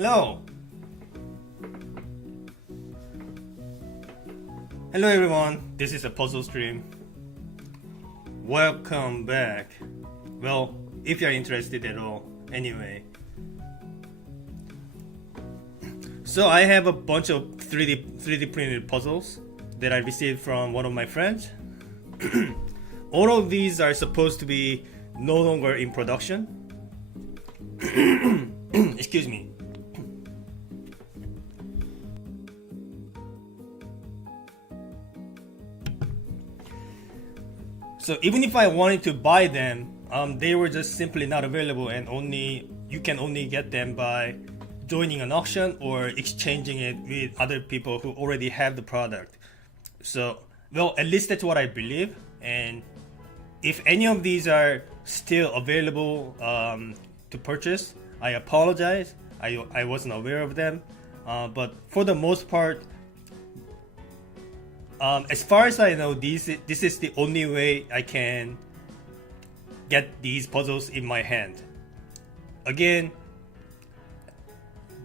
Hello! Hello everyone, this is a puzzle stream. Welcome back. Well, if you're interested at all, anyway. So I have a bunch of 3D printed puzzles that I received from one of my friends. All of these are supposed to be no longer in production. Excuse me. So even if I wanted to buy them, they were just simply not available, and you can only get them by joining an auction or exchanging it with other people who already have the product. So, well, at least that's what I believe. And if any of these are still available to purchase, I apologize. I wasn't aware of them. But for the most part, as far as I know, this is the only way I can get these puzzles in my hand. Again,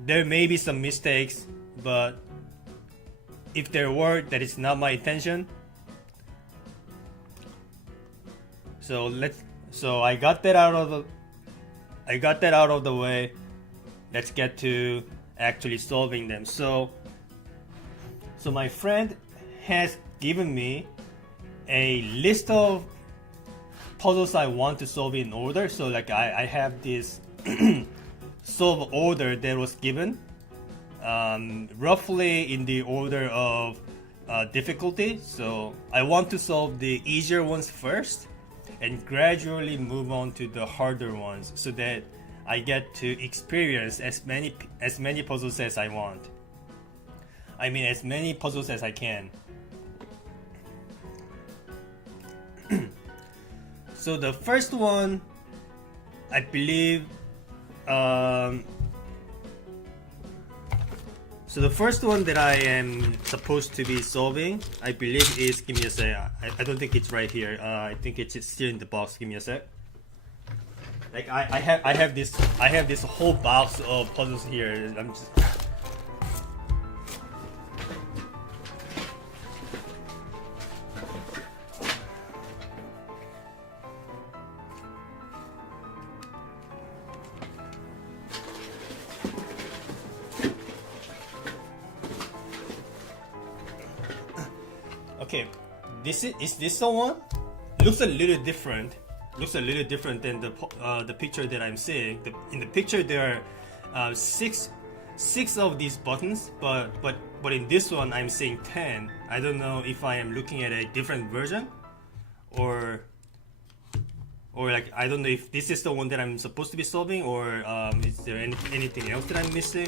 there may be some mistakes, but if there were, that is not my intention. So I got that out of the way. Let's get to actually solving them. So my friend has given me a list of puzzles I want to solve in order. So like I have this solve order that was given, roughly in the order of difficulty. So I want to solve the easier ones first and gradually move on to the harder ones, so that I get to experience as many puzzles as I want. I mean, as many puzzles as I can. So the first one, I believe, so the first one that I am supposed to be solving, I believe is, give me a sec, I don't think it's right here. I think it's still in the box. Give me a sec. Like I have this whole box of puzzles here. I'm just. Okay, is this the one? Looks a little different. Looks a little different than the picture that I'm seeing. In the picture there are six of these buttons, but in this one I'm seeing 10. I don't know if I am looking at a different version, or like I don't know if this is the one that I'm supposed to be solving, or is there anything else that I'm missing?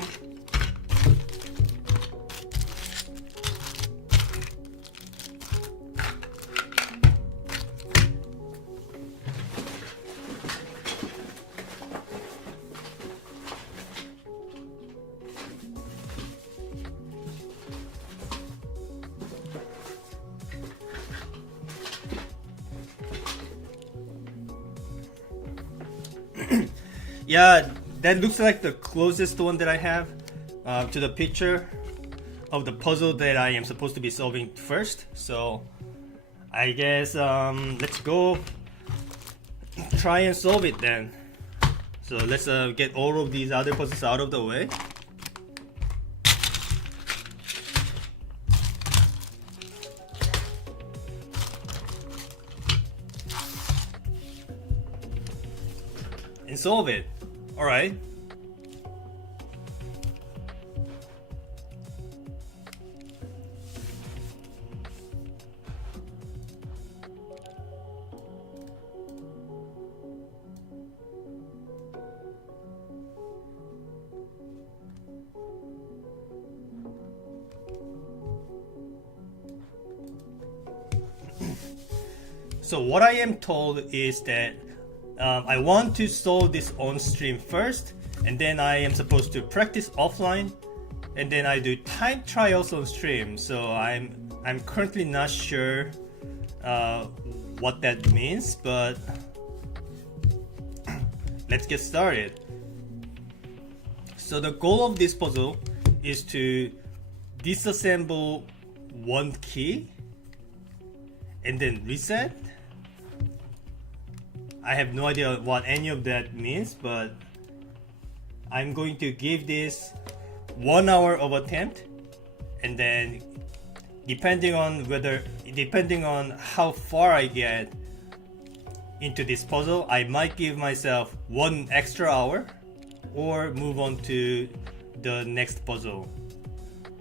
Yeah, that looks like the closest one that I have to the picture of the puzzle that I am supposed to be solving first. So I guess let's go try and solve it then. So let's get all of these other puzzles out of the way. And solve it. Alright. So what I am told is that I want to solve this on stream first, and then I am supposed to practice offline, and then I do time trials on stream. So I'm currently not sure what that means, but let's get started. So the goal of this puzzle is to disassemble one key and then reset. I have no idea what any of that means, but I'm going to give this 1 hour of attempt, and then depending on how far I get into this puzzle, I might give myself 1 extra hour or move on to the next puzzle.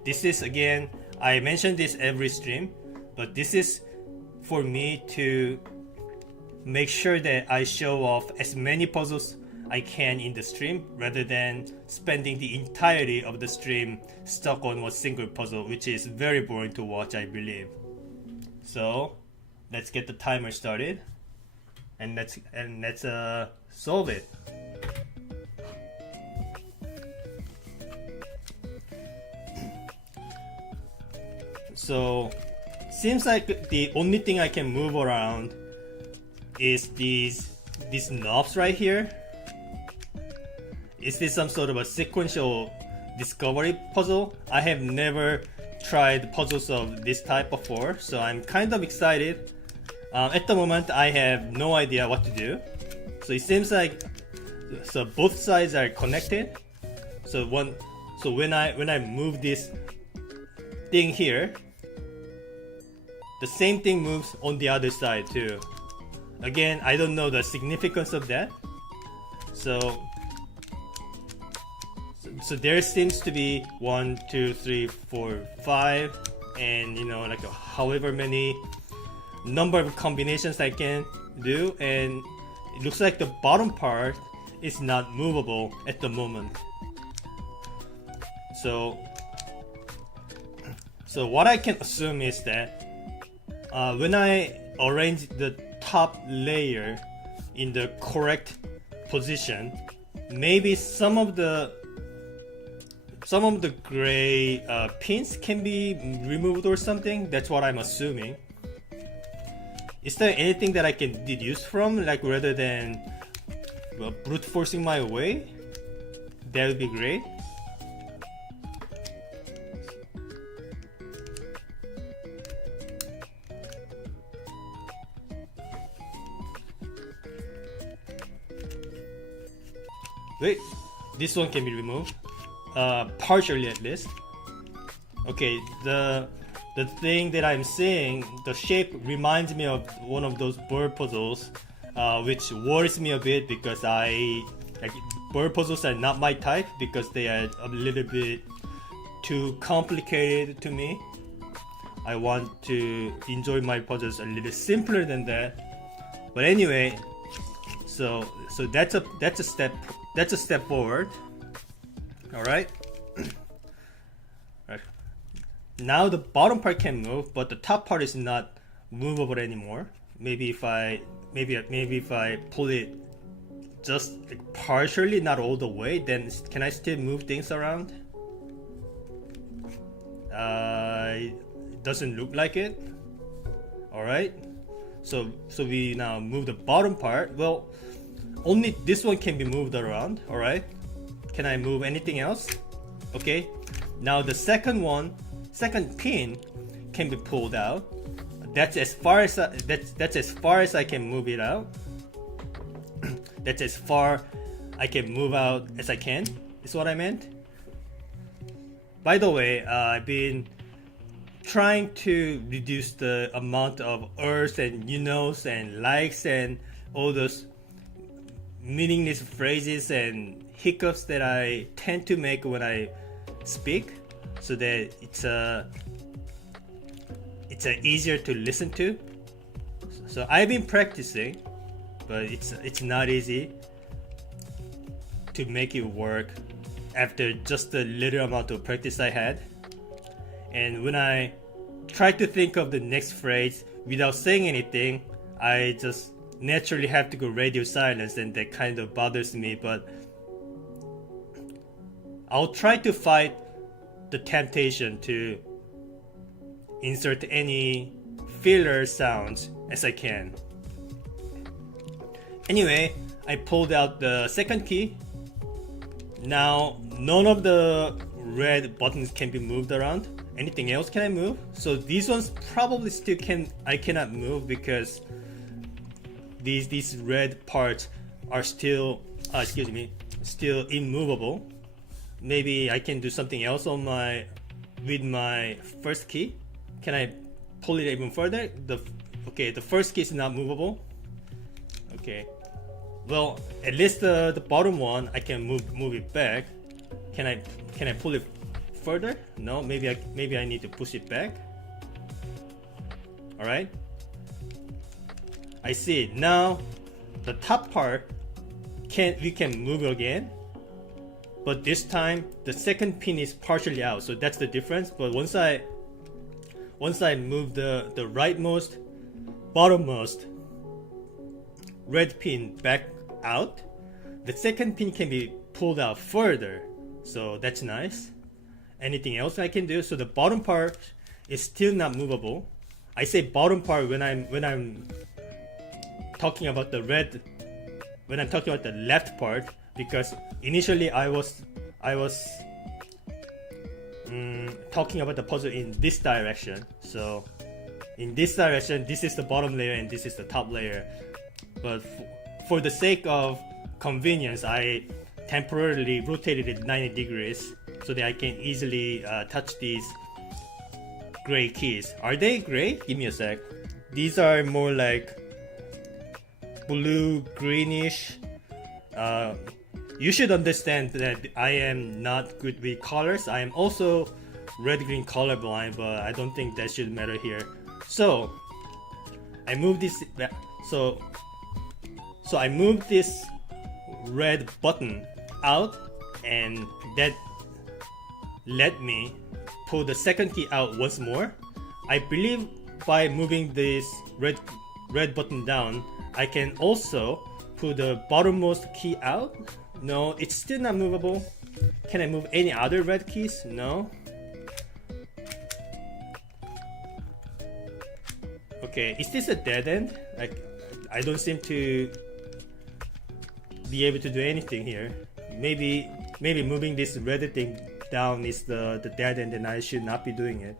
This is, again, I mention this every stream, but this is for me to make sure that I show off as many puzzles I can in the stream, rather than spending the entirety of the stream stuck on one single puzzle, which is very boring to watch, I believe. So let's get the timer started, and let's solve it. So seems like the only thing I can move around is these knobs right here. Is this some sort of a sequential discovery puzzle? I have never tried puzzles of this type before, so I'm kind of excited. At the moment, I have no idea what to do. So it seems like both sides are connected. So when I move this thing here, the same thing moves on the other side too. Again, I don't know the significance of that. So there seems to be 1, 2, 3, 4, 5, and like however many number of combinations I can do, and it looks like the bottom part is not movable at the moment. So what I can assume is that when I arrange the top layer in the correct position, maybe some of the gray pins can be removed or something. That's what I'm assuming. Is there anything that I can deduce from, like, rather than brute forcing my way? That would be great. Wait, this one can be removed. Partially at least. Okay, the thing that I'm seeing, the shape reminds me of one of those bird puzzles, which worries me a bit because bird puzzles are not my type because they are a little bit too complicated to me. I want to enjoy my puzzles a little simpler than that. But anyway, so that's a step forward. All right. Right. Now the bottom part can move, but the top part is not movable anymore. Maybe if I pull it just partially, not all the way, then can I still move things around? It doesn't look like it. All right. So we now move the bottom part. Well, only this one can be moved around. All right. Can I move anything else? Okay. Now the second pin can be pulled out. That's as far as I can move it out. That's as far I can move out as I can, is what I meant. By the way, I've been trying to reduce the amount of earth and and likes and all those meaningless phrases and hiccups that I tend to make when I speak, so that it's easier to listen to. So I've been practicing, but it's not easy to make it work after just the little amount of practice I had. And when I try to think of the next phrase without saying anything, I just naturally have to go radio silence, and that kind of bothers me. But I'll try to fight the temptation to insert any filler sounds as I can. Anyway, I pulled out the second key. Now none of the red buttons can be moved around. Anything else can I move? So these ones probably still I cannot move because these red parts are still still immovable. Maybe I can do something else with my first key. Can I pull it even further? The first key is not movable. Okay, well, at least the bottom one I can move it back. Can I pull it further? No, maybe I need to push it back. All right, I see it now. The top part we can move again, but this time the second pin is partially out, so that's the difference. But once I move the rightmost bottommost red pin back out, the second pin can be pulled out further, so that's nice. Anything else I can do? So the bottom part is still not movable. I say bottom part when I'm talking about the left part, because initially I was talking about the puzzle in this direction. So in this direction, this is the bottom layer and this is the top layer. But for the sake of convenience, I temporarily rotated it 90 degrees so that I can easily touch these gray keys. Are they gray? Give me a sec. These are more like blue greenish. You should understand that I am not good with colors. I am also red-green colorblind, but I don't think that should matter here. So I move this back. So I moved this red button out, and that let me pull the second key out once more. I believe by moving this red button down, I can also pull the bottommost key out. No, it's still not movable. Can I move any other red keys? No. Okay, is this a dead end? I don't seem to be able to do anything here. Maybe moving this red thing down is the dead end and I should not be doing it.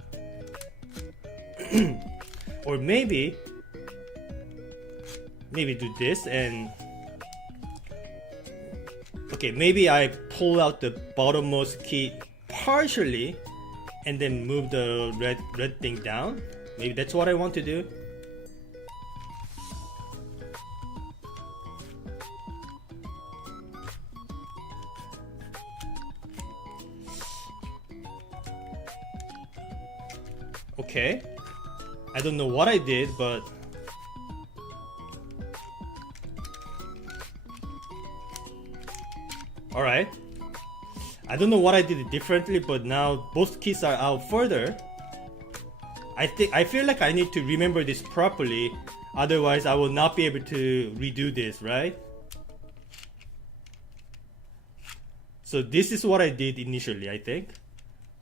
Or maybe do this and okay, maybe I pull out the bottommost key partially and then move the red thing down. Maybe that's what I want to do. Okay, I don't know what I did, but alright. I don't know what I did differently, but now both keys are out further. I feel like I need to remember this properly, otherwise I will not be able to redo this, right? So this is what I did initially, I think.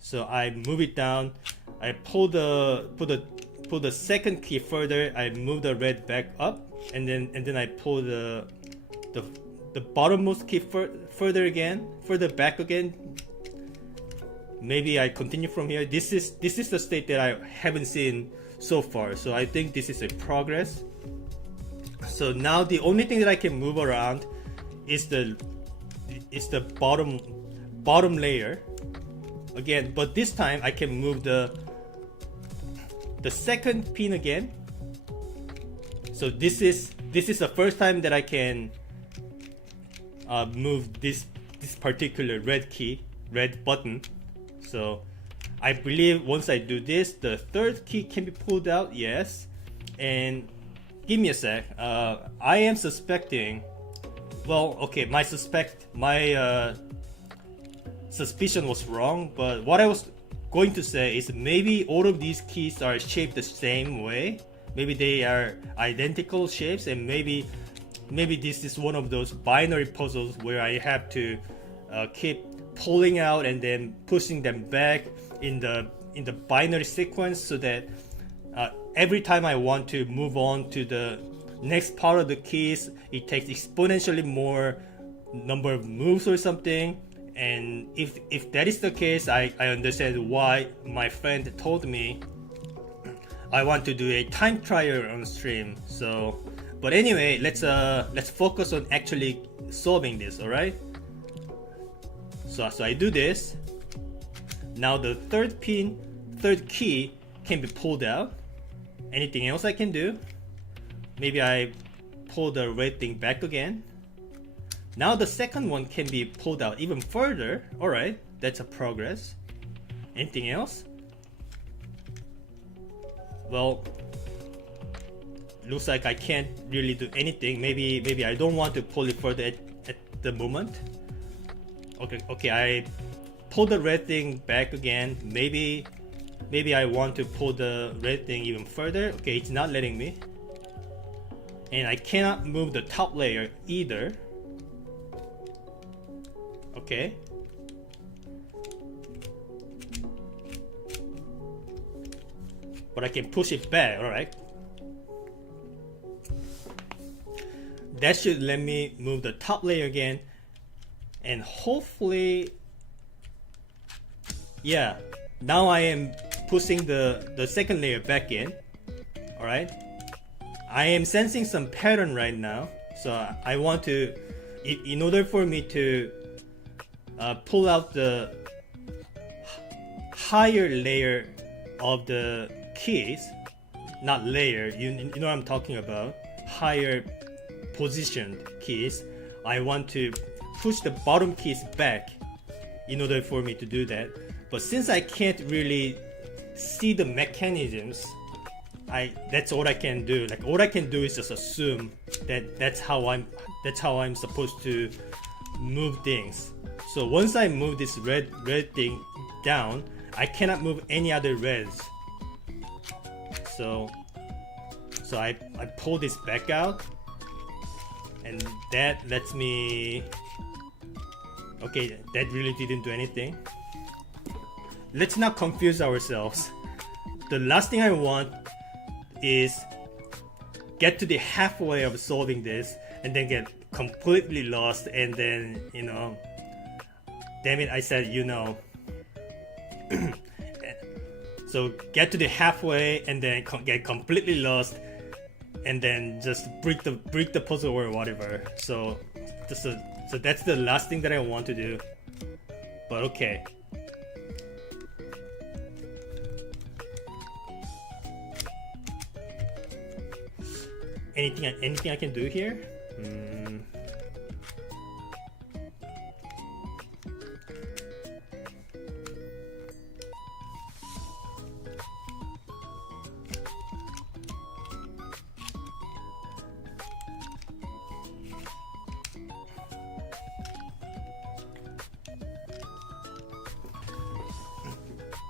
So I move it down, I pull the second key further, I move the red back up, and then I pull the bottommost key further back again. Maybe I continue from here. This is the state that I haven't seen so far, so I think this is a progress. So now the only thing that I can move around is the bottom layer again, but this time I can move the second pin again. So this is the first time that I can move this particular red button. So I believe once I do this, the third key can be pulled out. Yes, and give me a sec. I am suspecting. Well, okay, my suspicion was wrong, but what I was going to say is maybe all of these keys are shaped the same way. Maybe they are identical shapes, and maybe this is one of those binary puzzles where I have to keep pulling out and then pushing them back in the binary sequence, so that every time I want to move on to the next part of the keys, it takes exponentially more number of moves or something, And if that is the case, I understand why my friend told me I want to do a time trial on stream. So, but anyway, let's focus on actually solving this. All right. So I do this. Now the third key can be pulled out. Anything else I can do? Maybe I pull the red thing back again. Now the second one can be pulled out even further. Alright, that's a progress. Anything else? Well, looks like I can't really do anything. Maybe I don't want to pull it further at the moment. Okay, I pull the red thing back again. Maybe I want to pull the red thing even further. Okay, it's not letting me. And I cannot move the top layer either. Okay. But I can push it back, alright. That should let me move the top layer again. And hopefully, yeah, now I am pushing the second layer back in. Alright. I am sensing some pattern right now. So I want to, in order for me to pull out the higher layer of the keys, not layer, you know what I'm talking about, higher positioned keys, I want to push the bottom keys back in order for me to do that. But since I can't really see the mechanisms, that's all I can do. Like all I can do is just assume that that's how I'm supposed to move things. So once I move this red thing down, I cannot move any other reds. So I pull this back out, and that lets me. Okay, that really didn't do anything. Let's not confuse ourselves. The last thing I want is get to the halfway of solving this and then get completely lost, and then, you know, damn it, I said, you know. So get to the halfway and then get completely lost, and then just break the puzzle or whatever. So that's the last thing that I want to do. But okay. Anything I can do here?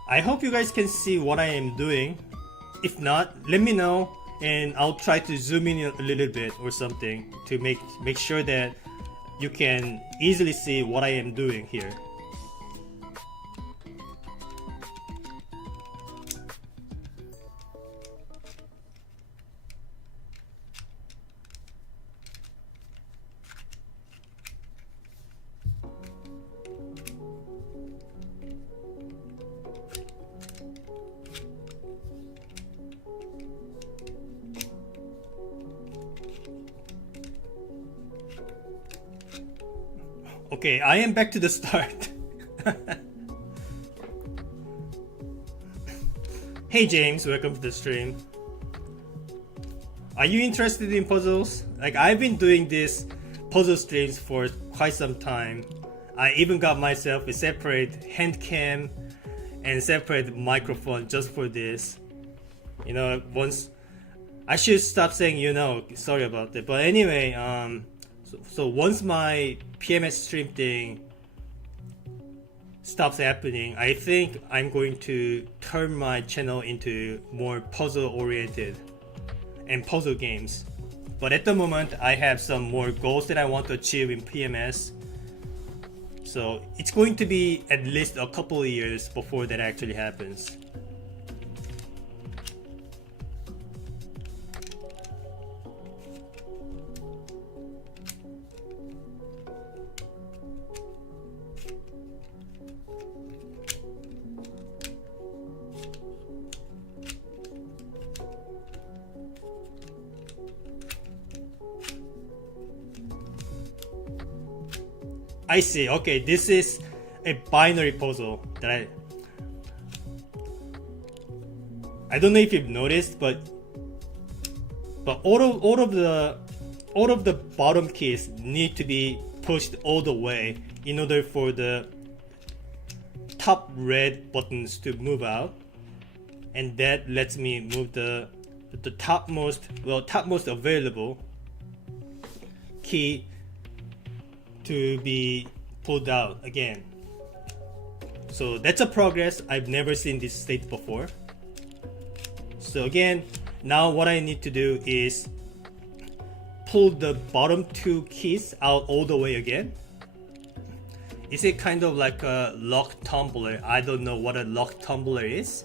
I hope you guys can see what I am doing. If not, let me know and I'll try to zoom in a little bit or something to make sure that you can easily see what I am doing here. Okay, I am back to the start. Hey James, welcome to the stream. Are you interested in puzzles? Like, I've been doing this puzzle streams for quite some time. I even got myself a separate hand cam and separate microphone just for this. You know, once I should stop saying, you know, sorry about that. But anyway, so once my PMS stream thing stops happening, I think I'm going to turn my channel into more puzzle oriented and puzzle games. But at the moment, I have some more goals that I want to achieve in PMS. So it's going to be at least a couple of years before that actually happens. I see. Okay, this is a binary puzzle that I don't know if you've noticed, but all of the bottom keys need to be pushed all the way in order for the top red buttons to move out, and that lets me move the topmost available key to be pulled out again. So that's a progress. I've never seen this state before. So again, now what I need to do is pull the bottom two keys out all the way again. Is it kind of like a lock tumbler? I don't know what a lock tumbler is.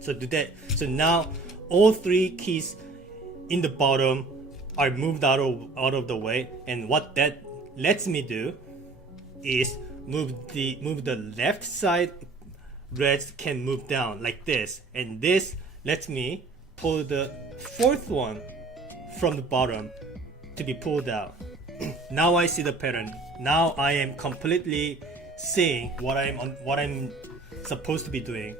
So now all three keys in the bottom are moved out of the way, and what that lets me do is move the left side reds can move down like this, and this lets me pull the fourth one from the bottom to be pulled out. Now I see the pattern. Now I am completely seeing what I'm supposed to be doing.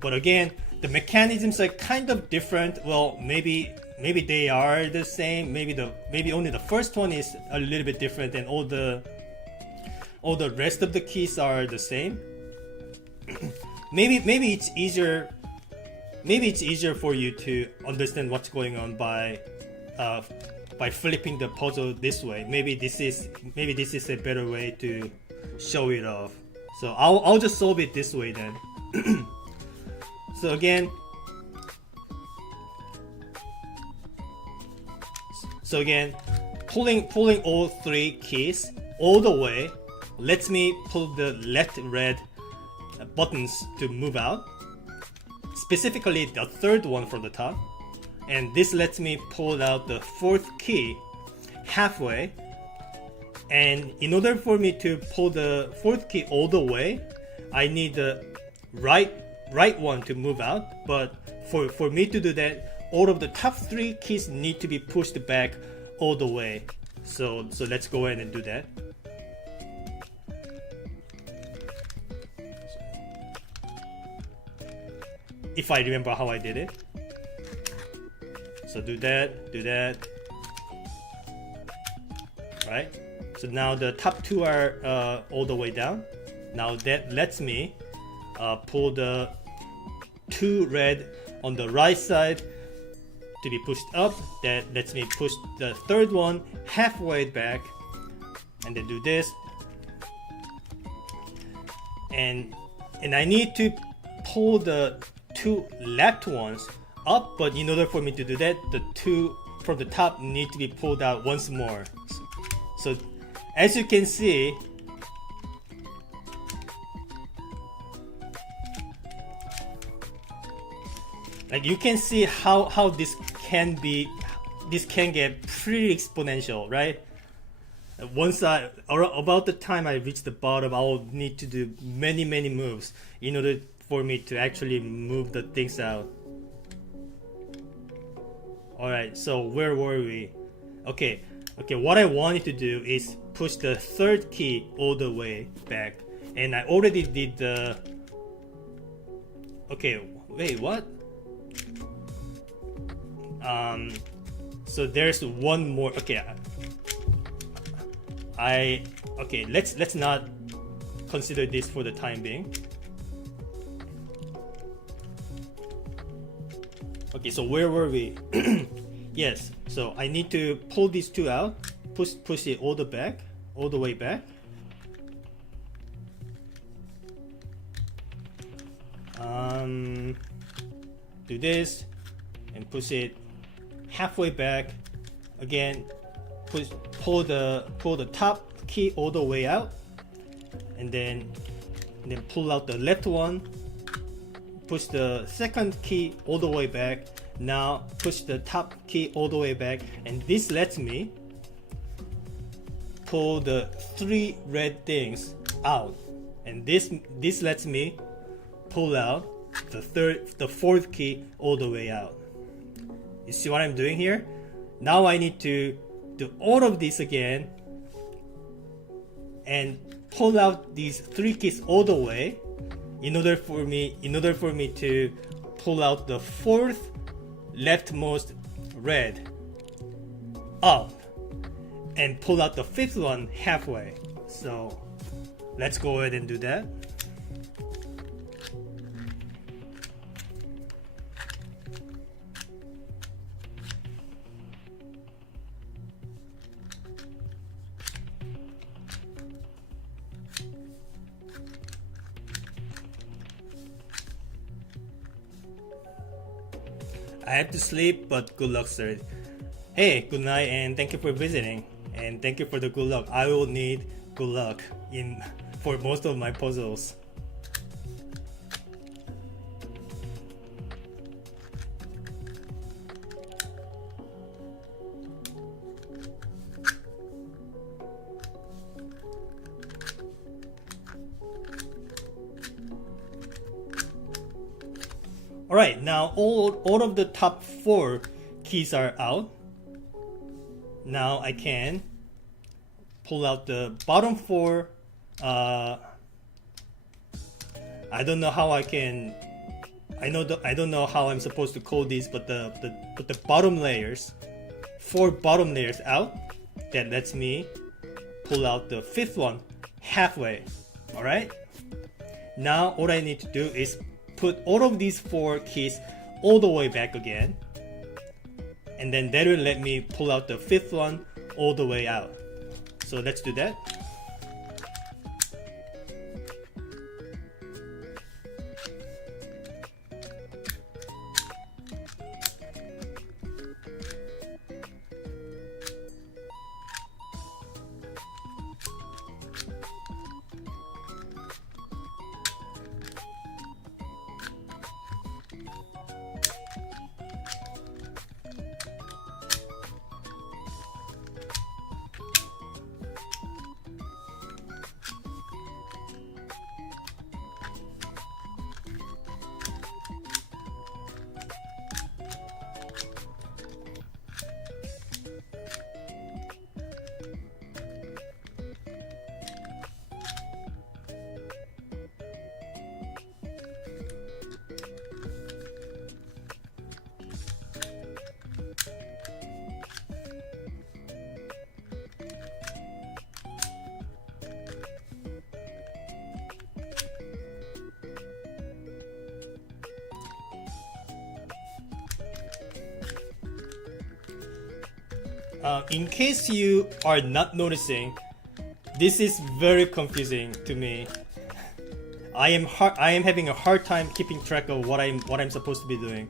But again, the mechanisms are kind of different. Well, maybe they are the same. Maybe only the first one is a little bit different, and all the rest of the keys are the same. maybe it's easier. Maybe it's easier for you to understand what's going on by flipping the puzzle this way. Maybe this is a better way to show it off. So I'll just solve it this way then. So again, pulling all three keys all the way lets me pull the left red buttons to move out, specifically the third one from the top, and this lets me pull out the fourth key halfway. And in order for me to pull the fourth key all the way, I need the right one to move out. But for me to do that, all of the top three keys need to be pushed back all the way. So let's go ahead and do that. If I remember how I did it. So do that. Right? So now the top two are all the way down. Now that lets me pull the two red on the right side to be pushed up. That lets me push the third one halfway back, and then do this. And I need to pull the two left ones up, but in order for me to do that, the two from the top need to be pulled out once more. So as you can see, like you can see how this can get pretty exponential, right? Once about the time I reach the bottom, I will need to do many moves in order for me to actually move the things out. Alright, so where were we? Okay, what I wanted to do is push the third key all the way back, and I already did the... Okay, wait, what? So there's one more. Okay, let's not consider this for the time being. Okay, so where were we? Yes, so I need to pull these two out, push it all the way back. Do this and push it halfway back. Again, pull the top key all the way out, and then pull out the left one. Push the second key all the way back. Now push the top key all the way back, and this lets me pull the three red things out, and this lets me pull out the fourth key all the way out. You see what I'm doing here? Now I need to do all of this again and pull out these 3 keys all the way in order for me to pull out the 4th leftmost red up and pull out the 5th one halfway. So let's go ahead and do that. I have to sleep, but good luck, sir. Hey, good night, and thank you for visiting. And thank you for the good luck. I will need good luck for most of my puzzles. Alright, now all of the top 4 keys are out. Now I can pull out the bottom 4. I don't know how I can. I don't know how I'm supposed to code these, but the bottom layers, 4 bottom layers out. That lets me pull out the 5th one halfway. Alright. Now all I need to do is put all of these 4 keys all the way back again, and then that will let me pull out the 5th one all the way out. So let's do that. In case you are not noticing, this is very confusing to me. I am having a hard time keeping track of what I'm supposed to be doing.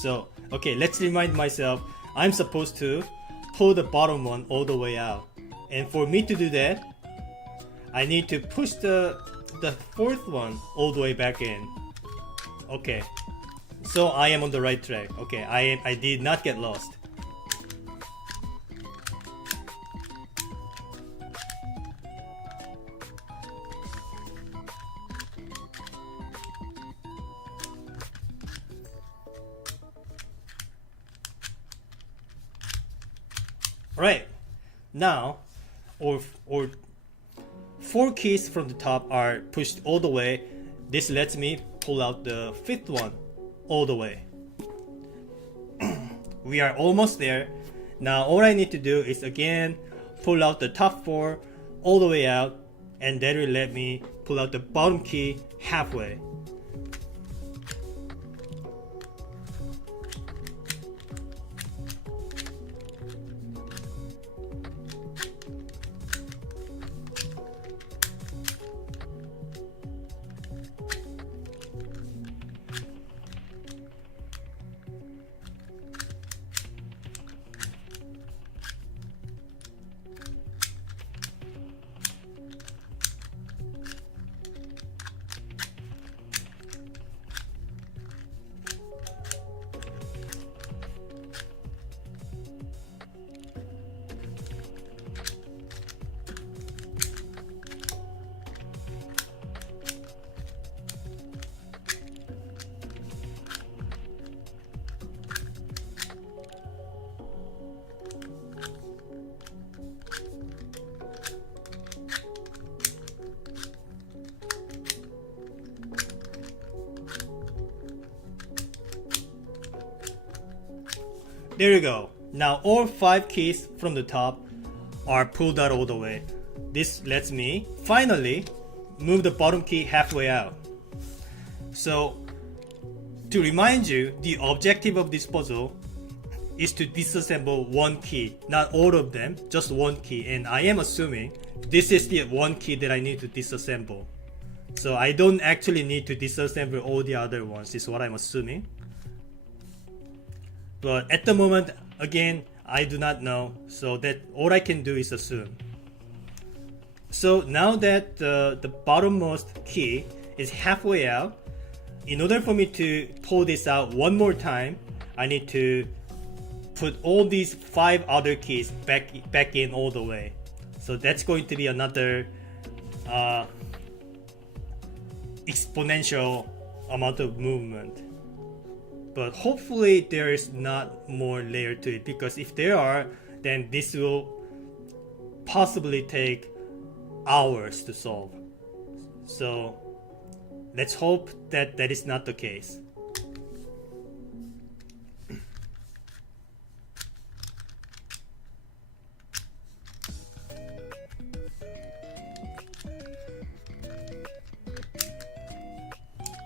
So okay, let's remind myself. I'm supposed to pull the bottom one all the way out, and for me to do that, I need to push the 4th one all the way back in. Okay, so I am on the right track. Okay, I did not get lost. Right now, or 4 keys from the top are pushed all the way. This lets me pull out the 5th one all the way. We are almost there. Now all I need to do is again pull out the top 4 all the way out, and that will let me pull out the bottom key halfway. There you go. Now all 5 keys from the top are pulled out all the way. This lets me finally move the bottom key halfway out. So to remind you, the objective of this puzzle is to disassemble one key, not all of them, just one key. And I am assuming this is the one key that I need to disassemble. So I don't actually need to disassemble all the other ones, is what I'm assuming. But at the moment, again, I do not know, so that all I can do is assume. So now that the bottommost key is halfway out, in order for me to pull this out one more time, I need to put all these 5 other keys back in all the way. So that's going to be another exponential amount of movement. But hopefully there is not more layer to it, because if there are, then this will possibly take hours to solve. So let's hope that that is not the case.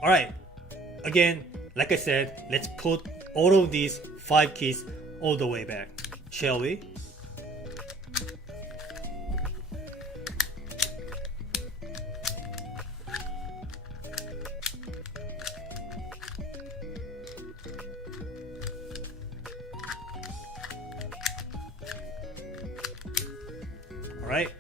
Alright, again, like I said, let's put all of these 5 keys all the way back, shall we? Alright.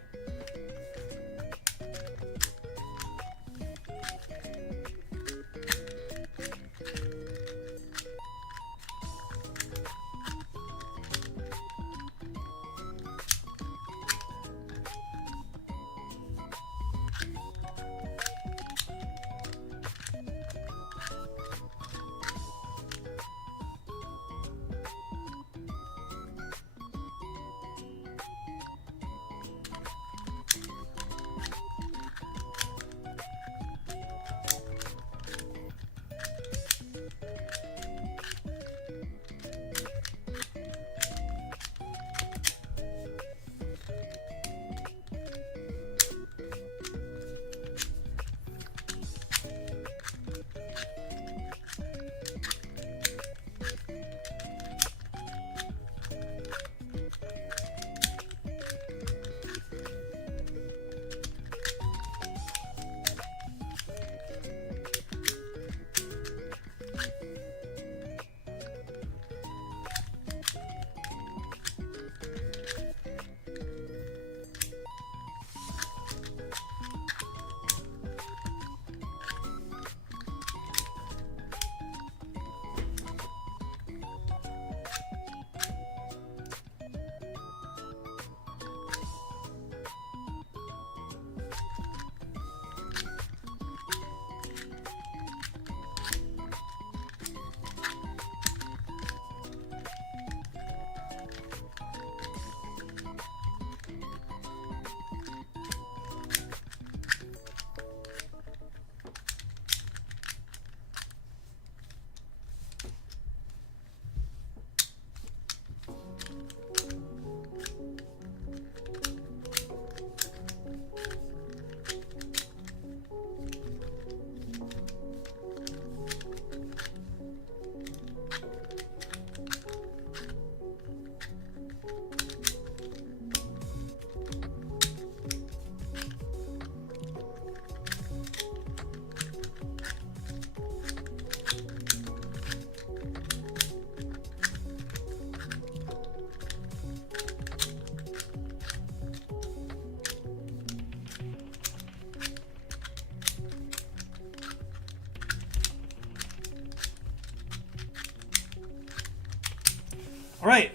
Alright,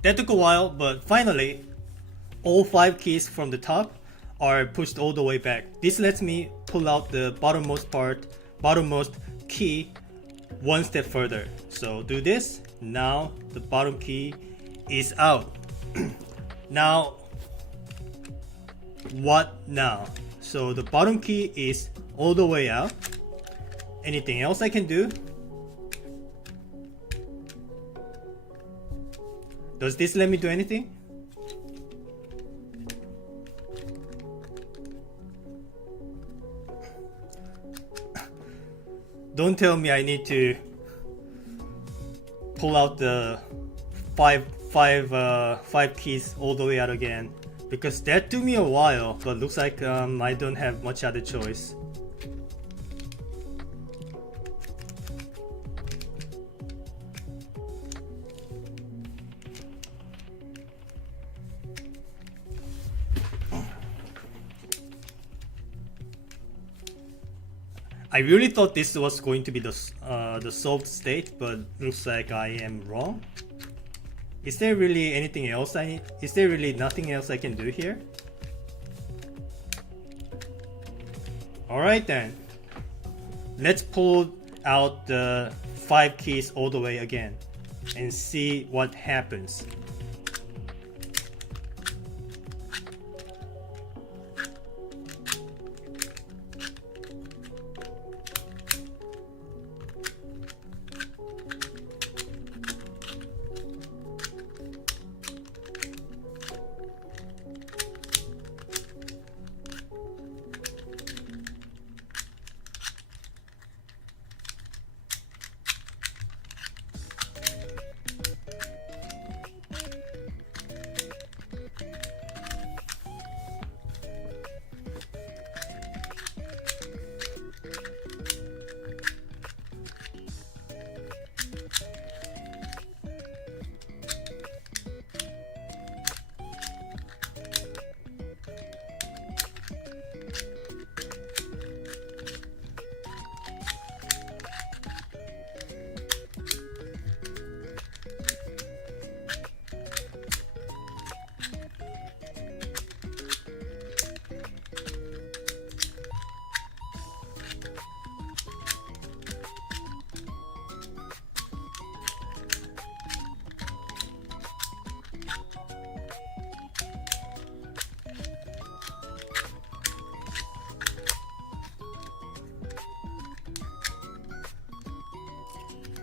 that took a while, but finally all 5 keys from the top are pushed all the way back. This lets me pull out the bottommost key one step further. So do this. Now the bottom key is out. Now what now? So the bottom key is all the way out. Anything else I can do? Does this let me do anything? Don't tell me I need to pull out the five keys all the way out again, because that took me a while, but looks like I don't have much other choice. I really thought this was going to be the solved state, but looks like I am wrong. Is there really anything else I need? Is there really nothing else I can do here? Alright then. Let's pull out the 5 keys all the way again and see what happens.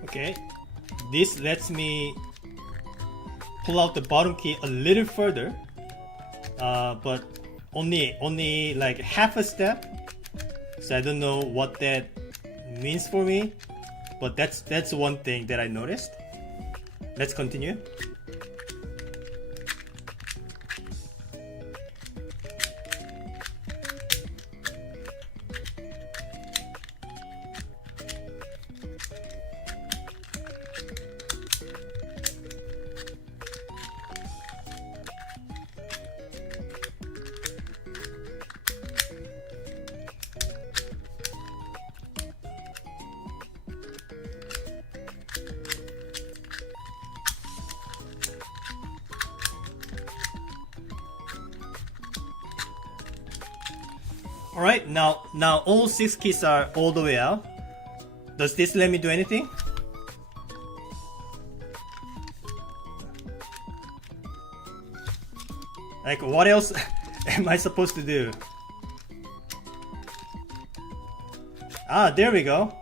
Okay, this lets me pull out the bottom key a little further, but only like half a step. So I don't know what that means for me, but that's one thing that I noticed. Let's continue. Alright, now all 6 keys are all the way out. Does this let me do anything? Like, what else am I supposed to do? Ah, there we go.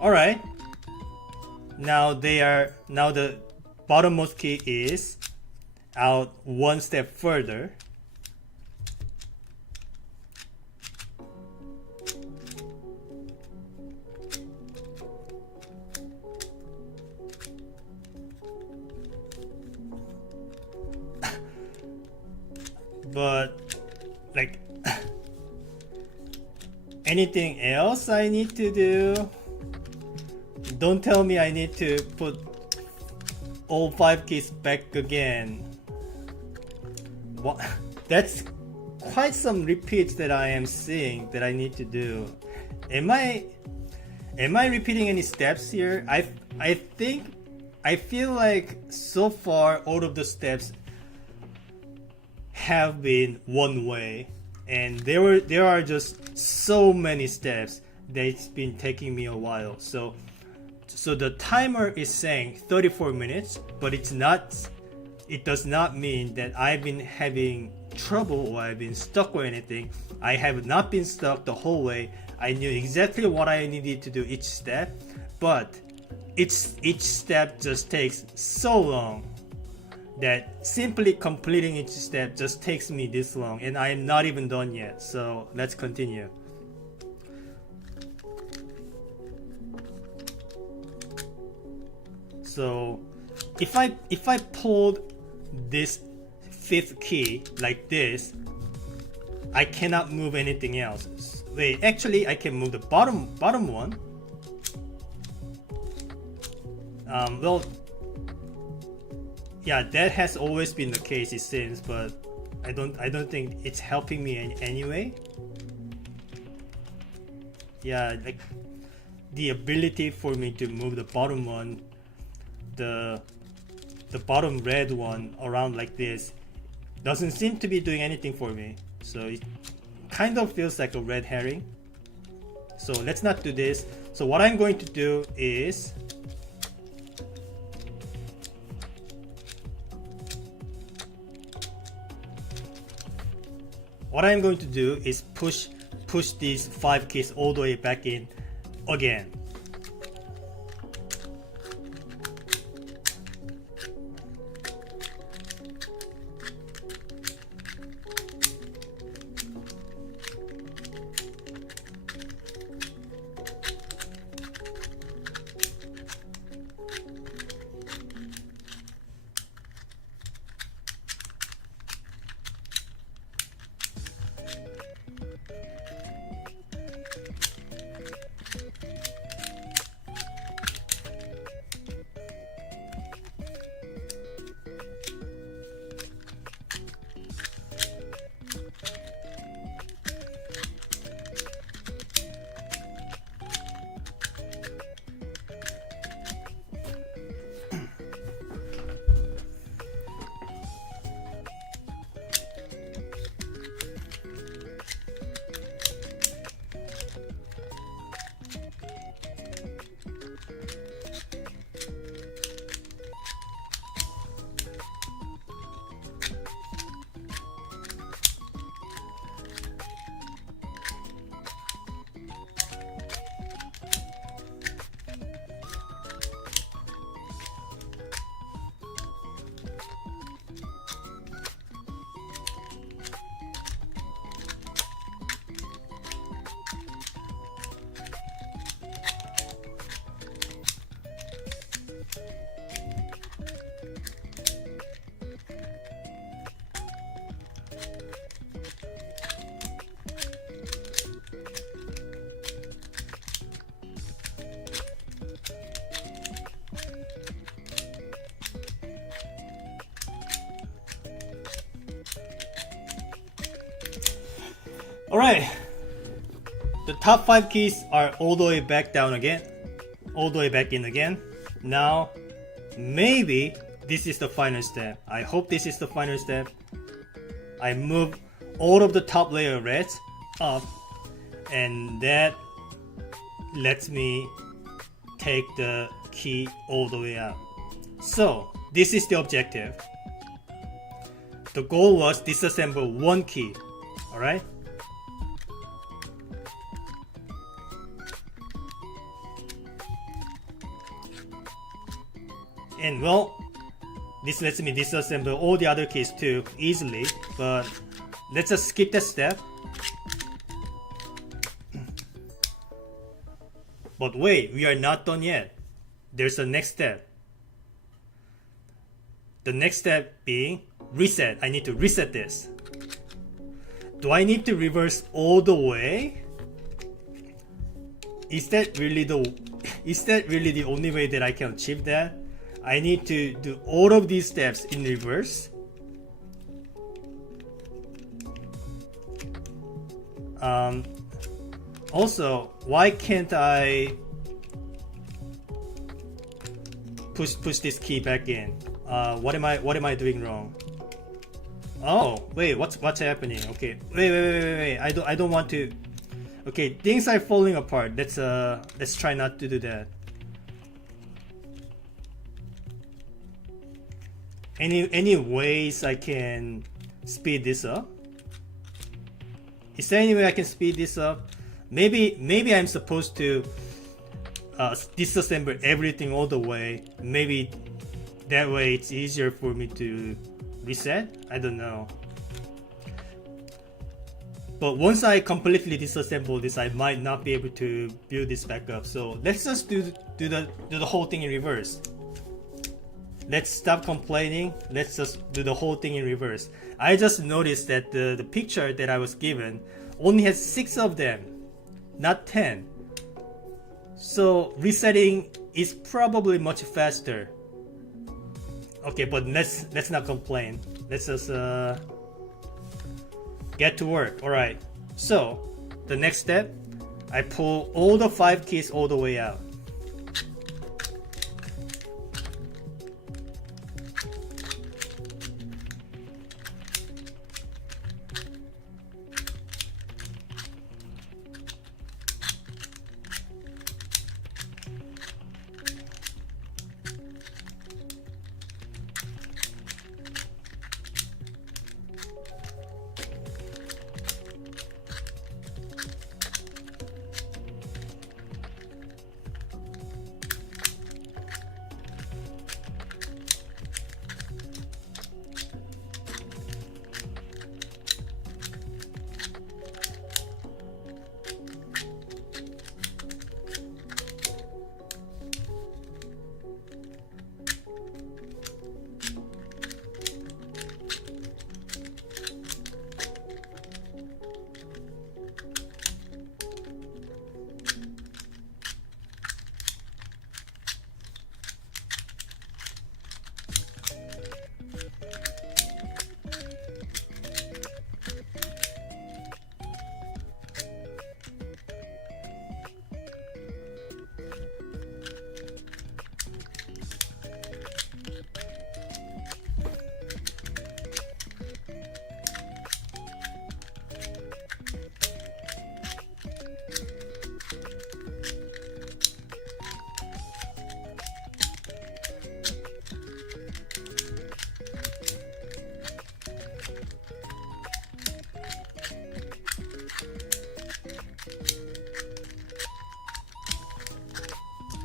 Alright. Now the bottommost key is out one step further. But like anything else I need to do? Don't tell me I need to put all 5 keys back again. What? That's quite some repeats that I am seeing that I need to do. Am I repeating any steps here? I think I feel like so far all of the steps have been one way, and there are just so many steps that it's been taking me a while. So the timer is saying 34 minutes, but it does not mean that I've been having trouble or I've been stuck or anything. I have not been stuck the whole way. I knew exactly what I needed to do each step, but each step just takes so long that simply completing each step just takes me this long, and I am not even done yet. So let's continue. So if I pulled this fifth key like this, I cannot move anything else. Wait, actually I can move the bottom one. Well, yeah, that has always been the case, it seems, but I don't think it's helping me anyway. Yeah, like the ability for me to move the bottom one, the bottom red one around like this doesn't seem to be doing anything for me. So it kind of feels like a red herring. So let's not do this. So what I'm going to do is push these 5 keys all the way back in again. Alright, the top 5 keys are all the way back down again, all the way back in again. Now, maybe this is the final step. I hope this is the final step. I move all of the top layer reds up, and that lets me take the key all the way out. So, this is the objective. The goal was disassemble 1 key, alright? And well, this lets me disassemble all the other keys too easily, but let's just skip that step. But wait, we are not done yet. There's a next step. The next step being reset. I need to reset this. Do I need to reverse all the way? Is that really the only way that I can achieve that? I need to do all of these steps in reverse. Also, why can't I push this key back in? What am I doing wrong? Oh, wait, what's happening? Okay, wait. I don't want to. Okay, things are falling apart. Let's try not to do that. Any ways I can speed this up? Is there any way I can speed this up? Maybe I'm supposed to disassemble everything all the way. Maybe that way it's easier for me to reset. I don't know. But once I completely disassemble this, I might not be able to build this back up. So let's just do the whole thing in reverse. Let's stop complaining. Let's just do the whole thing in reverse. I just noticed that the picture that I was given only has 6 of them, not 10. So resetting is probably much faster. Okay, but let's not complain. Let's just get to work. Alright, so the next step, I pull all the 5 keys all the way out.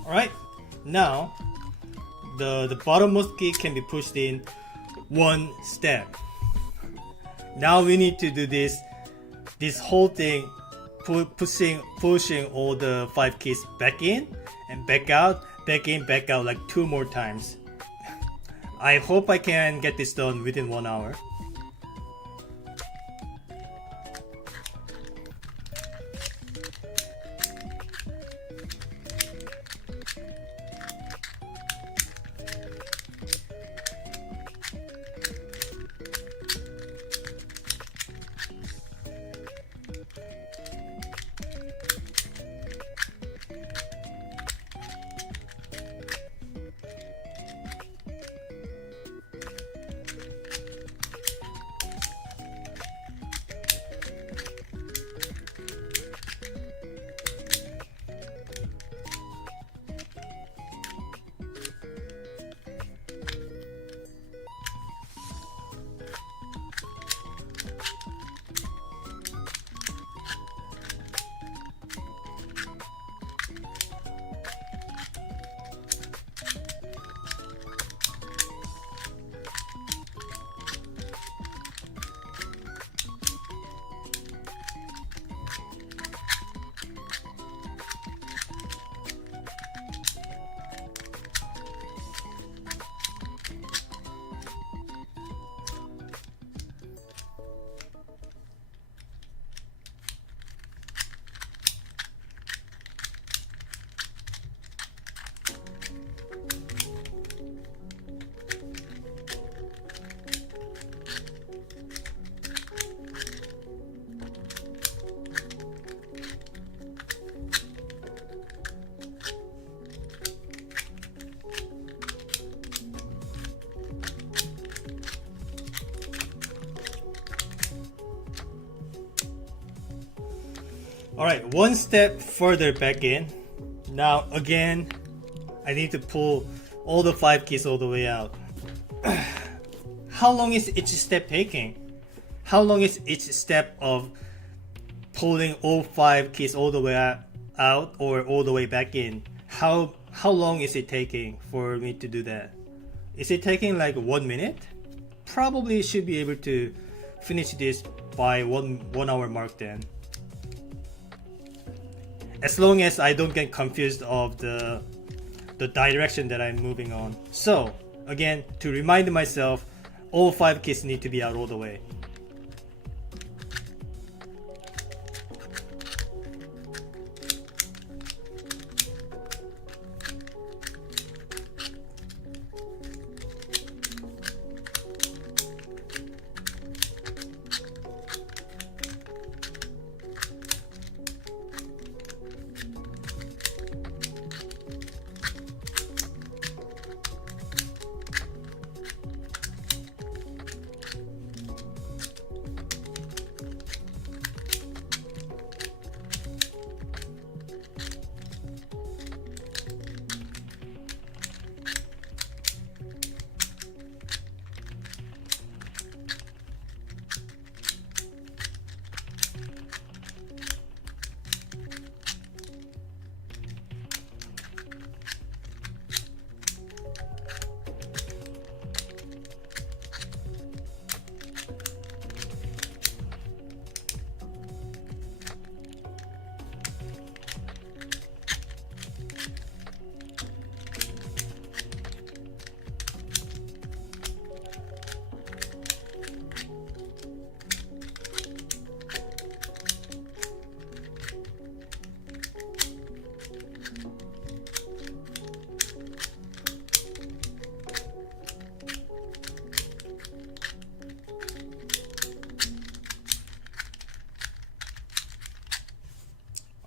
Alright, now the bottommost key can be pushed in one step. Now we need to do this whole thing, pushing all the 5 keys back in and back out, back in, back out like 2 more times. I hope I can get this done within 1 hour. Alright, one step further back in. Now again, I need to pull all the 5 keys all the way out. How long is each step taking? How long is each step of pulling all 5 keys all the way out or all the way back in? how long is it taking for me to do that? Is it taking like 1 minute? Probably should be able to finish this by one hour mark then. As long as I don't get confused of the direction that I'm moving on. So again, to remind myself, all 5 keys need to be out all the way.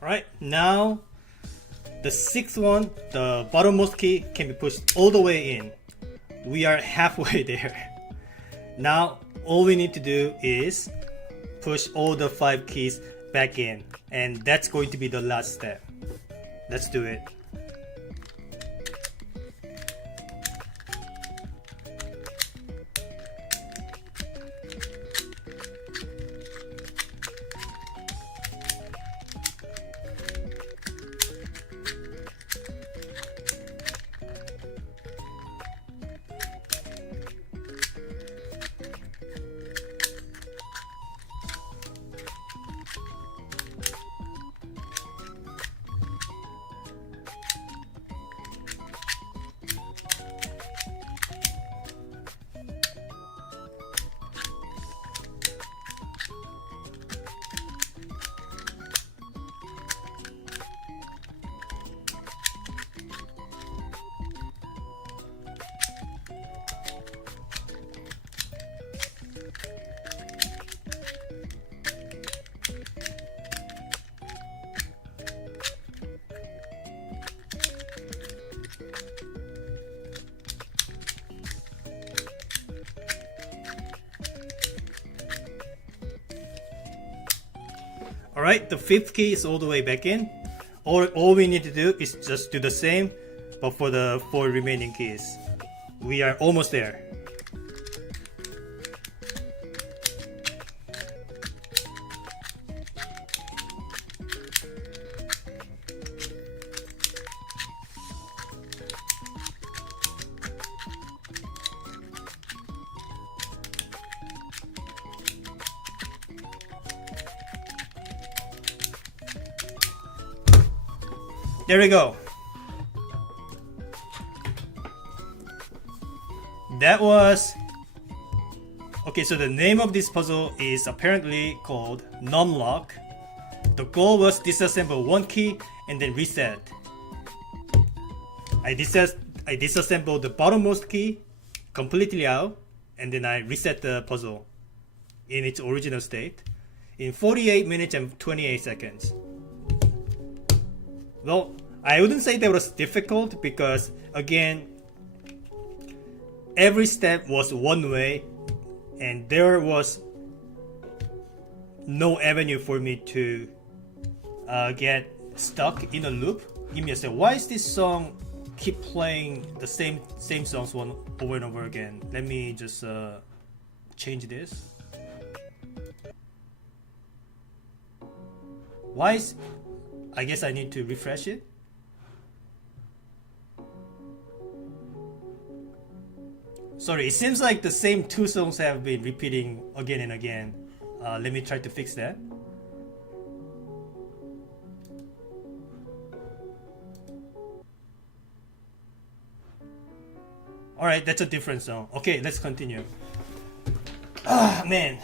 Alright, now the 6th one, the bottommost key, can be pushed all the way in. We are halfway there. Now all we need to do is push all the 5 keys back in, and that's going to be the last step. Let's do it. Alright, the 5th key is all the way back in. All we need to do is just do the same, but for the 4 remaining keys. We are almost there. There we go. That was... Okay, so the name of this puzzle is apparently called Numlock. The goal was disassemble 1 key and then reset. I disassembled the bottommost key completely out, and then I reset the puzzle in its original state in 48 minutes and 28 seconds. Well, I wouldn't say that was difficult because, again, every step was one way and there was no avenue for me to get stuck in a loop. Give me a second. Why is this song keep playing the same songs over and over again? Let me just change this. Why is... I guess I need to refresh it. Sorry, it seems like the same two songs have been repeating again and again. Let me try to fix that. Alright, that's a different song. Okay, let's continue. Ah, man.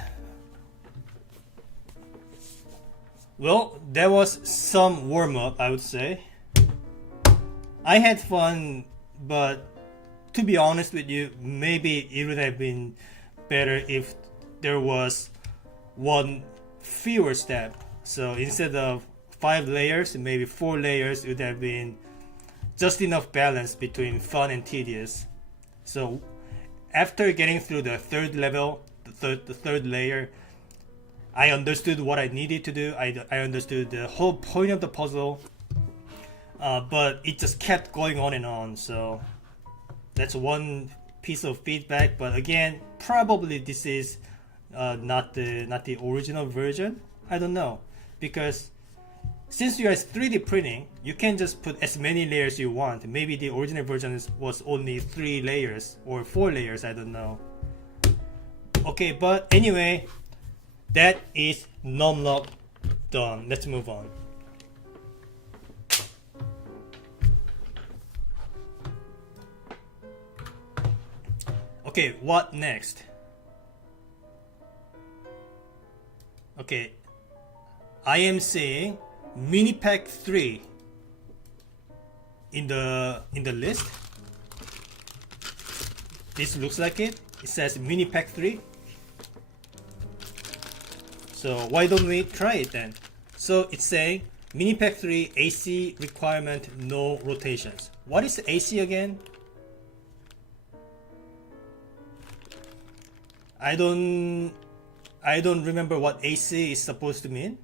Well, that was some warm-up, I would say. I had fun, but to be honest with you, maybe it would have been better if there was one fewer step. So instead of 5 layers, maybe 4 layers would have been just enough balance between fun and tedious. So after getting through the third level, the third layer, I understood what I needed to do. I understood the whole point of the puzzle, but it just kept going on and on. So that's one piece of feedback. But again, probably this is not the original version. I don't know, because since you are 3D printing, you can just put as many layers you want. Maybe the original version was only 3 layers or 4 layers, I don't know. Okay, but anyway, that is Numlock done. Let's move on. Okay, what next? Okay, I am saying Minipack 3 in the list. This looks like it. It says Minipack 3. So why don't we try it then? So it's saying Minipack 3 AC requirement, no rotations. What is AC again? I don't remember what AC is supposed to mean.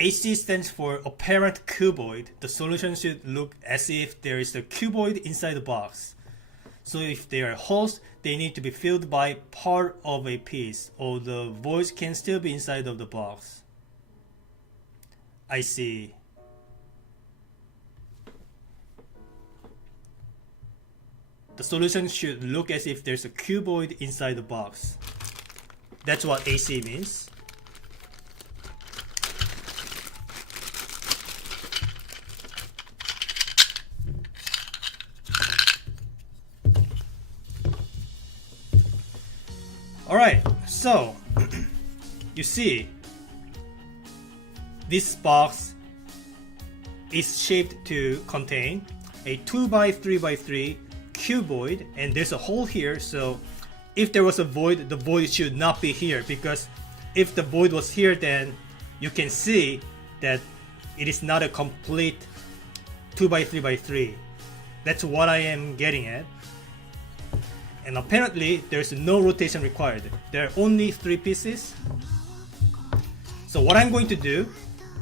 AC stands for apparent cuboid. The solution should look as if there is a cuboid inside the box. So if they are holes, they need to be filled by part of a piece, or the voids can still be inside of the box. I see. The solution should look as if there's a cuboid inside the box. That's what AC means. Alright, so you see, this box is shaped to contain a 2x3x3 cuboid, and there's a hole here, so if there was a void, the void should not be here, because if the void was here, then you can see that it is not a complete 2x3x3. That's what I am getting at. And apparently there's no rotation required. There are only 3 pieces. So what I'm going to do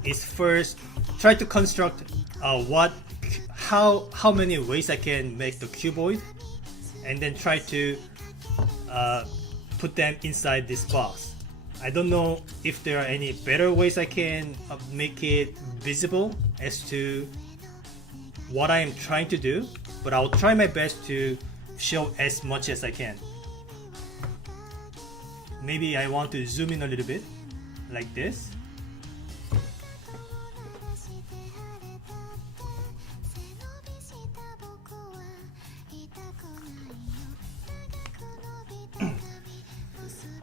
is first try to construct how many ways I can make the cuboid, and then try to put them inside this box. I don't know if there are any better ways I can make it visible as to what I am trying to do, but I'll try my best to show as much as I can. Maybe I want to zoom in a little bit, like this.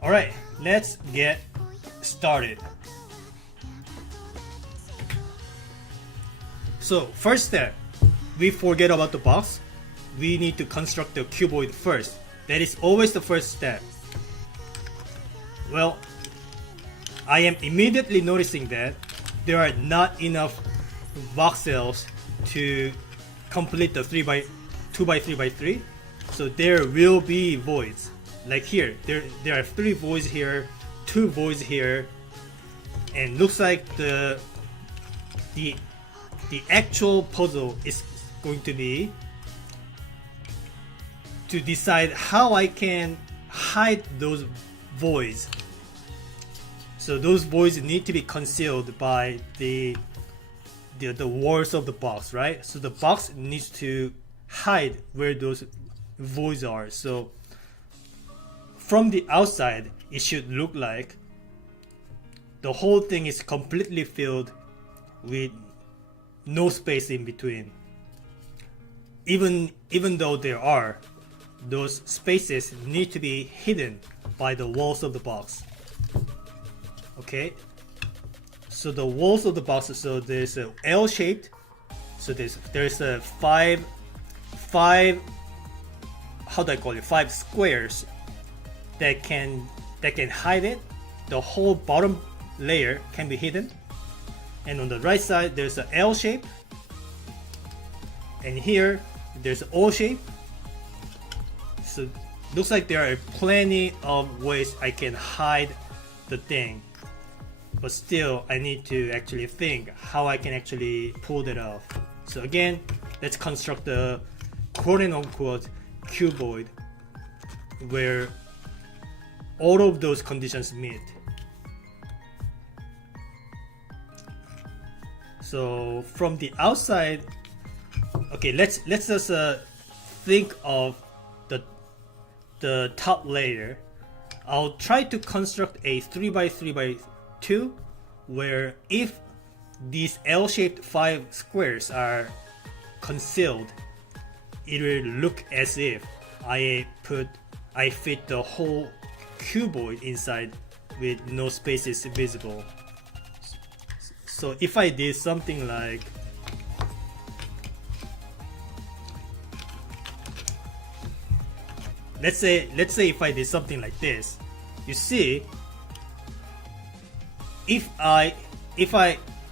Alright, let's get started. So, first step, we forget about the box. We need to construct the cuboid first. That is always the first step. Well, I am immediately noticing that there are not enough voxels to complete the 2x3x3. So there will be voids. Like here, there are 3 voids here, 2 voids here, and looks like the actual puzzle is going to be to decide how I can hide those voids. So those voids need to be concealed by the walls of the box, right? So the box needs to hide where those voids are. So from the outside, it should look like the whole thing is completely filled with no space in between. Even though there are, those spaces need to be hidden by the walls of the box. Okay, so the walls of the box, so there's a L-shaped, so there's a five how do I call it, 5 squares that can hide it. The whole bottom layer can be hidden, and on the right side there's a L shape, and here there's an O shape. So looks like there are plenty of ways I can hide the thing, but still I need to actually think how I can actually pull that off. So again, let's construct the quote-unquote cuboid where all of those conditions meet. So from the outside, okay, let's just think of the top layer. I'll try to construct a 3x3x2 where if these L-shaped 5 squares are concealed, it will look as if I fit the whole cuboid inside with no spaces visible. So if I did something like let's say if I did something like this, you see, if I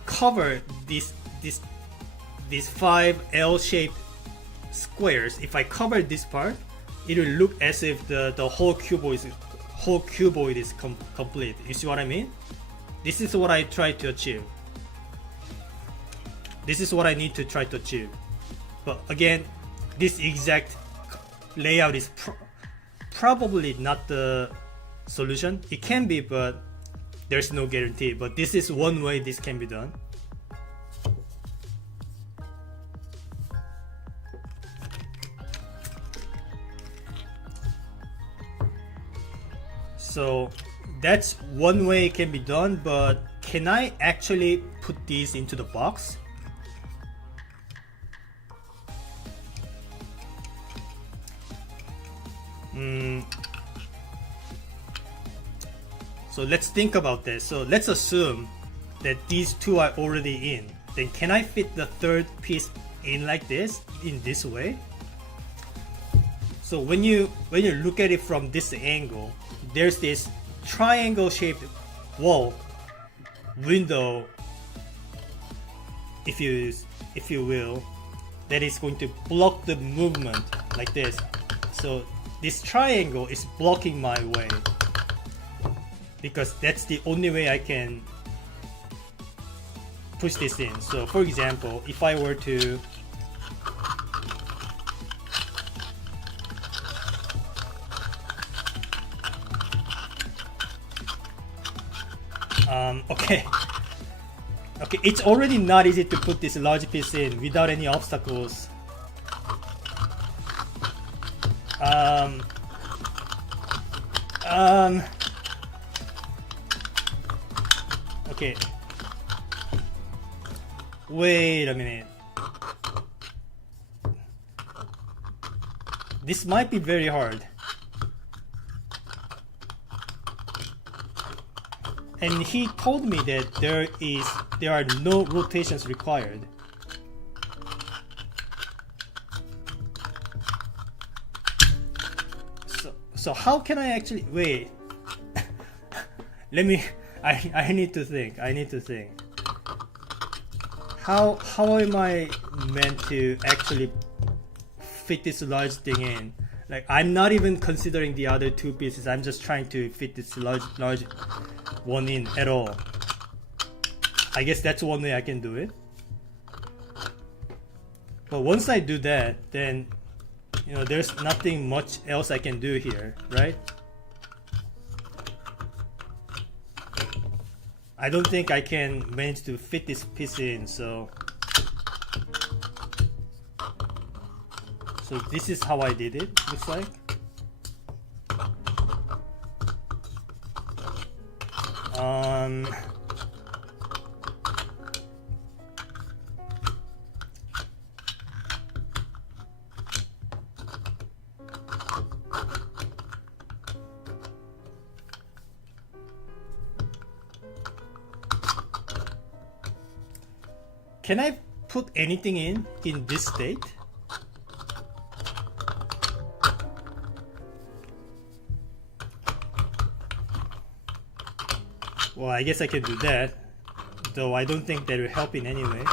cover these 5 L-shaped squares, if I cover this part, it will look as if the whole cuboid is complete. You see what I mean? This is what I try to achieve. This is what I need to try to achieve. But again, this exact layout is probably not the solution. It can be, but there's no guarantee. But this is one way this can be done. So that's one way it can be done, but can I actually put these into the box? So let's think about this. So let's assume that these two are already in. Then can I fit the third piece in like this, in this way? So when you look at it from this angle, there's this triangle shaped wall window, if you will, that is going to block the movement like this. So this triangle is blocking my way because that's the only way I can push this in. So for example, if I were to okay, it's already not easy to put this large piece in without any obstacles. Okay, wait a minute. This might be very hard. And he told me that there are no rotations required. So how can I actually wait? Let me. I need to think. How am I meant to actually fit this large thing in? Like, I'm not even considering the other two pieces. I'm just trying to fit this large one in at all. I guess that's one way I can do it. But once I do that, then there's nothing much else I can do here, right? I don't think I can manage to fit this piece in, so this is how I did it, looks like. Can I put anything in this state? Well, I guess I can do that, though I don't think that will help in any way.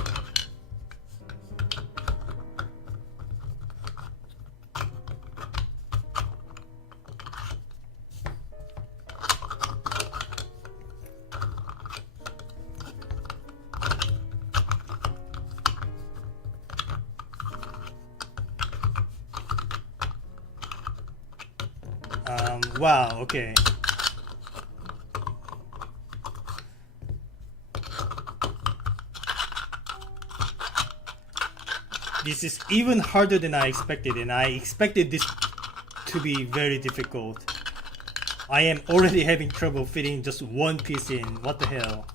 Wow, okay. This is even harder than I expected, and I expected this to be very difficult. I am already having trouble fitting just one piece in. What the hell?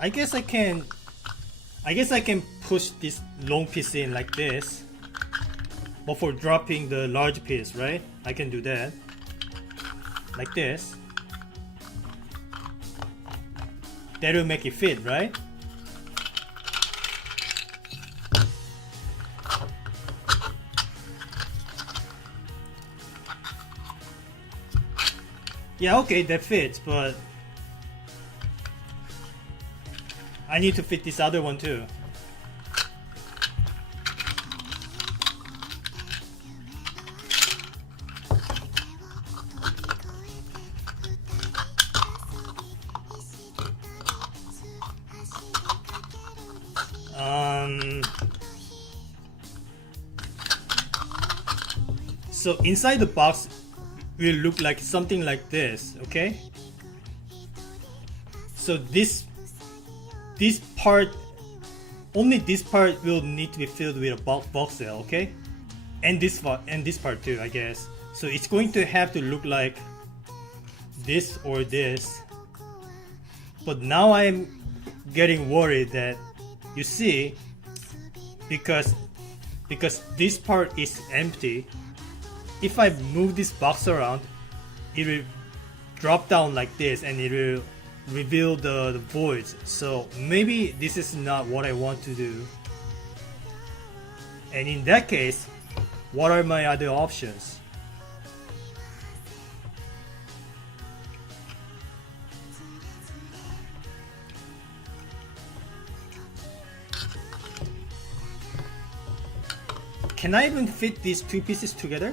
I guess I can push this long piece in like this, but for dropping the large piece, right? I can do that like this. That will make it fit, right? Yeah, okay, that fits, but I need to fit this other one too. So inside the box will look like something like this, okay? So this part, only this part will need to be filled with a voxel, okay? And this part too, I guess. So it's going to have to look like this or this. But now I'm getting worried that, you see, because this part is empty, if I move this box around, it will drop down like this and it will reveal the voids. So maybe this is not what I want to do. And in that case, what are my other options? Can I even fit these two pieces together?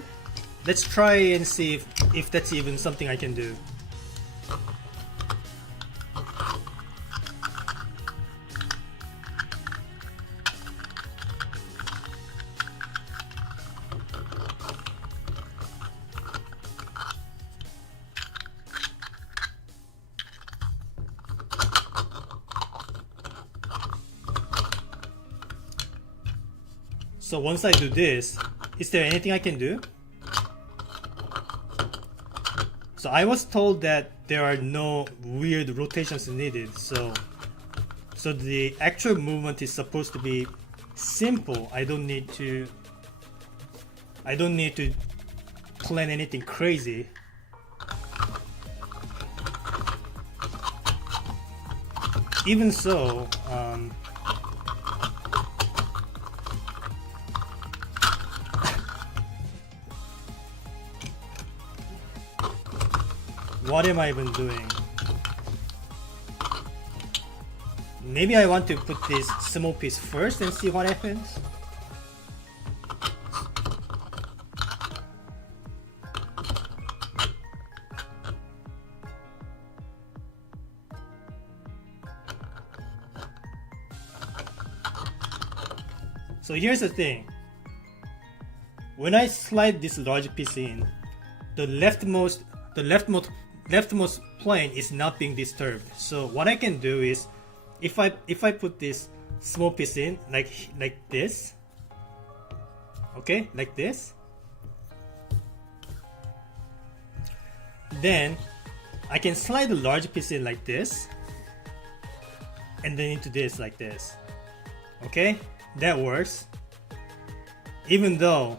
Let's try and see if that's even something I can do. So once I do this, is there anything I can do? So I was told that there are no weird rotations needed, so the actual movement is supposed to be simple. I don't need to plan anything crazy. even so, what am I even doing? Maybe I want to put this small piece first and see what happens. So here's the thing. When I slide this large piece in, the leftmost plane is not being disturbed. So what I can do is, if I put this small piece in like this, okay, like this, then I can slide the large piece in like this, and then into this like this. Okay, that works. Even though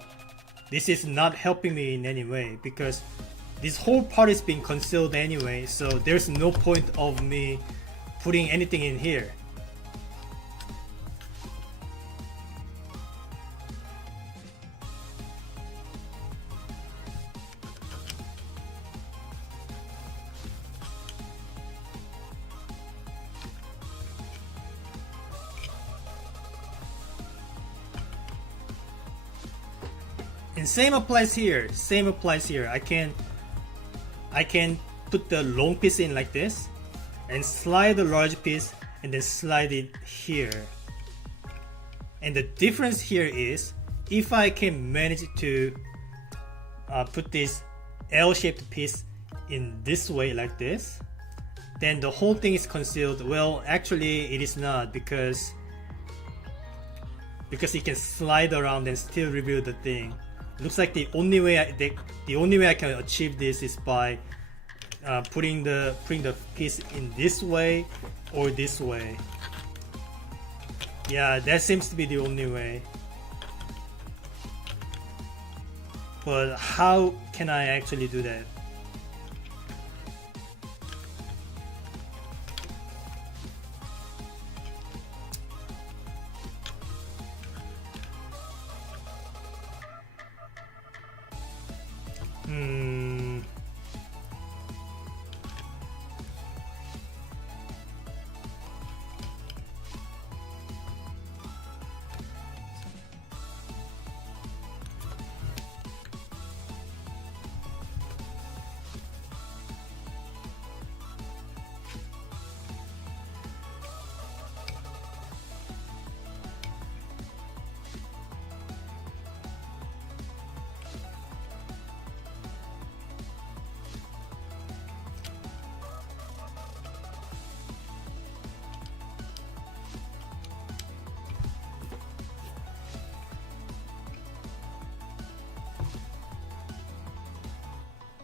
this is not helping me in any way, because this whole part is being concealed anyway, so there's no point of me putting anything in here. And same applies here. Same applies here. I can put the long piece in like this, and slide the large piece, and then slide it here. And the difference here is, if I can manage to put this L-shaped piece in this way like this, then the whole thing is concealed. Well, actually it is not, because it can slide around and still reveal the thing. Looks like the only way I can achieve this is by putting the piece in this way or this way. Yeah, that seems to be the only way. But how can I actually do that?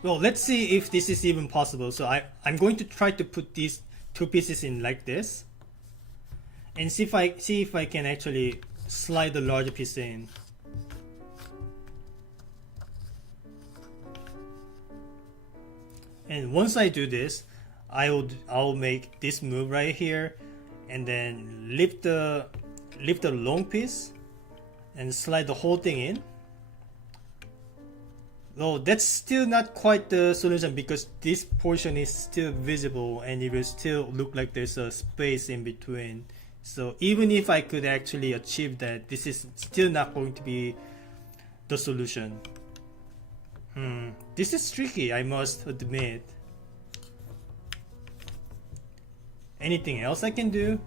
Well, let's see if this is even possible. So I'm going to try to put these two pieces in like this, and see if I can actually slide the larger piece in. And once I do this, I'll make this move right here, and then lift the long piece and slide the whole thing in. Though that's still not quite the solution, because this portion is still visible and it will still look like there's a space in between. So even if I could actually achieve that, this is still not going to be the solution. This is tricky, I must admit. Anything else I can do?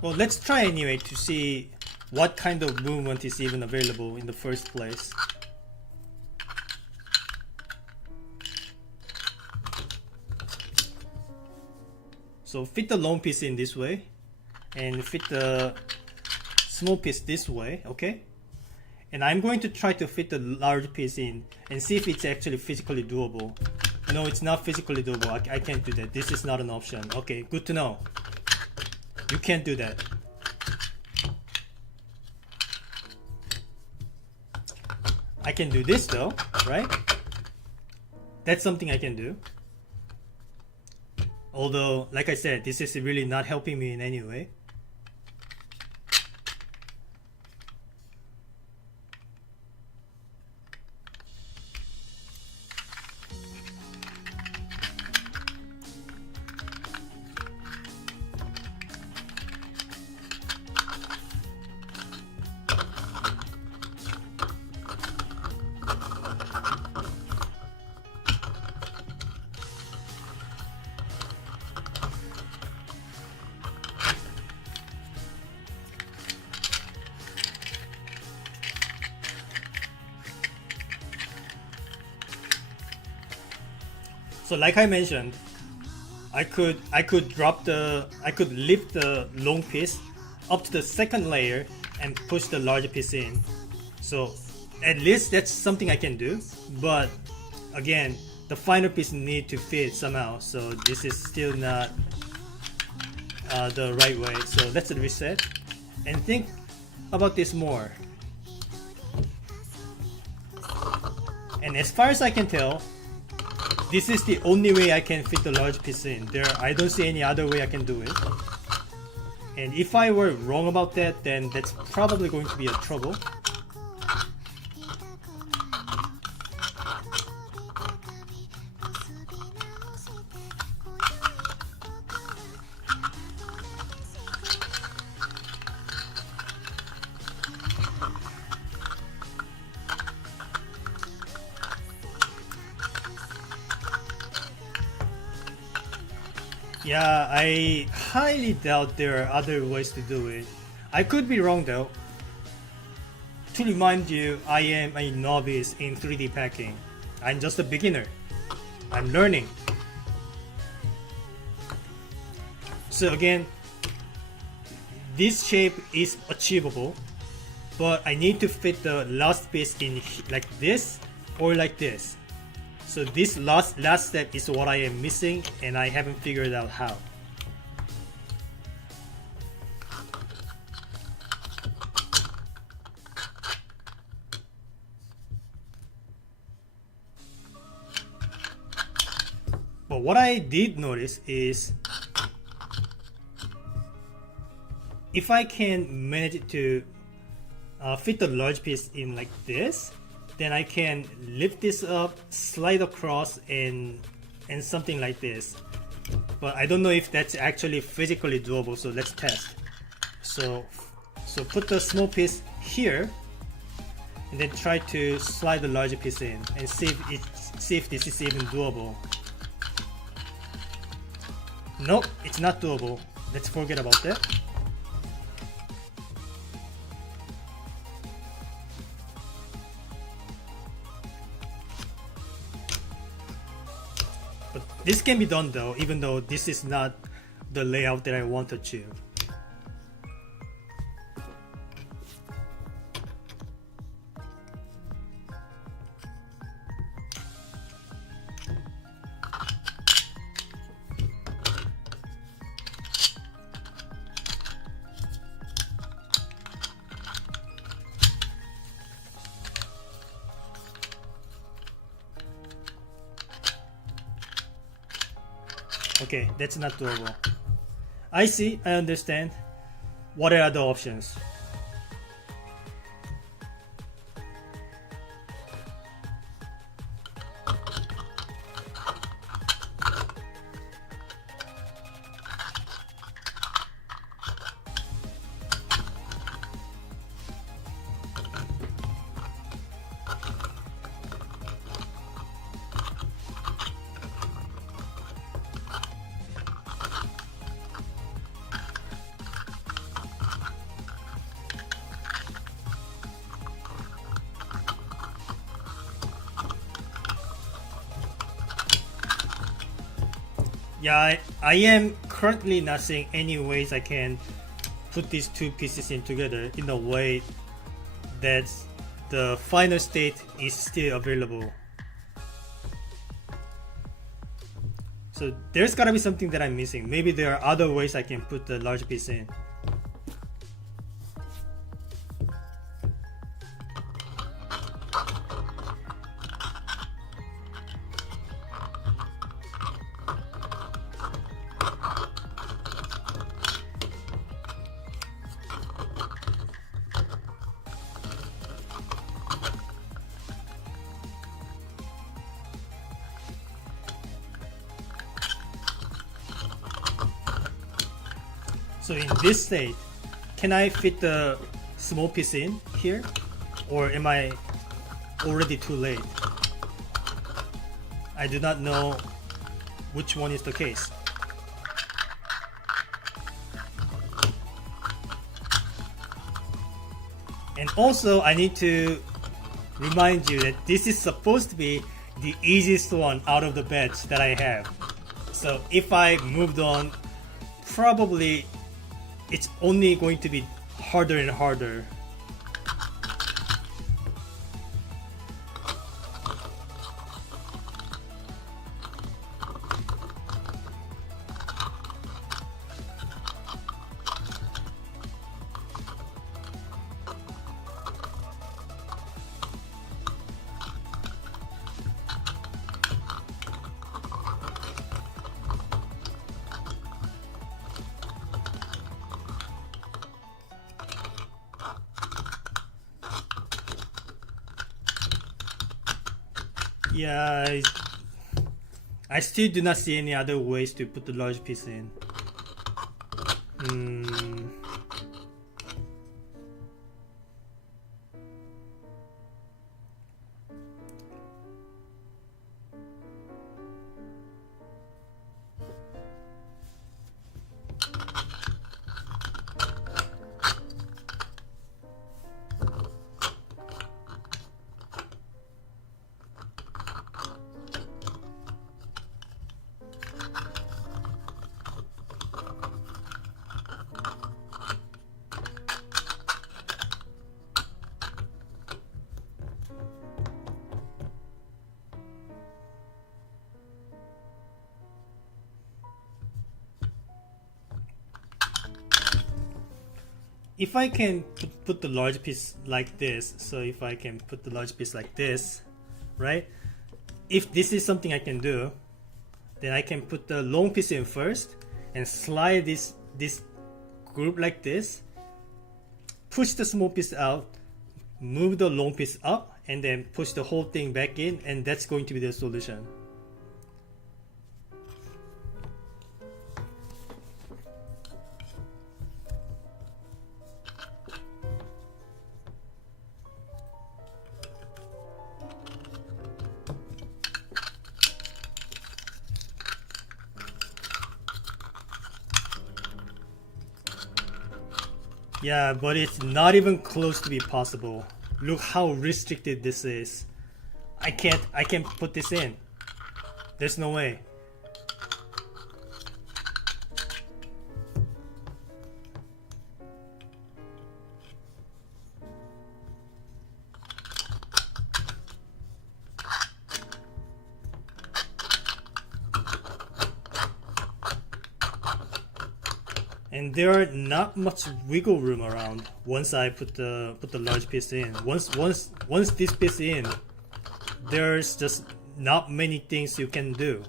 Well, let's try anyway to see what kind of movement is even available in the first place. So fit the long piece in this way and fit the small piece this way, okay? And I'm going to try to fit the large piece in and see if it's actually physically doable. No, it's not physically doable. I can't do that. This is not an option. Okay, good to know. You can't do that. I can do this though, right? That's something I can do. Although, like I said, this is really not helping me in any way. So like I mentioned, I could lift the long piece up to the second layer and push the larger piece in. So at least that's something I can do. But again, the final piece need to fit somehow. So this is still not the right way. So let's reset and think about this more. And as far as I can tell, this is the only way I can fit the large piece in. I don't see any other way I can do it. And if I were wrong about that, then that's probably going to be a trouble. Yeah, I highly doubt there are other ways to do it. I could be wrong though. To remind you, I am a novice in 3D packing. I'm just a beginner. I'm learning. So again, this shape is achievable, but I need to fit the last piece in like this or like this. So this last step is what I am missing, and I haven't figured out how. But what I did notice is if I can manage to fit the large piece in like this, then I can lift this up, slide across, and something like this. But I don't know if that's actually physically doable, so let's test. So put the small piece here, and then try to slide the larger piece in, and see if this is even doable. Nope, it's not doable. Let's forget about that. This can be done though, even though this is not the layout that I want to achieve. Okay, that's not doable. I see, I understand. What are the options? Yeah, I am currently not seeing any ways I can put these two pieces in together in a way that the final state is still available. So there's gotta be something that I'm missing. Maybe there are other ways I can put the large piece in. So in this state, can I fit the small piece in here? Or am I already too late? I do not know which one is the case. And also I need to remind you that this is supposed to be the easiest one out of the batch that I have. So if I moved on, probably it's only going to be harder and harder. Yeah, I still do not see any other ways to put the large piece in. If I can put the large piece like this, so if I can put the large piece like this, right? If this is something I can do, then I can put the long piece in first and slide this group like this, push the small piece out, move the long piece up, and then push the whole thing back in, and that's going to be the solution. Yeah, but it's not even close to be possible. Look how restricted this is. I can't put this in. There's no way. And there are not much wiggle room around once I put the large piece in. Once this piece in, there's just not many things you can do.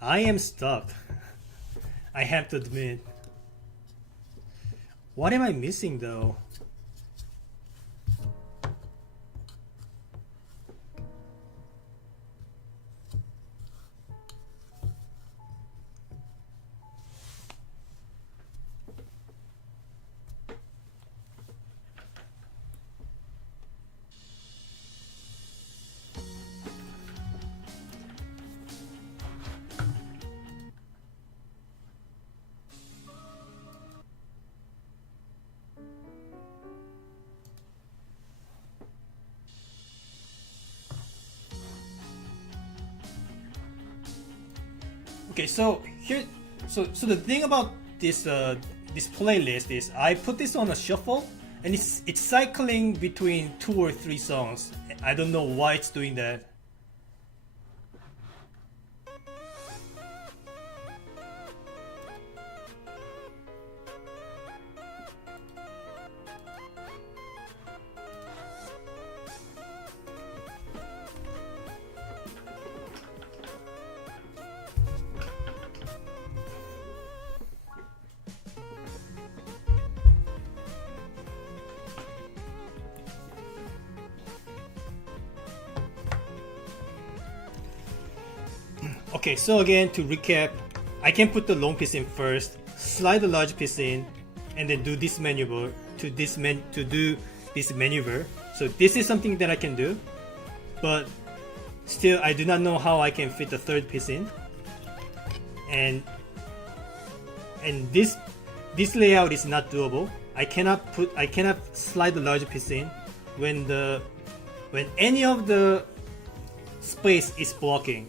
I am stuck. I have to admit. What am I missing though? Okay, so here, so the thing about this playlist is I put this on a shuffle, and it's cycling between 2 or 3 songs. I don't know why it's doing that. Okay, so again to recap, I can put the long piece in first, slide the large piece in, and then do this maneuver to do this maneuver. So this is something that I can do, but still I do not know how I can fit the third piece in. And this layout is not doable. I cannot slide the large piece in when any of the space is blocking.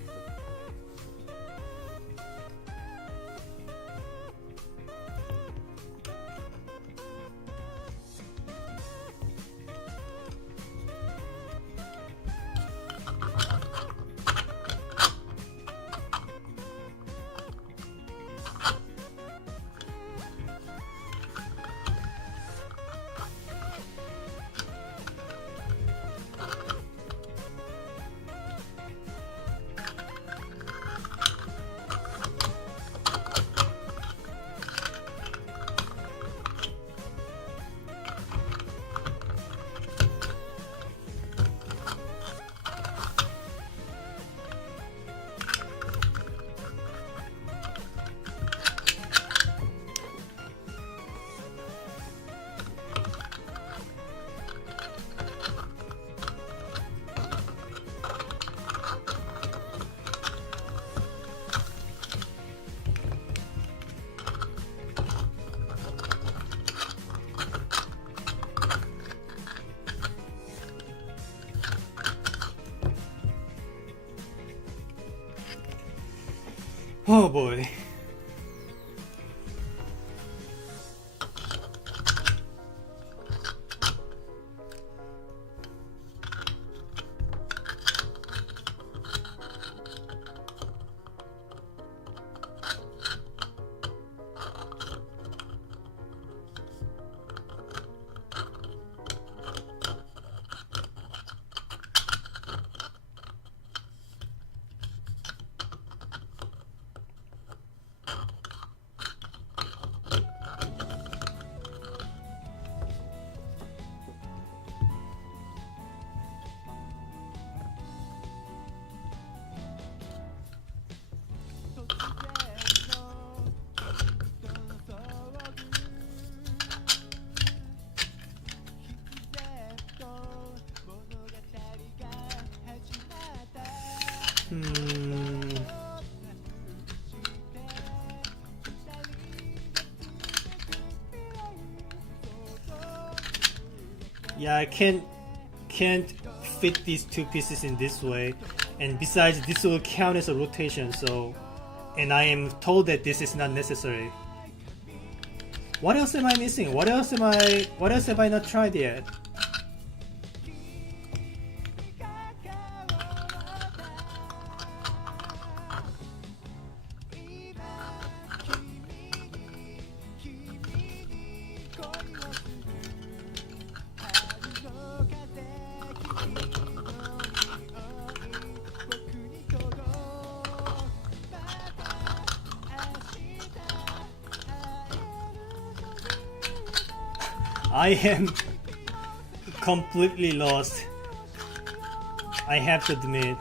Oh boy. Yeah, I can't fit these two pieces in this way, and besides this will count as a rotation, so, and I am told that this is not necessary. What else am I missing? What else have I not tried yet? I am completely lost. I have to admit.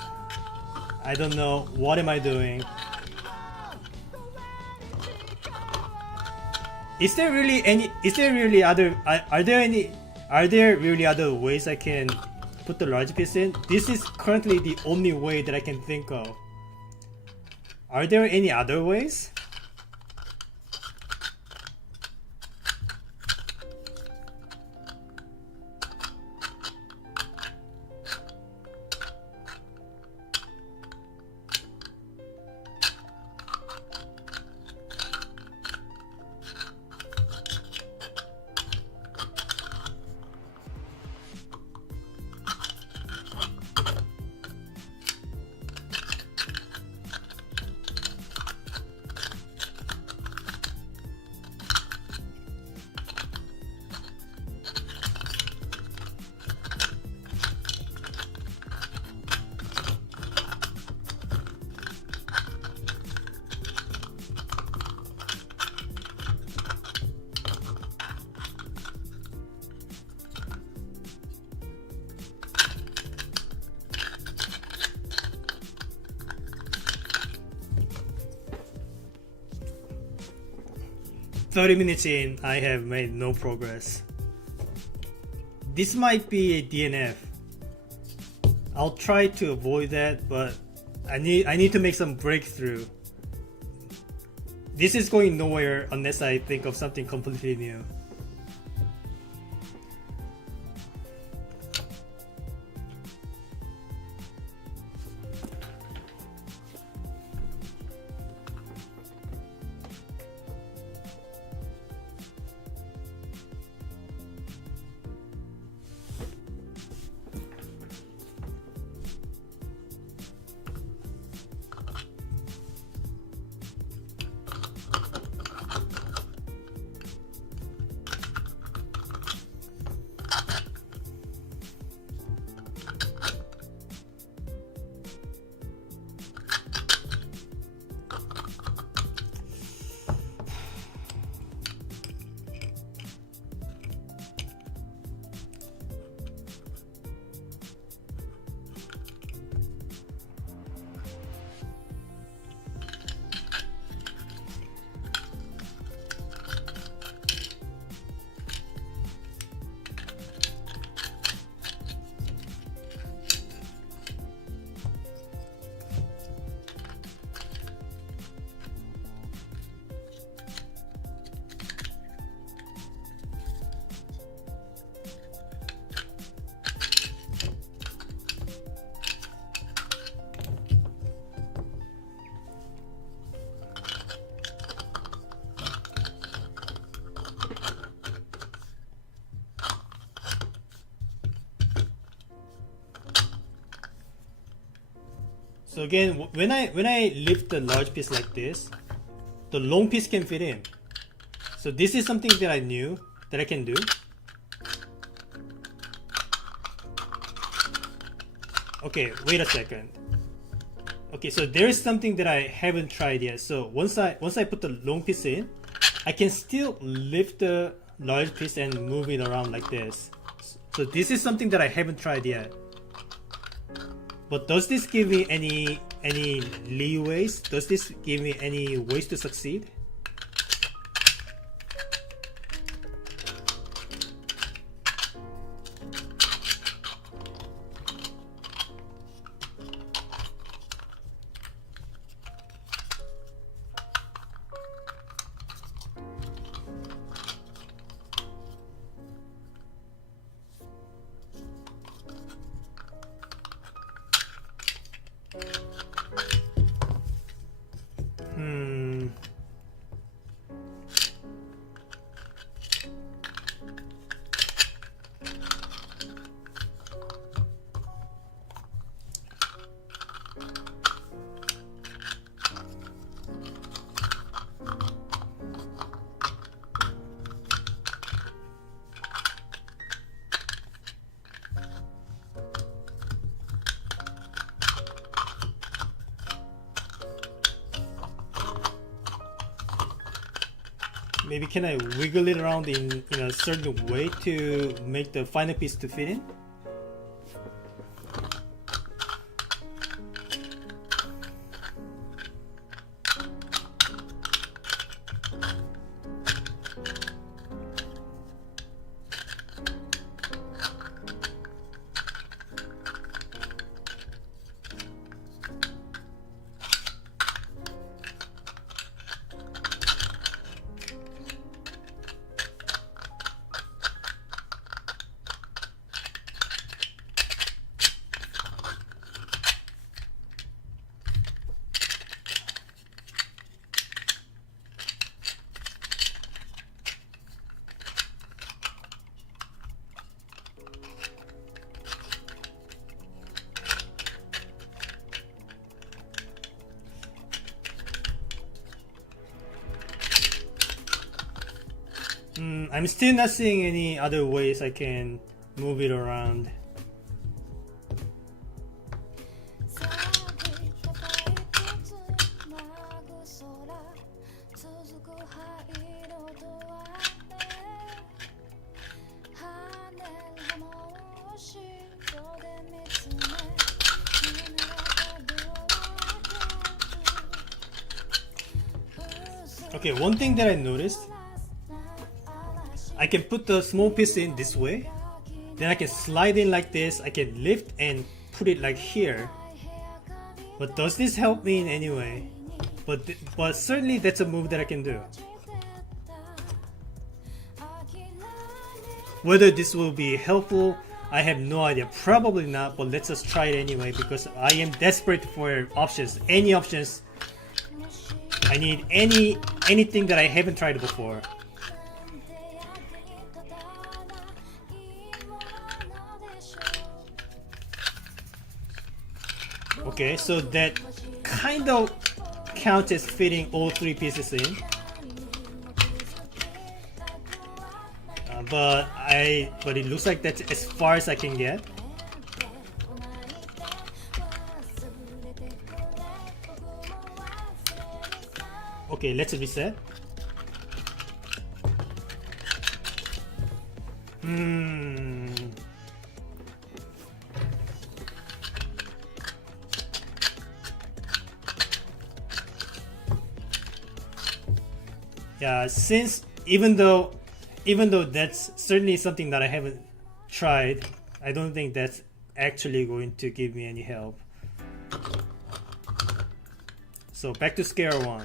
I don't know what am I doing. Is there really other are there really other ways I can put the large piece in? This is currently the only way that I can think of. Are there any other ways? 30 minutes in, I have made no progress. This might be a DNF. I'll try to avoid that, but I need to make some breakthrough. This is going nowhere unless I think of something completely new. So again, when I lift the large piece like this, the long piece can fit in. So this is something that I knew that I can do. Okay, wait a second. Okay, so there is something that I haven't tried yet. So once I put the long piece in, I can still lift the large piece and move it around like this. So this is something that I haven't tried yet. But does this give me any leeways? Does this give me any ways to succeed? Maybe can I wiggle it around in a certain way to make the final piece to fit in? I'm still not seeing any other ways I can move it around. Okay, one thing that I noticed I can put the small piece in this way, then I can slide in like this, I can lift and put it like here. But does this help me in any way? But certainly that's a move that I can do. Whether this will be helpful, I have no idea. Probably not, but let's just try it anyway because I am desperate for options. Any options. I need anything that I haven't tried before. Okay, so that kind of counts as fitting all three pieces in. But it looks like that's as far as I can get. Okay, let's reset. Yeah, since even though that's certainly something that I haven't tried, I don't think that's actually going to give me any help. So back to square one.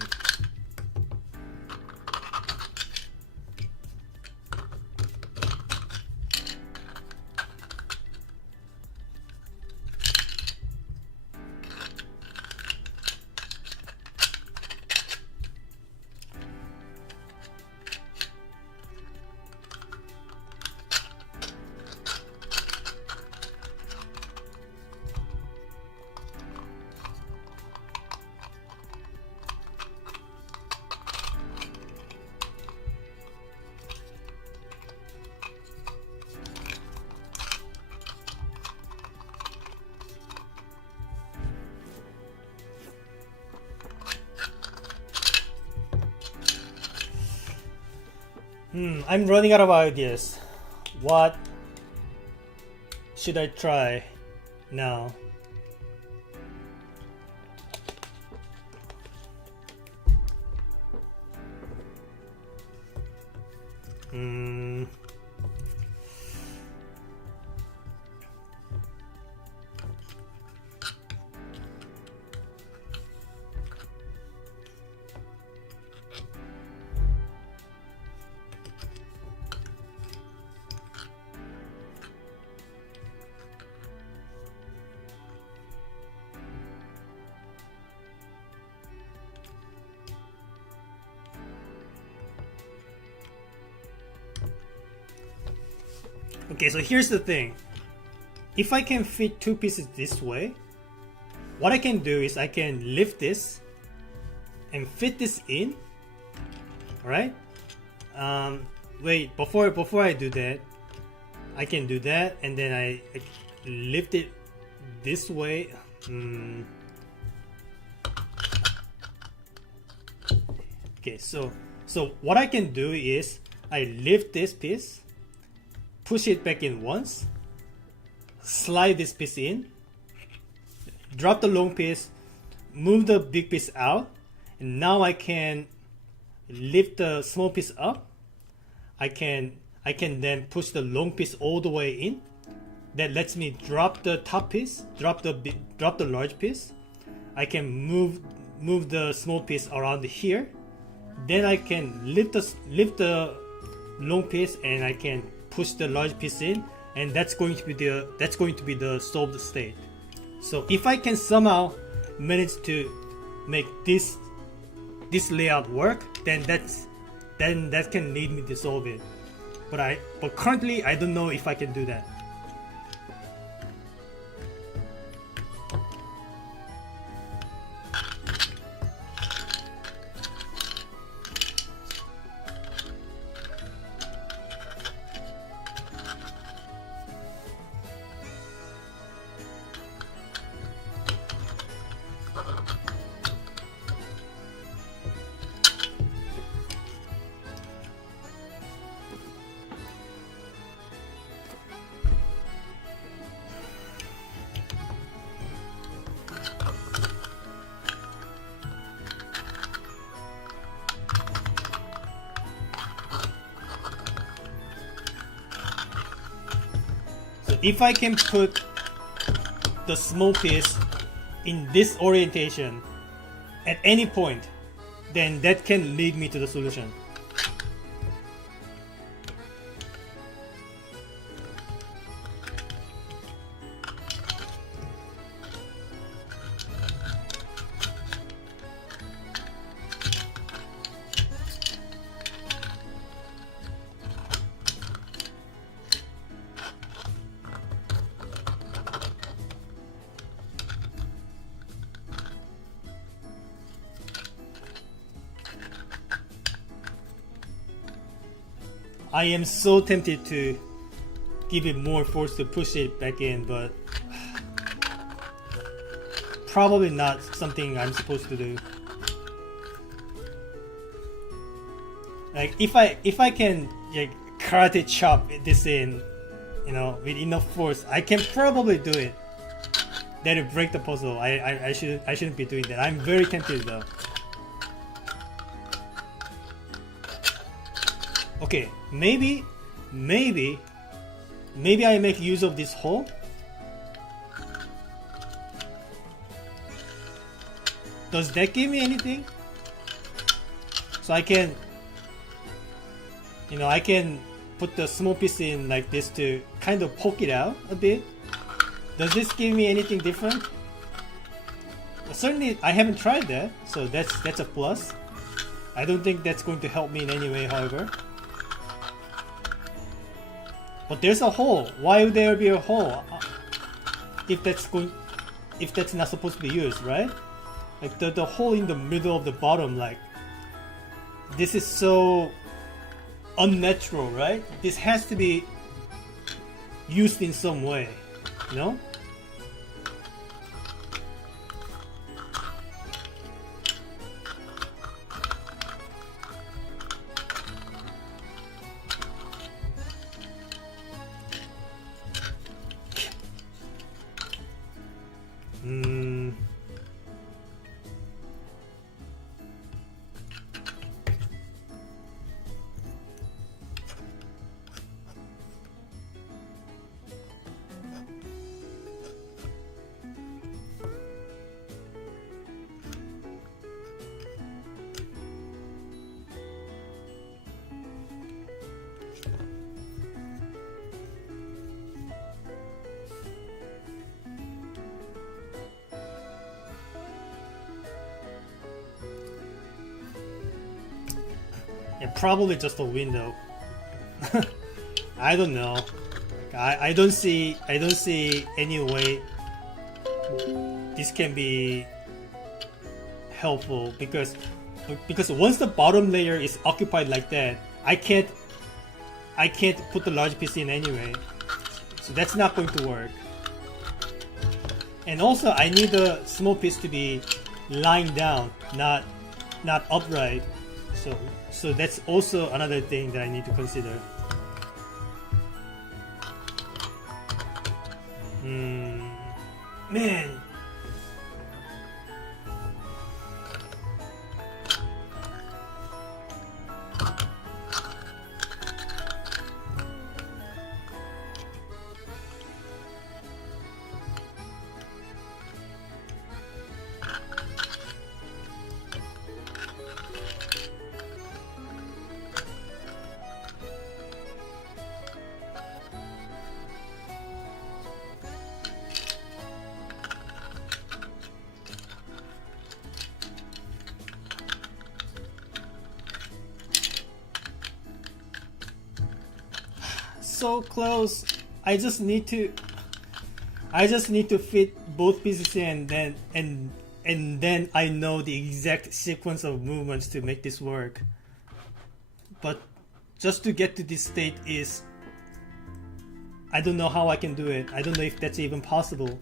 I'm running out of ideas. What should I try now? Okay, so here's the thing. If I can fit two pieces this way, what I can do is I can lift this and fit this in. Alright? Wait, before I do that, I can do that and then I lift it this way. Okay, so what I can do is I lift this piece, push it back in once, slide this piece in, drop the long piece, move the big piece out, and now I can lift the small piece up. I can then push the long piece all the way in. That lets me drop the top piece, drop the large piece. I can move the small piece around here. Then I can lift the long piece and I can push the large piece in, and that's going to be the solved state. So if I can somehow manage to make this layout work, then that can lead me to solve it. But currently I don't know if I can do that. if I can put the small piece in this orientation at any point, then that can lead me to the solution. I am so tempted to give it more force to push it back in, but probably not something I'm supposed to do. Like if I can like karate chop this in, you know, with enough force, I can probably do it. That'll break the puzzle. I shouldn't be doing that. I'm very tempted though. Okay, maybe I make use of this hole. Does that give me anything? So I can, you know, I can put the small piece in like this to kind of poke it out a bit. Does this give me anything different? Certainly, I haven't tried that, so that's a plus. I don't think that's going to help me in any way, however. But there's a hole. Why would there be a hole? If that's not supposed to be used, right? Like the hole in the middle of the bottom, like this is so unnatural, right? This has to be used in some way, you know? Yeah, probably just a window. I don't know. I don't see any way this can be helpful because once the bottom layer is occupied like that, I can't put the large piece in anyway. So that's not going to work. And also I need the small piece to be lying down, not upright. So that's also another thing that I need to consider. Man. So close. I just need to fit both pieces in, and then I know the exact sequence of movements to make this work. But just to get to this state is, I don't know how I can do it. I don't know if that's even possible.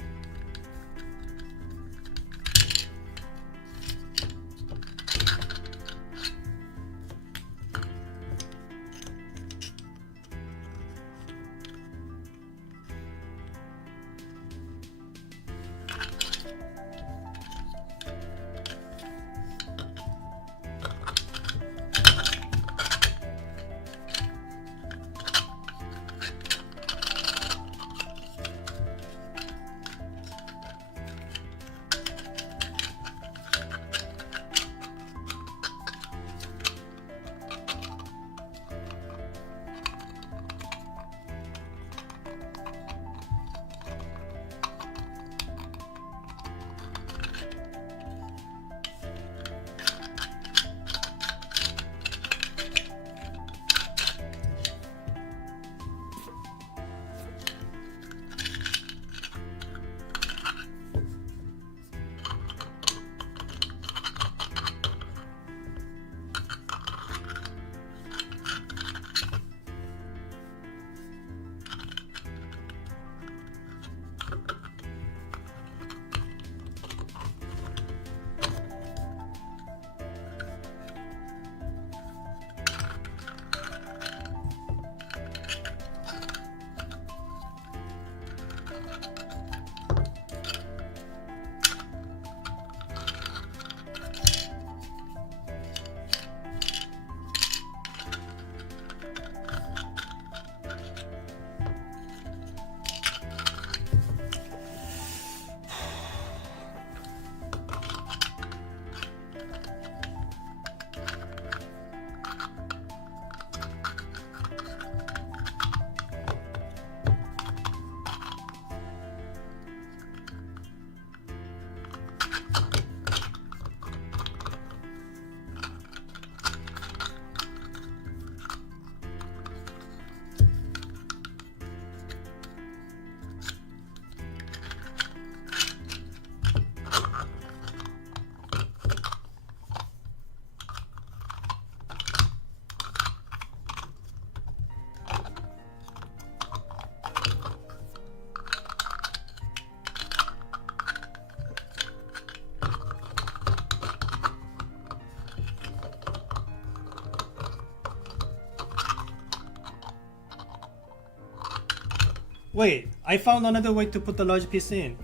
Wait, I found another way to put the large piece in.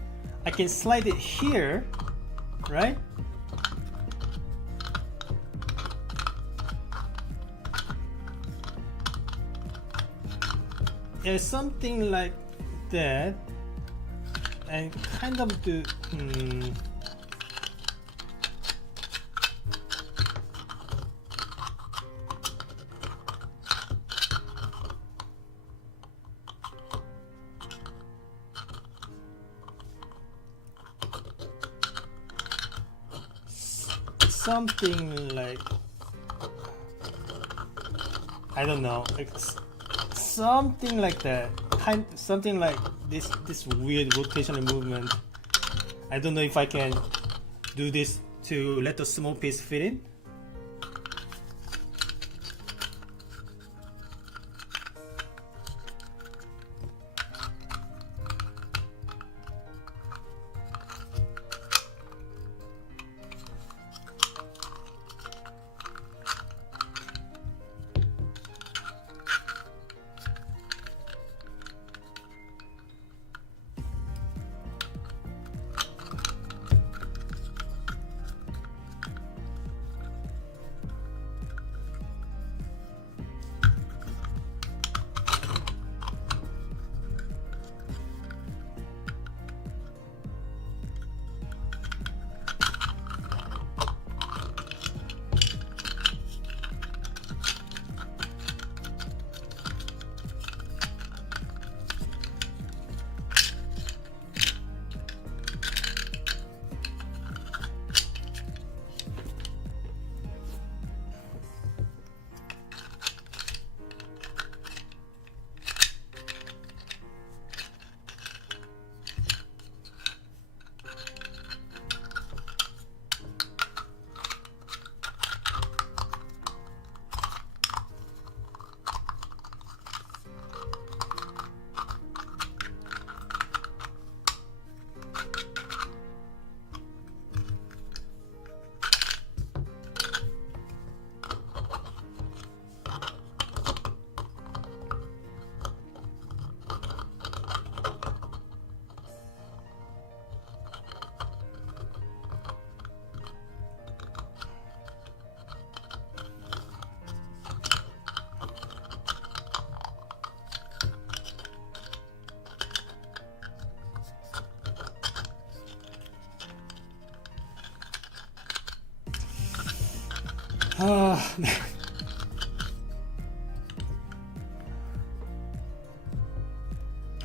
I can slide it here, right? Yeah, something like that. And kind of do, something like, I don't know, it's something like that, something like this weird rotational movement. I don't know if I can do this to let the small piece fit in.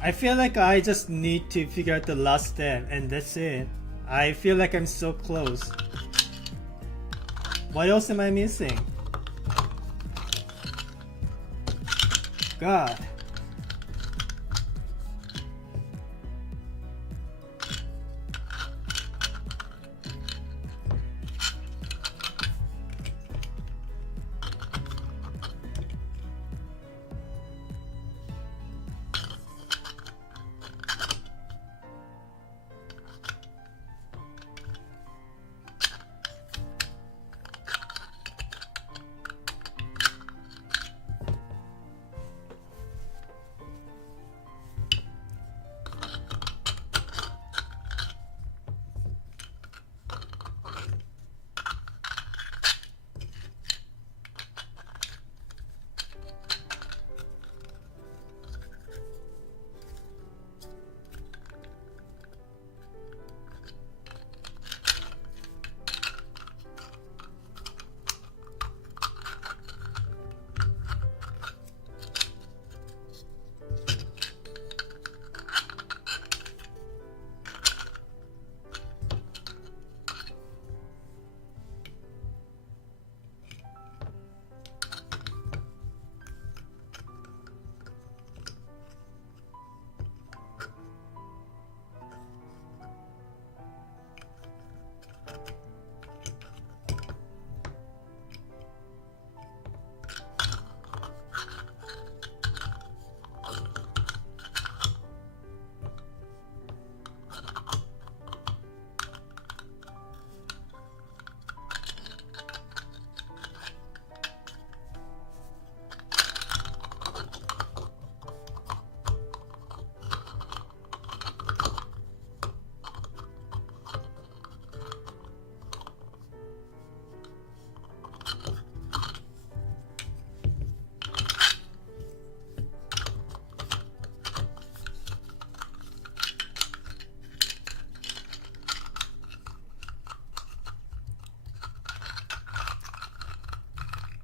I feel like I just need to figure out the last step and that's it. I feel like I'm so close. What else am I missing? God.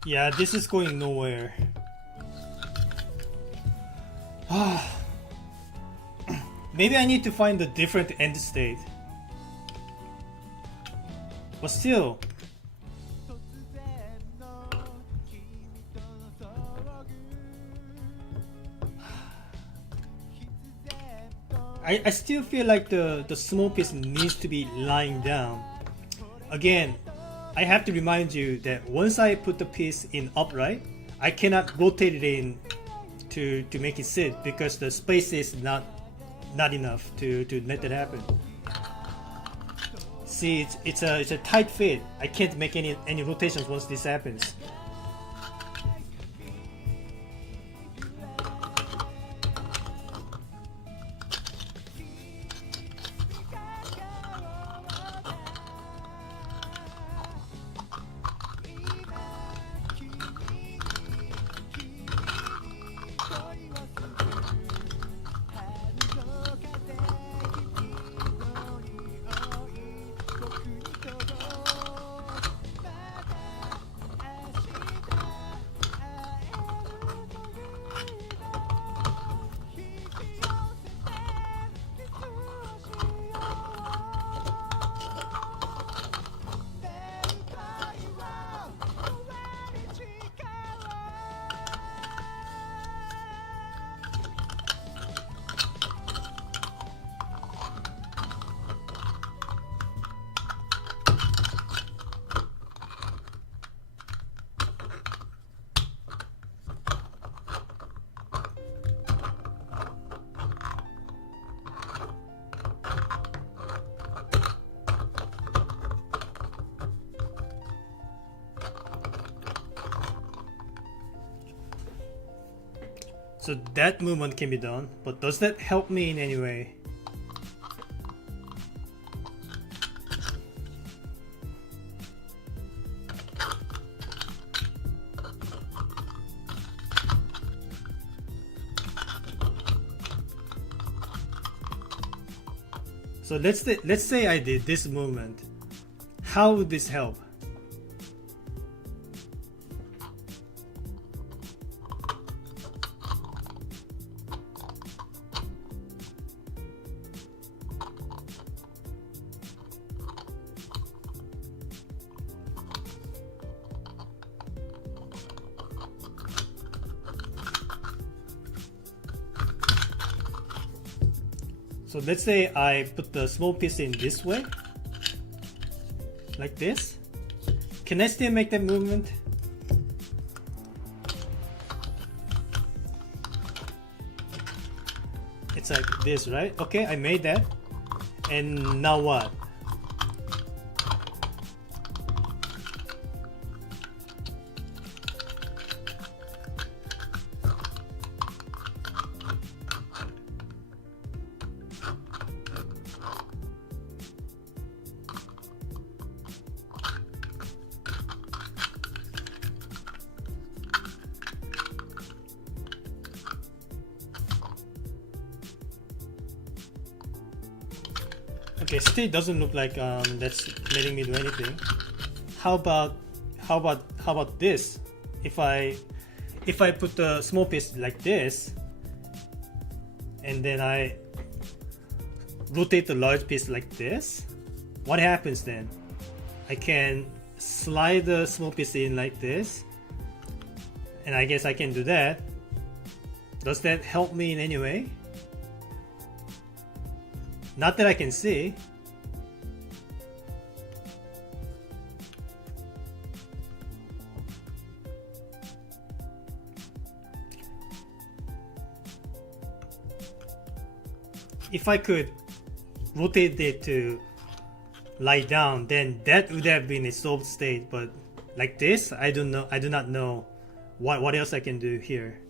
Yeah, this is going nowhere. Maybe I need to find a different end state. But still, I still feel like the small piece needs to be lying down. Again, I have to remind you that once I put the piece in upright, I cannot rotate it in to make it sit because the space is not enough to let that happen. See, it's a tight fit. I can't make any rotations once this happens. So that movement can be done, but does that help me in any way? So let's say I did this movement. How would this help? So let's say I put the small piece in this way, like this. Can I still make that movement? It's like this, right? Okay, I made that. And now what? Okay, still doesn't look like that's letting me do anything. How about this? If I put the small piece like this, and then I rotate the large piece like this, what happens then? I can slide the small piece in like this, and I guess I can do that. Does that help me in any way? Not that I can see. If I could rotate it to lie down, then that would have been a solved state. But like this, I don't know. I do not know what else I can do here.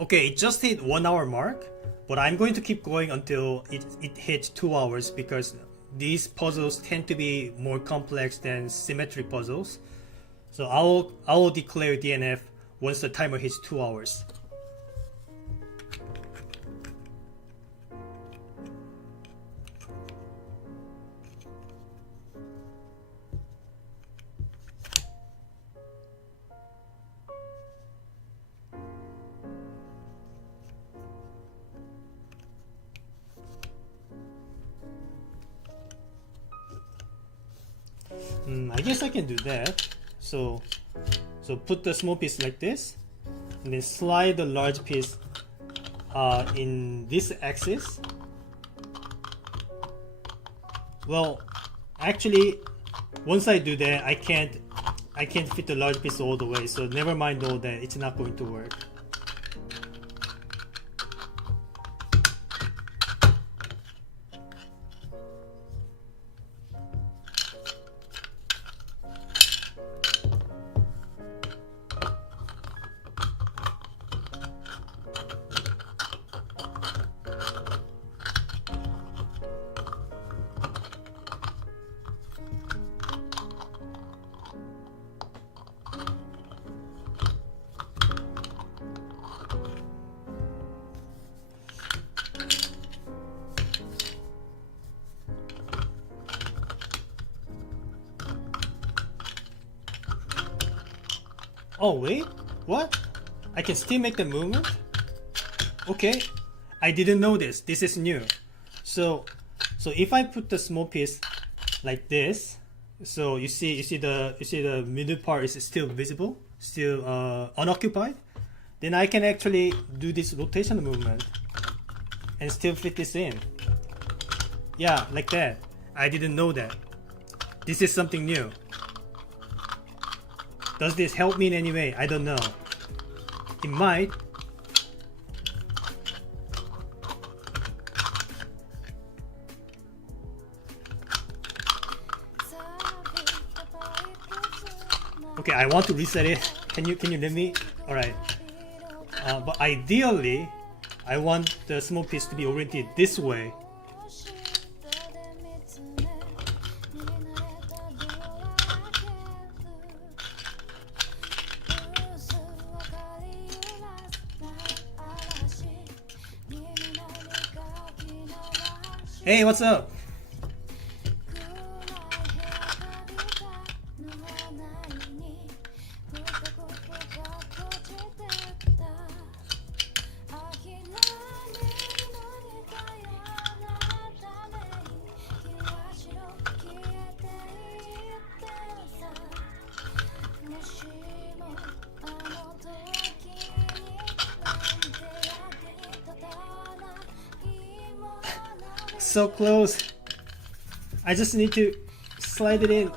Okay, it just hit 1 hour mark, but I'm going to keep going until it hits 2 hours because these puzzles tend to be more complex than symmetric puzzles. So I will declare DNF once the timer hits 2 hours. I guess I can do that. So put the small piece like this, and then slide the large piece in this axis. Well, actually, once I do that, I can't fit the large piece all the way. So never mind all that. It's not going to work. Oh wait, what? I can still make the movement? Okay, I didn't know this. This is new. So if I put the small piece like this, so you see the middle part is still visible, still unoccupied, then I can actually do this rotation movement and still fit this in. Yeah, like that. I didn't know that. This is something new. Does this help me in any way? I don't know. It might. Okay, I want to reset it. Can you let me? All right. But ideally, I want the small piece to be oriented this way. Hey, what's up? So close. I just need to slide it in.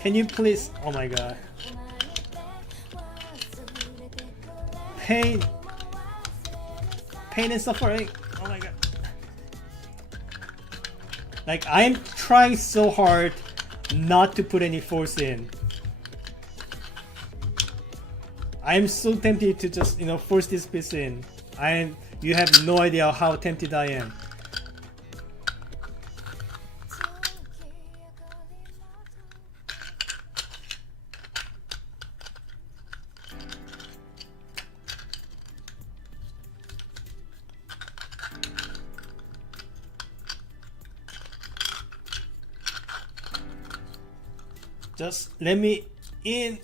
Can you please? Oh my god. Pain and suffering. Oh my god. Like, I'm trying so hard not to put any force in. I'm so tempted to just, force this piece in. You have no idea how tempted I am. Just let me in.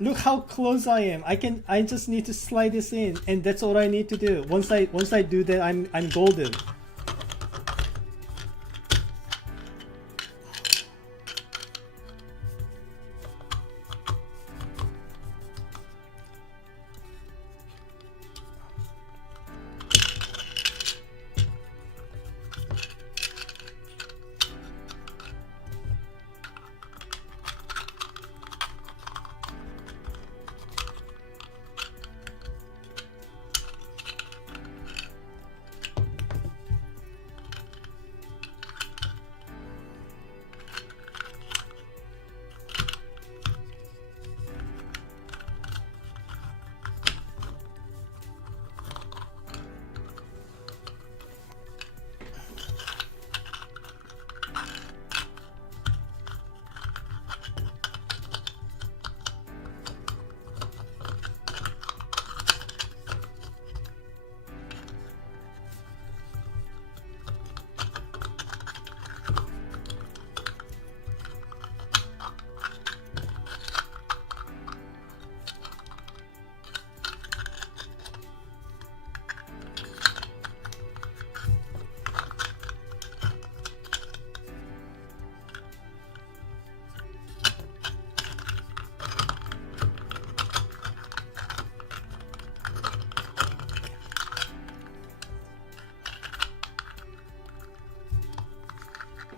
Look how close I am. I just need to slide this in, and that's all I need to do. Once I do that, I'm golden.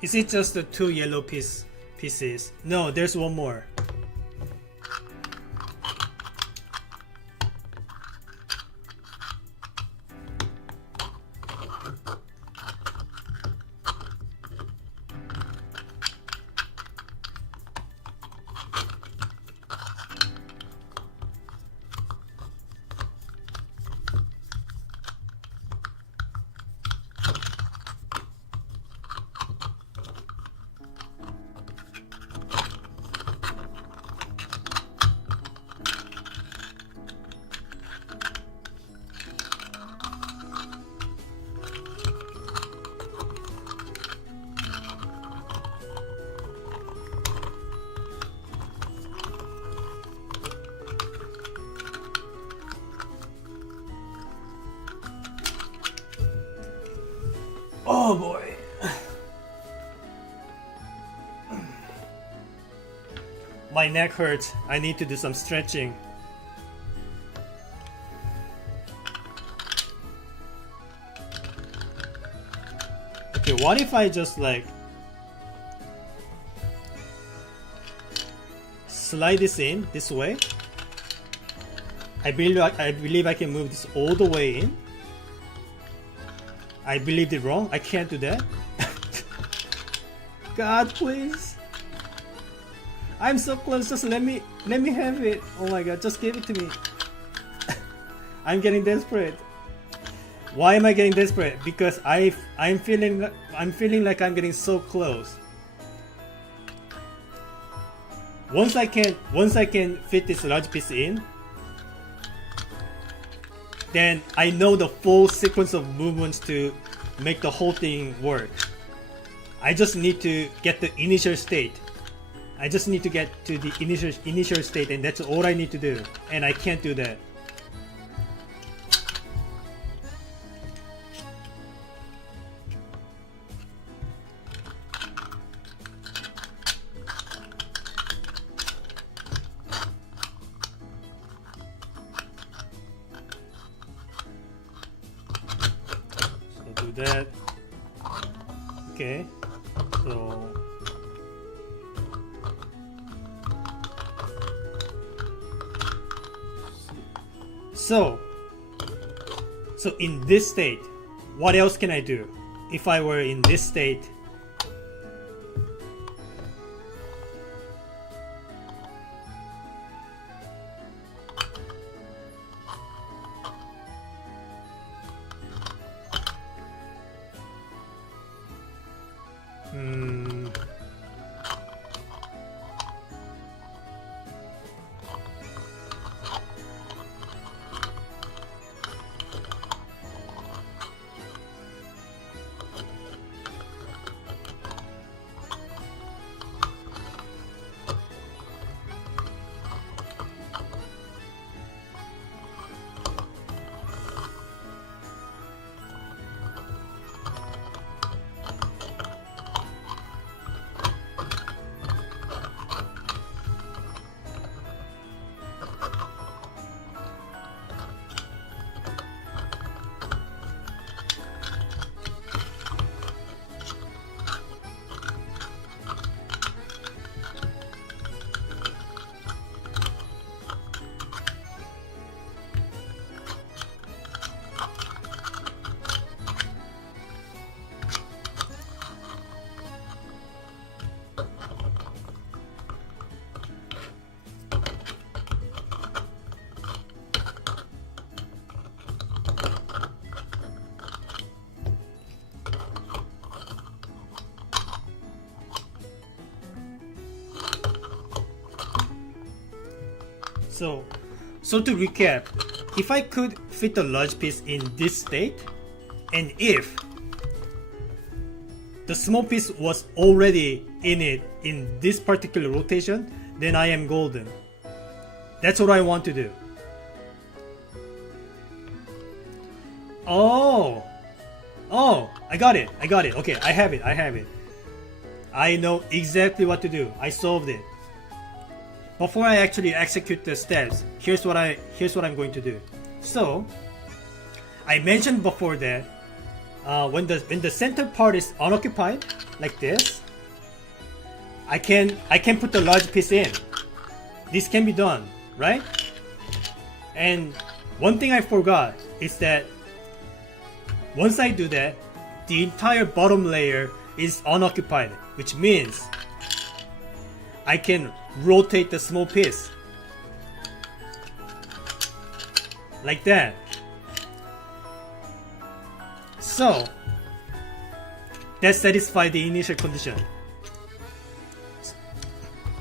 Is it just the 2 yellow pieces? No, there's one more. Oh boy. My neck hurts. I need to do some stretching. Okay, what if I just like slide this in this way? I believe I can move this all the way in. I believed it wrong. I can't do that. God, please. I'm so close. Just let me have it. Oh my God, just give it to me. I'm getting desperate. Why am I getting desperate? Because I'm feeling like I'm getting so close. Once I can fit this large piece in, then I know the full sequence of movements to make the whole thing work. I just need to get the initial state. I just need to get to the initial state, and that's all I need to do. And I can't do that. That. Okay, so in this state, what else can I do? If I were in this state, So to recap, if I could fit the large piece in this state, and if the small piece was already in it in this particular rotation, then I am golden. That's what I want to do. Oh, I got it. Okay, I have it. I know exactly what to do. I solved it. Before I actually execute the steps, here's what I'm going to do. So, I mentioned before that when the center part is unoccupied like this, I can put the large piece in. This can be done, right? And one thing I forgot is that once I do that, the entire bottom layer is unoccupied, which means I can rotate the small piece like that. So that satisfies the initial condition.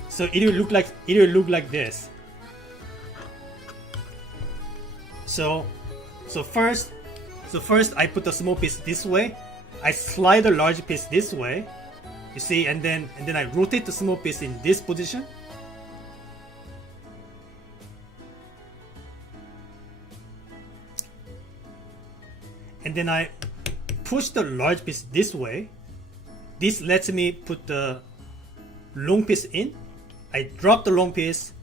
So it will look like this. So first I put the small piece this way. I slide the large piece this way. You see, and then I rotate the small piece in this position. And then I push the large piece this way. This lets me put the long piece in. I drop the long piece.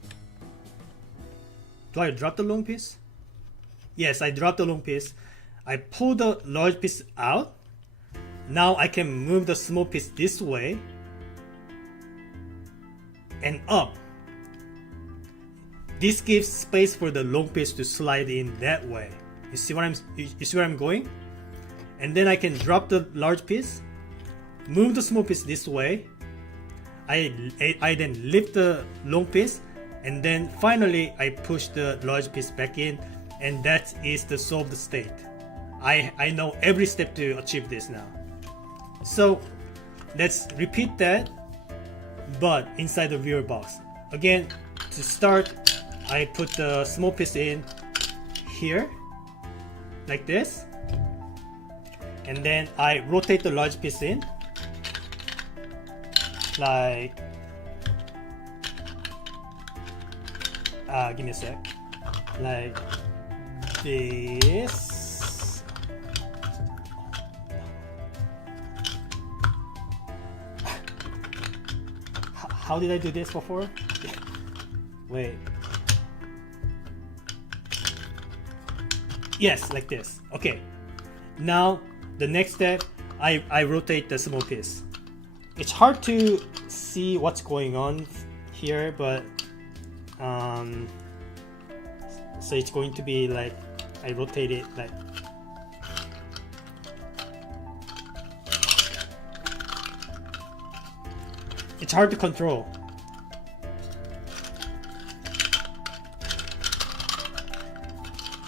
Do I drop the long piece? Yes, I drop the long piece. I pull the large piece out. Now I can move the small piece this way and up. This gives space for the long piece to slide in that way. You see where I'm going? And then I can drop the large piece, move the small piece this way. I then lift the long piece, and then finally I push the large piece back in, and that is the solved state. I know every step to achieve this now. So let's repeat that, but inside the viewer box. Again, to start, I put the small piece in here, like this, and then I rotate the large piece in, like, give me a sec, like this. How did I do this before? Wait. Yes, like this. Okay. Now the next step, I rotate the small piece. It's hard to see what's going on here, but so it's going to be like I rotate it like it's hard to control.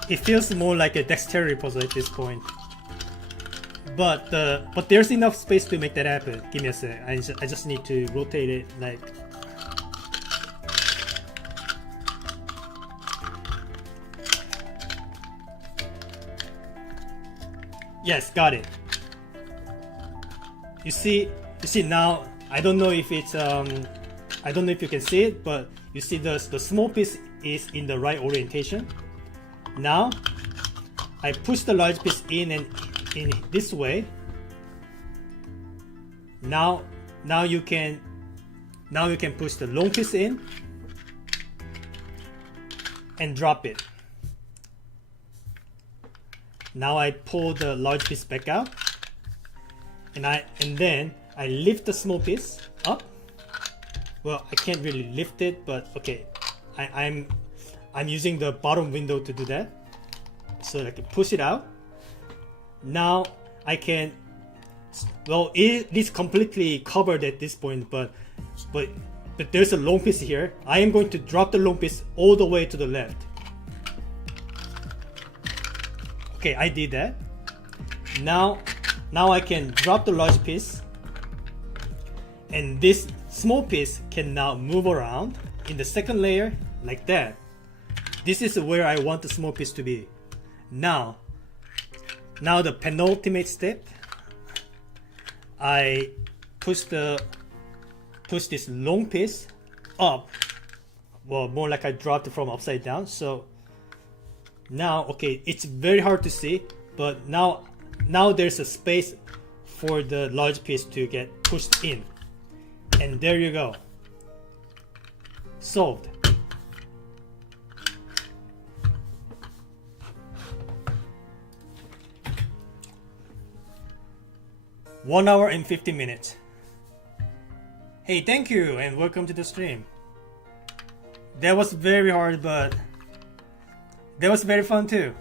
It feels more like a dexterity puzzle at this point. But there's enough space to make that happen. Give me a sec. I just need to rotate it like. Yes, got it. You see now. I don't know if it's I don't know if you can see it, but you see the small piece is in the right orientation. Now I push the large piece in and in this way. Now you can push the long piece in and drop it. Now I pull the large piece back out, and then I lift the small piece up. Well, I can't really lift it, but okay, I'm using the bottom window to do that. So I can push it out. Now I can, well, it is completely covered at this point, but there's a long piece here. I am going to drop the long piece all the way to the left. Okay, I did that. Now I can drop the large piece, and this small piece can now move around in the second layer like that. This is where I want the small piece to be. Now the penultimate step, I push this long piece up. Well, more like I dropped it from upside down. So now, okay, it's very hard to see, but now there's a space for the large piece to get pushed in. And there you go. Solved. 1 hour and 50 minutes. Hey, thank you and welcome to the stream. That was very hard, but that was very fun too.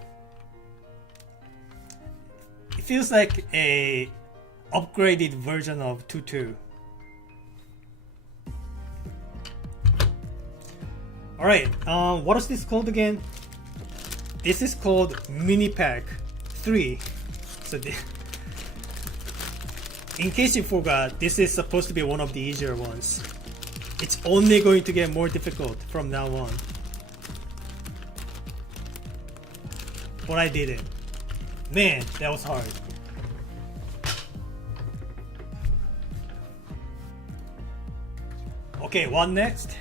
It feels like a upgraded version of 2-2. Alright, what is this called again? This is called Mini Pack 3. So in case you forgot, this is supposed to be one of the easier ones. It's only going to get more difficult from now on. But I did it. Man, that was hard. Okay, what next?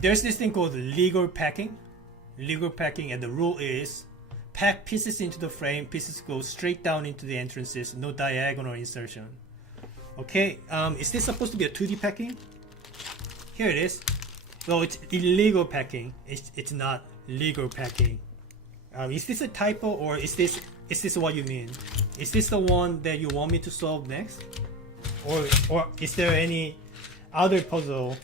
There's this thing called legal packing. Legal packing, and the rule is pack pieces into the frame, pieces go straight down into the entrances, no diagonal insertion. Okay, is this supposed to be a 2D packing? Here it is. Well, it's illegal packing. It's not legal packing. Is this a typo, or is this what you mean? Is this the one that you want me to solve next? Or is there any other puzzle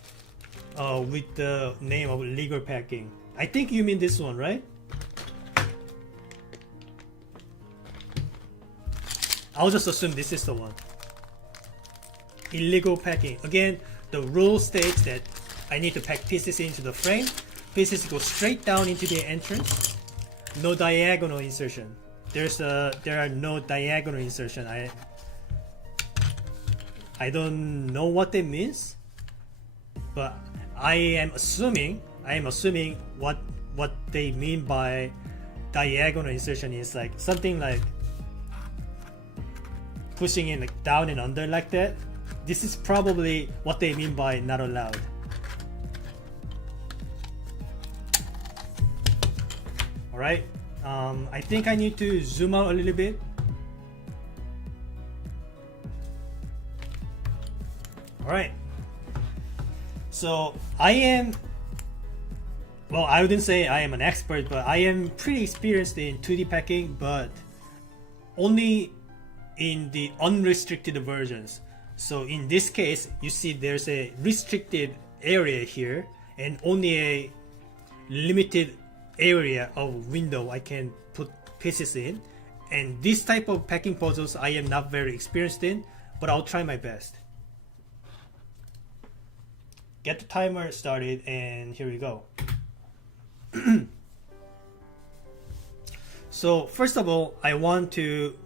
with the name of legal packing? I think you mean this one, right? I'll just assume this is the one. Illegal packing. Again, the rule states that I need to pack pieces into the frame. Pieces go straight down into the entrance. No diagonal insertion. There are no diagonal insertion. I don't know what that means, but I am assuming what they mean by diagonal insertion is like something like pushing in like down and under like that. This is probably what they mean by not allowed. Alright, I think I need to zoom out a little bit. Alright, so I wouldn't say I am an expert, but I am pretty experienced in 2D packing, but only in the unrestricted versions. So in this case, you see there's a restricted area here and only a limited area of window I can put pieces in. And this type of packing puzzles I am not very experienced in, but I'll try my best. Get the timer started, and here we go. So first of all, I want to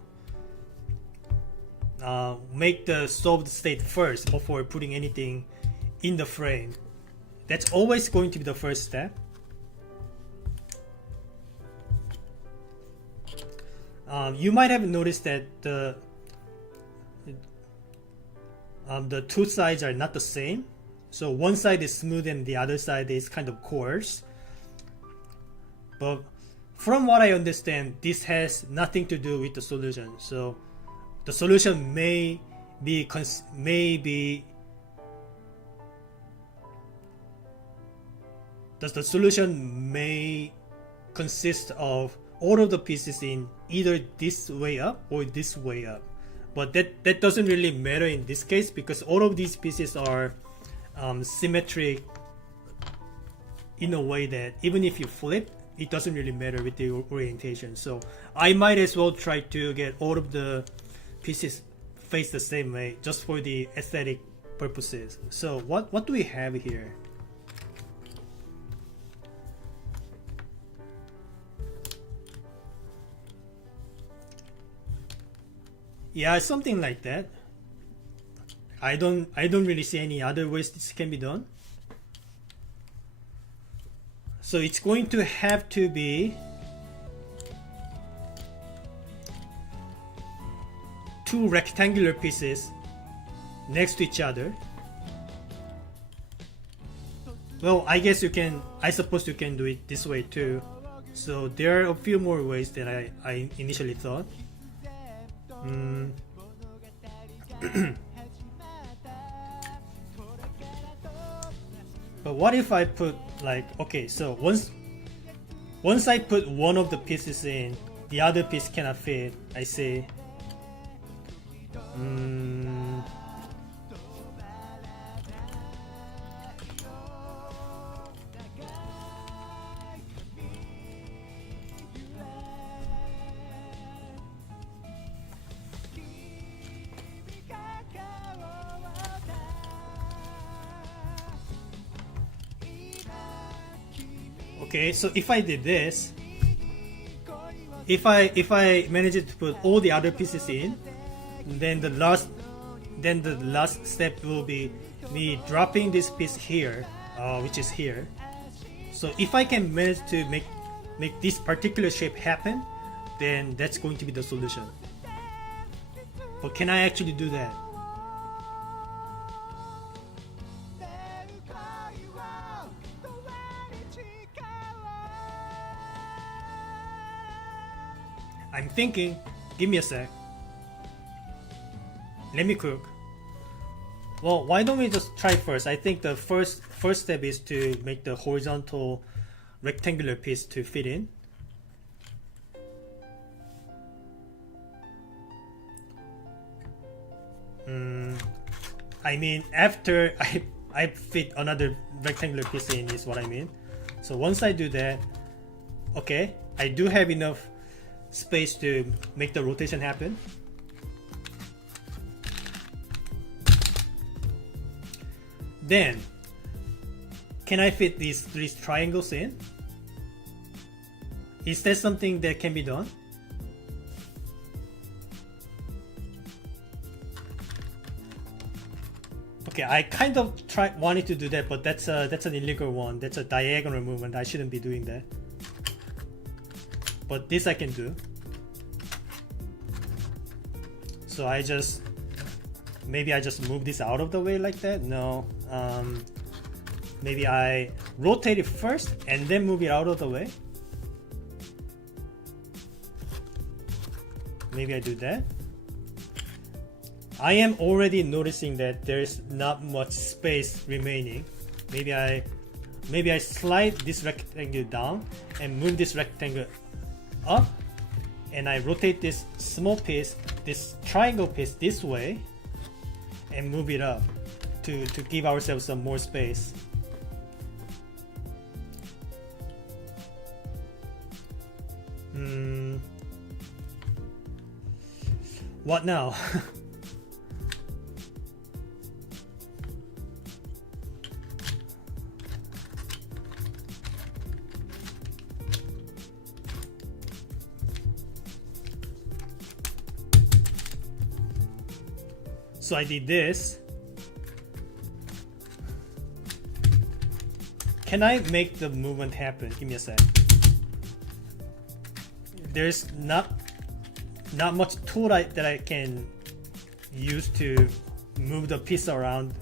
make the solved state first before putting anything in the frame. That's always going to be the first step. You might have noticed that the two sides are not the same. So one side is smooth and the other side is kind of coarse. But from what I understand, this has nothing to do with the solution. So the solution may consist of all of the pieces in either this way up or this way up. But that doesn't really matter in this case, because all of these pieces are symmetric in a way that even if you flip, it doesn't really matter with the orientation. So I might as well try to get all of the pieces face the same way just for the aesthetic purposes. So what do we have here? Yeah, something like that. I don't really see any other ways this can be done. So it's going to have to be two rectangular pieces next to each other. Well, I suppose you can do it this way too. So there are a few more ways than I initially thought. But what if I put like, okay, so Once I put one of the pieces in, the other piece cannot fit. I see. Okay, so if I did this, if I manage to put all the other pieces in, then the last step will be me dropping this piece here, which is here. So if I can manage to make this particular shape happen, then that's going to be the solution. But can I actually do that? I'm thinking. Give me a sec. Let me cook. Well, why don't we just try first? I think the first step is to make the horizontal rectangular piece to fit in. I mean, after I fit another rectangular piece in is what I mean. So once I do that, okay, I do have enough space to make the rotation happen. Then, can I fit these three triangles in? Is that something that can be done? Okay, I kind of wanted to do that, but that's an illegal one. That's a diagonal movement. I shouldn't be doing that. But this I can do. So maybe I just move this out of the way like that. No, maybe I rotate it first and then move it out of the way. Maybe I do that. I am already noticing that there's not much space remaining. Maybe I slide this rectangle down and move this rectangle up, and I rotate this small piece, this triangle piece this way, and move it up to give ourselves some more space. What now? So I did this. Can I make the movement happen? Give me a sec. There's not much tool that I can use to move the piece around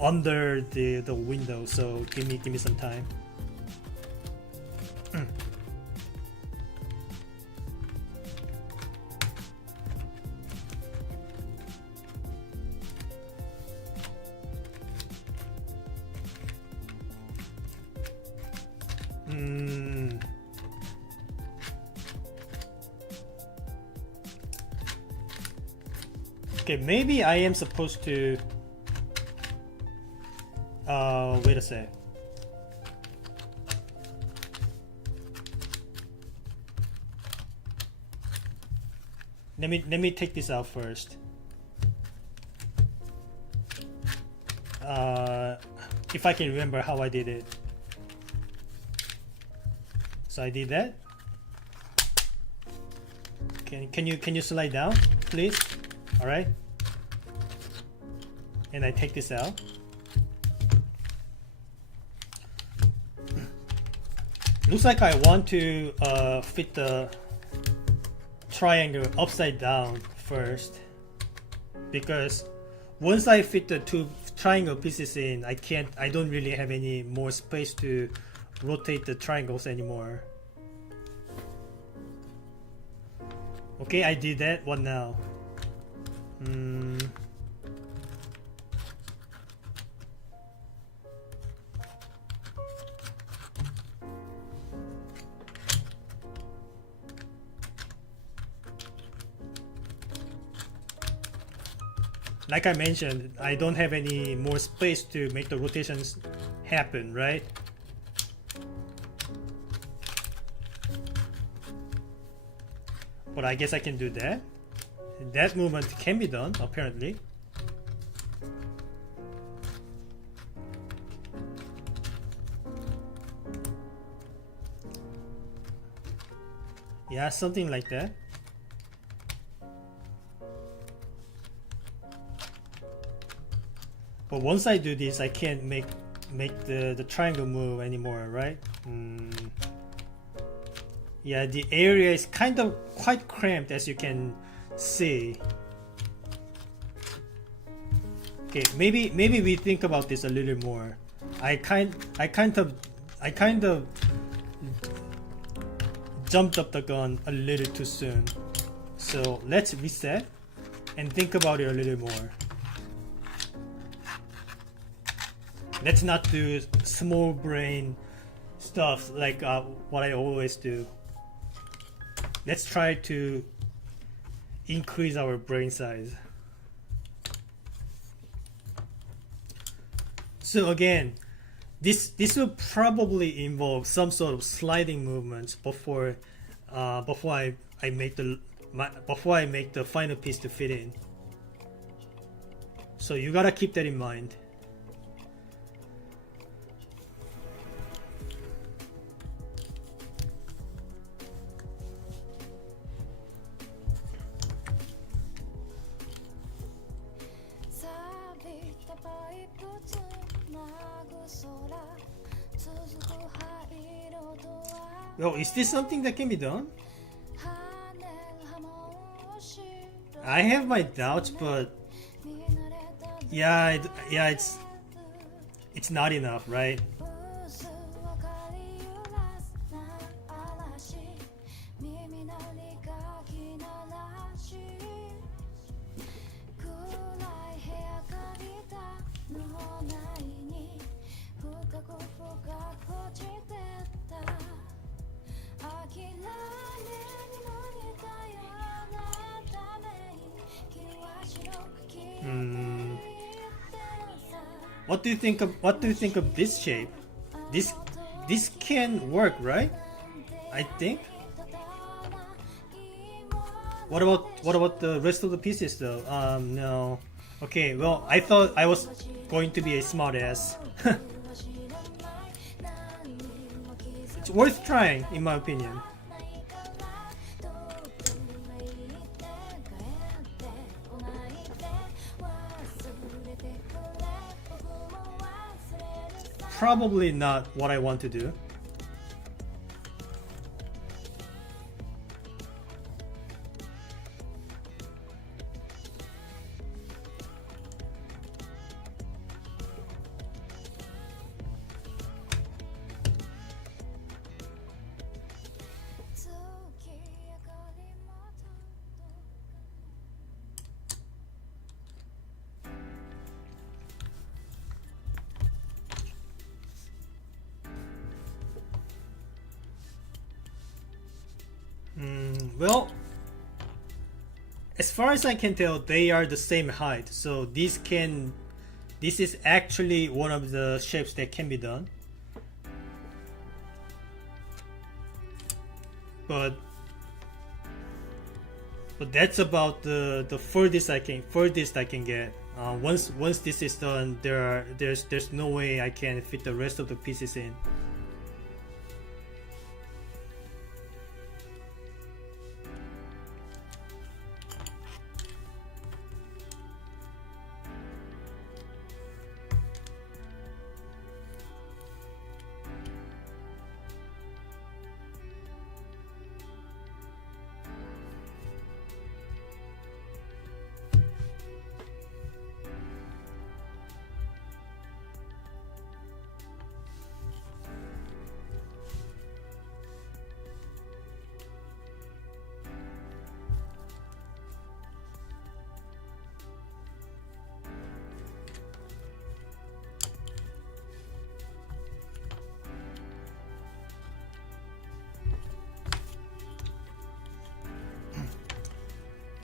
under the window. So give me some time. Okay, maybe I am supposed to wait a sec. Let me take this out first. If I can remember how I did it. So I did that. Can you slide down, please? All right. And I take this out. Looks like I want to fit the triangle upside down first, because once I fit the two triangle pieces in, I don't really have any more space to rotate the triangles anymore. Okay, I did that. What now? like I mentioned, I don't have any more space to make the rotations happen, right? But I guess I can do that. That movement can be done, apparently. Yeah, something like that. But once I do this, I can't make the triangle move anymore, right? Yeah, the area is kind of quite cramped, as you can see. Okay, maybe we think about this a little more. I kind of jumped up the gun a little too soon. So let's reset and think about it a little more. Let's not do small brain stuff like what I always do. Let's try to increase our brain size. So again, this will probably involve some sort of sliding movements before I make the final piece to fit in. So you gotta keep that in mind. Well, is this something that can be done? I have my doubts, but yeah, it's not enough, right? What do you think of this shape? This can work, right? I think. What about the rest of the pieces though? No. Okay, well, I thought I was going to be a smartass. It's worth trying, in my opinion. Probably not what I want to do. Well, as far as I can tell, they are the same height, so this is actually one of the shapes that can be done. But that's about the furthest I can get. Once this is done, there's no way I can fit the rest of the pieces in.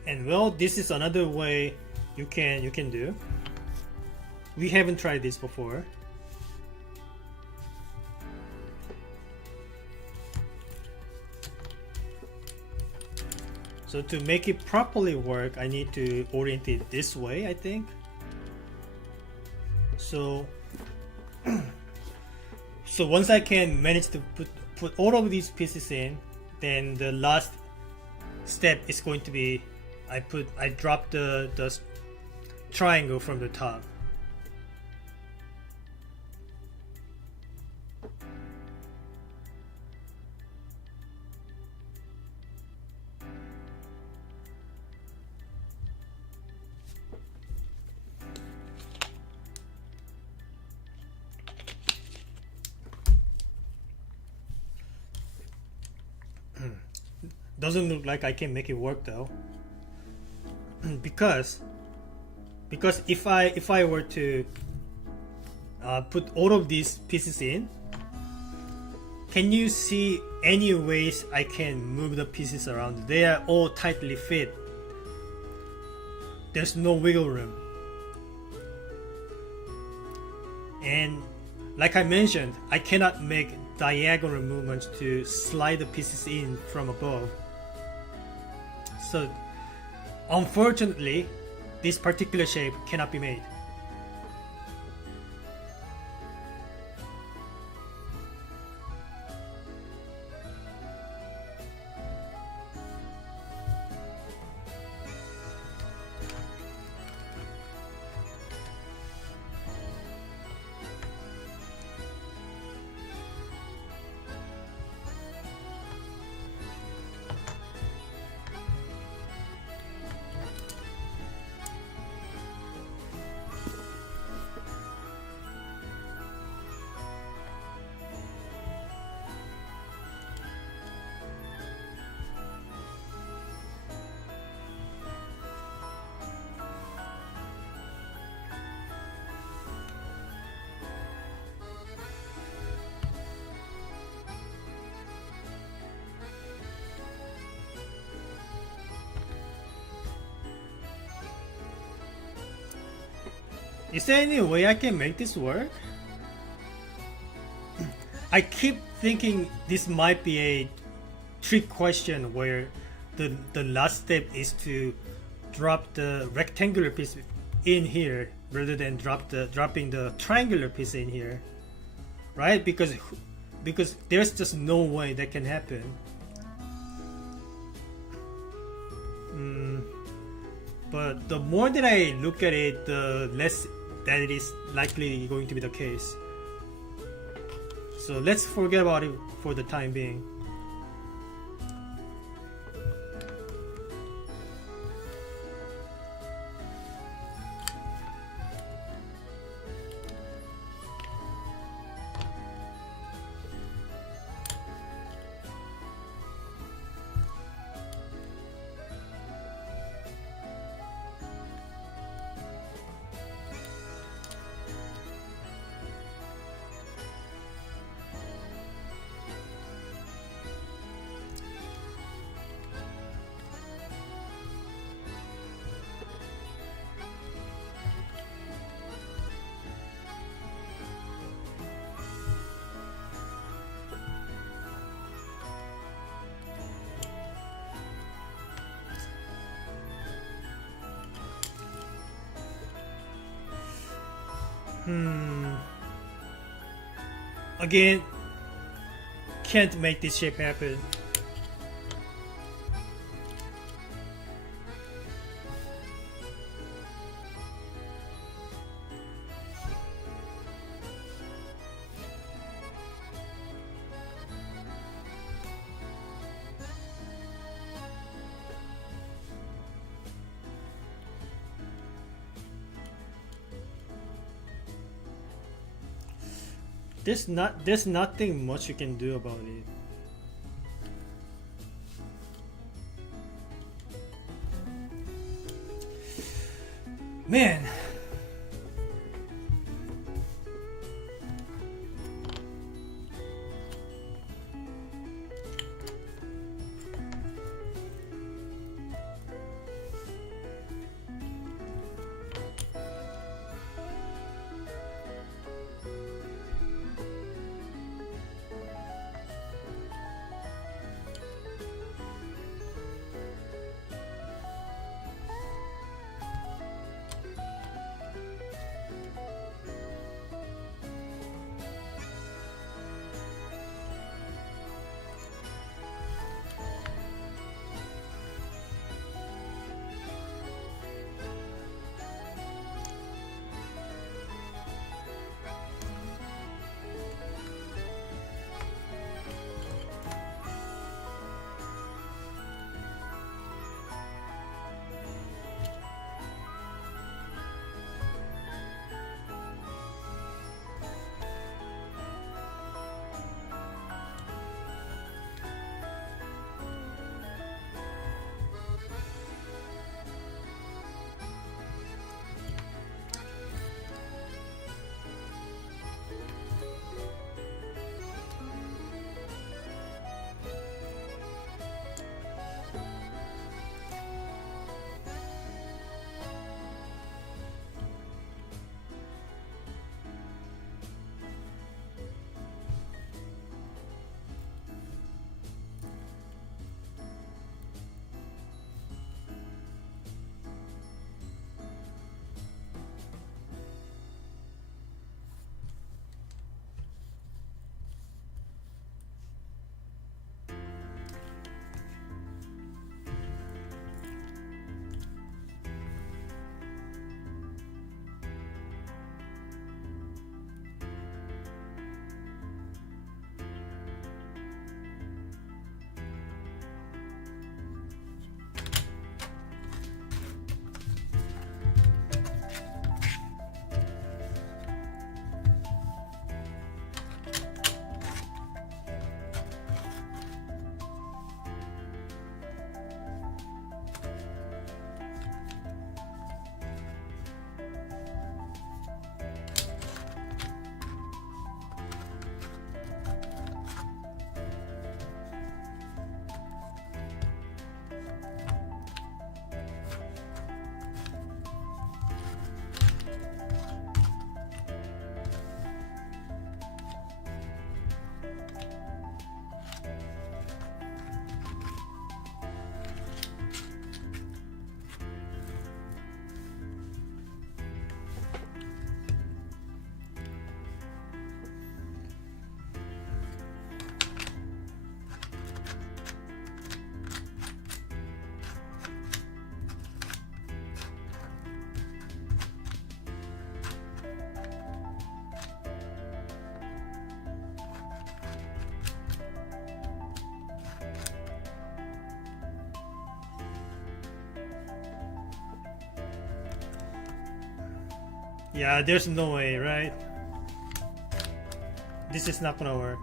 And well, this is another way you can do. We haven't tried this before. So to make it properly work, I need to orient it this way, I think. So so once I can manage to put all of these pieces in, then the last step is going to be I drop the triangle from the top. Doesn't look like I can make it work though. because if I were to put all of these pieces in, can you see any ways I can move the pieces around? They are all tightly fit. There's no wiggle room. And like I mentioned, I cannot make diagonal movements to slide the pieces in from above. So unfortunately, this particular shape cannot be made. Is there any way I can make this work? I keep thinking this might be a trick question where the last step is to drop the rectangular piece in here rather than dropping the triangular piece in here, right? Because there's just no way that can happen. But the more that I look at it, the less that it is likely going to be the case. So let's forget about it for the time being. Again, can't make this shape happen. There's nothing much you can do about it. Man. Yeah, there's no way, right? This is not gonna work.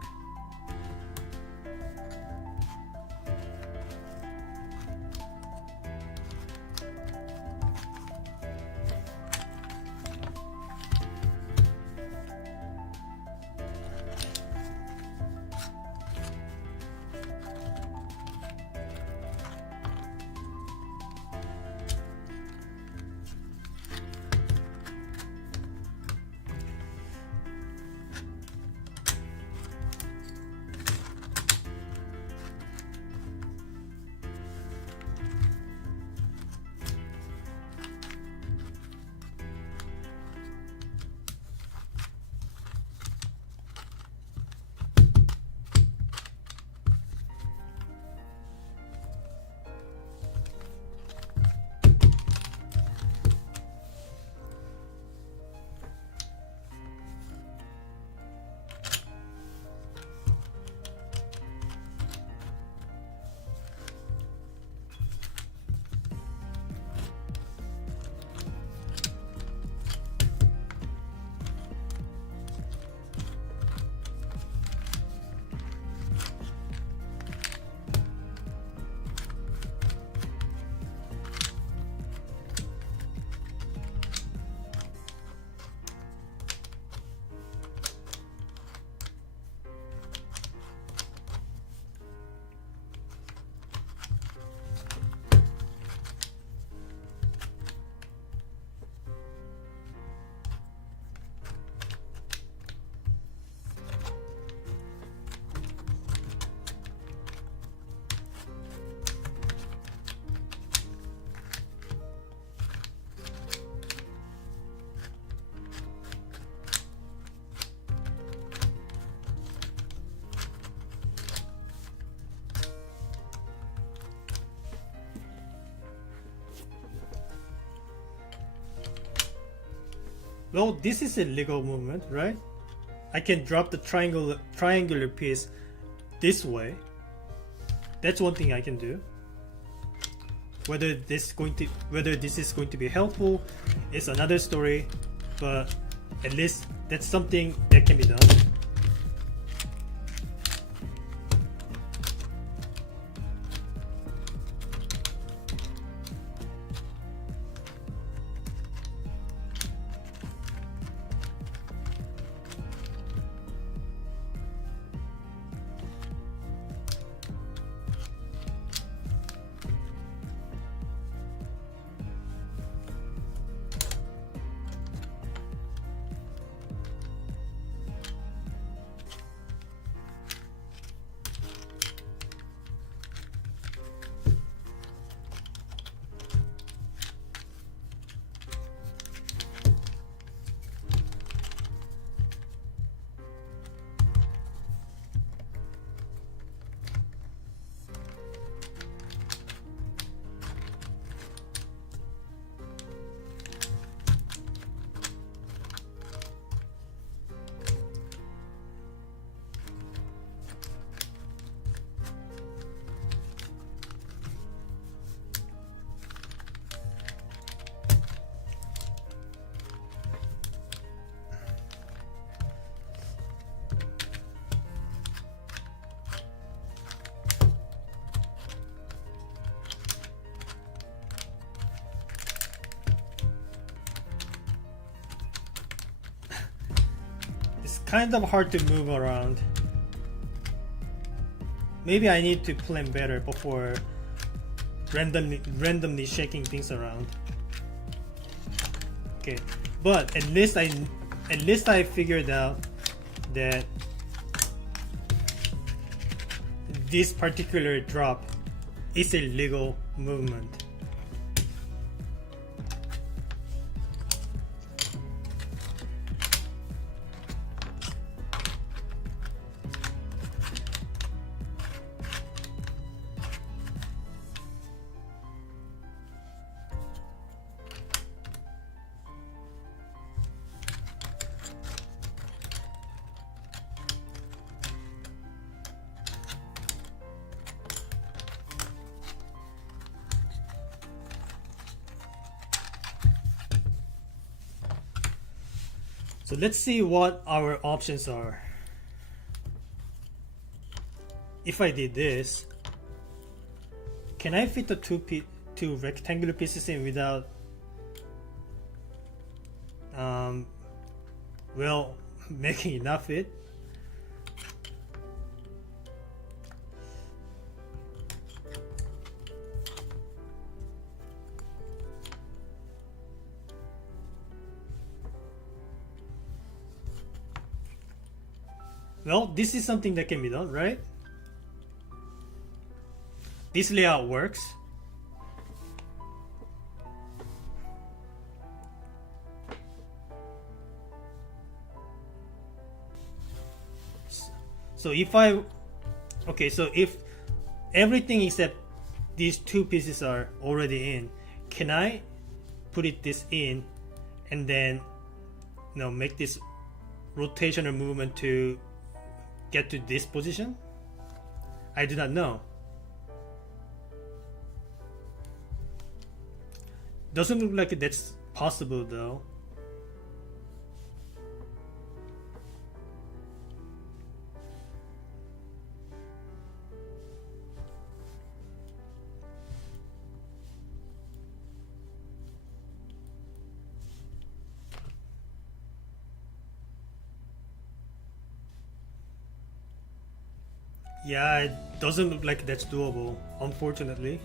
Well, this is a legal movement, right? I can drop the triangular piece this way. That's one thing I can do. Whether this is going to be helpful is another story, but at least that's something that can be done. It's kind of hard to move around. Maybe I need to plan better before randomly shaking things around. Okay, but at least I figured out that this particular drop is a legal movement. So let's see what our options are. If I did this, can I fit the two rectangular pieces in without well, making enough fit? Well, this is something that can be done, right? This layout works. So if so if everything except these two pieces are already in, can I put this in and then make this rotational movement to get to this position? I do not know. Doesn't look like that's possible though. Yeah, it doesn't look like that's doable, unfortunately.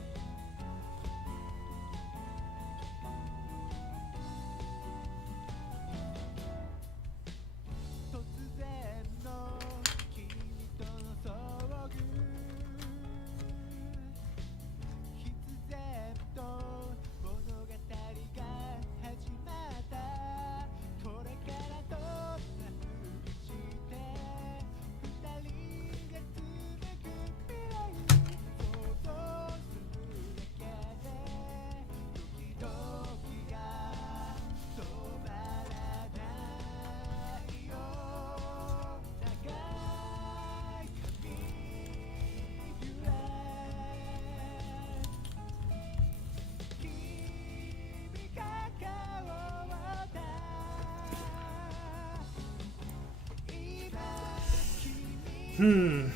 Hmm.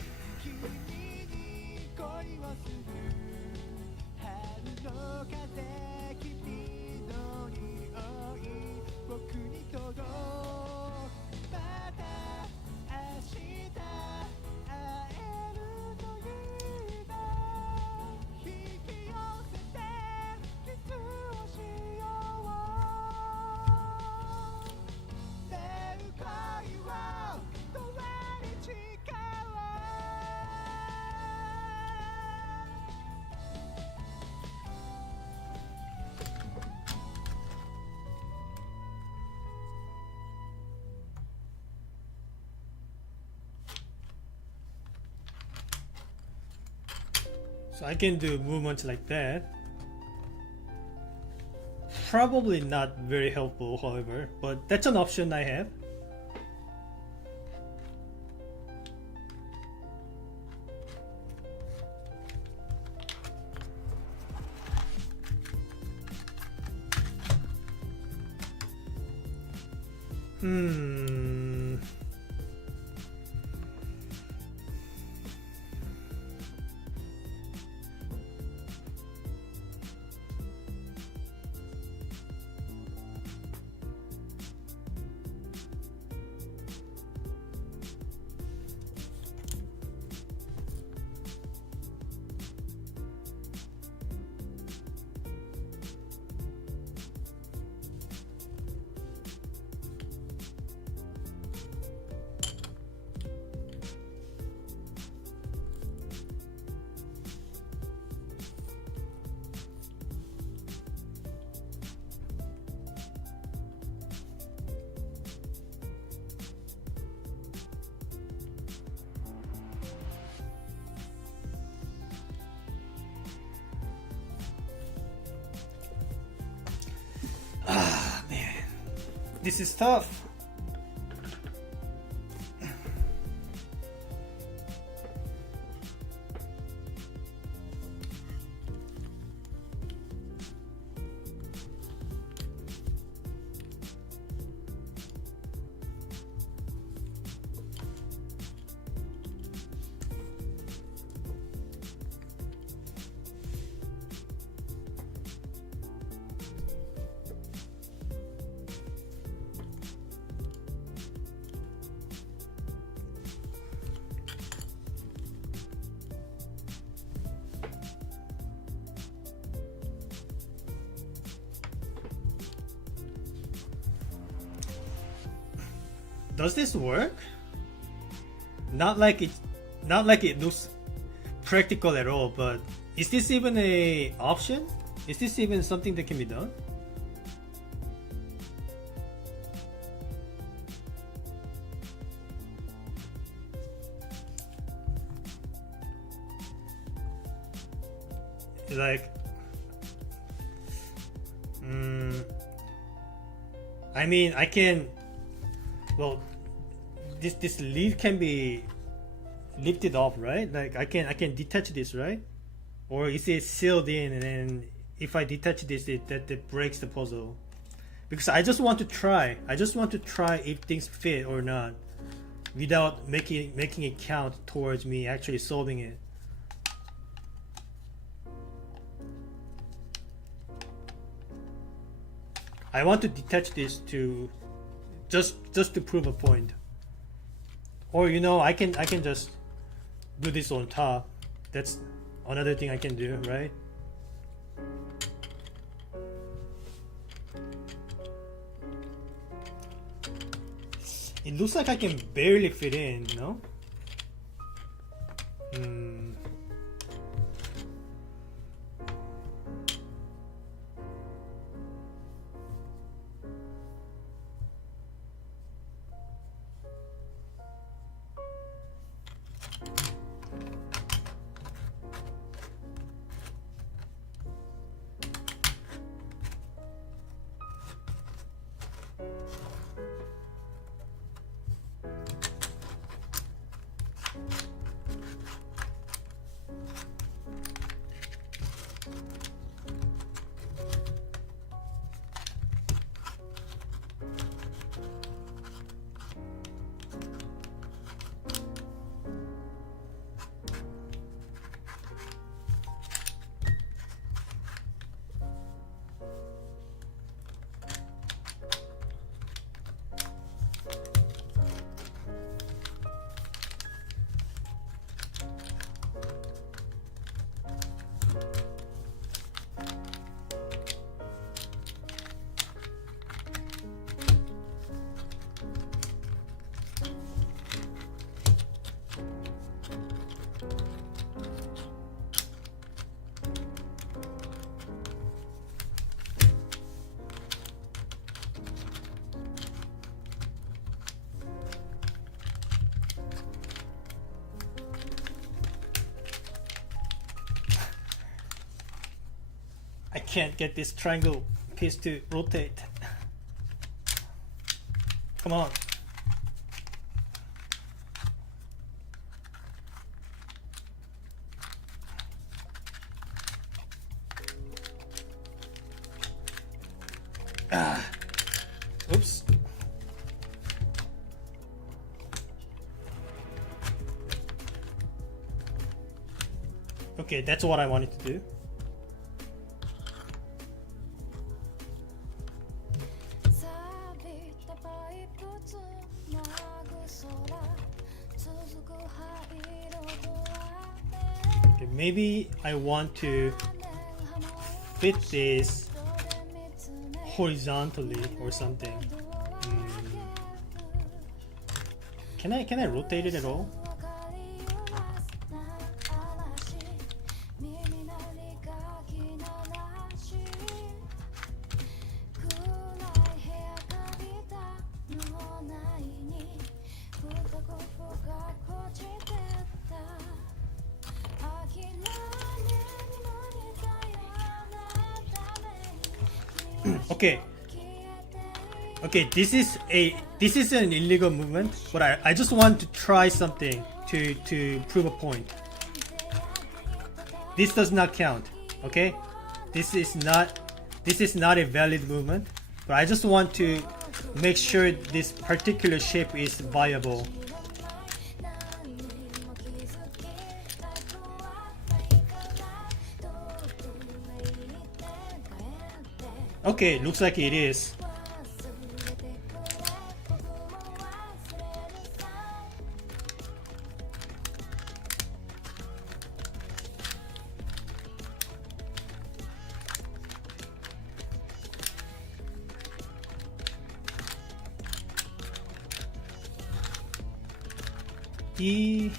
So I can do movements like that. Probably not very helpful, however, but that's an option I have. Ah, man. This is tough. Does this work? Not like it looks practical at all, but is this even a option? Is this even something that can be done? Like, I mean, I can, well, this lid can be lifted off, right? Like I can detach this, right? Or is it sealed in, and then if I detach this, that breaks the puzzle? Because I just want to try. I just want to try if things fit or not, without making it count towards me actually solving it. I want to detach this to just to prove a point. Or you know, I can just do this on top. That's another thing I can do, right? It looks like I can barely fit in, no? I can't get this triangle piece to rotate. Come on. Oops. Okay, that's what I wanted to do. Okay, maybe I want to fit this horizontally or something. Can I rotate it at all? Okay, this is an illegal movement, but I just want to try something to prove a point. This does not count, okay? This is not a valid movement, but I just want to make sure this particular shape is viable. Okay, looks like it is. 이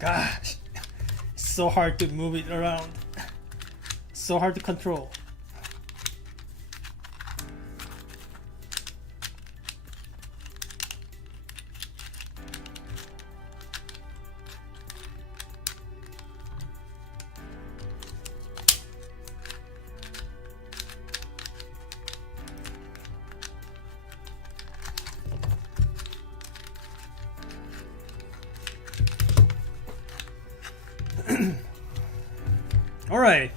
gosh, it's so hard to move it around. So hard to control. All right.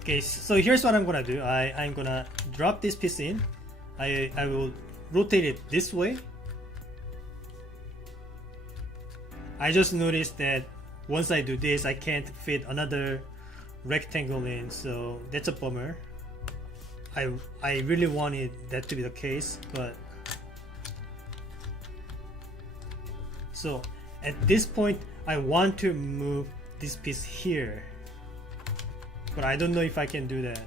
Okay, so here's what I'm gonna do. I'm gonna drop this piece in. I will rotate it this way. I just noticed that once I do this, I can't fit another rectangle in, so that's a bummer. I really wanted that to be the case, but so at this point I want to move this piece here, but I don't know if I can do that.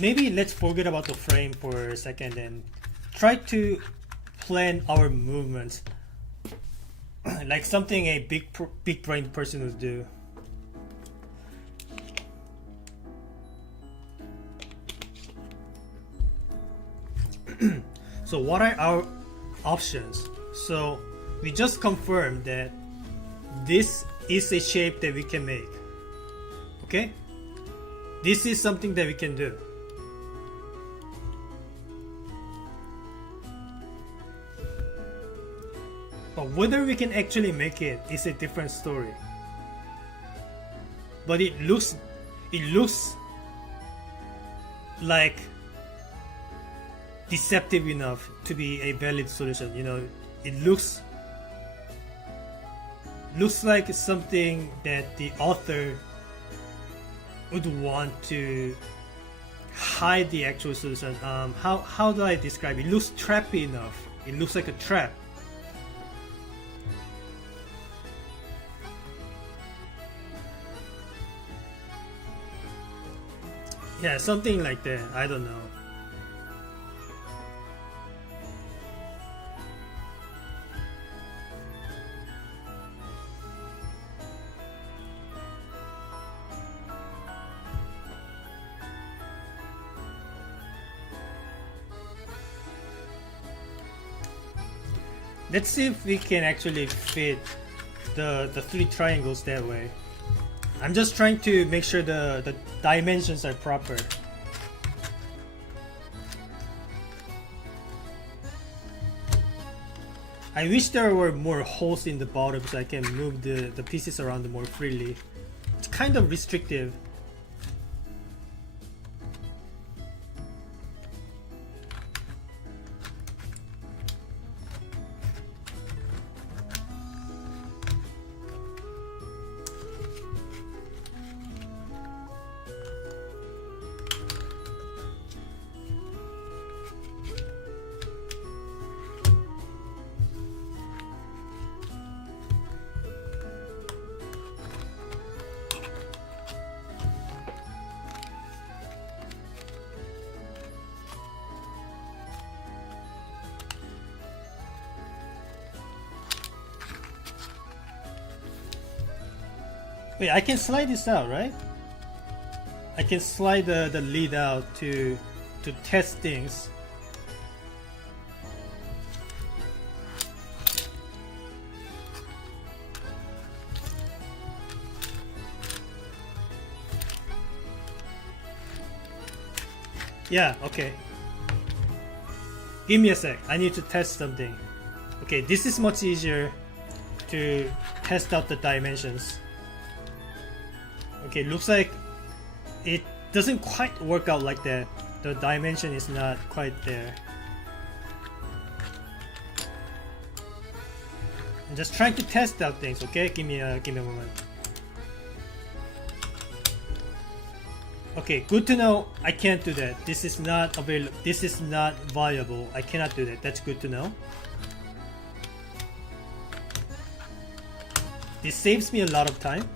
Maybe let's forget about the frame for a second and try to plan our movements like something a big brain person would do. So what are our options? So we just confirmed that this is a shape that we can make. Okay? This is something that we can do. But whether we can actually make it is a different story. But it looks like deceptive enough to be a valid solution. You know, it looks like something that the author would want to hide the actual solution. How do I describe it? It looks trappy enough. It looks like a trap. Yeah, something like that. I don't know. Let's see if we can actually fit the three triangles that way. I'm just trying to make sure the dimensions are proper. I wish there were more holes in the bottom so I can move the pieces around more freely. It's kind of restrictive. Wait, I can slide this out, right? I can slide the lead out to test things. Yeah, okay. Give me a sec. I need to test something. Okay, this is much easier to test out the dimensions. Okay, looks like it doesn't quite work out like that. The dimension is not quite there. I'm just trying to test out things, okay? Give me a moment. Okay, good to know. I can't do that. This is not available. This is not viable. I cannot do that. That's good to know. This saves me a lot of time.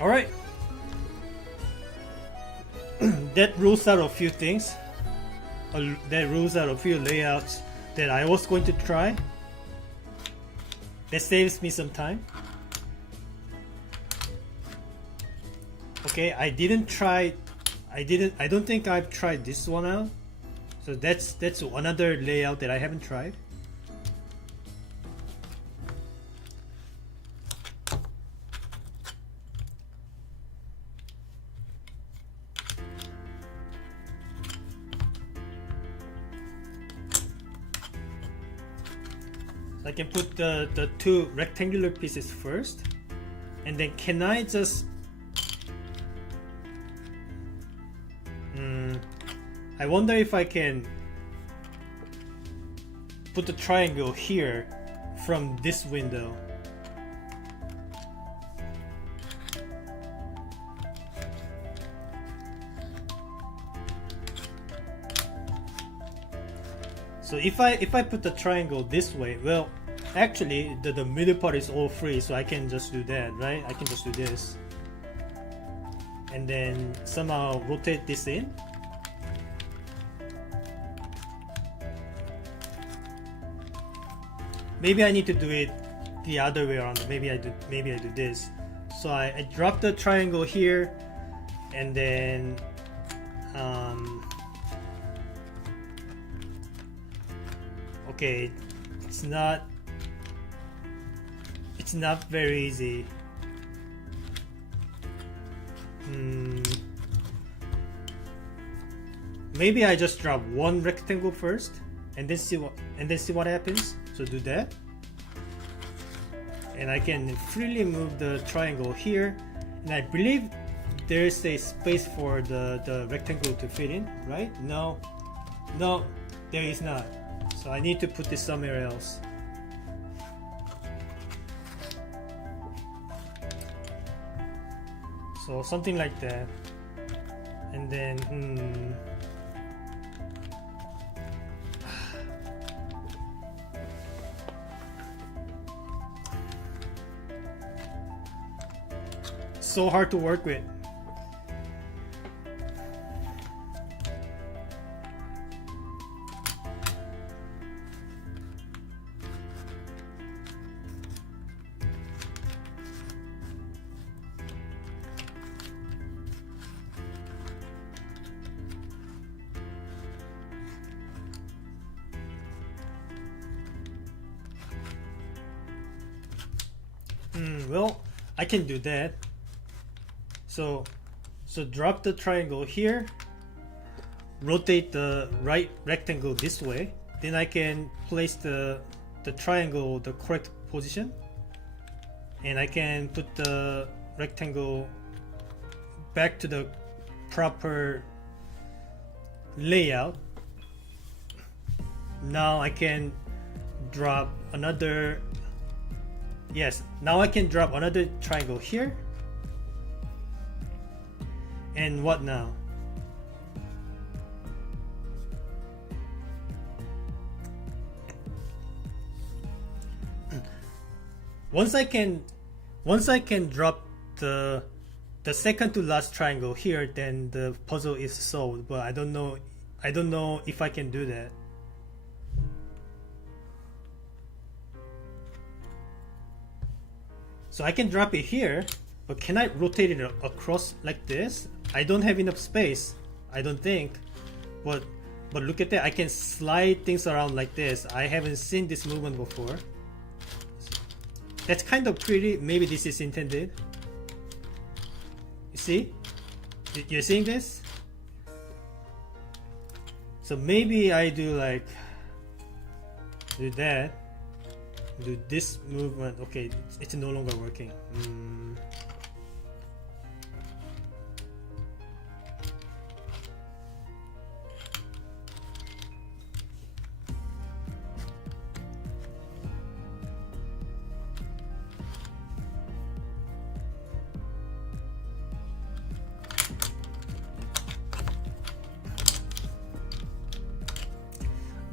Alright. That rules out a few things. That rules out a few layouts that I was going to try. That saves me some time. Okay, I don't think I've tried this one out. So that's another layout that I haven't tried. I can put the two rectangular pieces first, and then can I just I wonder if I can put the triangle here from this window. So if I put the triangle this way, well, actually the middle part is all free, so I can just do that, right? I can just do this, and then somehow rotate this in. Maybe I need to do it the other way around. Maybe I do this. So I drop the triangle here, and then okay, it's not very easy. Maybe I just drop one rectangle first, and then see what happens. So do that, and I can freely move the triangle here, and I believe there's a space for the rectangle to fit in, right? No, there is not. So I need to put this somewhere else. So something like that, and then so hard to work with. Well, I can do that. So drop the triangle here, rotate the right rectangle this way, then I can place the triangle the correct position, and I can put the rectangle back to the proper layout. Now I can drop another, yes, now I can drop another triangle here. And what now? Once I can drop the second to last triangle here, then the puzzle is solved. But I don't know if I can do that. So I can drop it here, but can I rotate it across like this? I don't have enough space, I don't think. But look at that, I can slide things around like this. I haven't seen this movement before. That's kind of pretty. Maybe this is intended. You see? You're seeing this? So maybe I do like, do that. Do this movement. Okay, it's no longer working.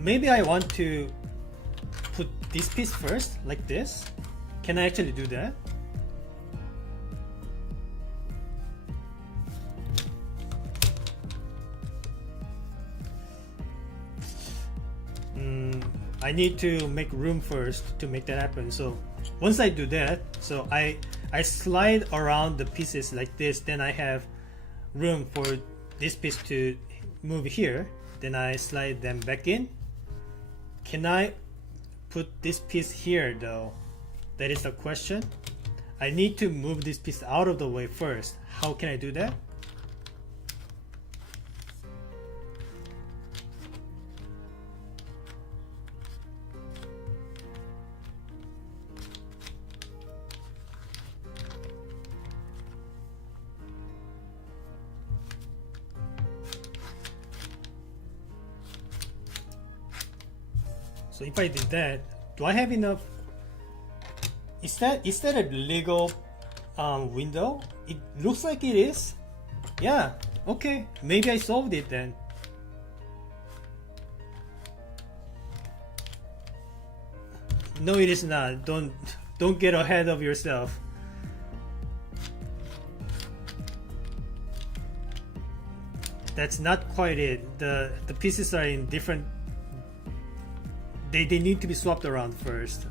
Maybe I want to put this piece first, like this. Can I actually do that? I need to make room first to make that happen. So once I do that, so I slide around the pieces like this, then I have room for this piece to move here. Then I slide them back in. Can I put this piece here though? That is the question. I need to move this piece out of the way first. How can I do that? So if I did that, do I have enough? Is that a Lego window? It looks like it is. Yeah. Okay. Maybe I solved it then. No, it is not. Don't get ahead of yourself. That's not quite it. The pieces are in different. They need to be swapped around first.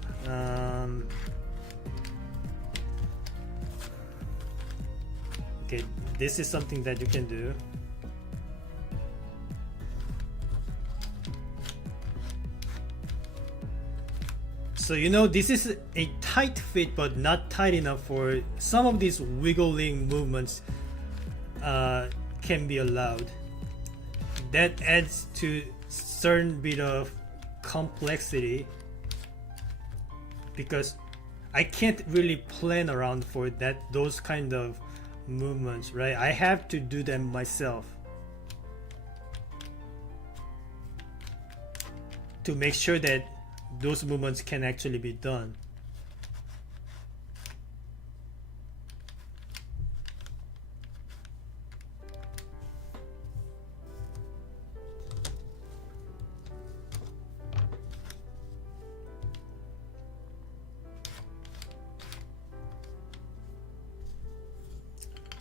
Okay, this is something that you can do. So you know this is a tight fit, but not tight enough for some of these wiggling movements can be allowed. That adds to certain bit of complexity because I can't really plan around for those kind of movements, right? I have to do them myself to make sure that those movements can actually be done.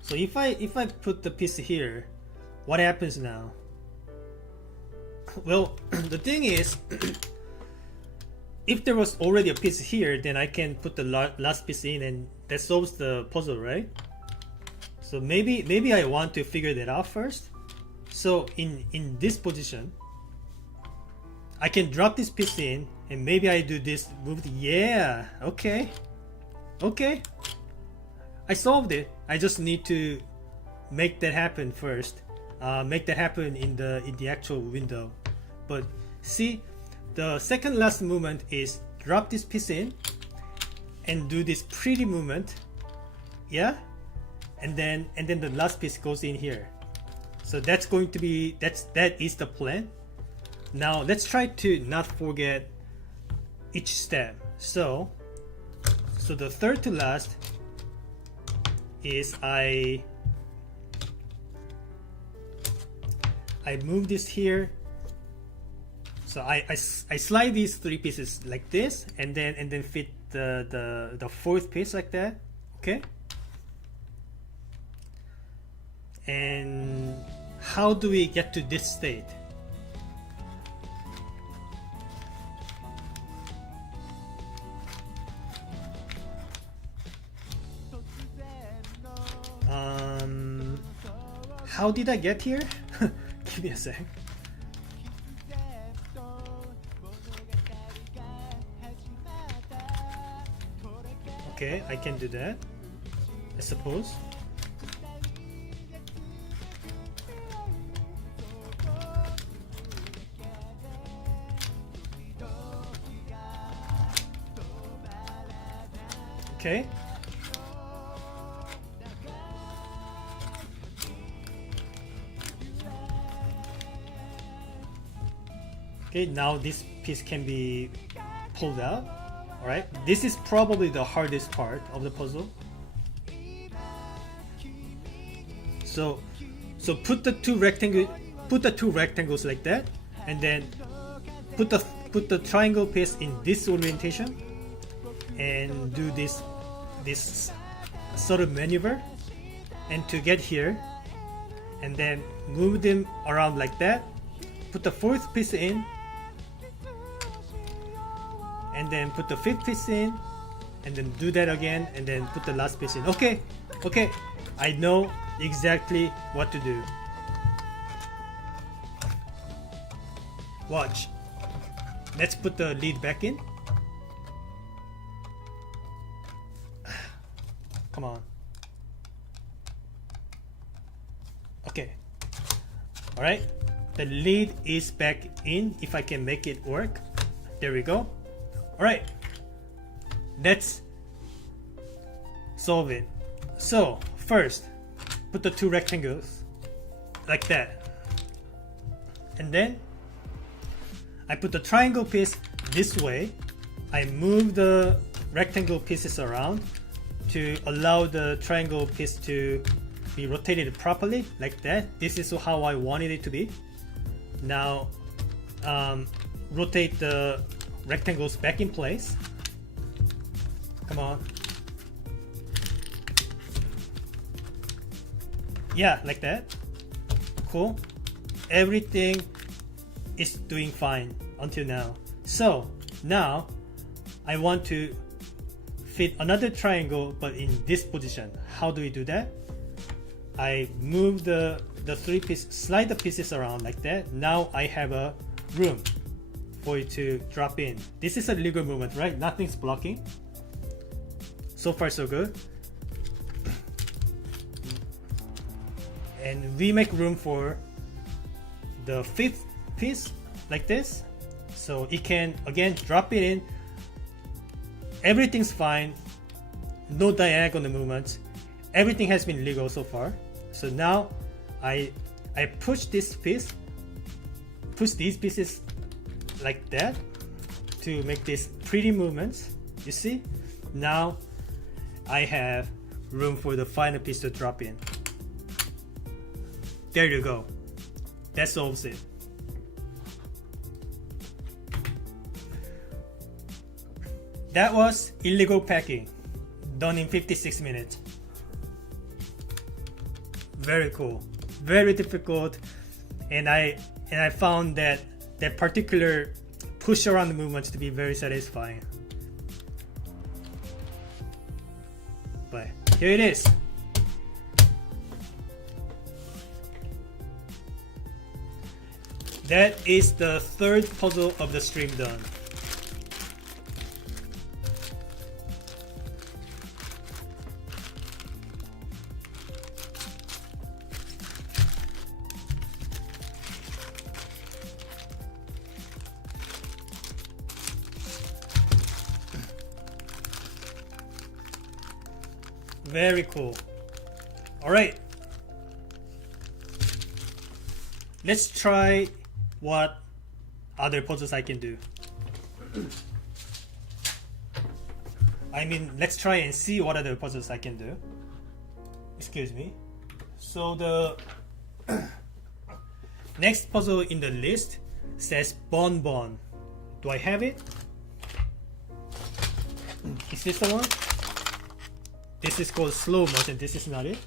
So if I put the piece here, what happens now? Well, the thing is, if there was already a piece here, then I can put the last piece in and that solves the puzzle, right? So maybe I want to figure that out first. So in this position, I can drop this piece in and maybe I do this move. Yeah, okay. I solved it. I just need to make that happen first. Make that happen in the actual window. But see, the second last movement is drop this piece in and do this pretty movement. Yeah, and then the last piece goes in here. So that's going to be that is the plan. Now let's try to not forget each step. So the third to last is I move this here. So I slide these three pieces like this and then fit the fourth piece like that. Okay. And how do we get to this state? How did I get here? Give me a sec. Okay, I can do that, I suppose. Okay. Okay, now this piece can be pulled out. Alright, this is probably the hardest part of the puzzle. So put the two rectangles like that, and then put the triangle piece in this orientation, and do this sort of maneuver, and to get here, and then move them around like that. Put the fourth piece in, and then put the fifth piece in, and then do that again, and then put the last piece in. Okay, I know exactly what to do. Watch. Let's put the lead back in. Come on. Okay. Alright. The lead is back in, if I can make it work. There we go. Alright, let's solve it. So first, put the two rectangles like that, and then I put the triangle piece this way. I move the rectangle pieces around to allow the triangle piece to be rotated properly like that. This is how I wanted it to be. Now rotate the rectangles back in place. Come on. Yeah, like that. Cool. Everything is doing fine until now. So now I want to fit another triangle, but in this position. How do we do that? I move the three piece, slide the pieces around like that. Now I have a room for it to drop in. This is a legal movement, right? Nothing's blocking. So far so good. And we make room for the fifth piece like this, so it can again drop it in. Everything's fine, no diagonal movements, everything has been legal so far. So now I push this piece, push these pieces like that to make these pretty movements. You see, now I have room for the final piece to drop in. There you go. That solves it. That was illegal packing, done in 56 minutes. very cool, very difficult, and I found that particular push around movement to be very satisfying. But here it is. That is the third puzzle of the stream done. Very cool. Alright. Let's try what other puzzles I can do. I mean, let's try and see what other puzzles I can do. Excuse me. So the next puzzle in the list says Bon Bon. Do I have it? Is this the one? This is called slow motion. This is not it.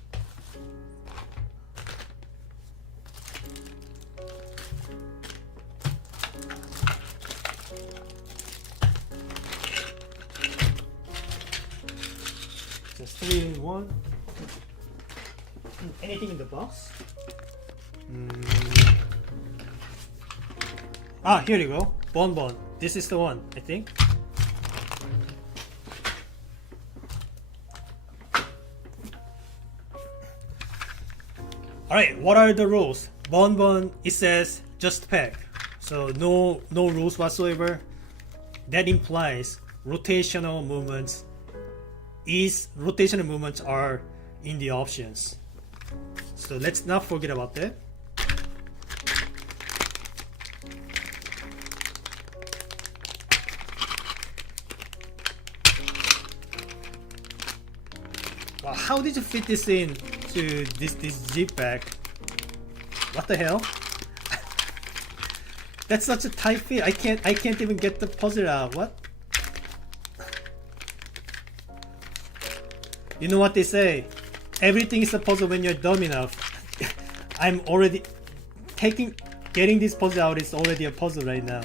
Just 3 in 1. Anything in the box? Ah, here you go. Bon Bon. This is the one, I think. Alright, what are the rules? Bon Bon, it says just peg. So no rules whatsoever. That implies rotational movements are in the options. So let's not forget about that. Wow, how did you fit this in to this zip bag? What the hell? That's such a tight fit. I can't even get the puzzle out. What? You know what they say? Everything is a puzzle when you're dumb enough. I'm already getting this puzzle out is already a puzzle right now.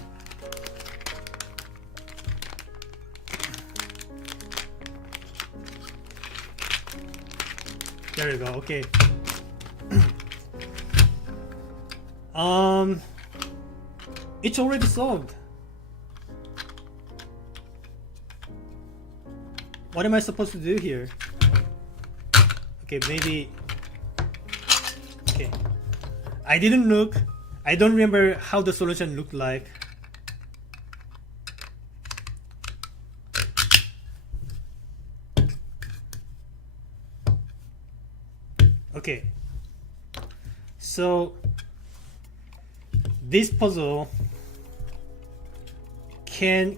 There you go. Okay. It's already solved. What am I supposed to do here? Okay, maybe. Okay. I didn't look. I don't remember how the solution looked like. Okay. So this puzzle can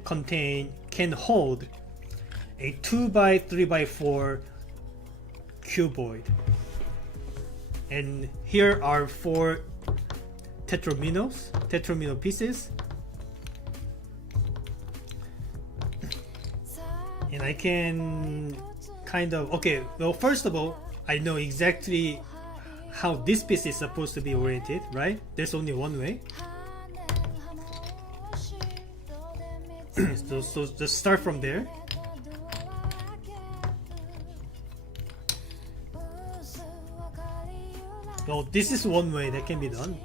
hold a 2x3x4 cuboid, and here are 4 tetromino pieces, and I can kind of, okay, well, first of all, I know exactly how this piece is supposed to be oriented, right? There's only one way. So just start from there. Well, this is one way that can be done.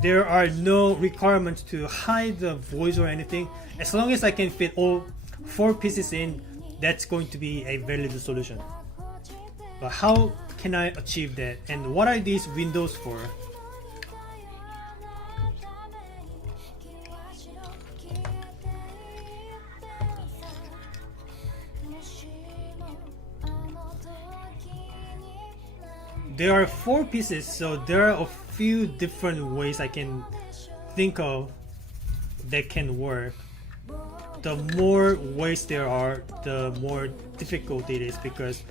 There are no requirements to hide the voids or anything. As long as I can fit all 4 pieces in, that's going to be a valid solution. But how can I achieve that? And what are these windows for? There are 4 pieces, so there are a few different ways I can think of that can work. The more ways there are, the more difficult it is, because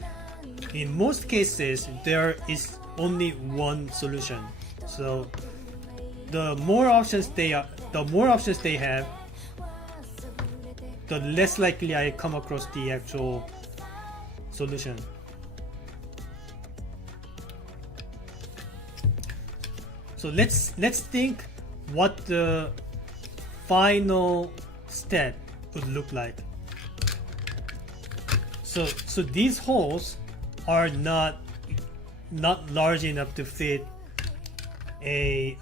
in most cases there is only one solution. So the more options they have, the less likely I come across the actual solution. So let's think what the final step would look like. So these holes are not large enough to fit a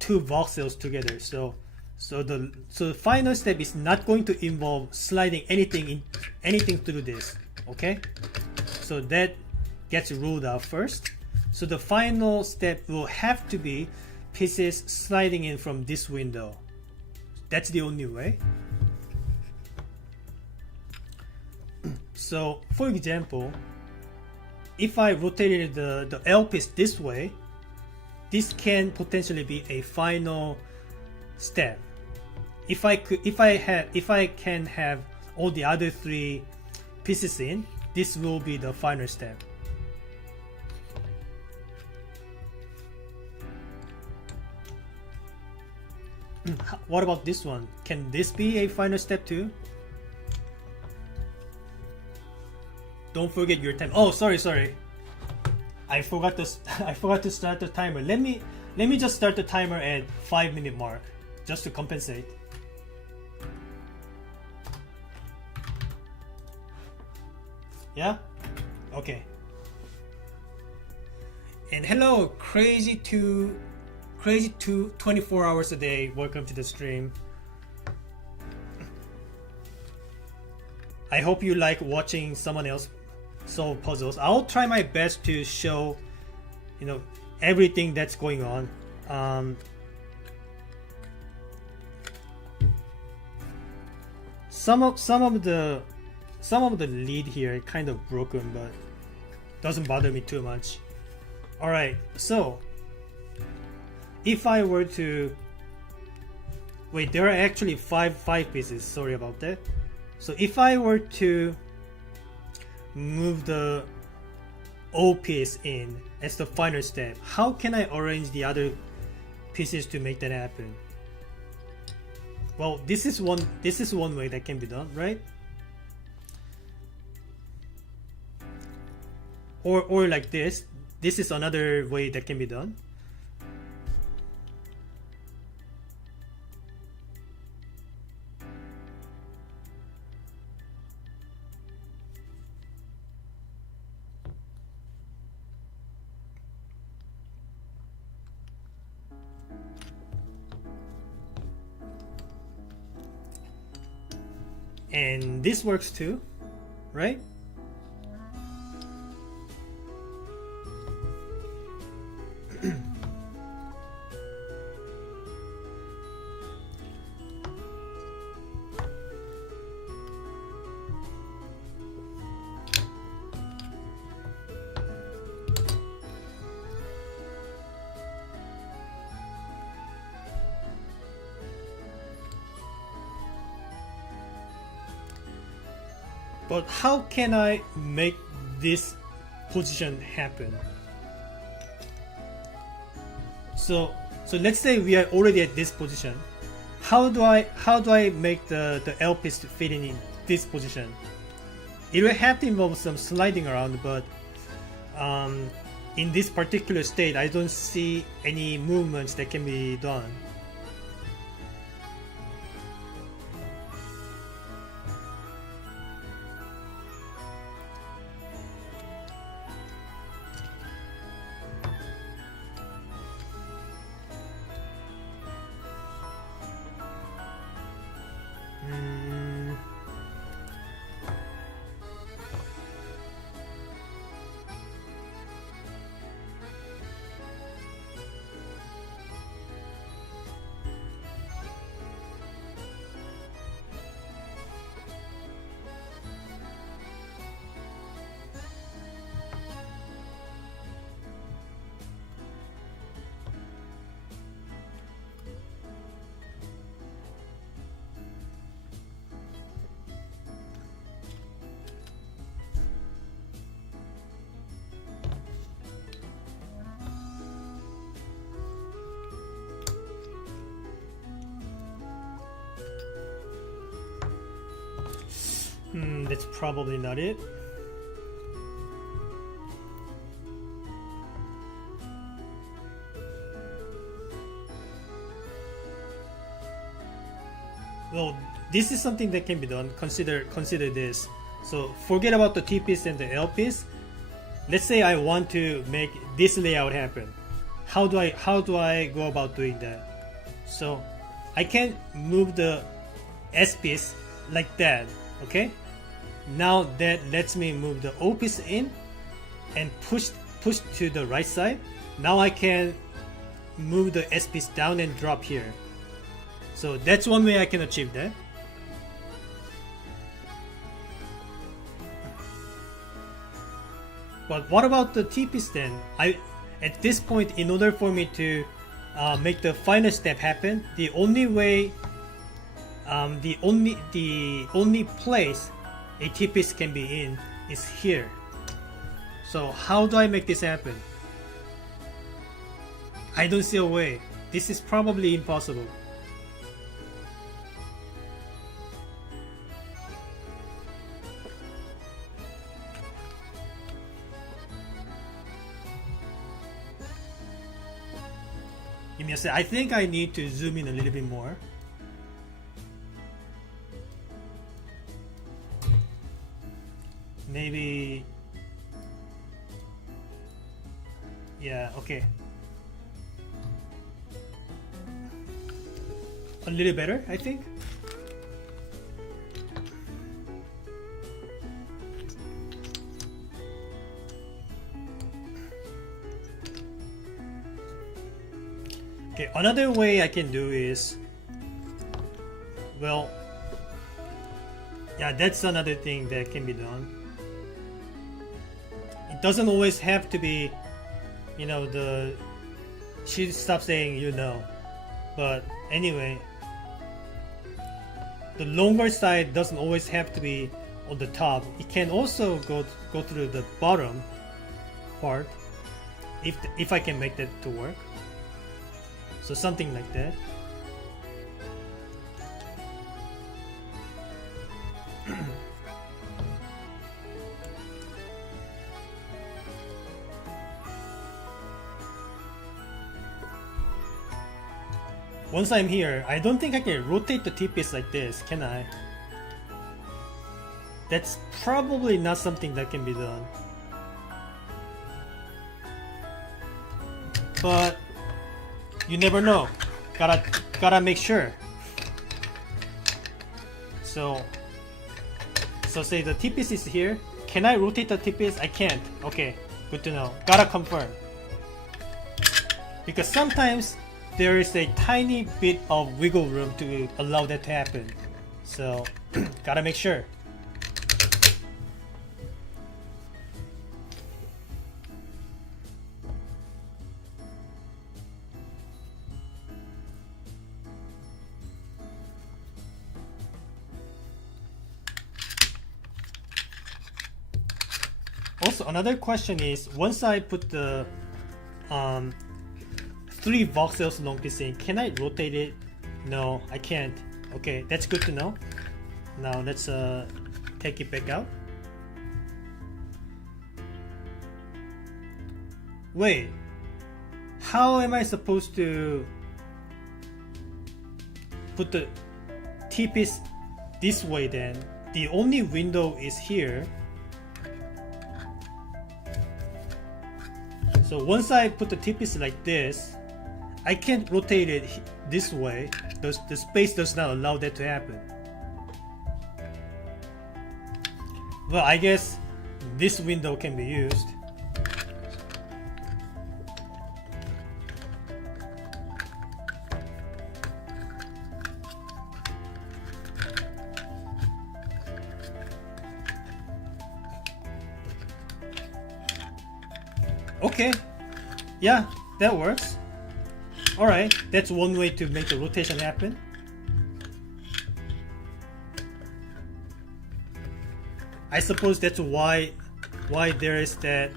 two voxels together. So the final step is not going to involve sliding anything through this. Okay, so that gets ruled out first. So the final step will have to be pieces sliding in from this window. That's the only way. So for example, if I rotated the L piece this way, this can potentially be a final step. If I can have all the other three pieces in, this will be the final step. What about this one? Can this be a final step too? Don't forget your time. Oh, sorry. I forgot to start the timer. Let me just start the timer at 5-minute mark, just to compensate. Yeah? Okay. And hello, crazy to 24 hours a day. Welcome to the stream. I hope you like watching someone else solve puzzles. I'll try my best to show, everything that's going on. Some of the lead here kind of broken, but doesn't bother me too much. All right, so if I were to wait, there are actually five pieces. Sorry about that. So if I were to move the O piece in as the final step, how can I arrange the other pieces to make that happen? Well, this is one way that can be done, right? Or like this. This is another way that can be done. And this works too, right? But how can I make this position happen? So let's say we are already at this position. How do I make the L piece to fit in this position? It will have to involve some sliding around, but in this particular state, I don't see any movements that can be done. That's probably not it. Well, this is something that can be done. Consider this. So forget about the T piece and the L piece. Let's say I want to make this layout happen. How do I go about doing that? So I can move the S piece like that. Okay. Now that lets me move the O piece in and push to the right side. Now I can move the S piece down and drop here. So that's one way I can achieve that. But what about the T piece then? At this point, in order for me to make the final step happen, the only way, the only place a T piece can be in is here. So how do I make this happen? I don't see a way. This is probably impossible. Give me a sec. I think I need to zoom in a little bit more. Maybe. Yeah, okay. A little better, I think. Okay, another way I can do is, well, yeah, that's another thing that can be done. It doesn't always have to be, you know, she stopped saying you know, but anyway, the longer side doesn't always have to be on the top. It can also go through the bottom part if I can make that to work. So something like that. Once I'm here, I don't think I can rotate the T-piece like this, can I? That's probably not something that can be done. But you never know. Gotta make sure. So say the T-piece is here. Can I rotate the T-piece? I can't. Okay, good to know. Gotta confirm. Because sometimes there is a tiny bit of wiggle room to allow that to happen. So gotta make sure. Also, another question is, once I put the 3 voxels long piece in, can I rotate it? No, I can't. Okay, that's good to know. Now let's take it back out. Wait, how am I supposed to put the T-piece this way then? The only window is here. So once I put the T-piece like this, I can't rotate it this way. The space does not allow that to happen. Well, I guess this window can be used. Okay, yeah, that works. Alright, that's one way to make the rotation happen. I suppose that's why there is that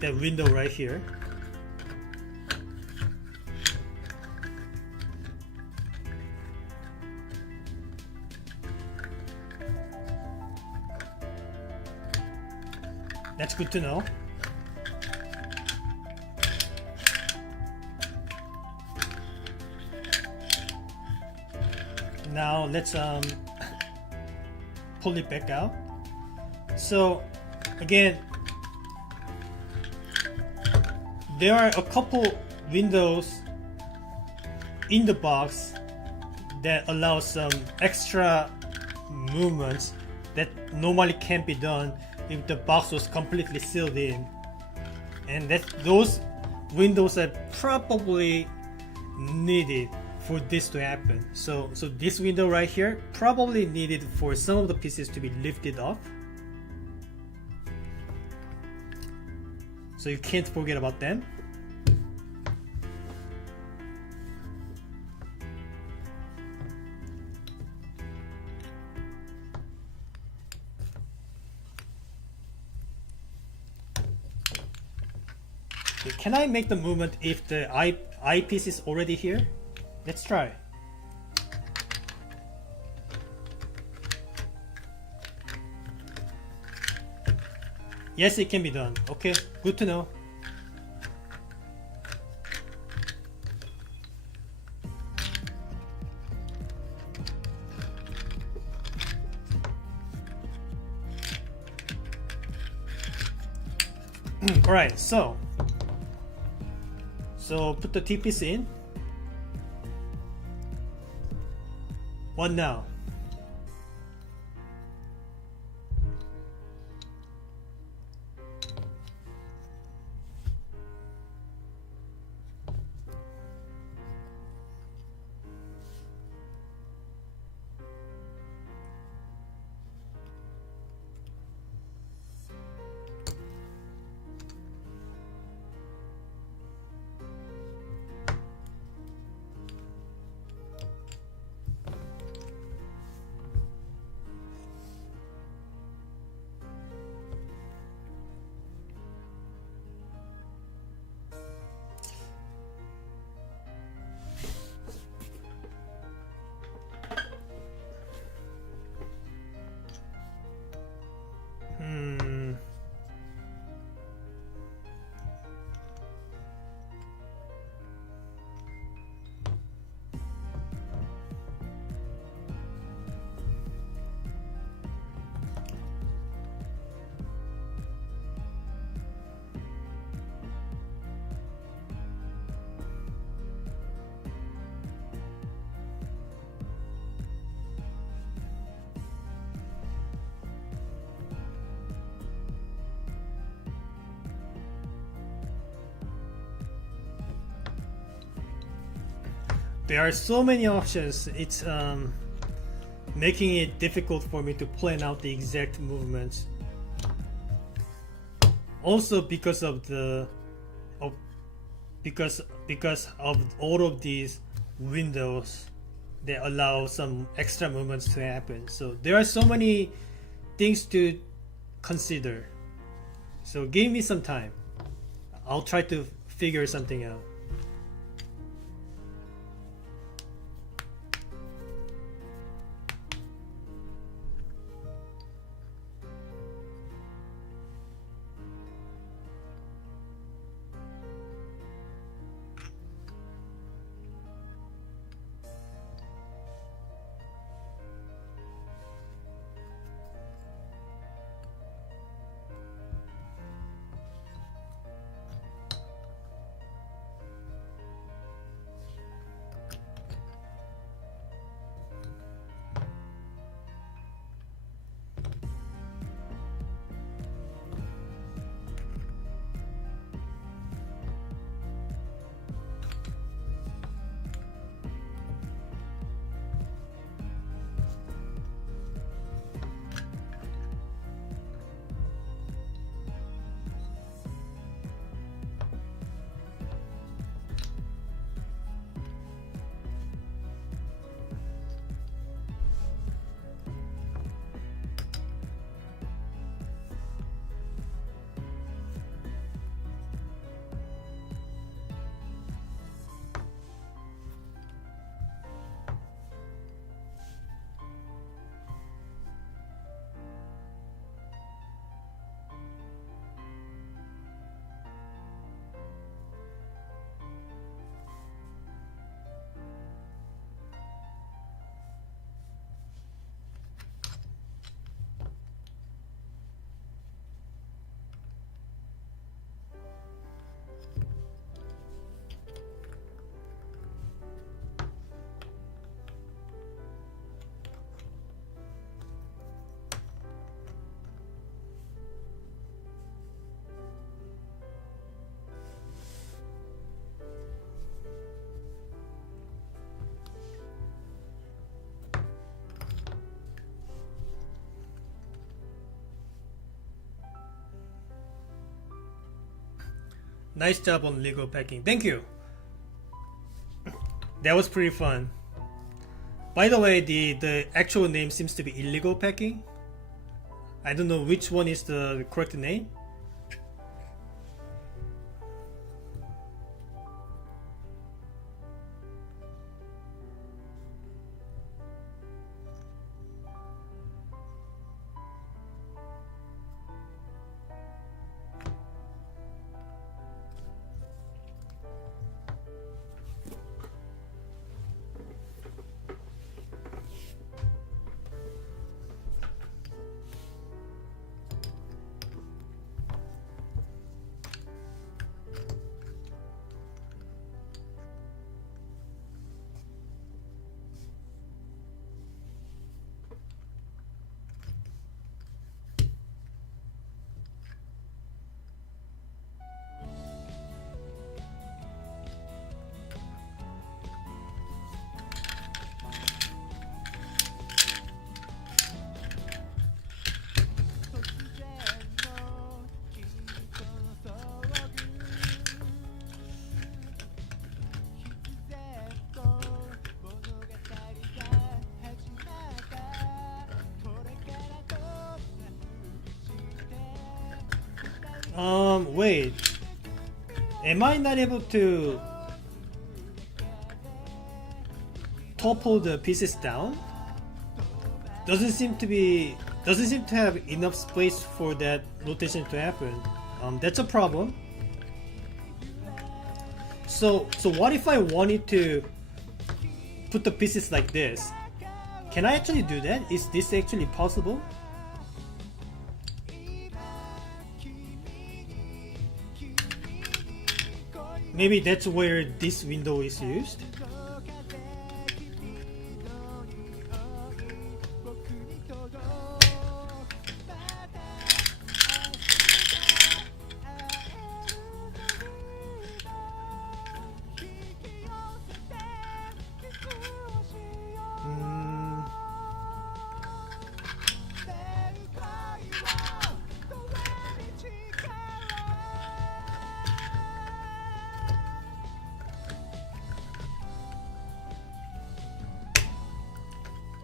window right here. That's good to know. Now let's pull it back out. So again, there are a couple windows in the box that allow some extra movements that normally can't be done if the box was completely sealed in, and those windows are probably needed for this to happen. So this window right here probably needed for some of the pieces to be lifted up. So you can't forget about them. Okay, can I make the movement if the eyepiece is already here? Let's try. Yes, it can be done. Okay, good to know. Alright, so put the T-piece in. What now? There are so many options, it's making it difficult for me to plan out the exact movements. Also because of all of these windows that allow some extra movements to happen. So there are so many things to consider. So give me some time. I'll try to figure something out. Nice job on Lego packing. Thank you. That was pretty fun. By the way, the actual name seems to be illegal packing. I don't know which one is the correct name. Wait. Am I not able to topple the pieces down? Doesn't seem to have enough space for that rotation to happen. That's a problem. So what if I wanted to put the pieces like this? Can I actually do that? Is this actually possible? Maybe that's where this window is used.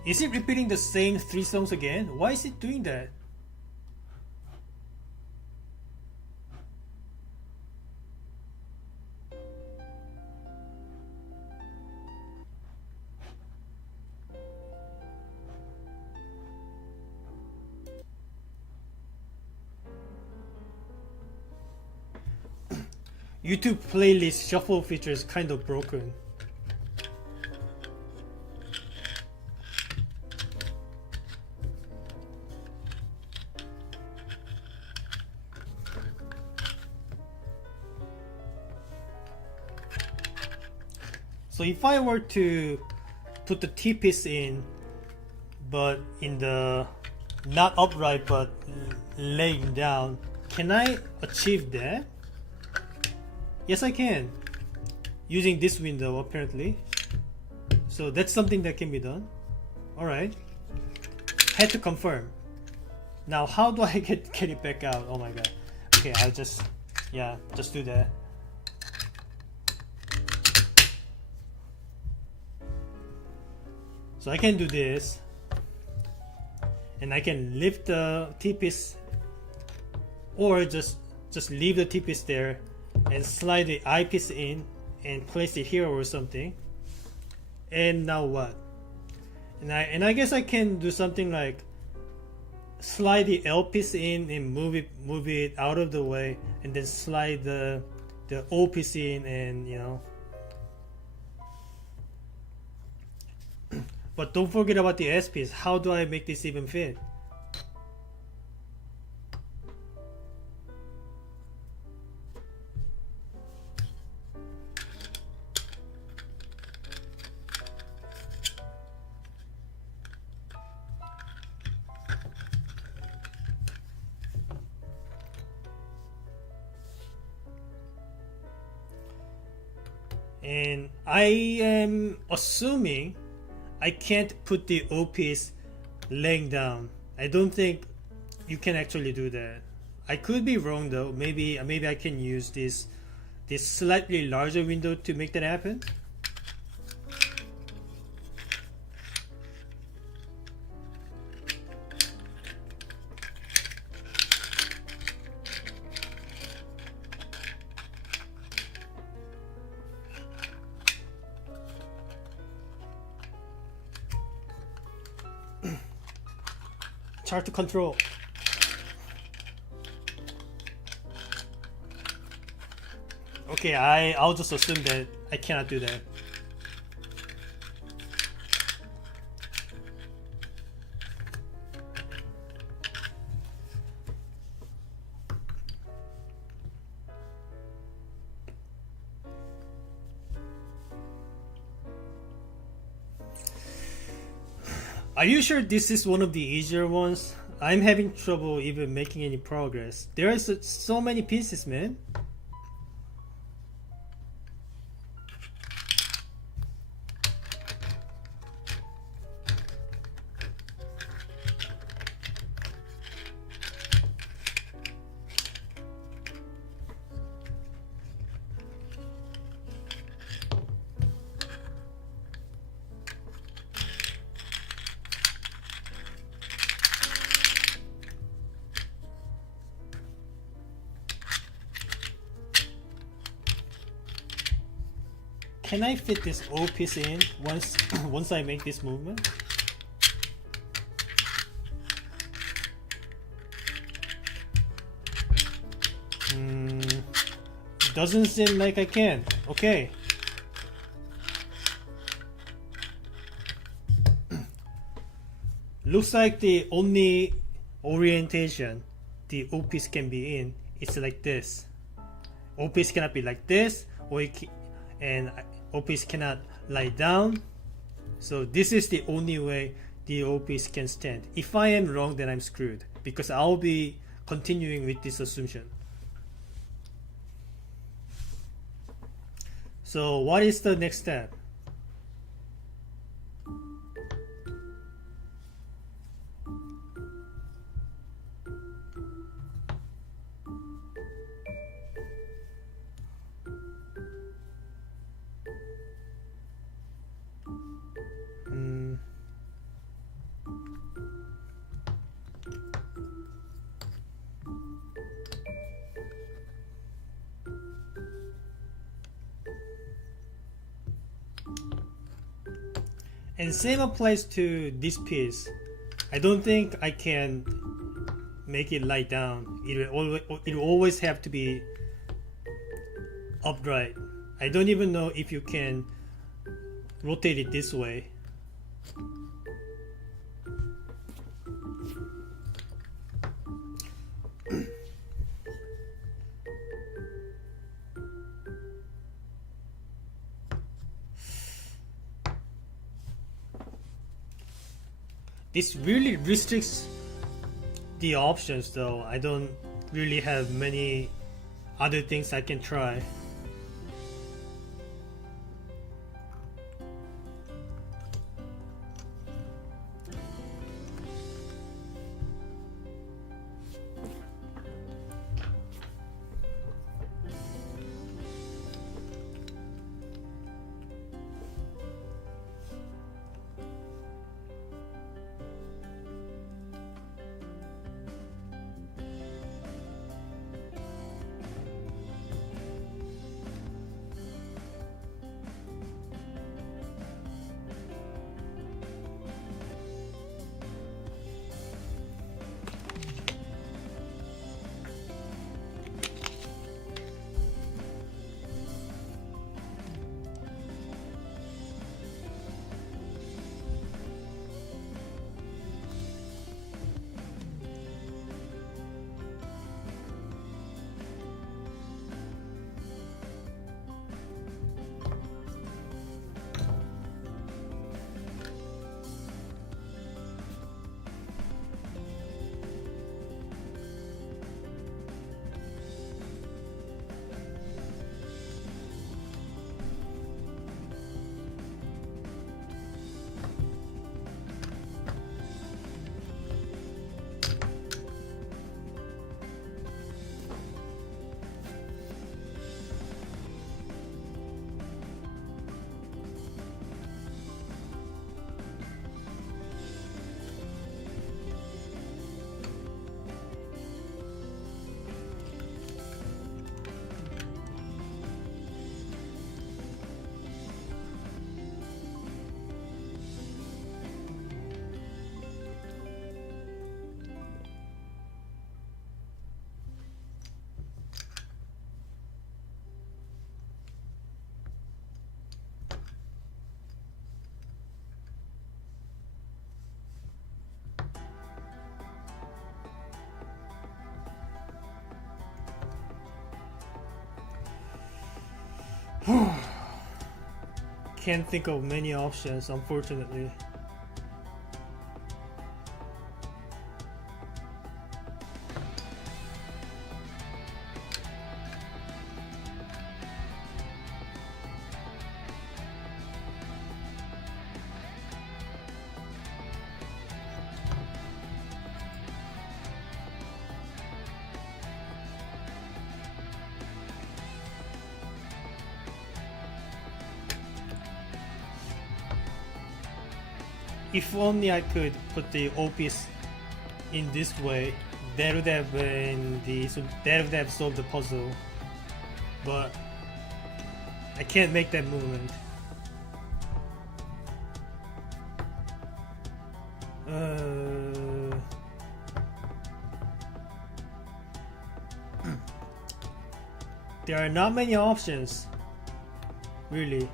Is it repeating the same 3 songs again? Why is it doing that? YouTube playlist shuffle feature is kind of broken. So if I were to put the T-piece in, but in the not upright but laying down, can I achieve that? Yes, I can, using this window apparently. So that's something that can be done. Alright, had to confirm. Now how do I get it back out? Oh my god. Okay, I'll just do that. So I can do this, and I can lift the T-piece, or just leave the T-piece there and slide the eyepiece in and place it here or something. And now what? And I guess I can do something like slide the L piece in and move it out of the way, and then slide the O piece in, and you know. But don't forget about the S piece. How do I make this even fit? And I am assuming I can't put the O piece laying down. I don't think you can actually do that. I could be wrong though. Maybe I can use this this slightly larger window to make that happen. It's hard to control. Okay, I'll just assume that I cannot do that. Are you sure this is one of the easier ones? I'm having trouble even making any progress. There are so many pieces, man. Can I fit this O piece in once I make this movement? Doesn't seem like I can. Okay. Looks like the only orientation the O piece can be in is like this. O piece cannot be like this, and O piece cannot lie down. So this is the only way the O piece can stand. If I am wrong, then I'm screwed, because I'll be continuing with this assumption. So what is the next step? And same applies to this piece. I don't think I can make it lie down. It will always have to be upright. I don't even know if you can rotate it this way. This really restricts the options, though. I don't really have many other things I can try. Can't think of many options, unfortunately. If only I could put the OPs in this way, that would have been that would have solved the puzzle. But I can't make that movement. There are not many options, really.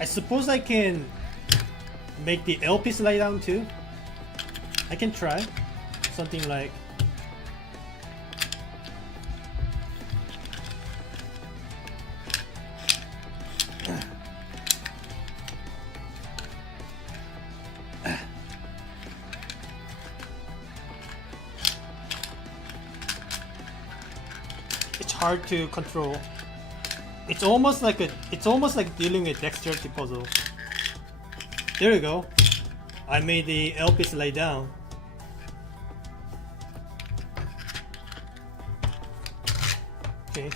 I suppose I can make the LP slide down too. I can try something like it's hard to control. It's almost like dealing with dexterity puzzle. There you go. I made the LPs lay down. Okay.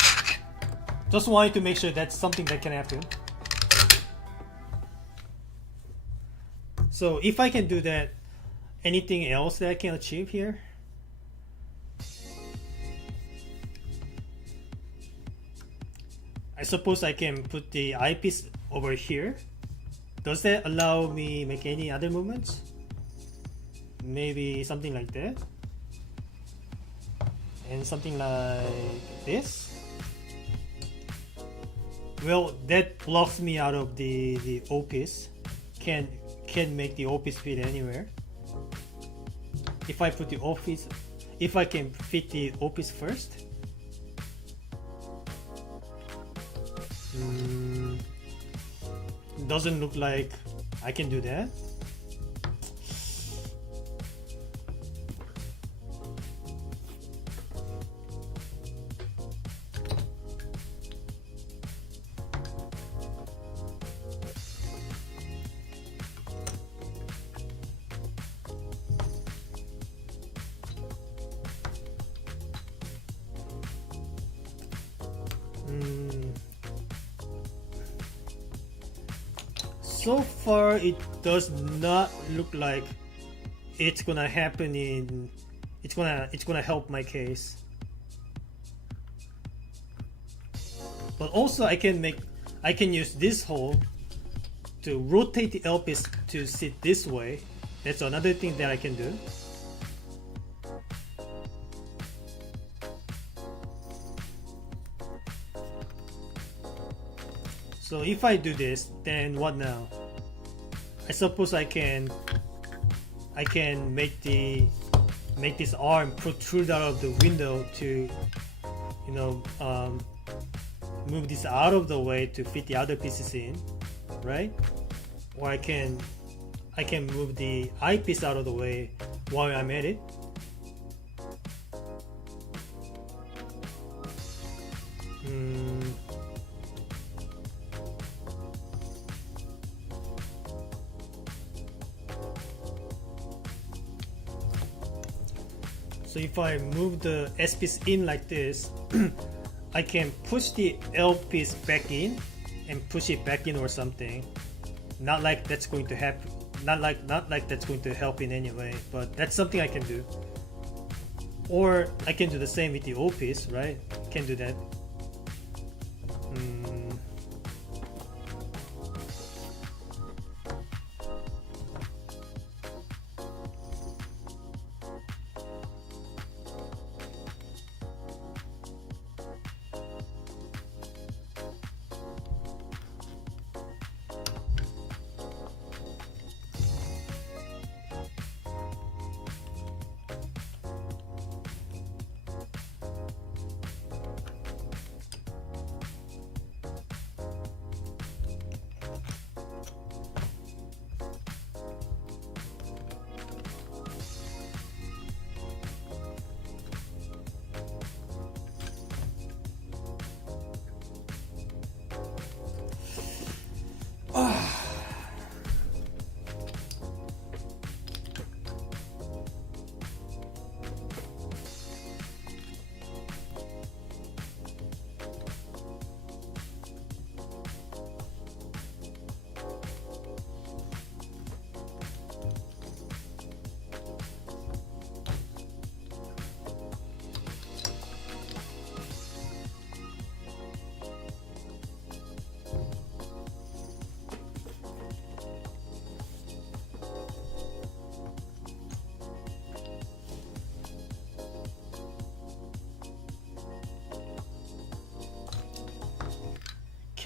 Just wanted to make sure that's something that can happen. So if I can do that, anything else that I can achieve here? I suppose I can put the eyepiece over here. Does that allow me make any other movements? Maybe something like that. And something like this. Well, that blocks me out of the O-piece. Can't make the O-piece fit anywhere. If I put the O-piece, if I can fit the O-piece first. Doesn't look like I can do that. So far, it does not look like it's gonna happen in. It's gonna help my case. But also, I can use this hole to rotate the LPs to sit this way. That's another thing that I can do. So if I do this, then what now? I suppose I can make this arm protrude out of the window to, you know, move this out of the way to fit the other pieces in, right? Or I can move the eyepiece out of the way while I'm at it. So if I move the S piece in like this, I can push the L piece back in and push it back in or something. Not like that's going to happen. Not like that's going to help in any way, but that's something I can do. Or I can do the same with the O piece, right? Can do that.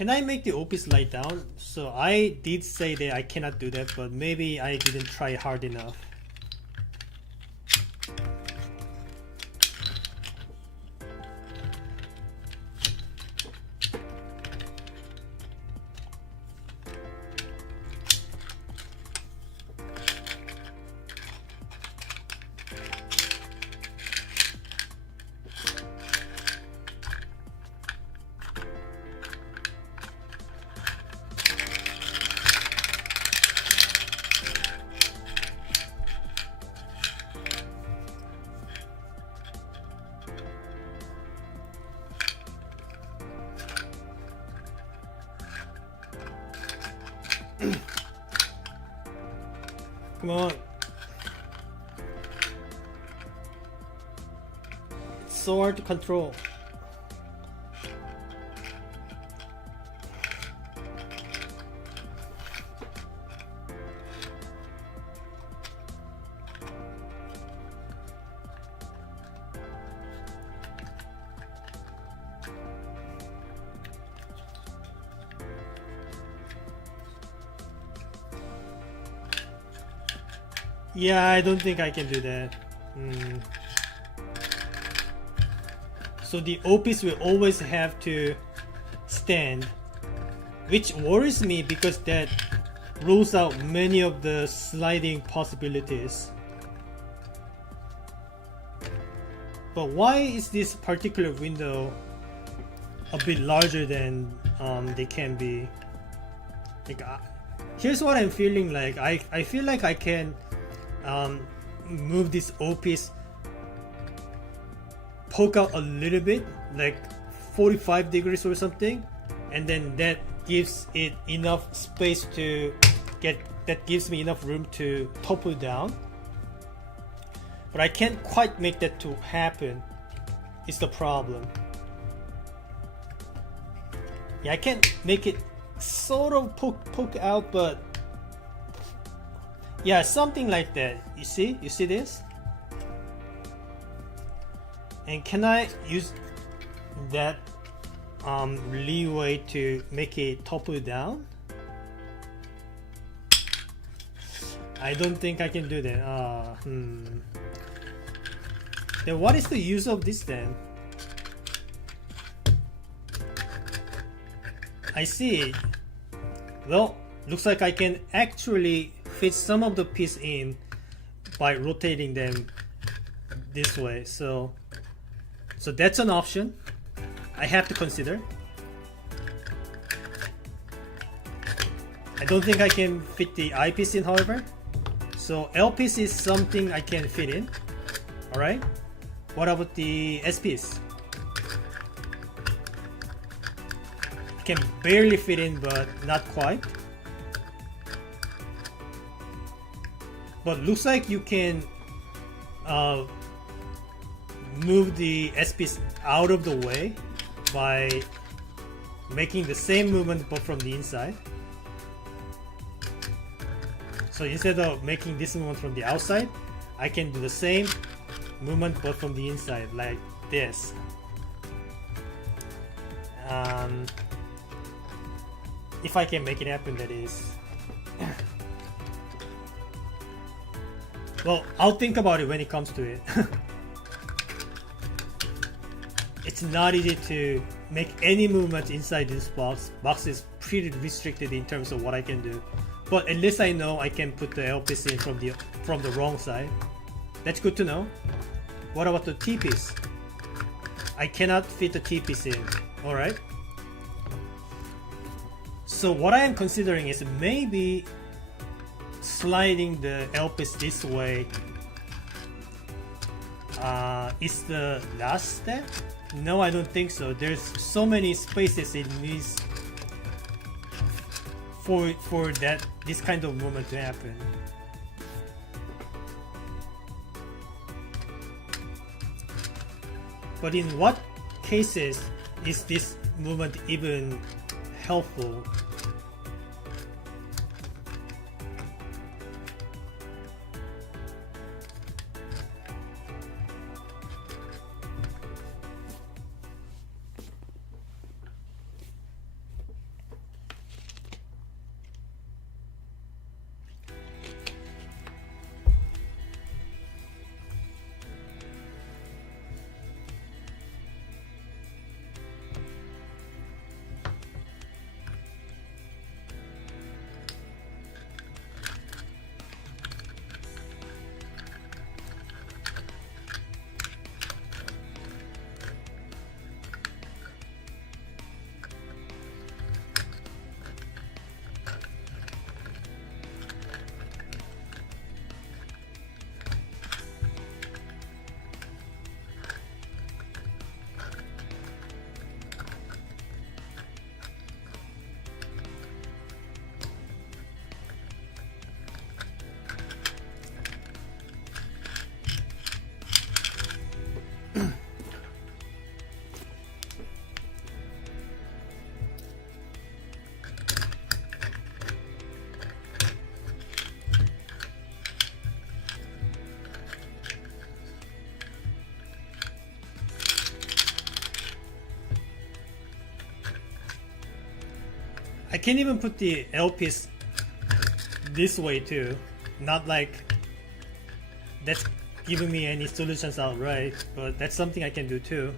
can I make the OP slide down? So I did say that I cannot do that, but maybe I didn't try hard enough. Come on. It's so hard to control. Yeah, I don't think I can do that. So the OPs will always have to stand, which worries me because that rules out many of the sliding possibilities. But why is this particular window a bit larger than they can be? Like, here's what I'm feeling like. I feel like I can move this OPs, poke out a little bit, like 45 degrees or something, and then that gives it enough space to that gives me enough room to topple down. But I can't quite make that to happen. It's the problem. Yeah, I can make it sort of poke out, but yeah, something like that. You see this? And can I use that leeway to make it topple down? I don't think I can do that. Then what is the use of this then? I see. Well, looks like I can actually fit some of the piece in by rotating them this way. So that's an option I have to consider. I don't think I can fit the eyepiece in, however. So L piece is something I can fit in. Alright. What about the S piece? I can barely fit in, but not quite. But looks like you can move the S piece out of the way by making the same movement but from the inside. So instead of making this movement from the outside, I can do the same movement but from the inside, like this. If I can make it happen, that is. Well, I'll think about it when it comes to it. It's not easy to make any movement inside this box. Box is pretty restricted in terms of what I can do. But at least I know I can put the L piece in from the wrong side. That's good to know. What about the T piece? I cannot fit the T piece in. Alright. So what I am considering is maybe sliding the L piece this way is the last step? No, I don't think so. There's so many spaces it needs for this kind of movement to happen. But in what cases is this movement even helpful? I can't even put the L piece this way too. Not like that's giving me any solutions outright, but that's something I can do too.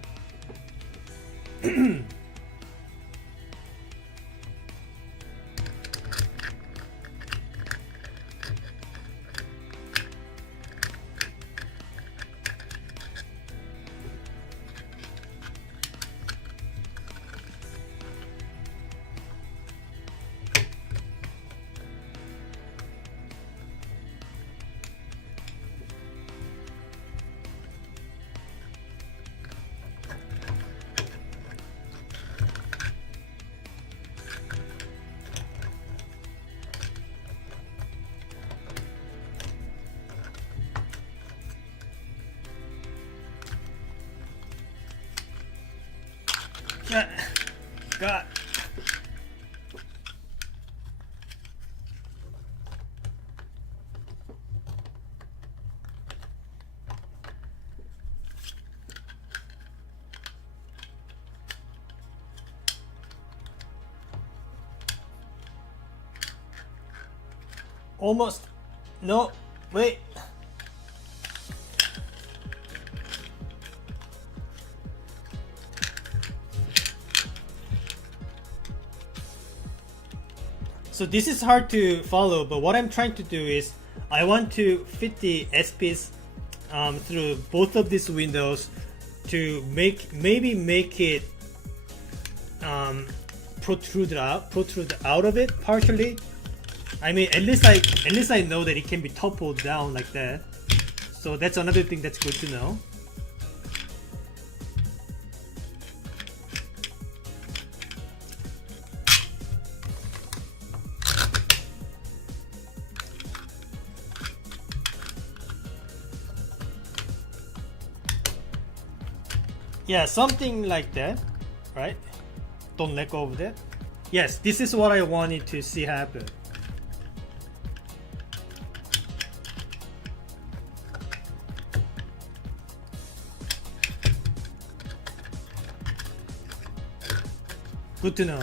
God. Almost. No, wait. So this is hard to follow, but what I'm trying to do is I want to fit the S-piece through both of these windows to maybe make it protrude out of it partially. I mean, at least I know that it can be toppled down like that. So that's another thing that's good to know. Yeah, something like that, right? Don't let go of that. Yes, this is what I wanted to see happen. Good to know.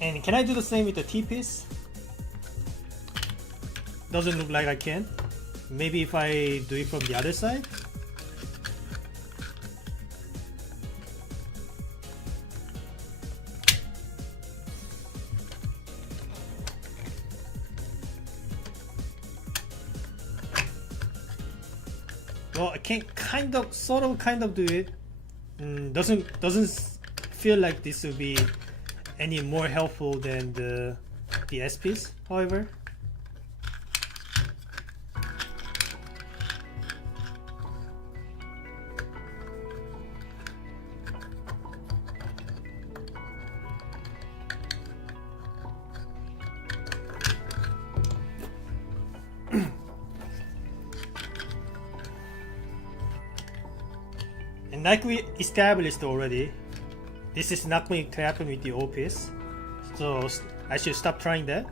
And can I do the same with the T-piece? Doesn't look like I can. Maybe if I do it from the other side? Well, I can kind of do it. Doesn't feel like this will be any more helpful than the S-piece, however. And like we established already, this is not going to happen with the O-piece, so I should stop trying that.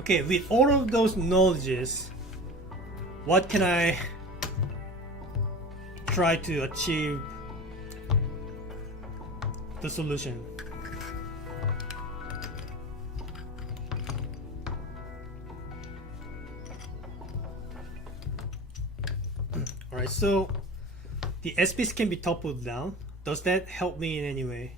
Okay, with all of those knowledges, what can I try to achieve the solution? Alright, so the S-piece can be toppled down. Does that help me in any way?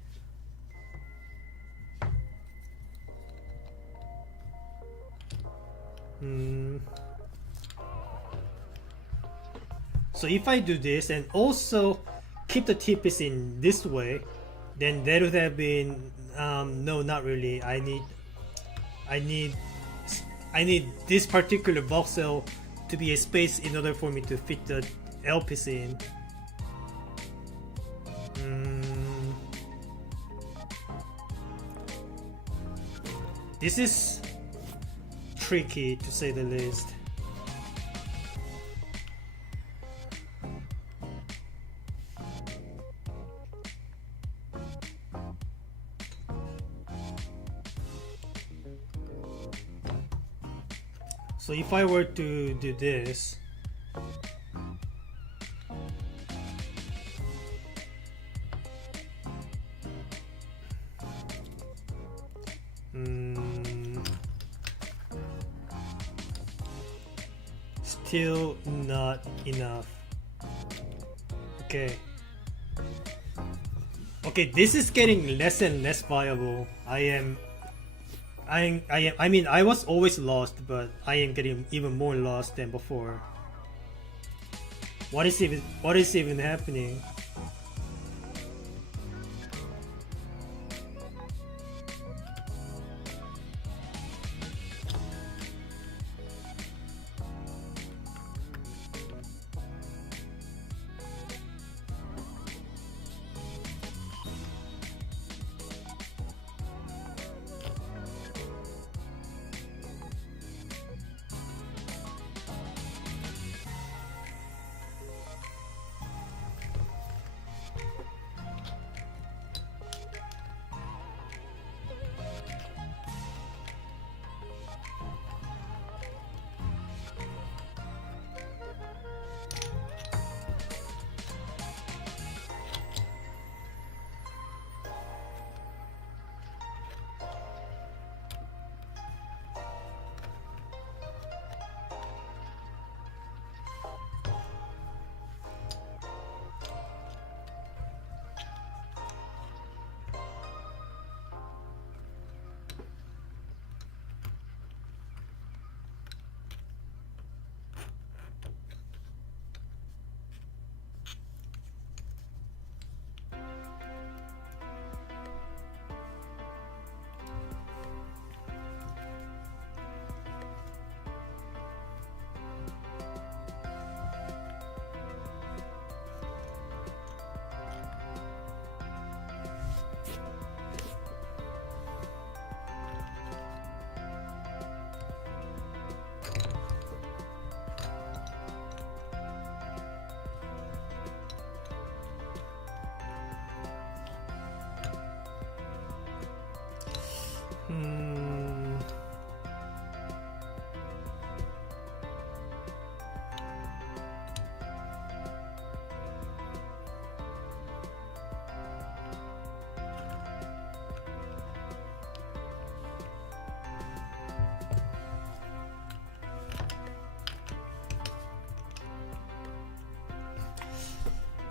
So if I do this and also keep the T-piece in this way, then that would have been no, not really. I need this particular voxel to be a space in order for me to fit the L-piece in. This is tricky to say the least. So if I were to do this, still not enough. Okay. Okay, this is getting less and less viable. I mean, I was always lost, but I am getting even more lost than before. What is even happening?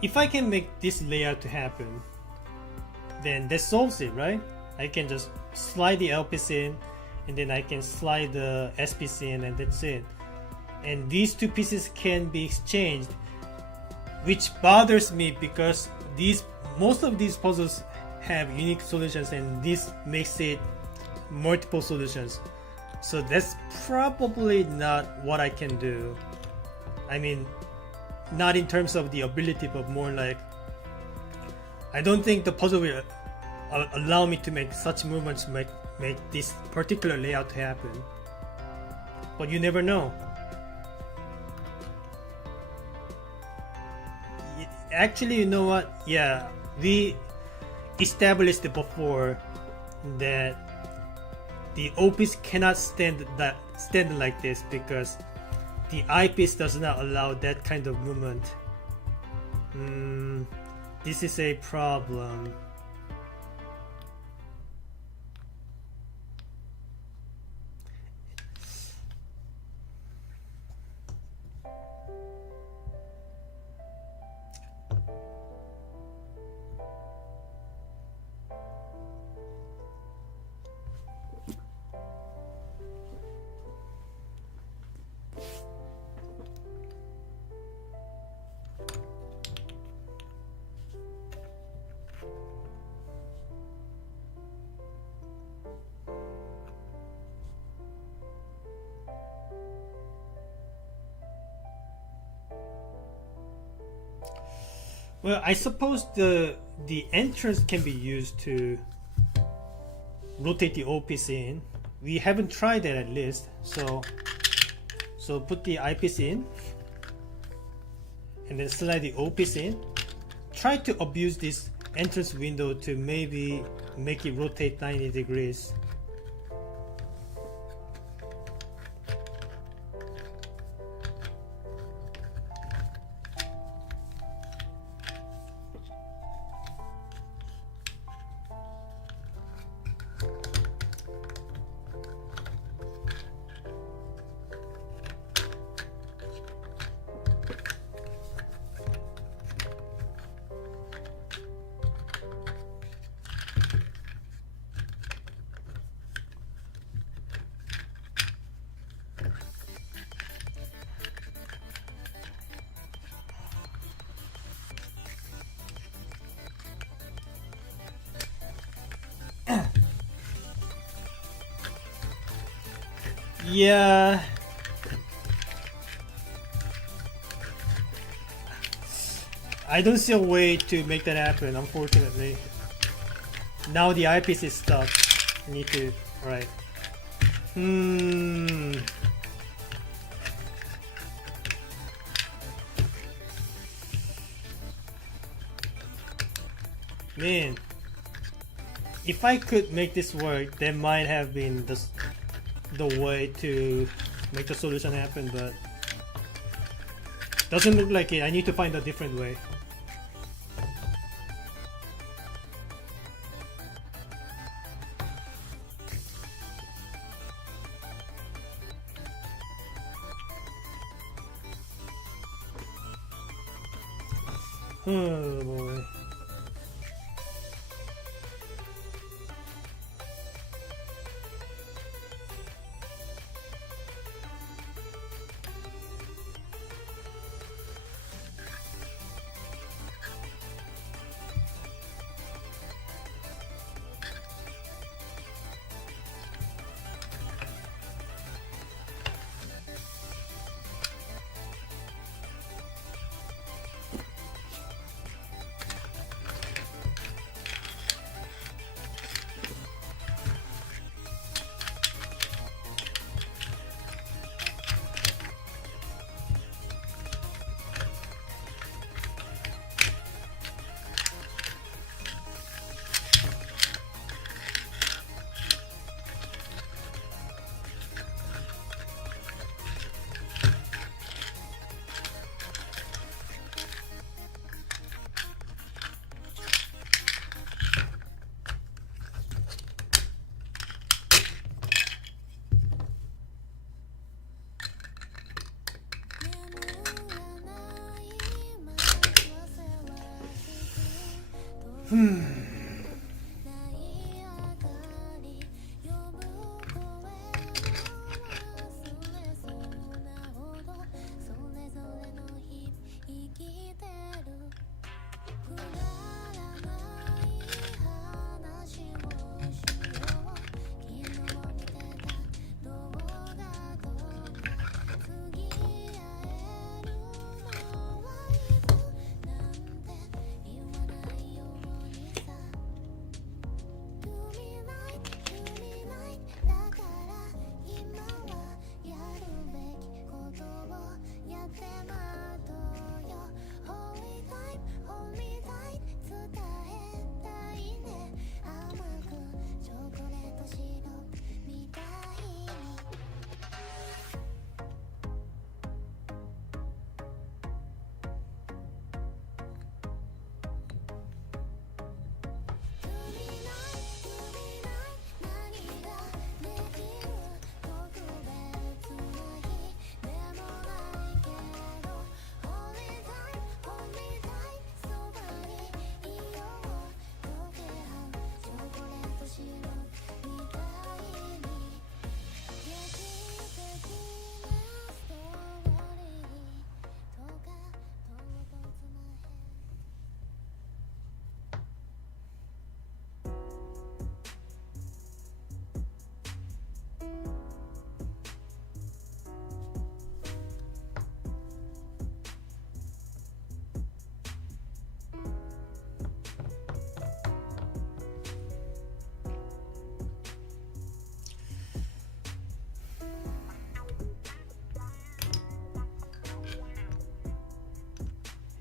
If I can make this layout to happen, then that solves it, right? I can just slide the LPC in, and then I can slide the SPC in, and that's it. And these two pieces can be exchanged, which bothers me because most of these puzzles have unique solutions, and this makes it multiple solutions. So that's probably not what I can do. I mean, not in terms of the ability, but more like I don't think the puzzle will allow me to make such movements, make this particular layout happen. But you never know. Actually, you know what? Yeah, we established before that the OPs cannot stand like this because the eyepiece does not allow that kind of movement. This is a problem. Well, I suppose the entrance can be used to rotate the OPC in. We haven't tried that at least. So put the eyepiece in and then slide the OPC in. Try to abuse this entrance window to maybe make it rotate 90 degrees. Yeah. I don't see a way to make that happen, unfortunately. Now the eyepiece is stuck. I need to. Alright. Man. If I could make this work, that might have been the way to make the solution happen, but doesn't look like it. I need to find a different way. Oh boy.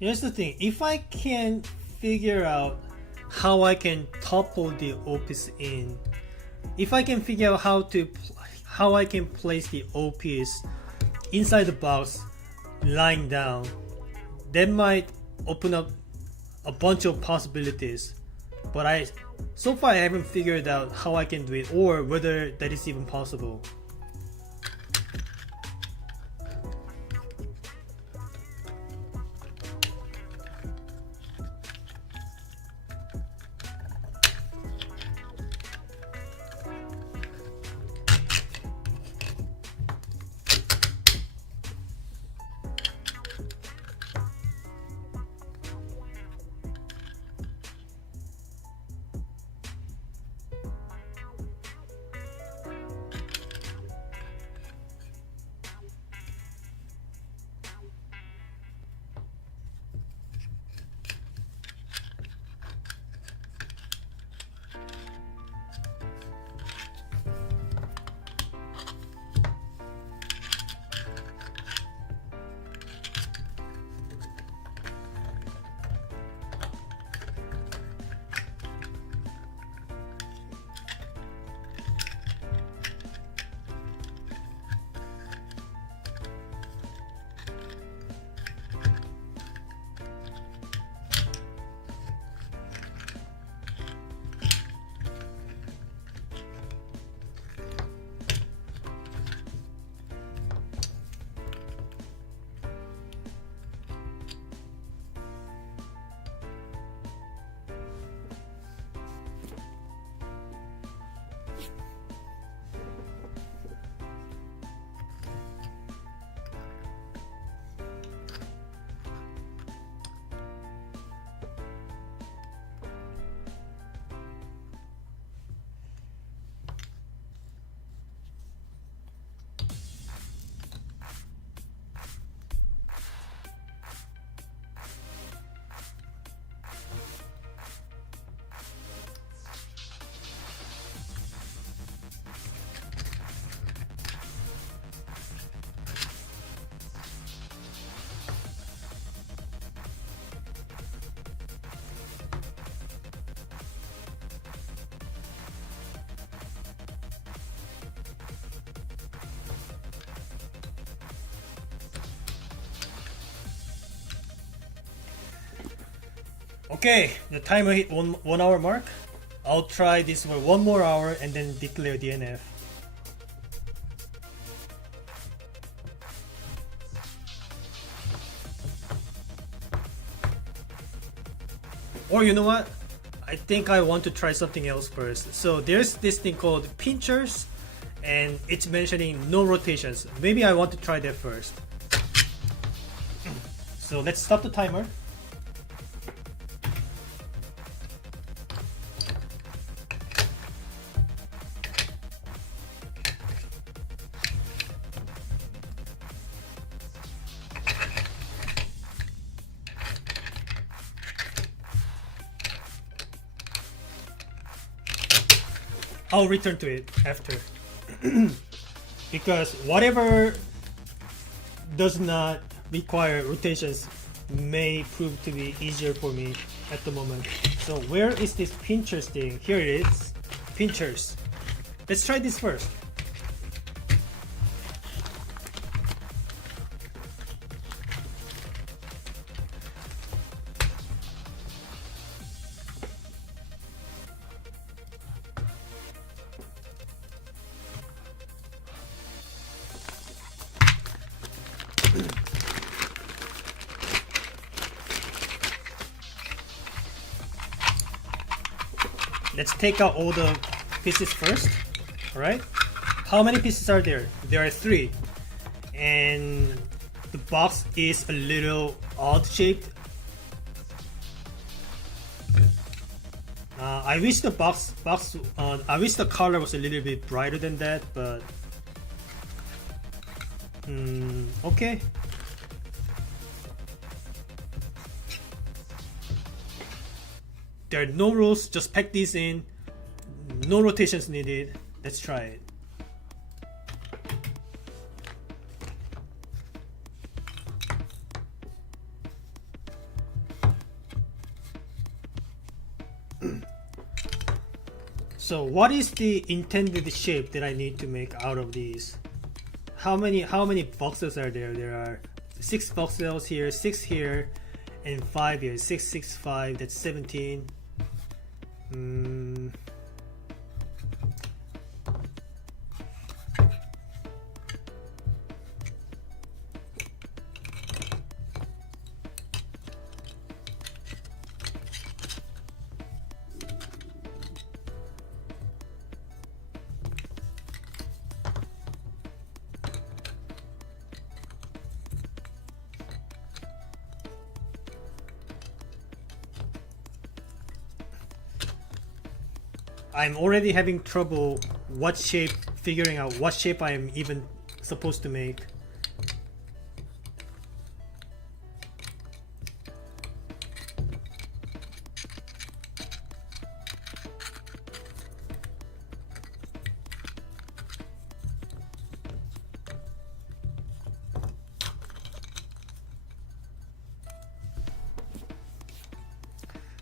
Here's the thing, if I can figure out how I can topple the OPS in, if I can figure out how I can place the OPS inside the box lying down, that might open up a bunch of possibilities. But so far I haven't figured out how I can do it or whether that is even possible. Okay, the timer hit 1 hour mark. I'll try this for 1 more hour and then declare DNF. Or you know what? I think I want to try something else first. So there's this thing called pinchers, and it's mentioning no rotations. Maybe I want to try that first. So let's stop the timer. I'll return to it after. Because whatever does not require rotations may prove to be easier for me at the moment. So where is this pinchers thing? Here it is. Pinchers. Let's try this first. Let's take out all the pieces first. Alright? How many pieces are there? There are 3. And the box is a little odd shaped. I wish the I wish the color was a little bit brighter than that, but okay. There are no rules, just pack these in. No rotations needed. Let's try it. So what is the intended shape that I need to make out of these? How many voxels are there? There are 6 voxels here, 6 here, and 5 here. 6, 6, 5, that's 17. I'm already having trouble figuring out what shape I am even supposed to make.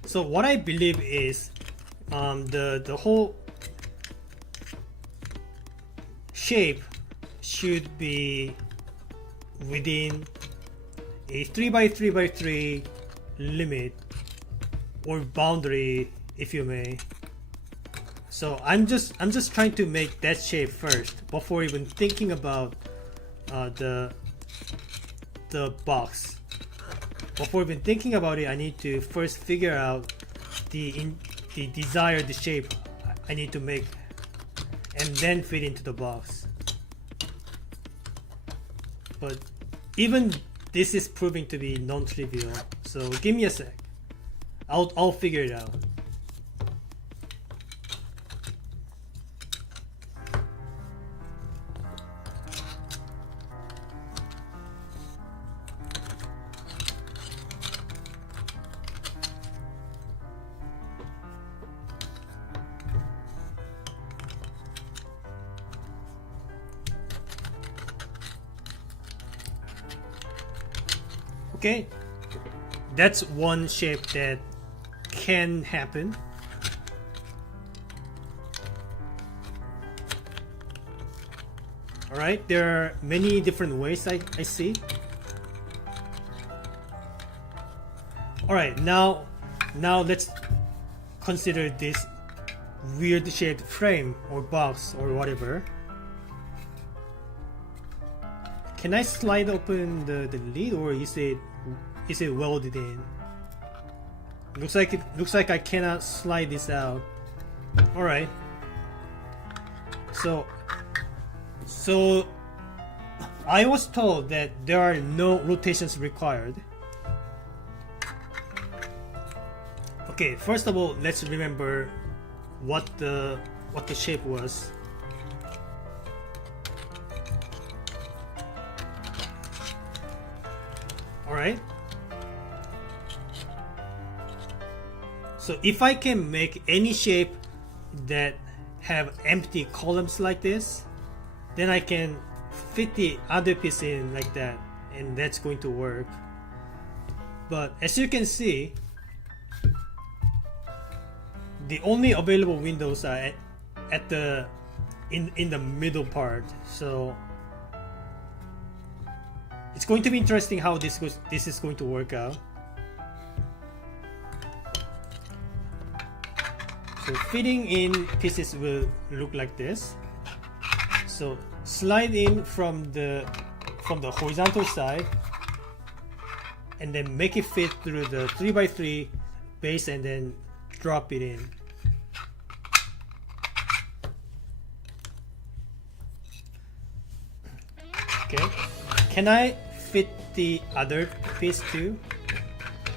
So what I believe is the whole shape should be within a 3x3x3 limit or boundary, if you may. So I'm just trying to make that shape first before even thinking about the box. Before even thinking about it, I need to first figure out the desired shape I need to make and then fit into the box. But even this is proving to be non-trivial, so give me a sec. I'll figure it out. Okay, that's one shape that can happen. Alright, there are many different ways I see. Alright, now Now let's consider this weird shaped frame or box or whatever. Can I slide open the lid, or is it welded in? Looks like I cannot slide this out. All right. So I was told that there are no rotations required. Okay, first of all, let's remember what the shape was. All right. So if I can make any shape that have empty columns like this, then I can fit the other piece in like that, and that's going to work. But as you can see, the only available windows are at the in the middle part. So it's going to be interesting how this is going to work out. So fitting in pieces will look like this. So slide in from the horizontal side, and then make it fit through the 3x3 base, and then drop it in. Okay, can I fit the other piece too?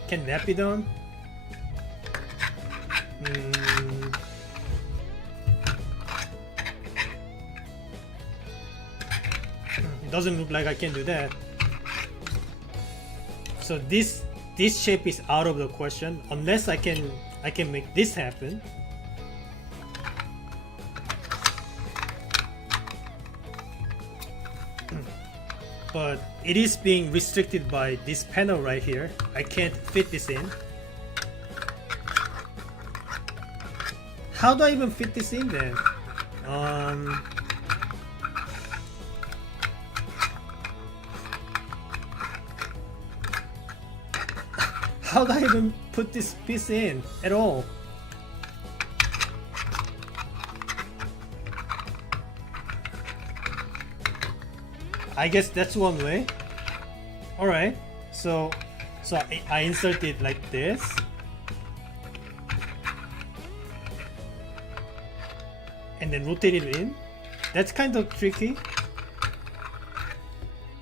Can that be done? It doesn't look like I can do that. So this shape is out of the question unless I can make this happen. But it is being restricted by this panel right here. I can't fit this in. How do I even fit this in then? How do I even put this piece in at all? I guess that's one way. Alright, so I insert it like this. And then rotate it in. That's kind of tricky.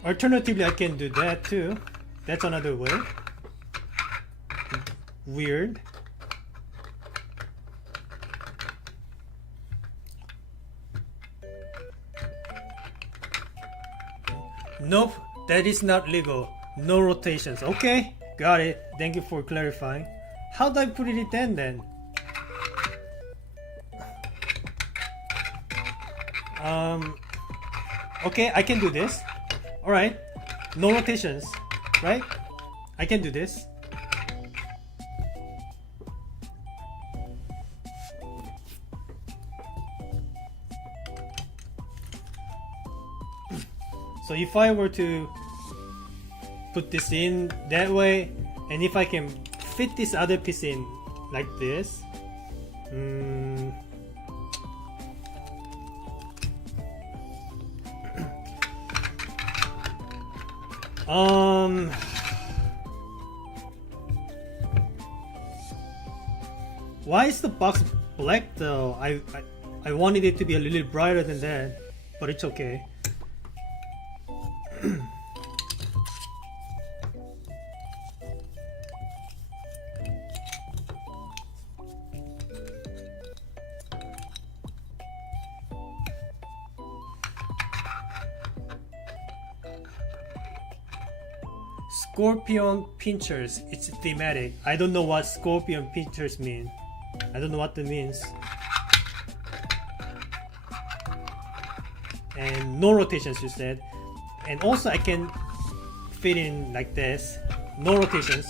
Alternatively, I can do that too. That's another way. Weird. Nope, that is not legal. No rotations. Okay, got it. Thank you for clarifying. How do I put it in then? Okay, I can do this. Alright. No rotations, right? I can do this. So if I were to put this in that way, and if I can fit this other piece in like this, why is the box black though? I wanted it to be a little brighter than that, but it's okay. Scorpion pinchers, it's thematic. I don't know what scorpion pinchers mean. I don't know what that means. And no rotations, you said. And also I can fit in like this. No rotations.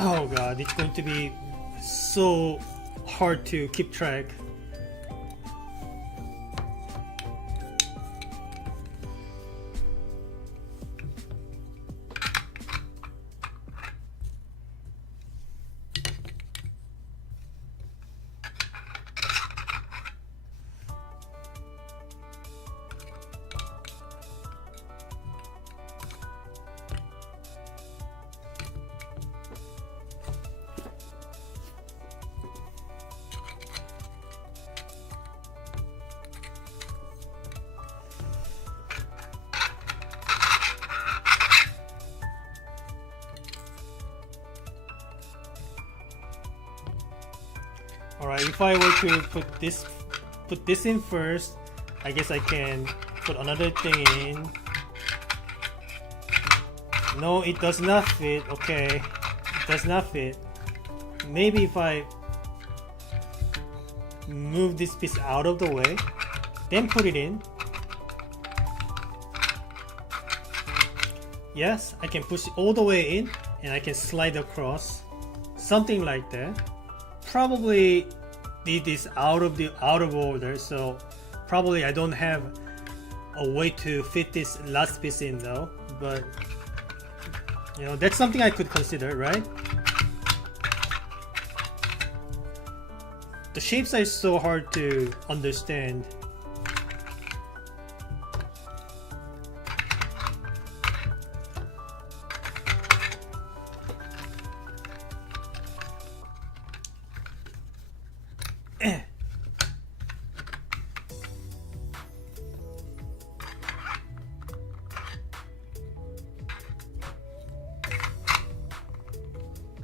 Oh god, it's going to be so hard to keep track. Alright, if I were to put this in first, I guess I can put another thing in. No, it does not fit. Okay, it does not fit. Maybe if I move this piece out of the way, then put it in. Yes, I can push it all the way in and I can slide across. Something like that. Probably did this out of order, so probably I don't have a way to fit this last piece in though, but you know, that's something I could consider, right? The shapes are so hard to understand.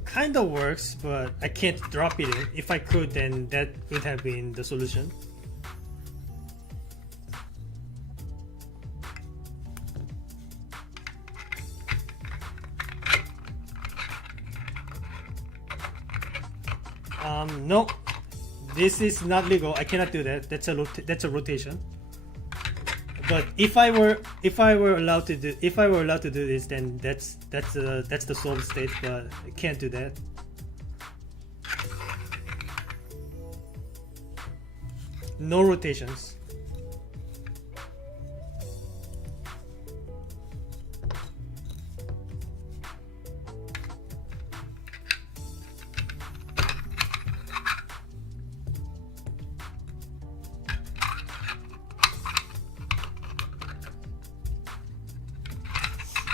Kinda works, but I can't drop it in. If I could, then that would have been the solution. No, this is not legal. I cannot do that. That's a rotation. But if I were allowed to do this, then that's the solved state. But I can't do that. No rotations.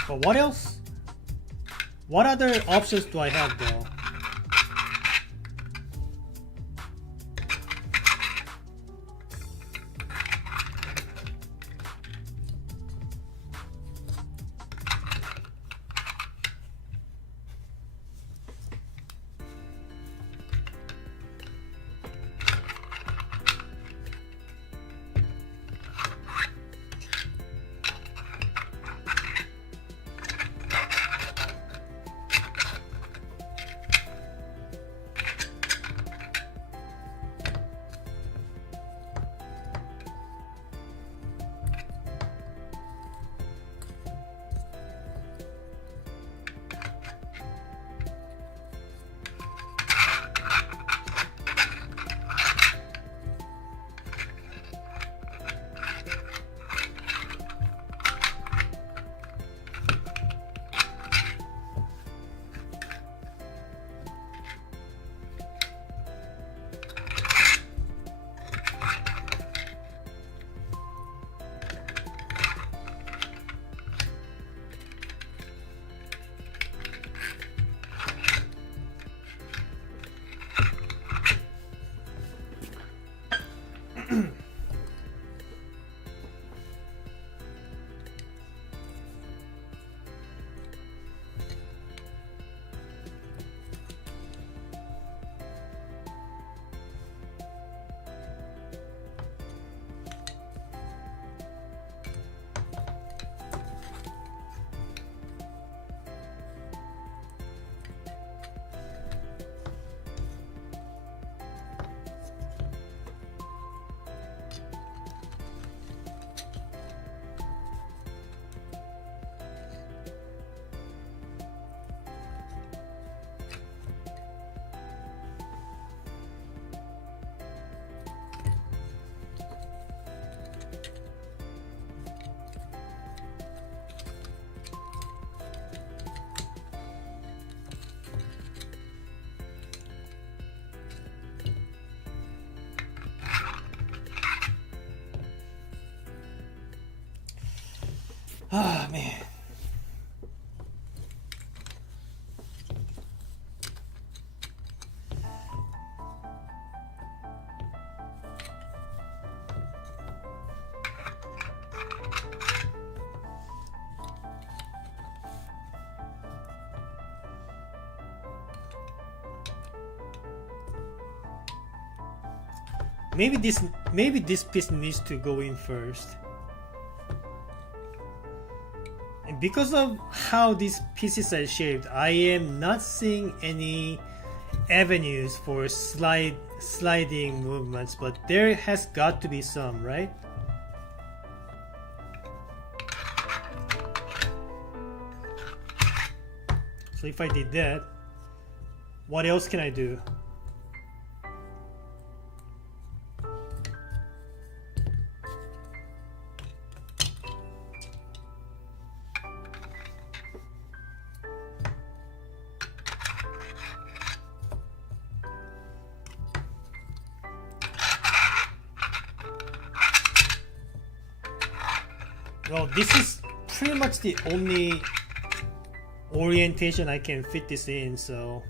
But what else? What other options do I have though? Ah, man. Maybe this piece needs to go in first. And because of how these pieces are shaped, I am not seeing any avenues for sliding movements, but there has got to be some, right? So if I did that, what else can I do? Well, this is pretty much the only orientation I can fit this in, so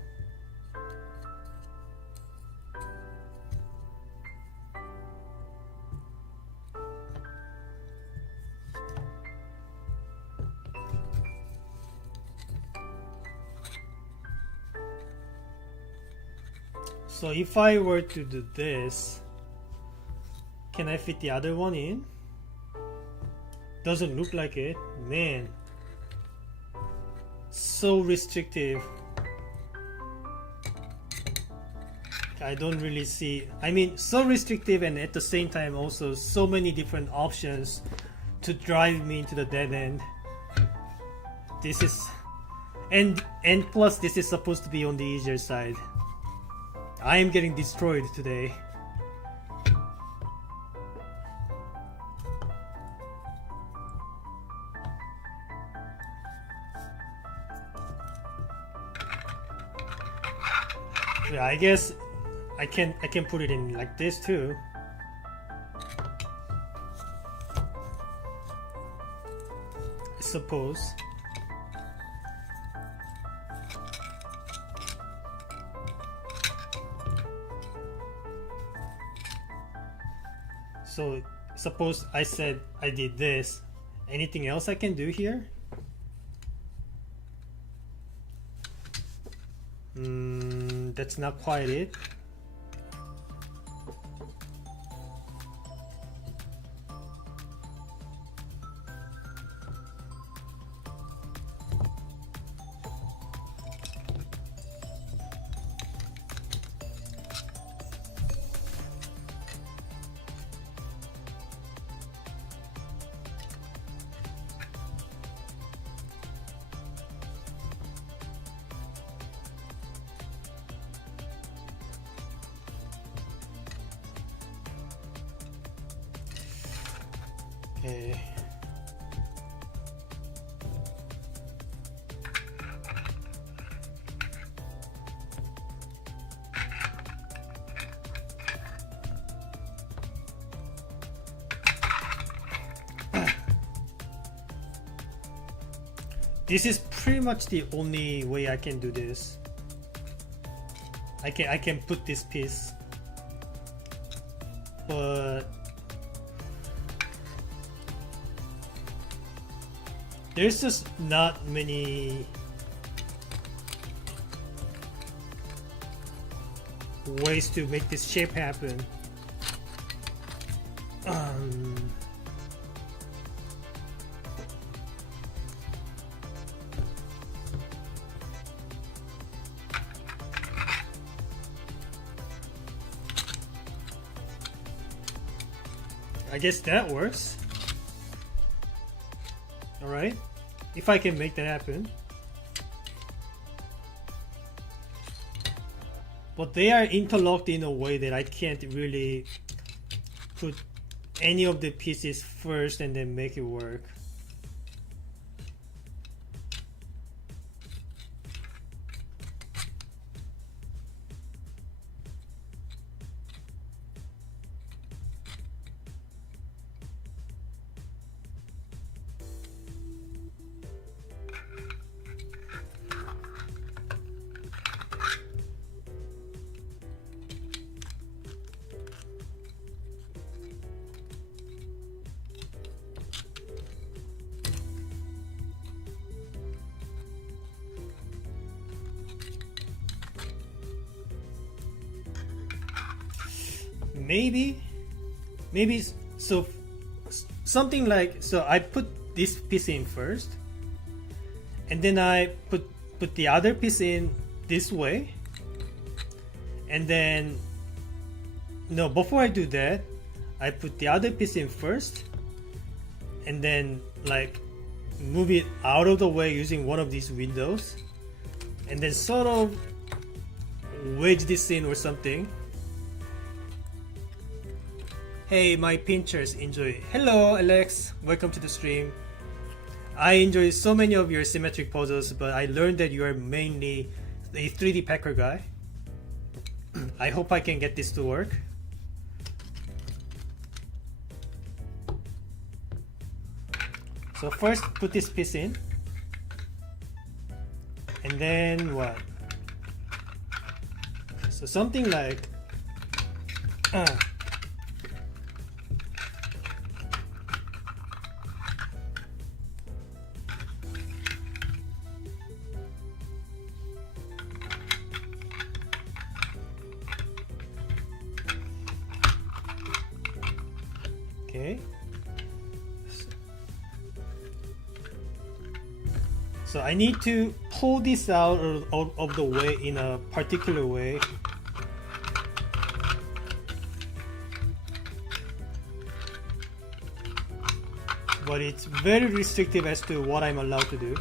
if I were to do this, can I fit the other one in? Doesn't look like it. Man, so restrictive. I don't really see, I mean, so restrictive, and at the same time also so many different options to drive me into the dead end. This is, and plus this is supposed to be on the easier side. I am getting destroyed today. Yeah, I guess I can put it in like this too. I suppose. So suppose I said I did this. Anything else I can do here? That's not quite it. Okay. This is pretty much the only way I can do this. I can put this piece, but there's just not many ways to make this shape happen. I guess that works. Alright, if I can make that happen. But they are interlocked in a way that I can't really put any of the pieces first and then make it work. maybe so something like, so I put this piece in first, and then I put the other piece in this way, and then no, before I do that, I put the other piece in first, and then like move it out of the way using one of these windows, and then sort of wedge this in or something. Hey, my pinchers, enjoy. Hello, Alex. Welcome to the stream. I enjoy so many of your symmetric puzzles, but I learned that you are mainly a 3D packer guy. I hope I can get this to work. So first, put this piece in, and then what? So something like okay. So I need to pull this out of the way in a particular way. But it's very restrictive as to what I'm allowed to do.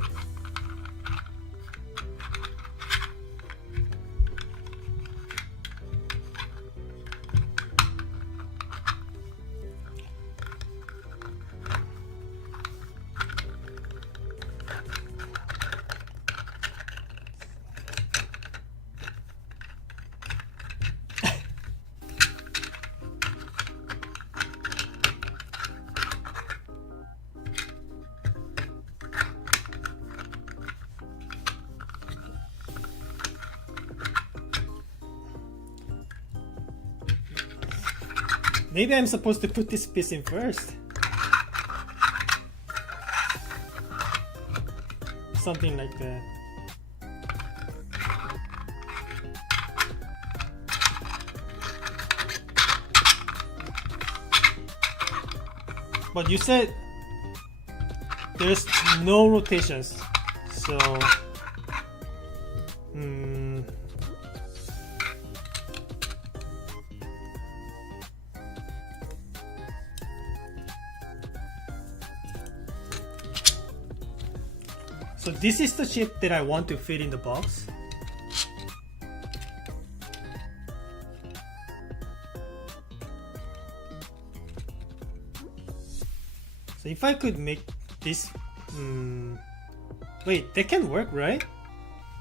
Maybe I'm supposed to put this piece in first. Something like that. But you said there's no rotations, so so this is the shape that I want to fit in the box. So if I could make this, wait, that can work, right?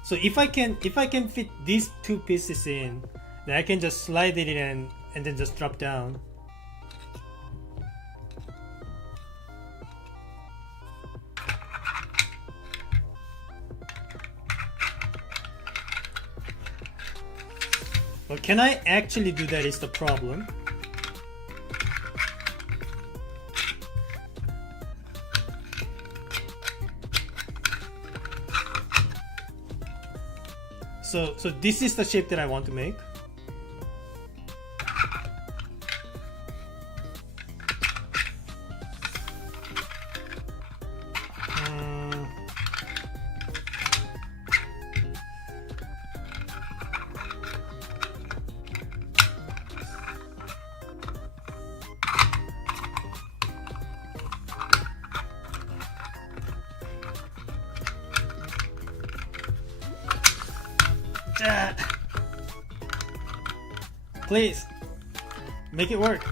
So if I can fit these two pieces in, then I can just slide it in and then just drop down. But can I actually do that is the problem. So this is the shape that I want to make. Please make it work.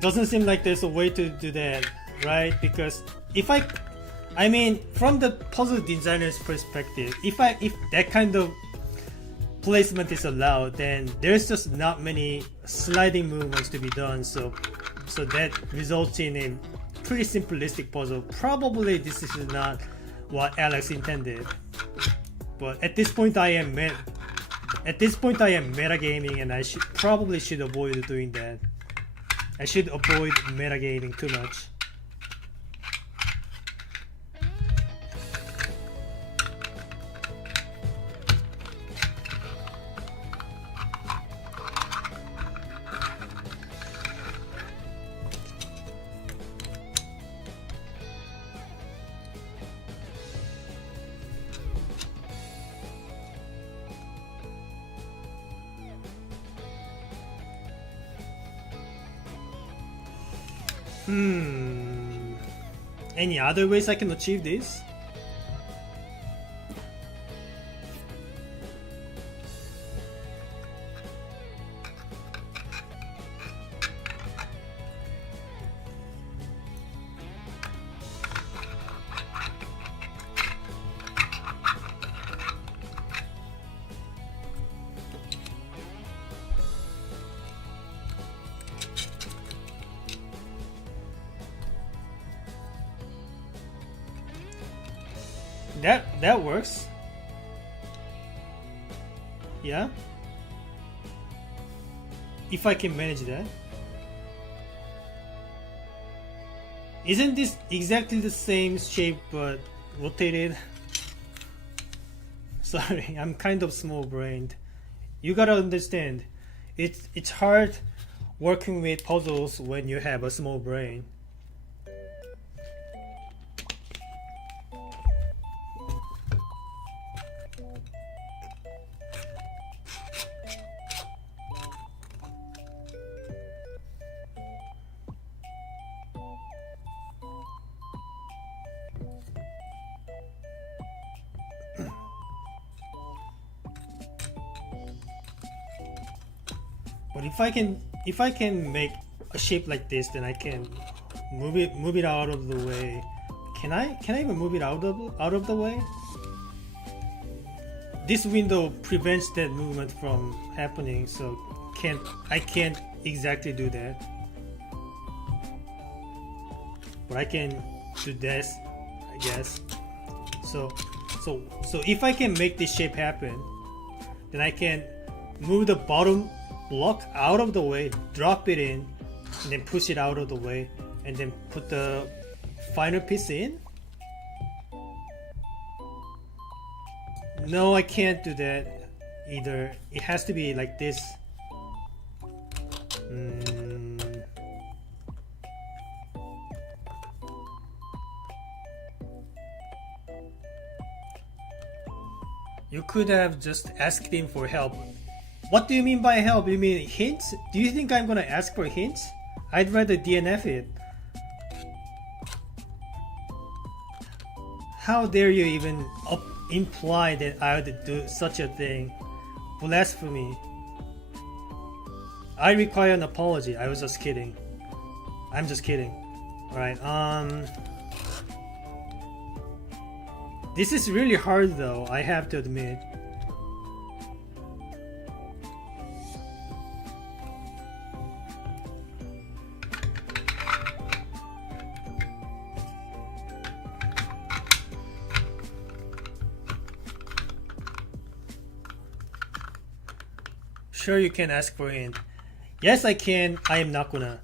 Doesn't seem like there's a way to do that, right? Because if I mean, from the puzzle designer's perspective, if that kind of placement is allowed, then there's just not many sliding movements to be done. So that results in a pretty simplistic puzzle. Probably this is not what Alex intended, but at this point I am metagaming, and I probably should avoid doing that. I should avoid metagaming too much. Any other ways I can achieve this? That works. Yeah. If I can manage that. Isn't this exactly the same shape but rotated? Sorry, I'm kind of small brained. You gotta understand, it's hard working with puzzles when you have a small brain. But if I can make a shape like this, then I can move it out of the way. Can I even move it out of the way? This window prevents that movement from happening, so I can't exactly do that. But I can do this, I guess. So if I can make this shape happen, then I can move the bottom block out of the way, drop it in, and then push it out of the way, and then put the final piece in. No, I can't do that either. It has to be like this. You could have just asked him for help. What do you mean by help? You mean hints? Do you think I'm gonna ask for hints? I'd rather DNF it. How dare you even imply that I would do such a thing? Blasphemy. I require an apology. I was just kidding. I'm just kidding. Alright, this is really hard though, I have to admit. Sure, you can ask for a hint. Yes, I can. I am not gonna.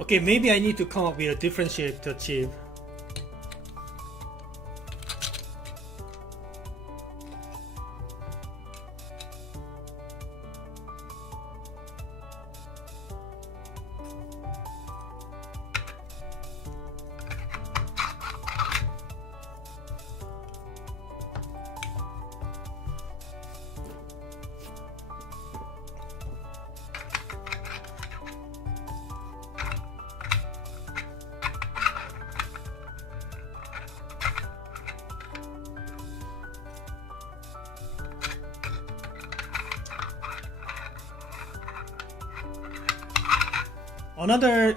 Okay, maybe I need to come up with a different shape to achieve.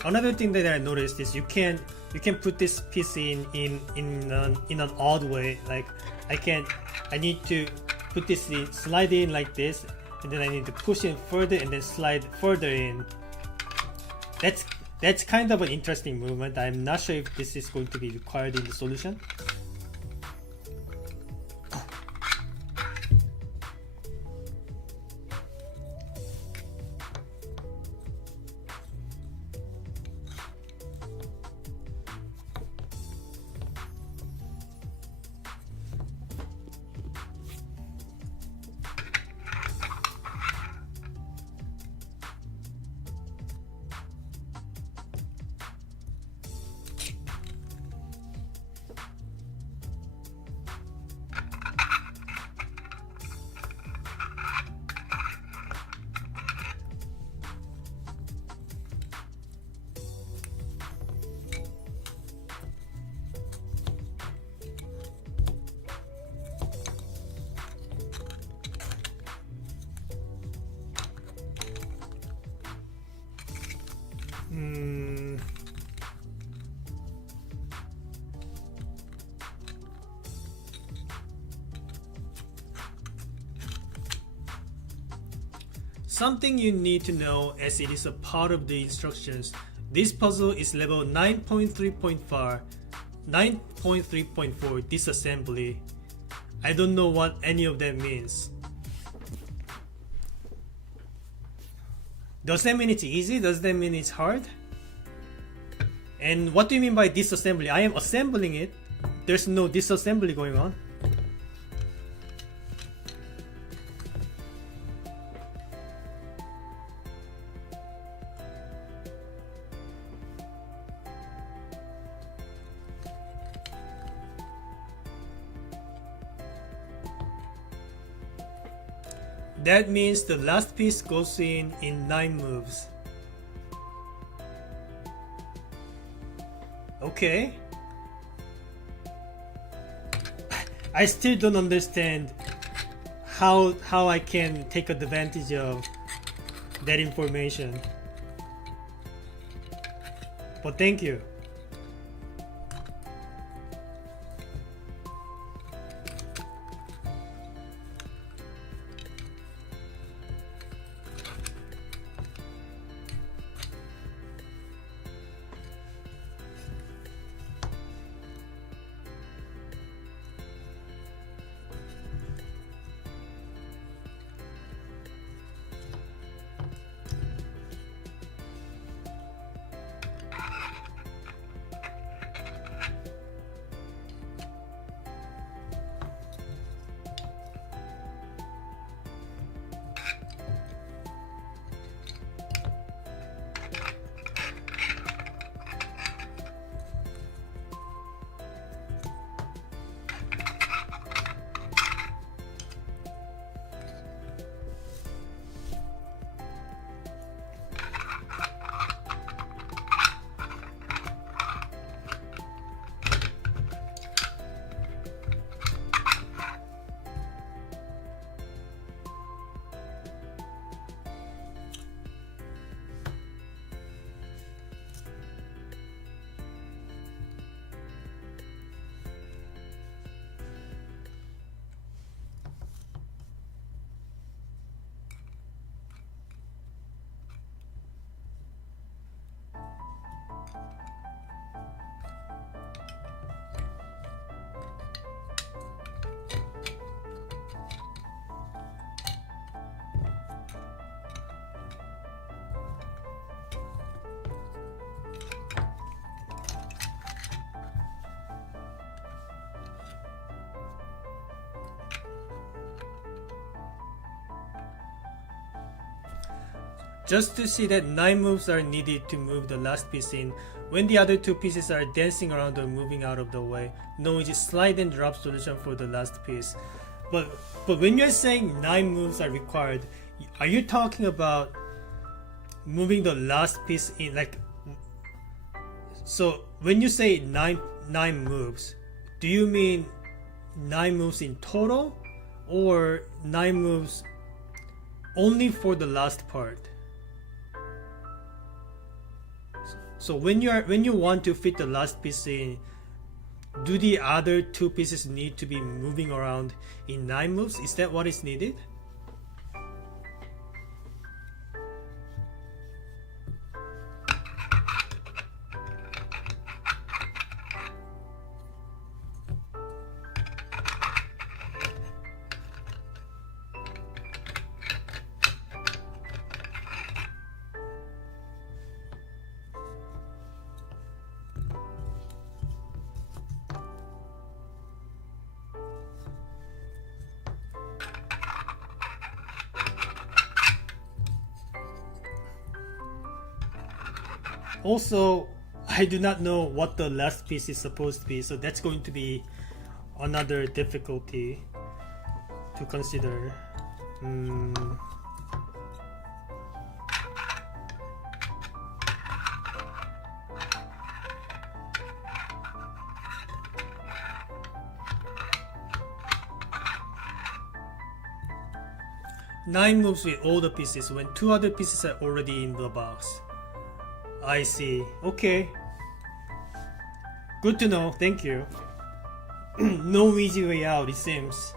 Another thing that I noticed is you can put this piece in an odd way. Like I need to put this in, slide in like this, and then I need to push it further and then slide further in. That's kind of an interesting movement. I'm not sure if this is going to be required in the solution. Something you need to know, as it is a part of the instructions. This puzzle is level 9.3.4 disassembly. I don't know what any of that means. Does that mean it's easy? Does that mean it's hard? And what do you mean by disassembly? I am assembling it. There's no disassembly going on. That means the last piece goes in 9 moves. Okay. I still don't understand how I can take advantage of that information. But thank you. Just to see that 9 moves are needed to move the last piece in. When the other 2 pieces are dancing around or moving out of the way, no, it's a slide and drop solution for the last piece. But when you're saying 9 moves are required, are you talking about moving the last piece in? Like, so when you say 9 moves, do you mean 9 moves in total, or 9 moves only for the last part? So when you want to fit the last piece in, do the other 2 pieces need to be moving around in 9 moves? Is that what is needed? Also, I do not know what the last piece is supposed to be, so that's going to be another difficulty to consider. 9 moves with all the pieces when 2 other pieces are already in the box. I see. Okay. Good to know. Thank you. No easy way out, it seems.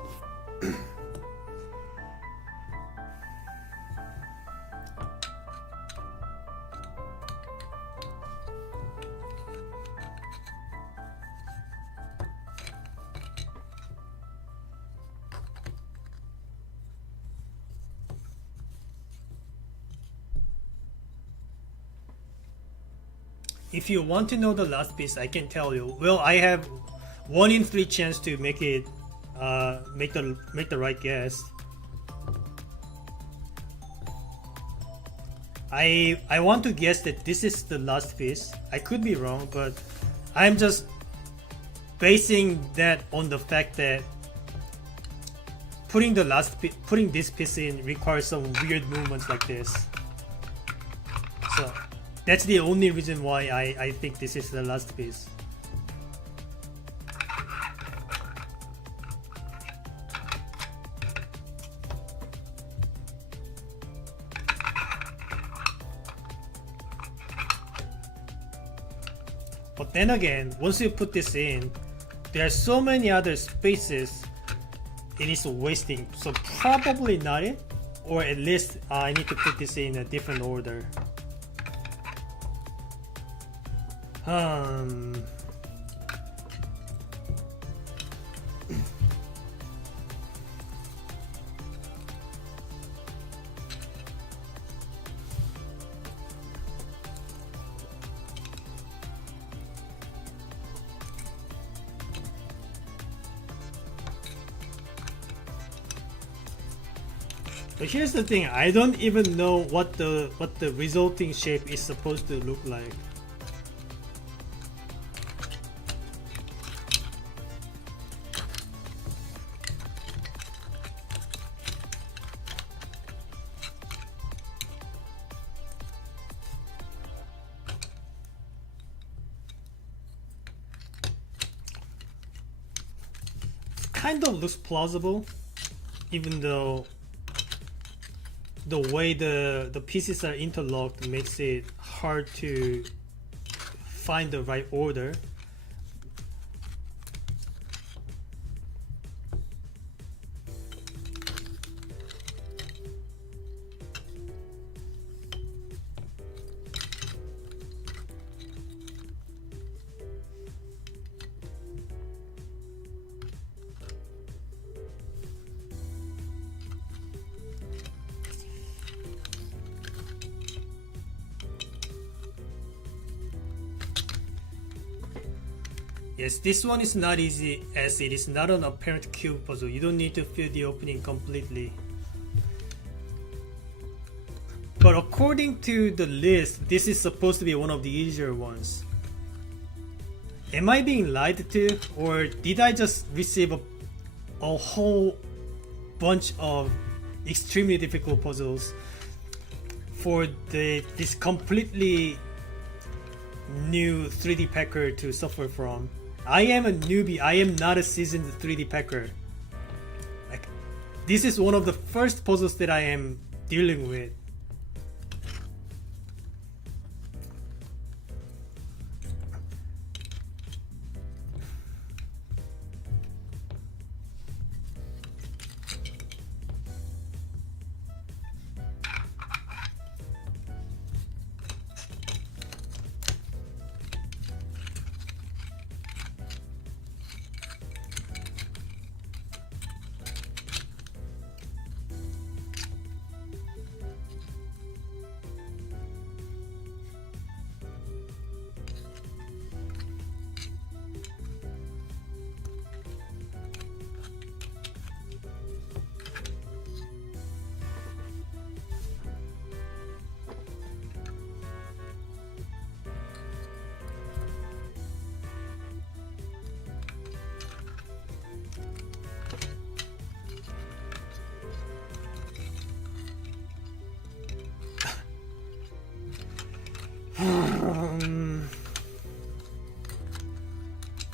If you want to know the last piece, I can tell you. Well, I have 1 in 3 chance to make it, make the right guess. I want to guess that this is the last piece. I could be wrong, but I'm just basing that on the fact that putting this piece in requires some weird movements like this. So that's the only reason why I think this is the last piece. But then again, once you put this in, there are so many other spaces it is wasting. So probably not it, or at least I need to put this in a different order. But here's the thing, I don't even know what the resulting shape is supposed to look like. Kind of looks plausible, even though the way the pieces are interlocked makes it hard to find the right order. Yes, this one is not easy as it is not an apparent cube puzzle. You don't need to fill the opening completely. But according to the list, this is supposed to be one of the easier ones. Am I being lied to, or did I just receive a whole bunch of extremely difficult puzzles for this completely new 3D packer to suffer from? I am a newbie. I am not a seasoned 3D packer. Like, this is one of the first puzzles that I am dealing with.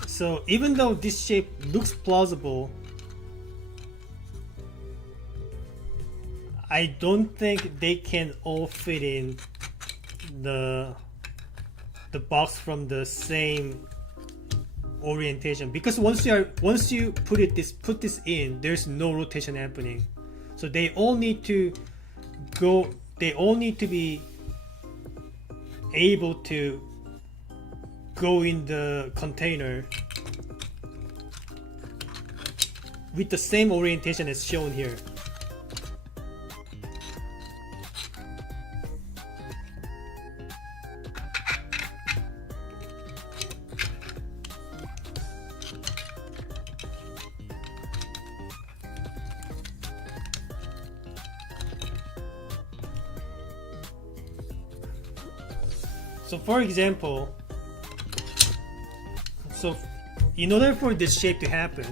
So even though this shape looks plausible, I don't think they can all fit in the the box from the same orientation, because once you put this in, there's no rotation happening. So they all need to be able to go in the container with the same orientation as shown here. So for example, in order for this shape to happen,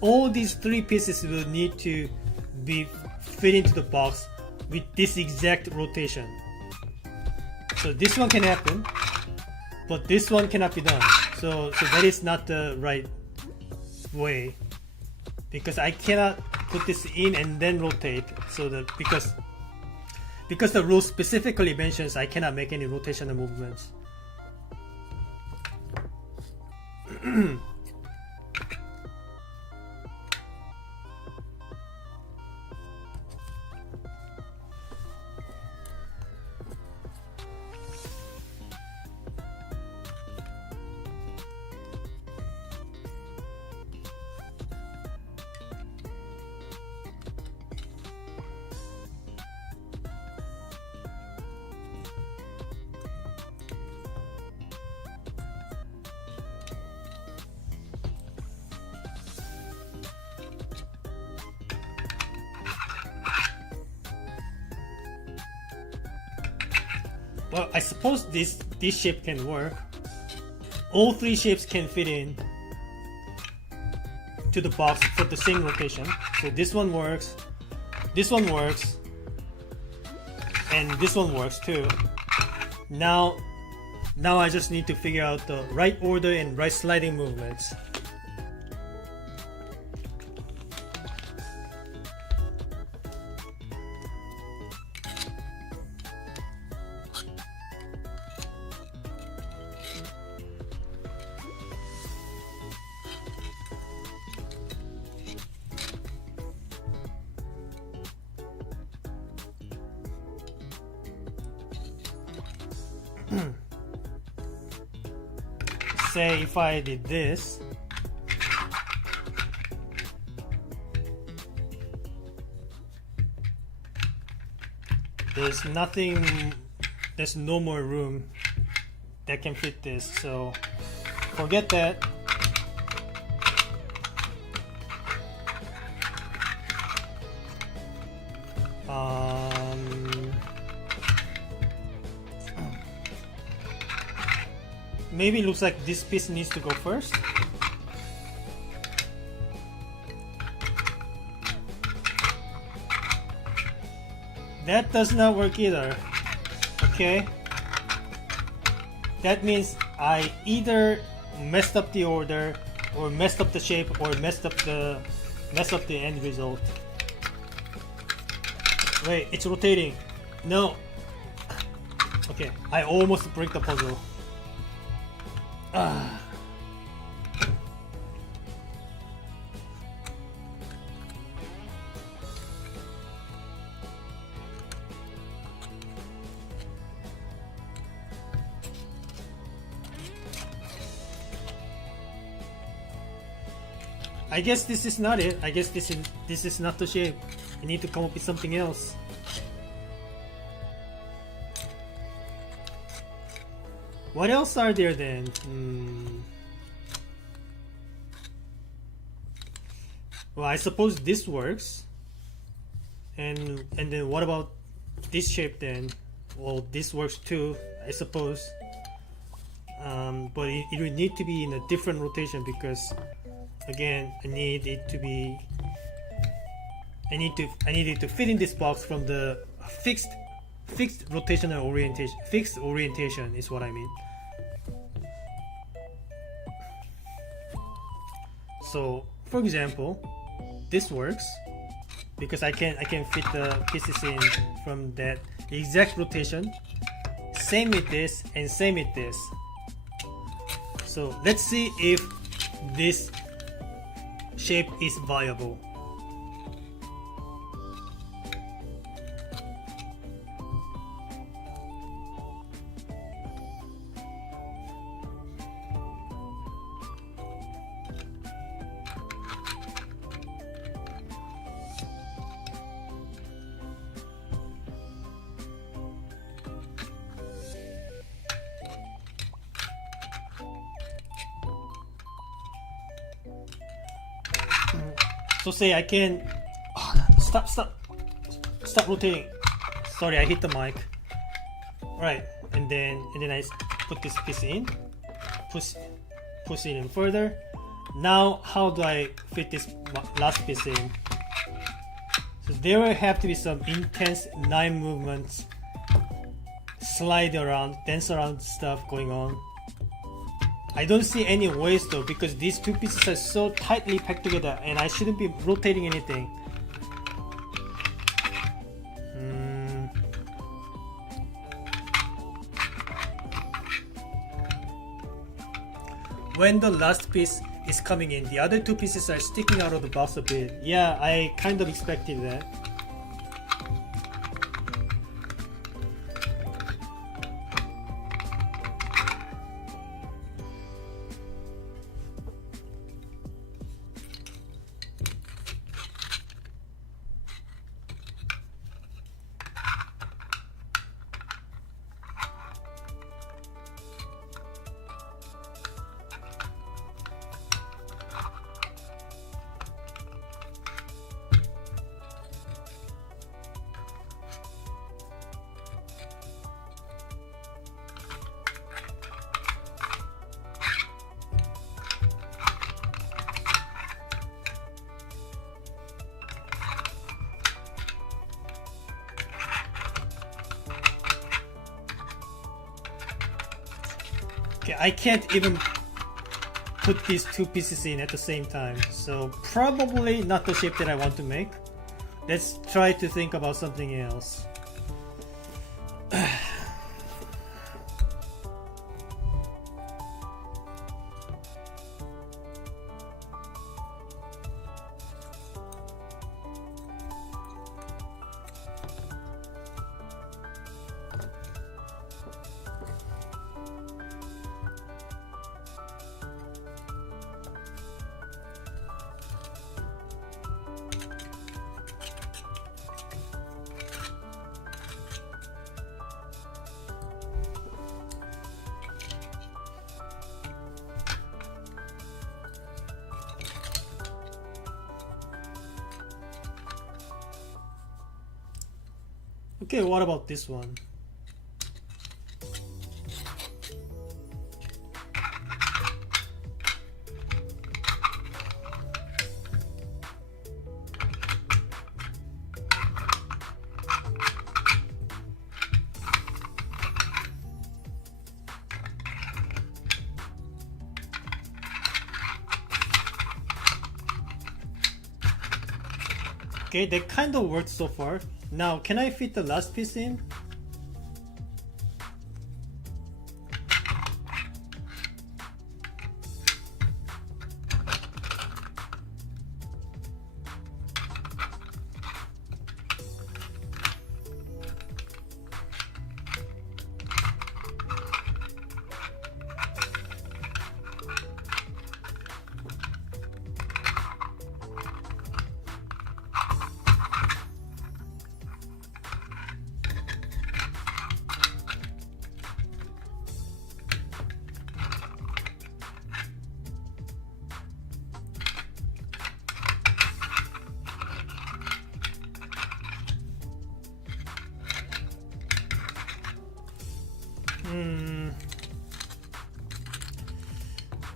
all these three pieces will need to be fit into the box with this exact rotation. So this one can happen, but this one cannot be done. So that is not the right way, because I cannot put this in and then rotate. So that because the rule specifically mentions I cannot make any rotational movements. Well, I suppose this shape can work. All three shapes can fit in to the box for the same rotation. So this one works, and this one works too. Now I just need to figure out the right order and right sliding movements. Say if I did this, there's no more room that can fit this, so forget that. Maybe it looks like this piece needs to go first. That does not work either. Okay. That means I either messed up the order, or messed up the shape, or messed up the end result. Wait, it's rotating. No. Okay, I almost break the puzzle. I guess this is not it. I guess this is not the shape. I need to come up with something else. What else are there then? Well, I suppose this works. And then what about this shape then? Well, this works too, I suppose. But it would need to be in a different rotation, because again, I need it to fit in this box from the fixed rotational orientation. Fixed orientation is what I mean. So, for example, this works because I can fit the pieces in from that exact rotation, same with this and same with this. So let's see if this shape is viable. So say I can stop rotating. Sorry, I hit the mic. Right, and then I put this piece in, push it in further. Now how do I fit this last piece in? So there will have to be some intense knife movements, slide around, dance around stuff going on. I don't see any ways though, because these two pieces are so tightly packed together and I shouldn't be rotating anything. When the last piece is coming in, the other two pieces are sticking out of the box a bit. Yeah, I kind of expected that. Okay, I can't even put these two pieces in at the same time, so probably not the shape that I want to make. Let's try to think about something else. Okay, what about this one? Okay, that kind of worked so far. Now, can I fit the last piece in?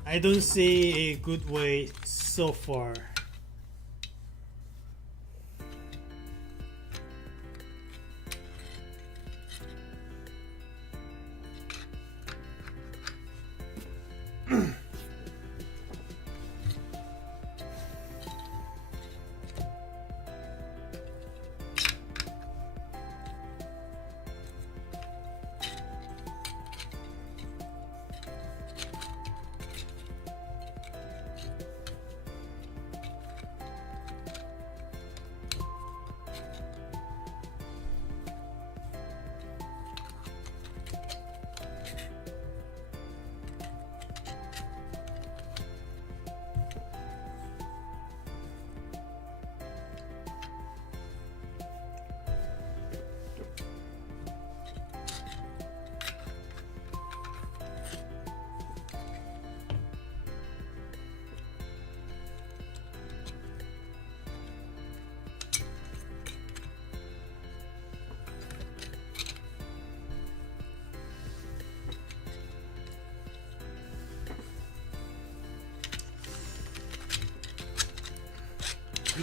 I don't see a good way so far.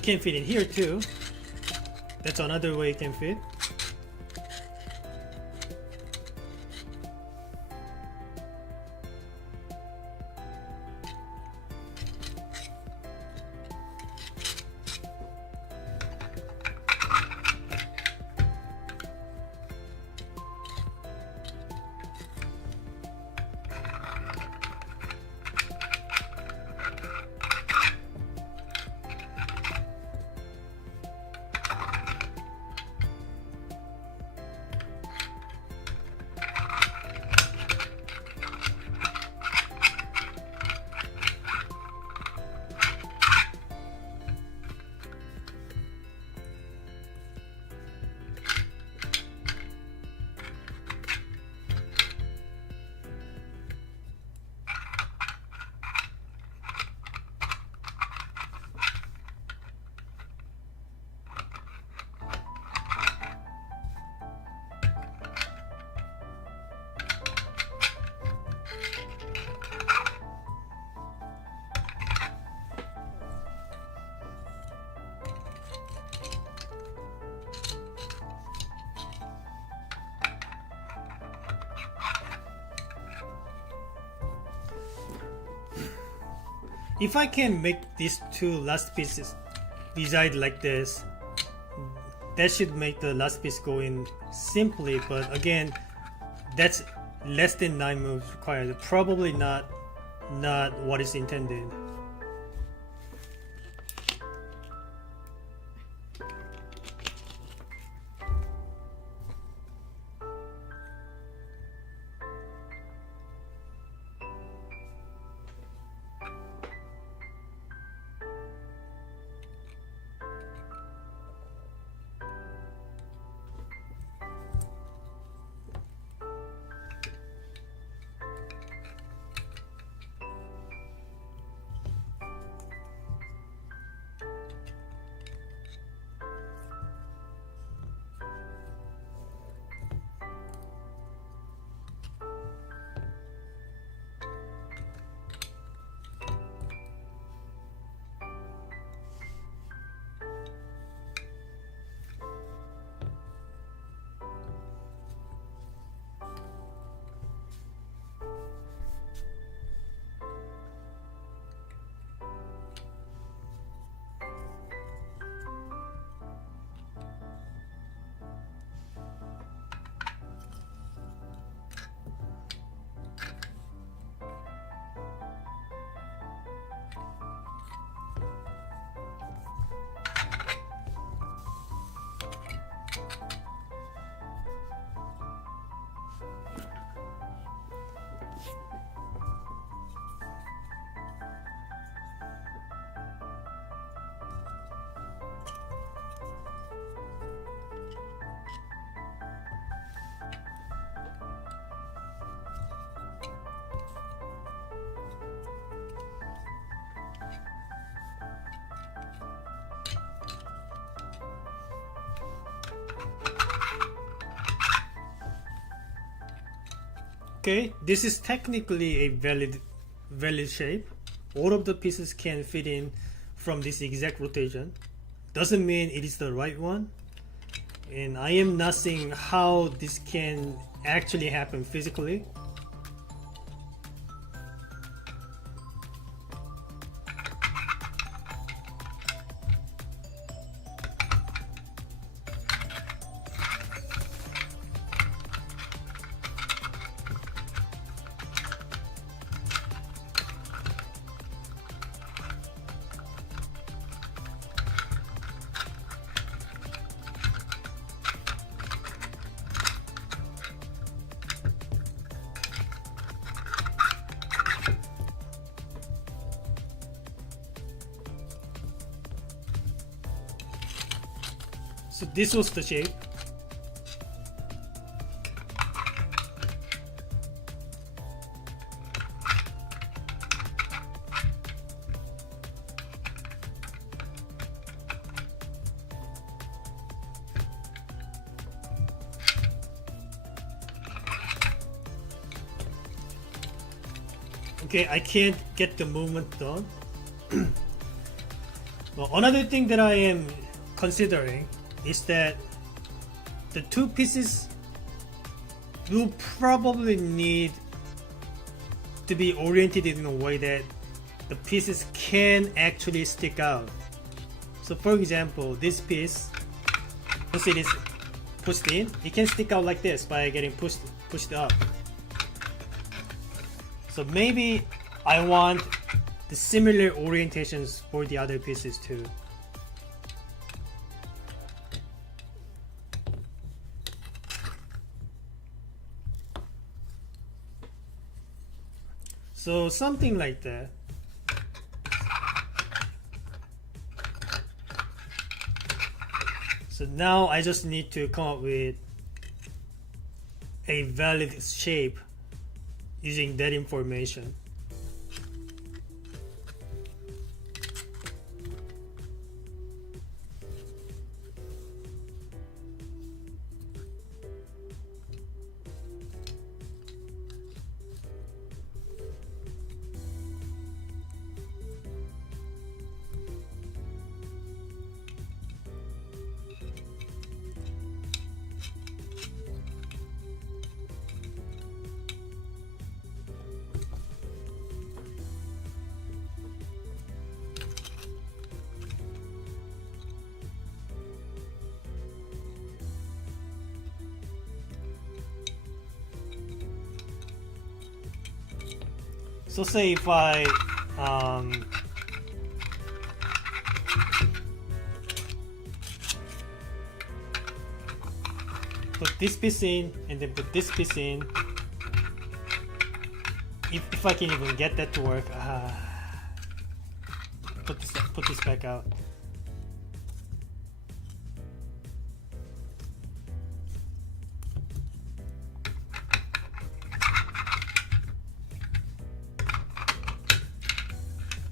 can fit in here too. That's another way it can fit. If I can make these two last pieces reside like this, that should make the last piece go in simply, but again, that's less than 9 moves required. Probably not what is intended. Okay, this is technically a valid shape. All of the pieces can fit in from this exact rotation. Doesn't mean it is the right one. And I am not seeing how this can actually happen physically. So this was the shape. Okay, I can't get the movement done. Well, another thing that I am considering is that the two pieces will probably need to be oriented in a way that the pieces can actually stick out. So for example, this piece, once it is pushed in, it can stick out like this by getting pushed up. So maybe I want the similar orientations for the other pieces too. So something like that. So now I just need to come up with a valid shape using that information. So say if I put this piece in and then put this piece in, if I can even get that to work, put this back out.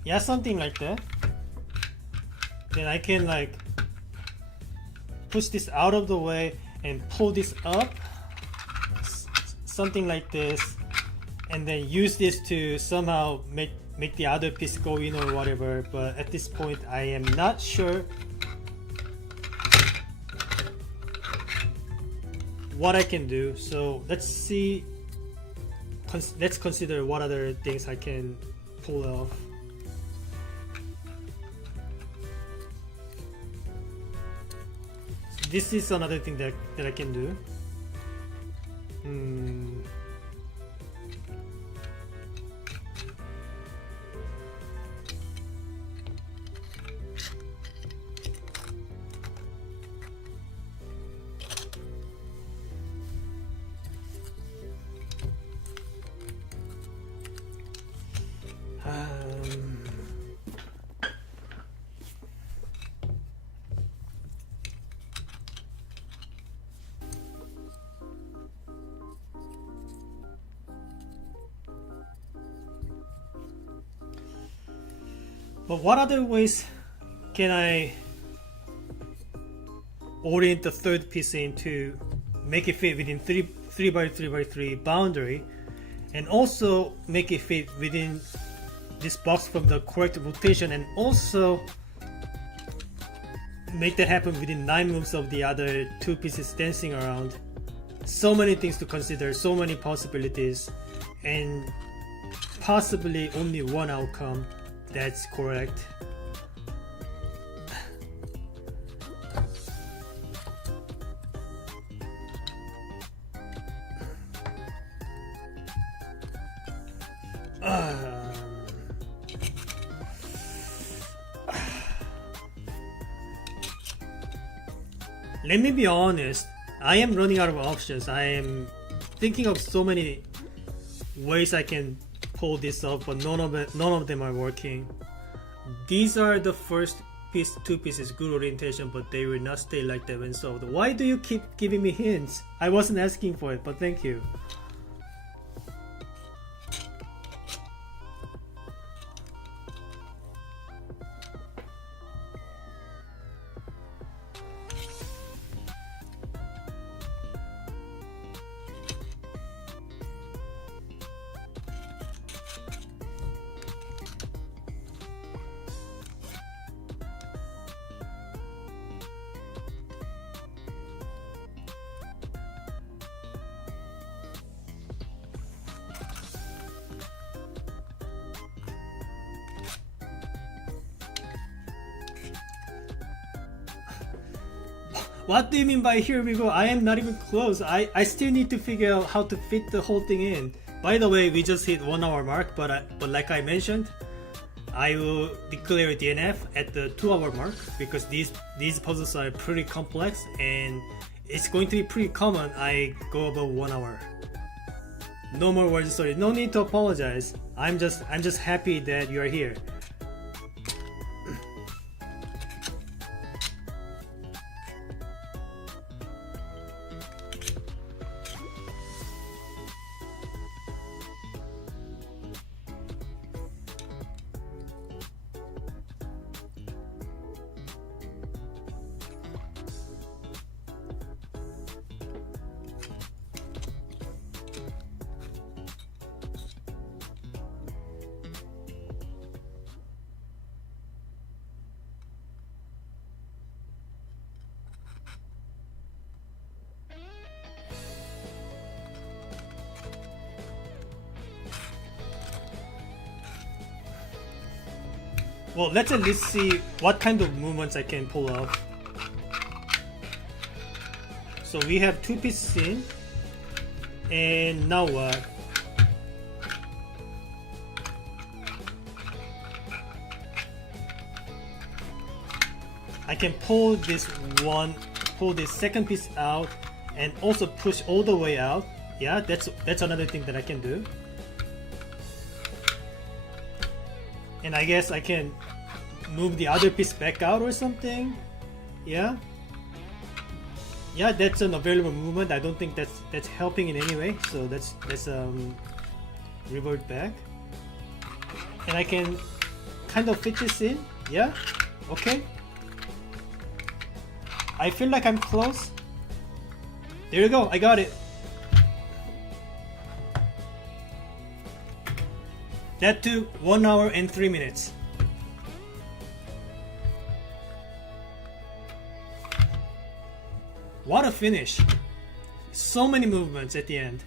Yeah, something like that. Then I can like push this out of the way and pull this up, something like this, and then use this to somehow make the other piece go in or whatever. But at this point I am not sure what I can do. So let's see, let's consider what other things I can pull off. This is another thing that I can do. But what other ways can I orient the third piece in to make it fit within 3 by 3 by 3 boundary, and also make it fit within this box from the correct rotation, and also make that happen within 9 moves of the other two pieces dancing around. So many things to consider, so many possibilities, and possibly only one outcome that's correct. Let me be honest, I am running out of options. I am thinking of so many ways I can pull this off, but none of them are working. These are the first two pieces, good orientation, but they will not stay like that when solved. Why do you keep giving me hints? I wasn't asking for it, but thank you. What do you mean by here we go? I am not even close. I still need to figure out how to fit the whole thing in. By the way, we just hit 1 hour mark, but like I mentioned, I will declare DNF at the 2 hour mark because these puzzles are pretty complex and it's going to be pretty common I go above 1 hour. No more words, sorry. No need to apologize. I'm just happy that you are here. Well, let's at least see what kind of movements I can pull off. So we have 2 pieces in, and now what? I can pull this second piece out, and also push all the way out. Yeah, that's another thing that I can do. And I guess I can move the other piece back out or something. Yeah, that's an available movement. I don't think that's helping in any way, so let's revert back. And I can kind of fit this in. Yeah, okay. I feel like I'm close. There you go, I got it. That took 1 hour and 3 minutes. What a finish. So many movements at the end.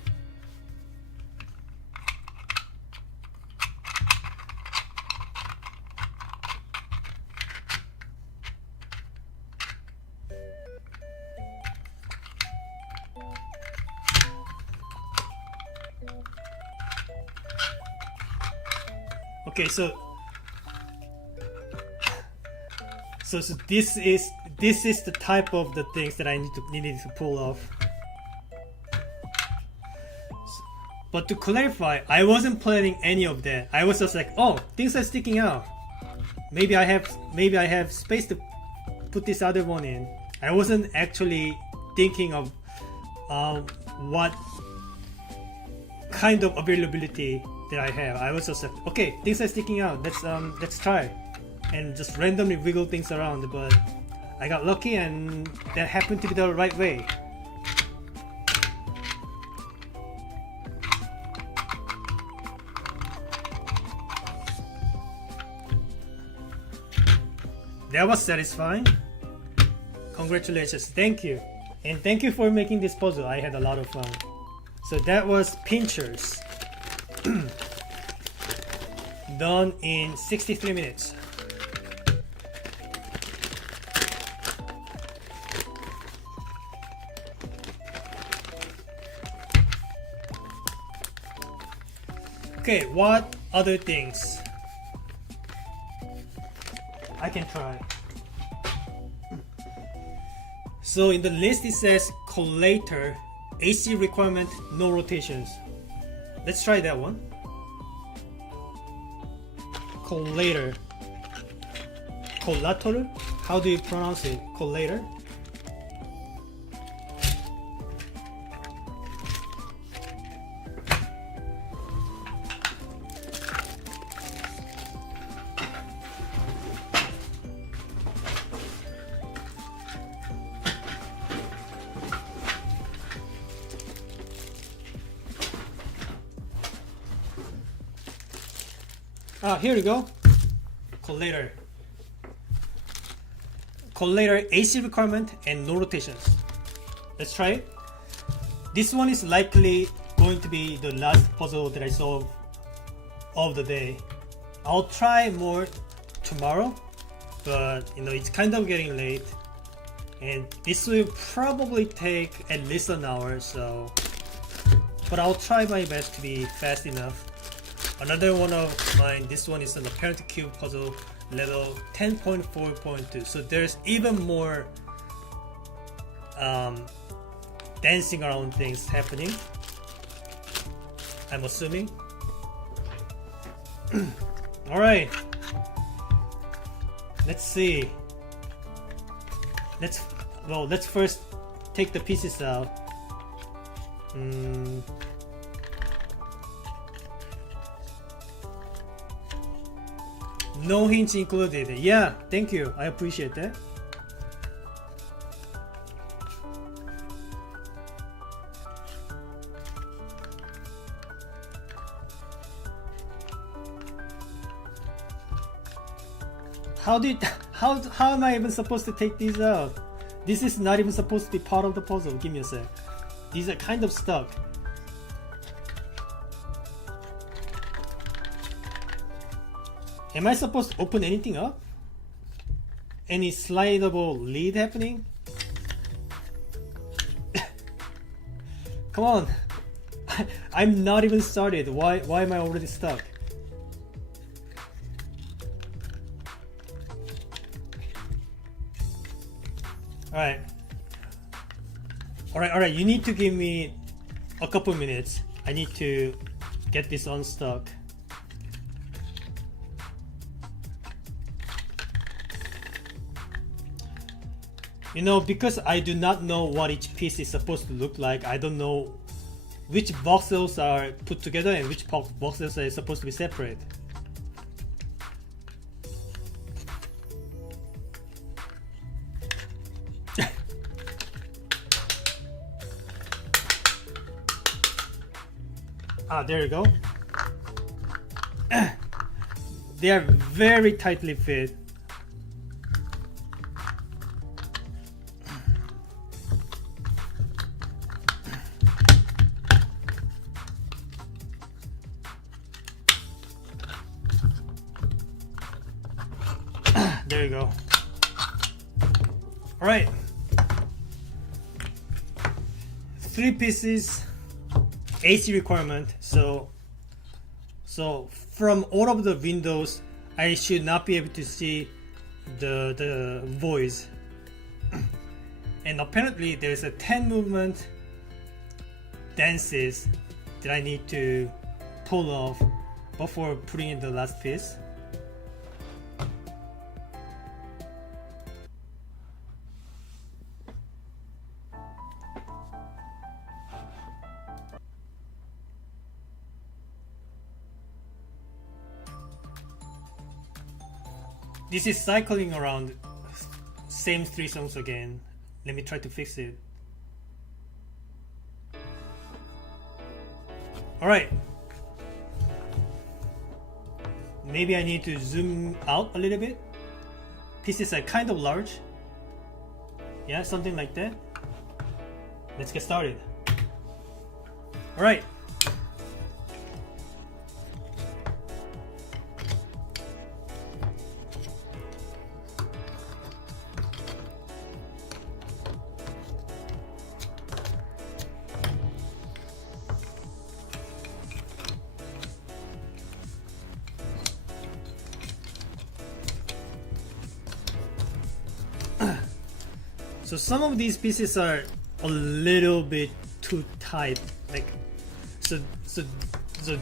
Okay, so this is the type of the things that I needed to pull off. But to clarify, I wasn't planning any of that. I was just like, oh, things are sticking out. Maybe I have space to put this other one in. I wasn't actually thinking of what kind of availability that I have. I was just like, okay, things are sticking out. Let's try, and just randomly wiggle things around. But I got lucky, and that happened to be the right way. That was satisfying. Congratulations, thank you, and thank you for making this puzzle. I had a lot of fun. So that was Pinchers. Done in 63 minutes. Okay, what other things I can try? So in the list it says collator, AC requirement, no rotations. Let's try that one. Collator. Collator? How do you pronounce it? Collator? Here we go. Collator. Collator AC requirement and no rotations. Let's try it. This one is likely going to be the last puzzle that I solve of the day. I'll try more tomorrow, but it's kind of getting late and this will probably take at least an hour, so but I'll try my best to be fast enough. Another one of mine, this one is an apparent cube puzzle level 10.4.2, so there's even more dancing around things happening, I'm assuming. Alright, let's see. Let's first take the pieces out. No hints included. Yeah, thank you. I appreciate that. How am I even supposed to take these out? This is not even supposed to be part of the puzzle. Give me a sec. These are kind of stuck. Am I supposed to open anything up? Any slidable lid happening? Come on. I'm not even started. Why am I already stuck? Alright, you need to give me a couple minutes. I need to get this unstuck. You know, because I do not know what each piece is supposed to look like, I don't know which voxels are put together and which voxels are supposed to be separate. There you go. They are very tightly fit. There you go. All right. 3 pieces. AC requirement, so from all of the windows I should not be able to see the voice. And apparently there's a 10 movement dances that I need to pull off before putting in the last piece. This is cycling around same 3 songs again. Let me try to fix it. Alright. Maybe I need to zoom out a little bit. Pieces are kind of large. Yeah, something like that. Let's get started. Alright. So some of these pieces are a little bit too tight, like so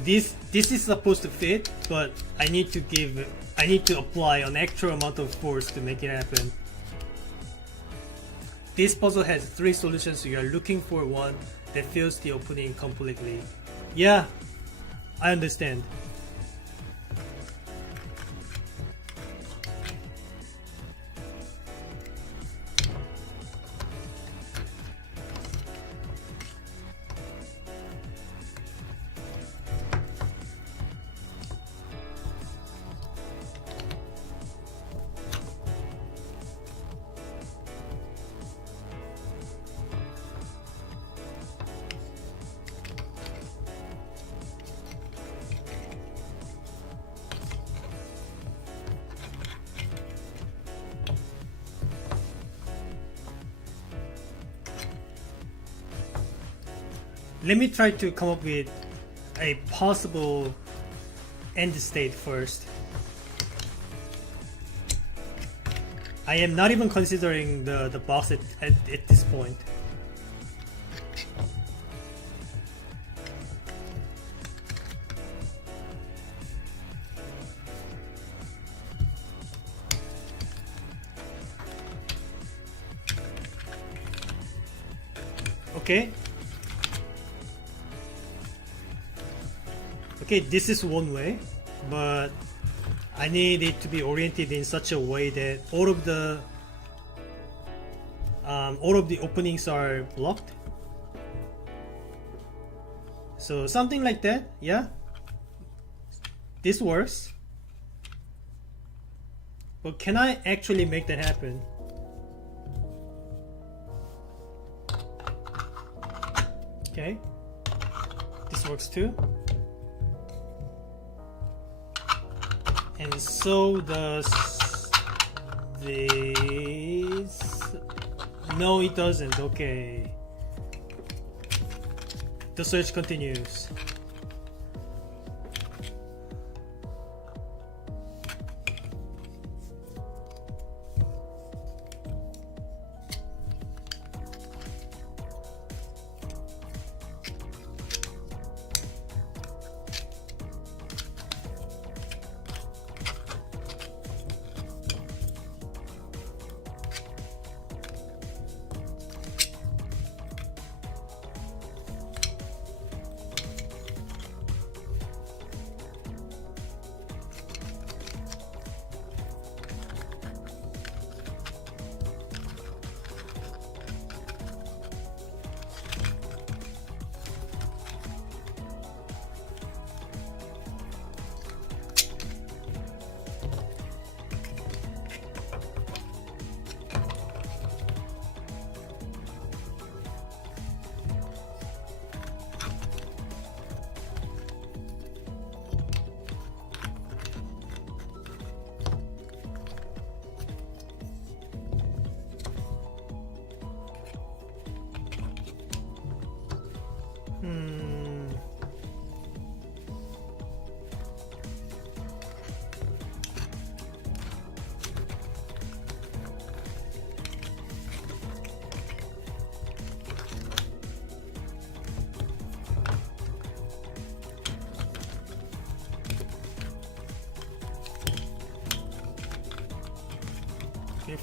this is supposed to fit, but I need to apply an extra amount of force to make it happen. This puzzle has 3 solutions, so you are looking for one that fills the opening completely. Yeah, I understand. let me try to come up with a possible end state first. I am not even considering the box at this point. Okay. Okay, this is one way, but I need it to be oriented in such a way that all of the openings are blocked. So something like that, yeah. This works. But can I actually make that happen? Okay. This works too. And so does this. No, it doesn't. Okay. The search continues.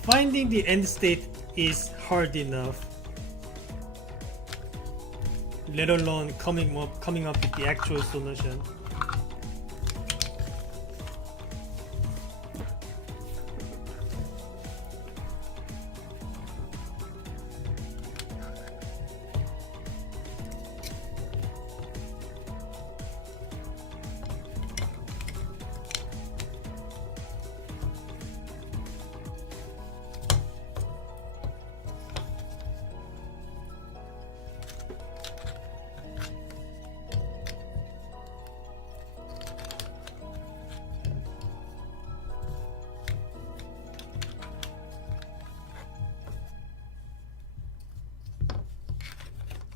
Finding the end state is hard enough, let alone coming up with the actual solution.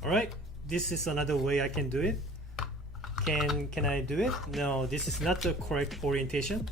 Alright, this is another way I can do it. Can I do it? No, this is not the correct orientation.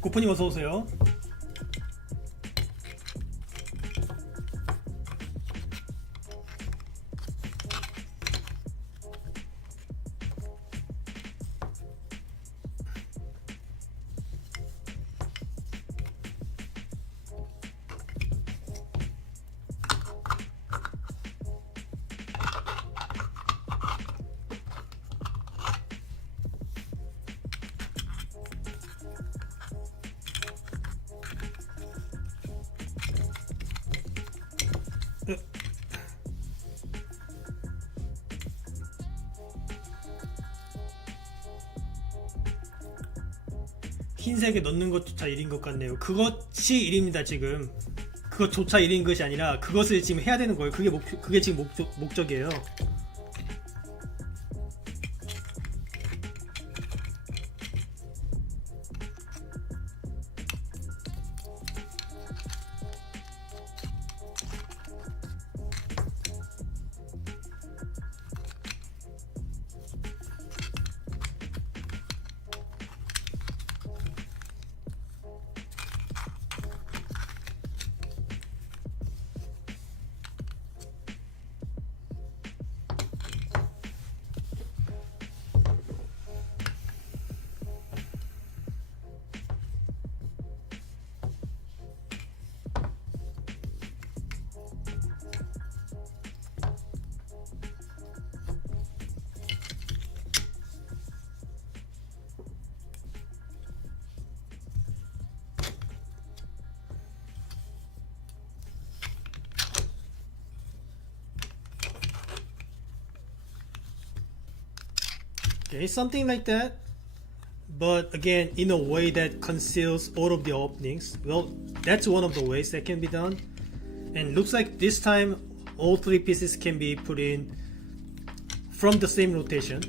고프님 어서 오세요. 흰색에 넣는 것조차 일인 것 같네요. 그것이 일입니다. 지금 그것조차 일인 것이 아니라 그것을 지금 해야 되는 거예요. 그게 지금 목적이에요. Okay, something like that, but again in a way that conceals all of the openings. Well, that's one of the ways that can be done, and looks like this time all three pieces can be put in from the same rotation.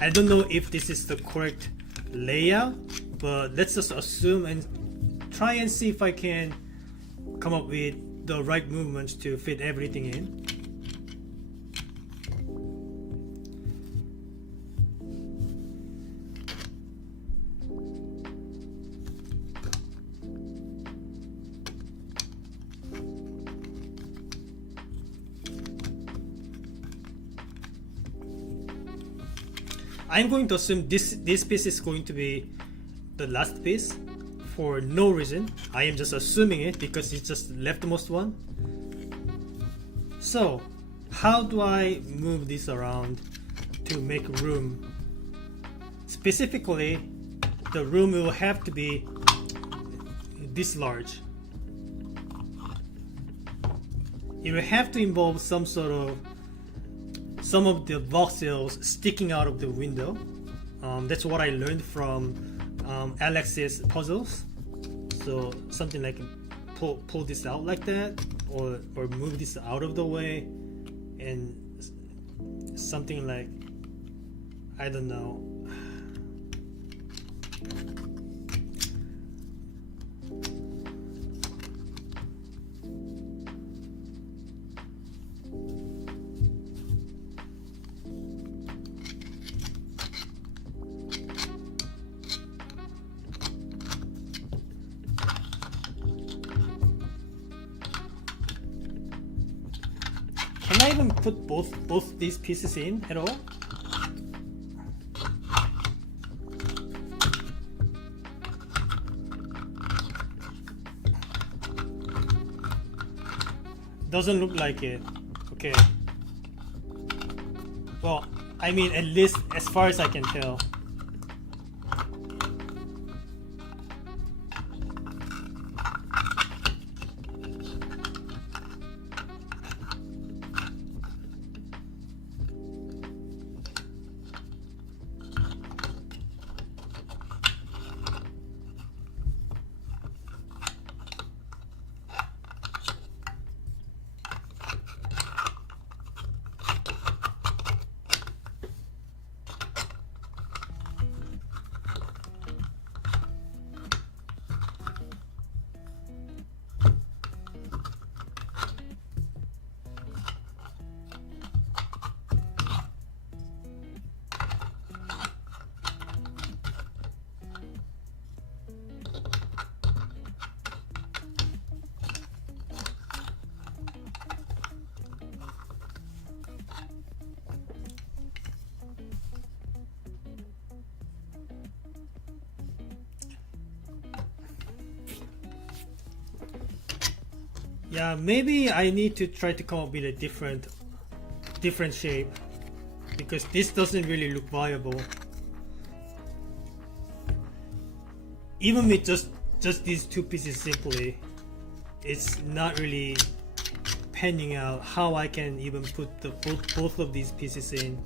I don't know if this is the correct layout, but let's just assume and try and see if I can come up with the right movements to fit everything in. I'm going to assume this piece is going to be the last piece for no reason. I am just assuming it because it's just the leftmost one. So how do I move this around to make room? Specifically, the room will have to be this large. It will have to involve some of the voxels sticking out of the window. That's what I learned from Alex's puzzles. So something like pull this out like that, or move this out of the way, and something like, I don't know. Can I even put both these pieces in at all? Doesn't look like it. Okay. Well, I mean, at least as far as I can tell. Yeah, maybe I need to try to come up with a different shape, because this doesn't really look viable. Even with just these two pieces simply, it's not really panning out how I can even put both of these pieces in.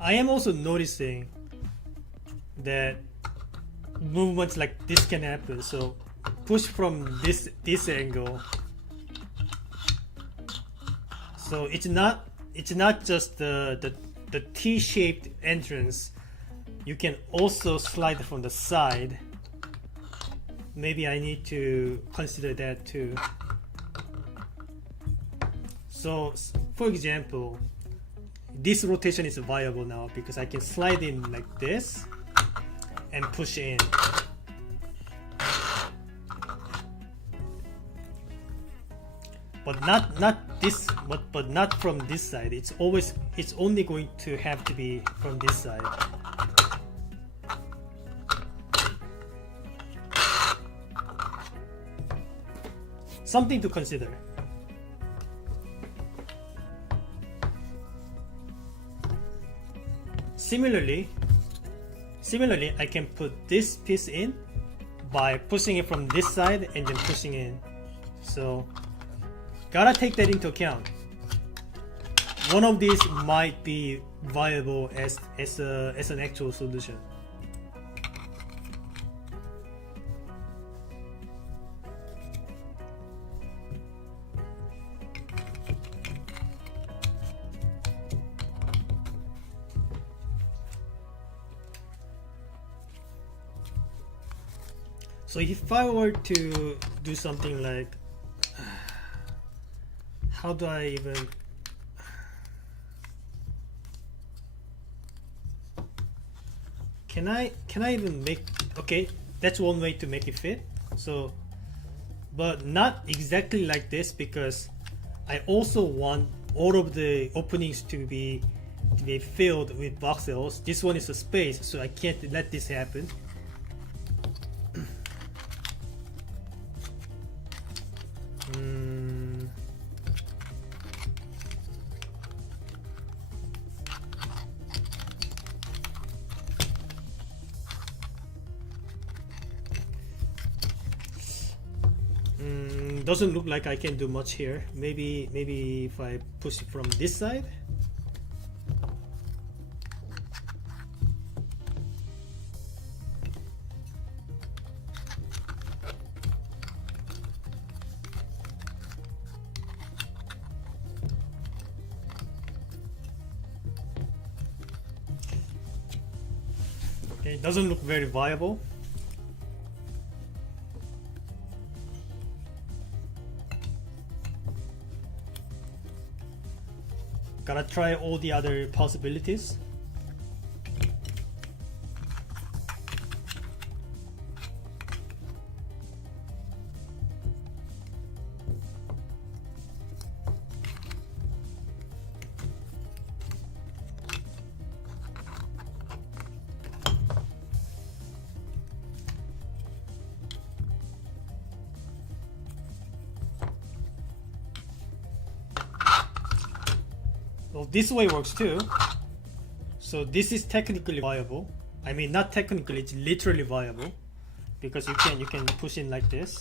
I am also noticing that movements like this can happen. So push from this angle. So it's not just the T-shaped entrance. You can also slide from the side. Maybe I need to consider that too. So for example, this rotation is viable now because I can slide in like this and push in. But not this, but not from this side. It's only going to have to be from this side. Something to consider. Similarly, I can put this piece in by pushing it from this side and then pushing in. So, gotta take that into account. One of these might be viable as an actual solution. So if I were to do something like, how do I even, can I even make, okay, that's one way to make it fit. So, but not exactly like this, because I also want all of the openings to be filled with voxels. This one is a space, so I can't let this happen. Doesn't look like I can do much here. Maybe if I push it from this side. Okay, it doesn't look very viable. Gotta try all the other possibilities. Well, this way works too. So this is technically viable. I mean, not technically, it's literally viable, because you can push in like this.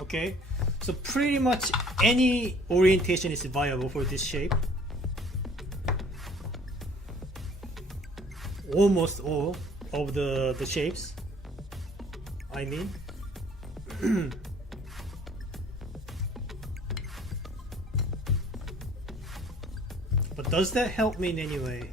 Okay, so pretty much any orientation is viable for this shape. Almost all of the shapes, I mean. But does that help me in any way?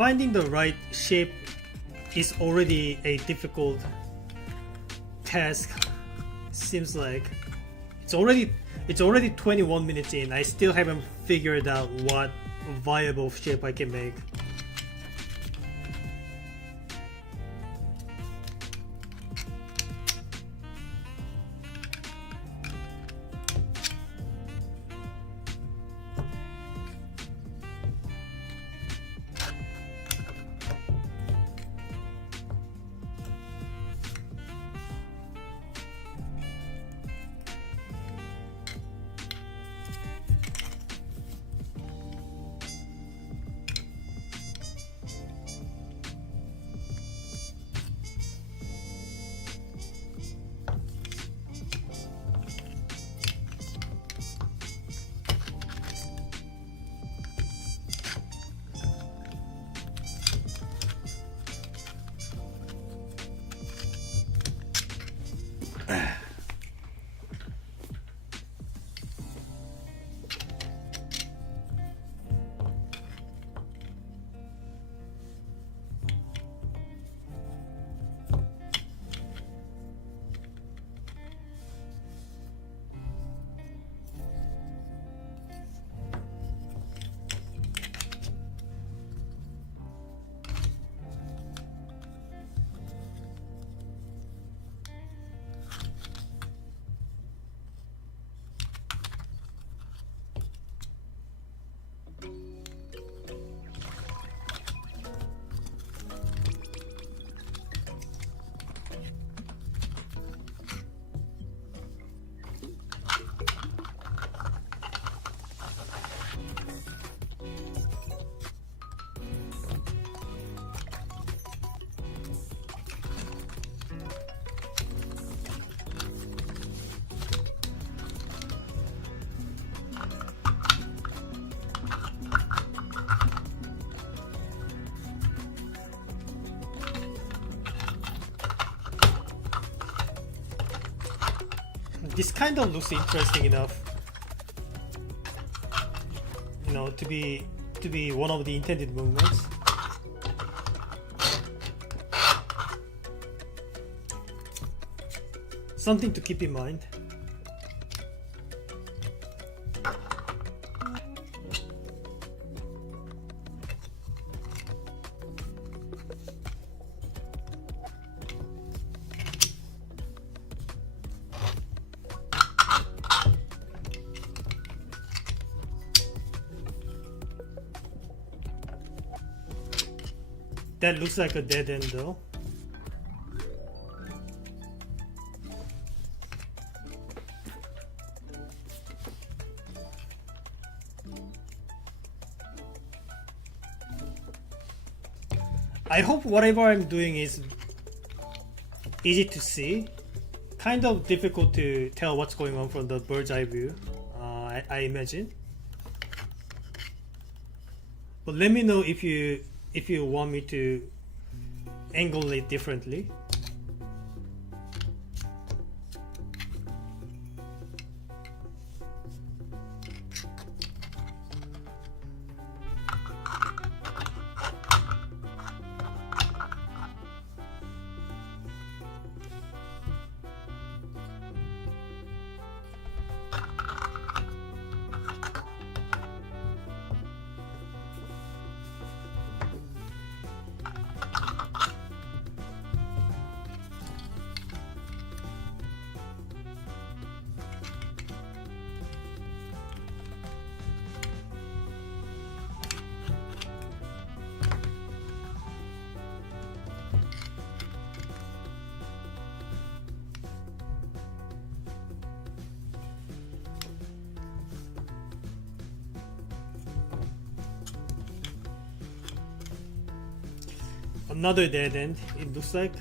finding the right shape is already a difficult task. Seems like it's already 21 minutes in. I still haven't figured out what viable shape I can make. This kind of looks interesting enough, you know, to be one of the intended movements. Something to keep in mind. That looks like a dead end though. I hope whatever I'm doing is easy to see. Kind of difficult to tell what's going on from the bird's eye view, I imagine. But let me know if you want me to angle it differently. Another dead end, it looks like.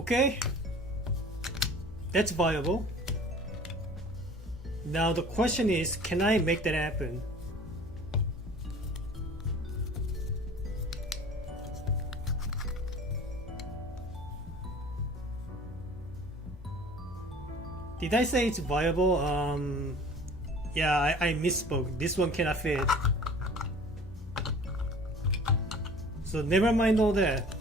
Okay, that's viable. Now the question is, can I make that happen? Did I say it's viable? Yeah, I misspoke. This one cannot fit. So never mind all that.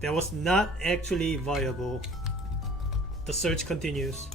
That was not actually viable. The search continues.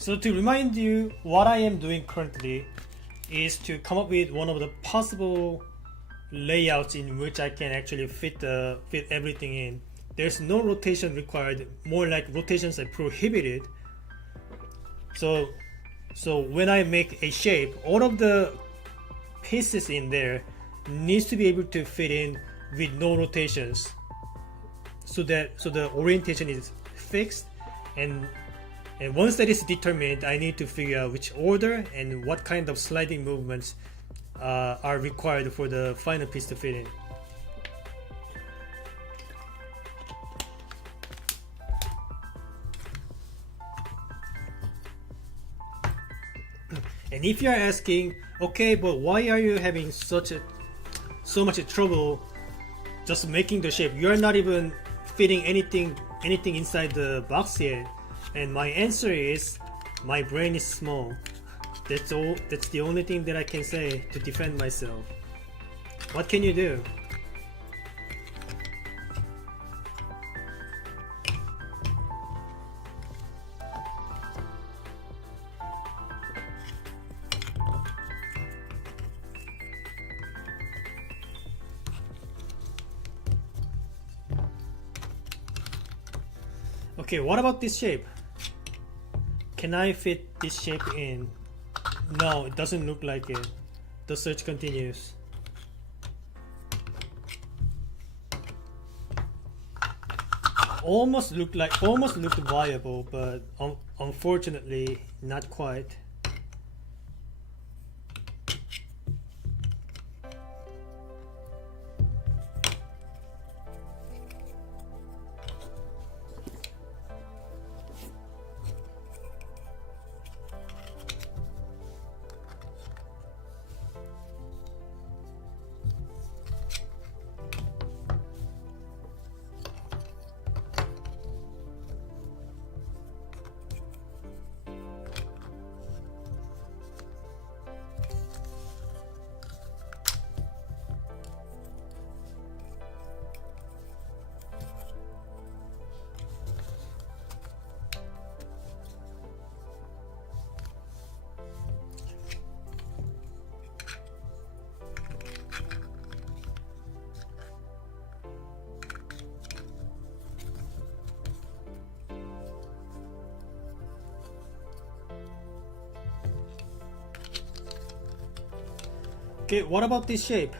So to remind you, what I am doing currently is to come up with one of the possible layouts in which I can actually fit everything in. There's no rotation required, more like rotations are prohibited. So when I make a shape, all of the pieces in there needs to be able to fit in with no rotations, so the orientation is fixed, and once that is determined, I need to figure out which order and what kind of sliding movements are required for the final piece to fit in. And if you are asking, okay, but why are you having so much trouble just making the shape? You are not even fitting anything inside the box yet. And my answer is, my brain is small. That's all. That's the only thing that I can say to defend myself. What can you do? Okay, what about this shape? Can I fit this shape in? No, it doesn't look like it. The search continues. Almost looked viable, but unfortunately not quite. Okay, what about this shape?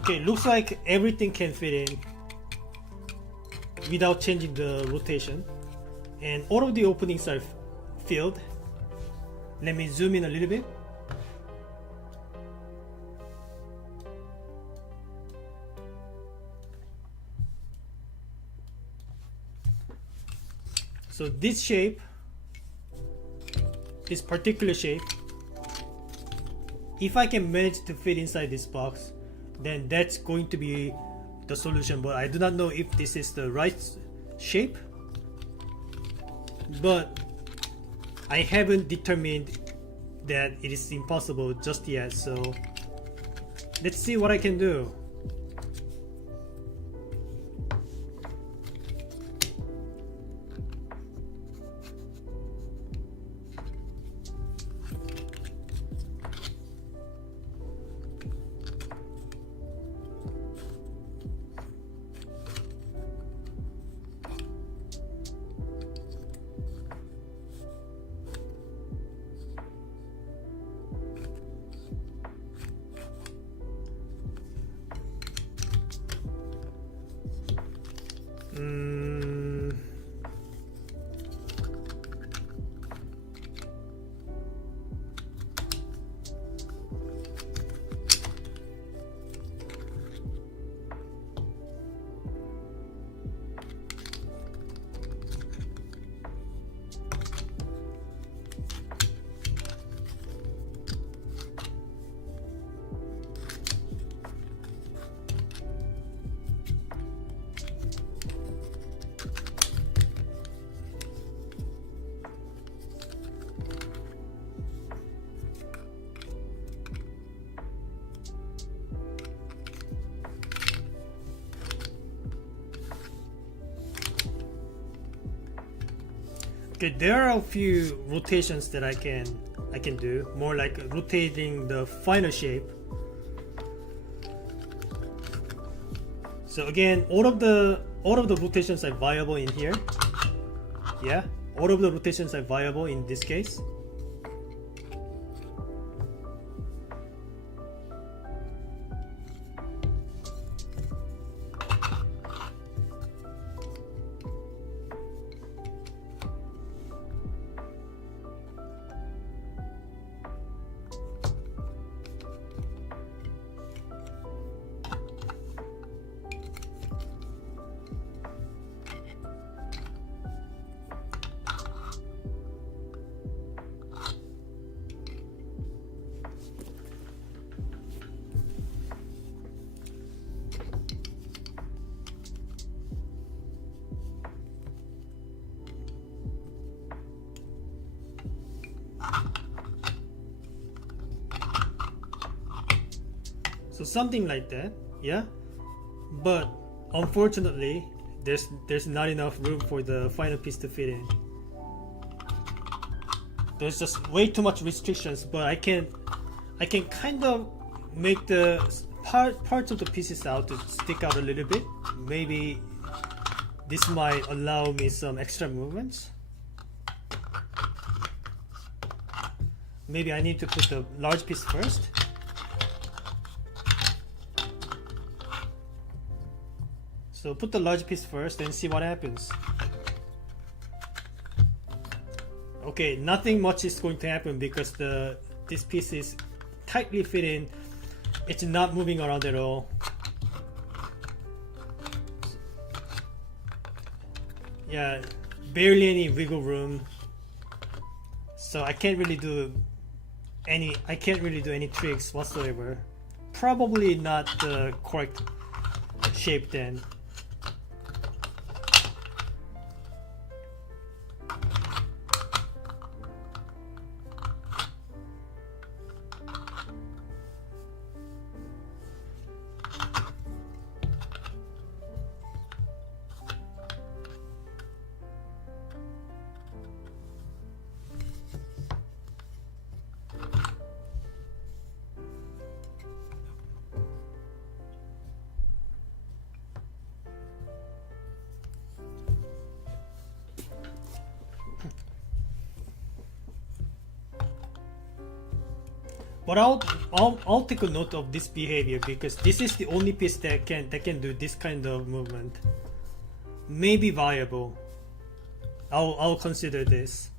Okay, looks like everything can fit in without changing the rotation, and all of the openings are filled. Let me zoom in a little bit. So this shape, this particular shape, if I can manage to fit inside this box, then that's going to be the solution. But I do not know if this is the right shape, but I haven't determined that it is impossible just yet, so let's see what I can do. Okay, there are a few rotations that I can do, more like rotating the final shape. So again, all of the rotations are viable in here. Yeah, all of the rotations are viable in this case. So something like that, yeah. But unfortunately, there's not enough room for the final piece to fit in. There's just way too much restrictions. But I can kind of make the parts of the pieces out to stick out a little bit. Maybe this might allow me some extra movements. Maybe I need to put the large piece first. So put the large piece first and see what happens. Okay, nothing much is going to happen because this piece is tightly fitting. It's not moving around at all. Yeah, barely any wiggle room. So I can't really do any tricks whatsoever. Probably not the correct shape then. But I'll take a note of this behavior because this is the only piece that can do this kind of movement. Maybe viable. I'll consider this.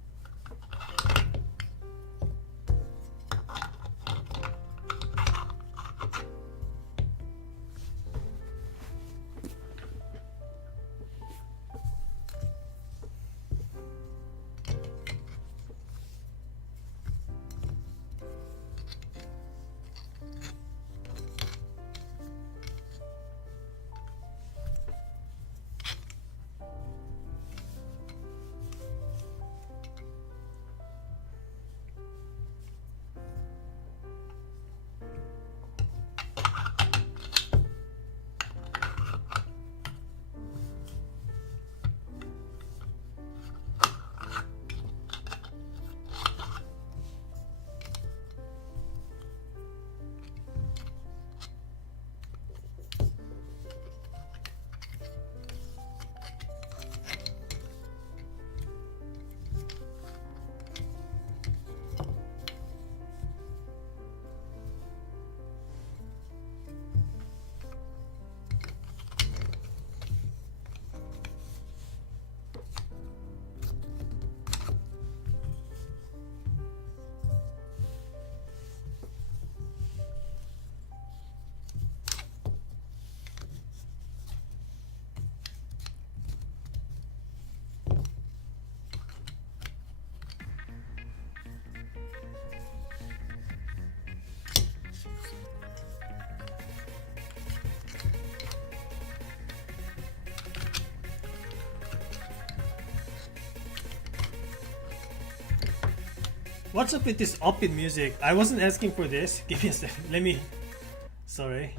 What's up with this upbeat music? I wasn't asking for this. Give me a second. Let me. Sorry.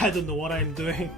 I don't know what I'm doing.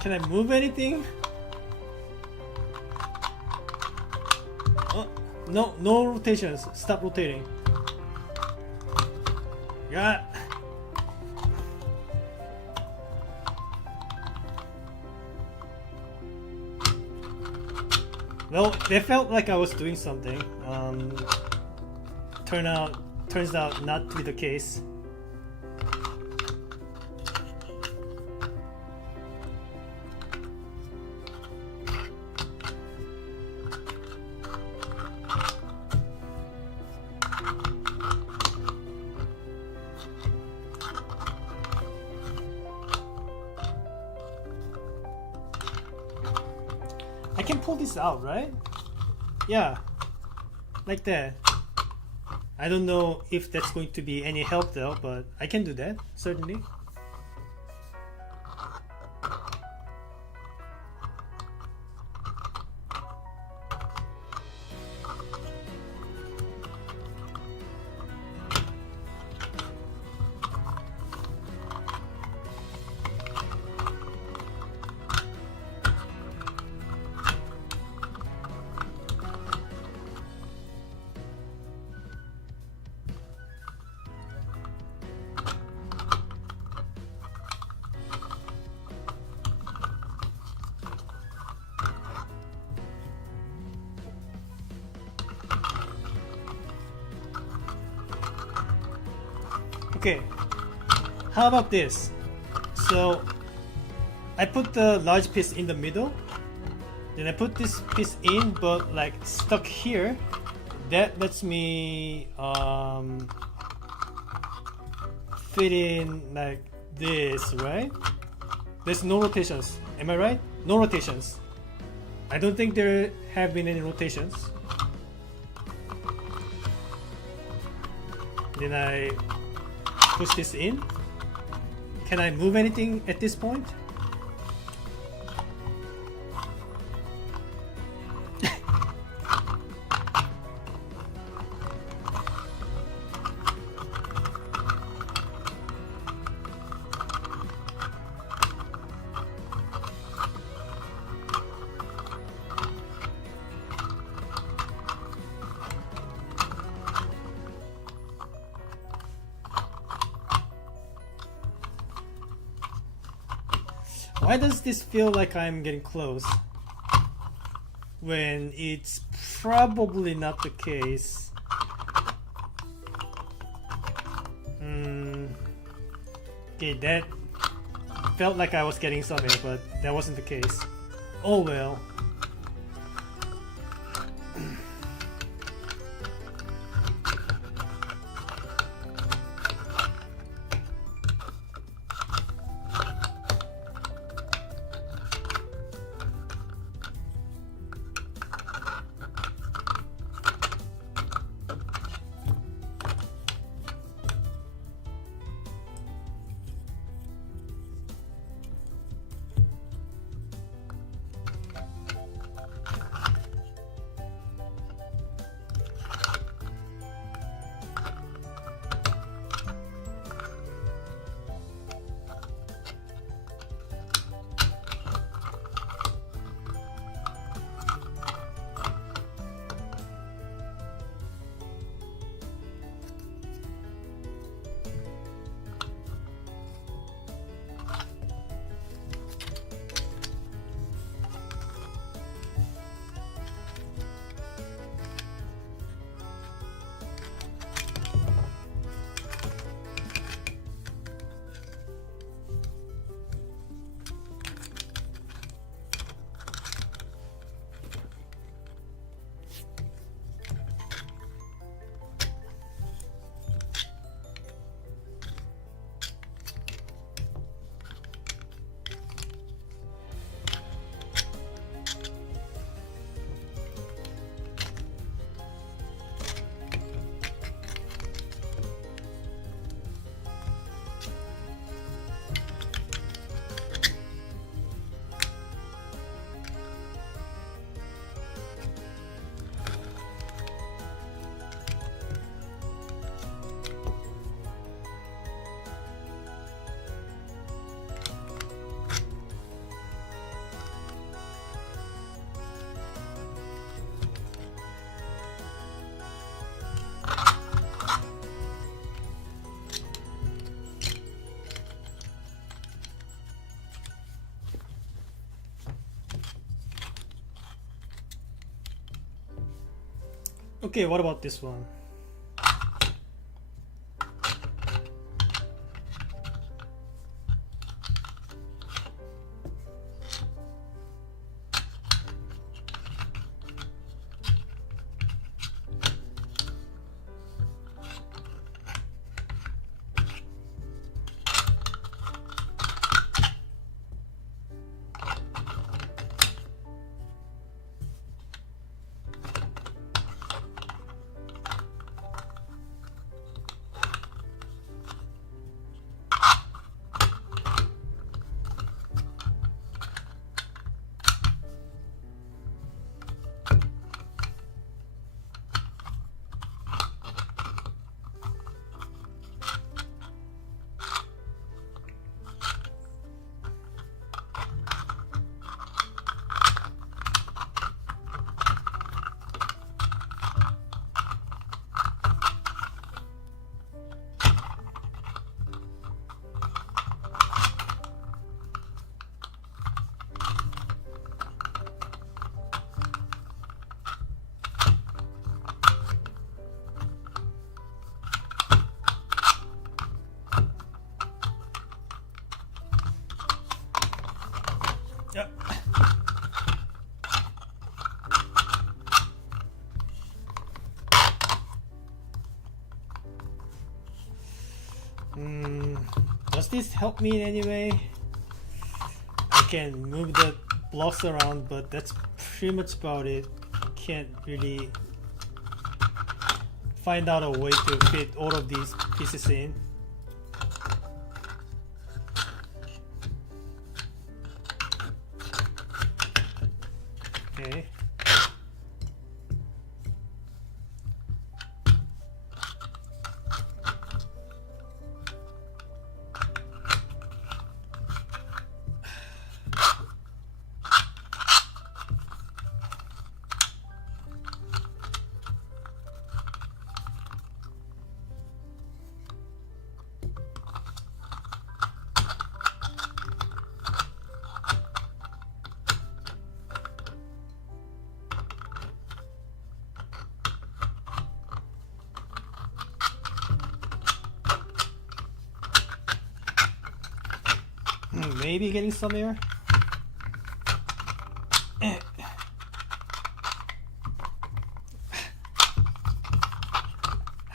Can I move anything? Oh, no, no rotations. Stop rotating. Yeah. Well, they felt like I was doing something. Turns out not to be the case. I can pull this out, right? Yeah, like that. I don't know if that's going to be any help though, but I can do that, certainly. Okay, how about this? So I put the large piece in the middle, then I put this piece in, but like stuck here. That lets me fit in like this, right? There's no rotations. Am I right? No rotations. I don't think there have been any rotations. Then I push this in. Can I move anything at this point? Why does this feel like I'm getting close when it's probably not the case? Okay, that felt like I was getting somewhere, but that wasn't the case. Oh well. Okay, what about this one? Yep. Does this help me in any way? I can move the blocks around, but that's pretty much about it. Can't really find out a way to fit all of these pieces in. Okay. Maybe getting some air.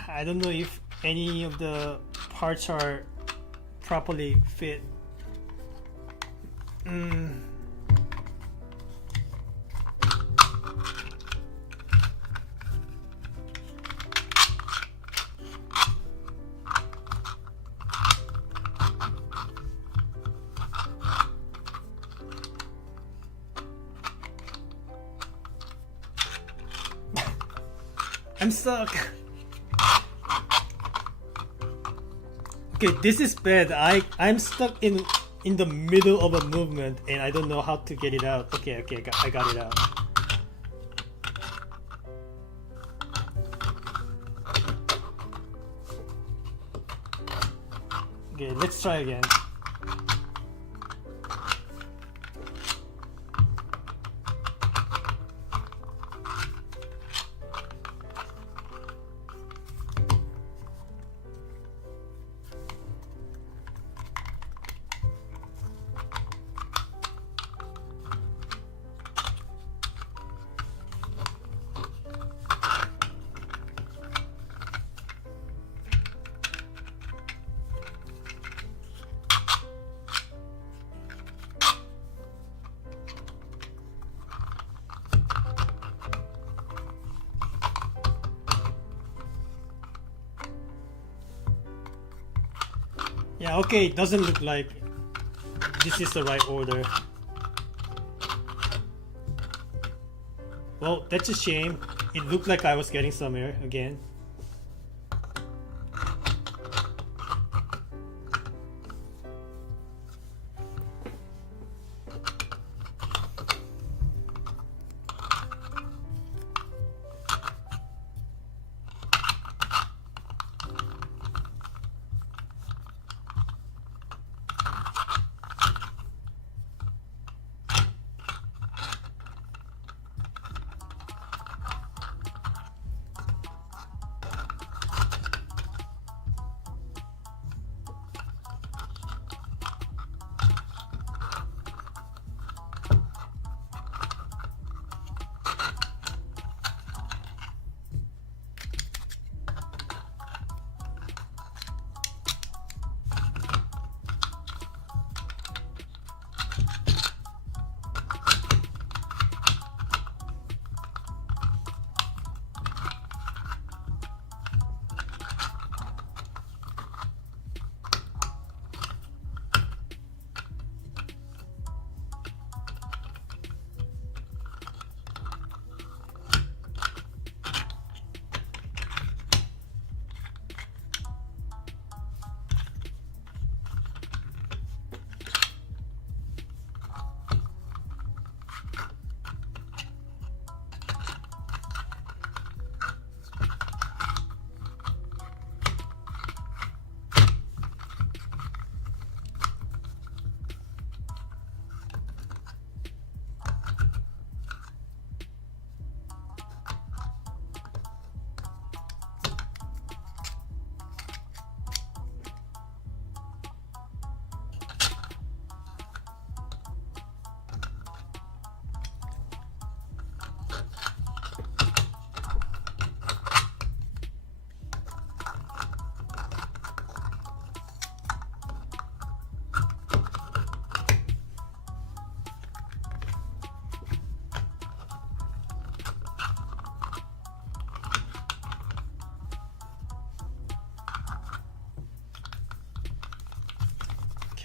I don't know if any of the parts are properly fit. I'm stuck. Okay, this is bad. I'm stuck in the middle of a movement and I don't know how to get it out. Okay, I got it out. Okay, let's try again. Yeah, okay, it doesn't look like this is the right order. Well, that's a shame. It looked like I was getting somewhere again.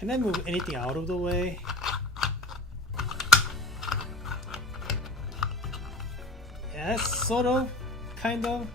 Can I move anything out of the way? Yes, sort of, kind of.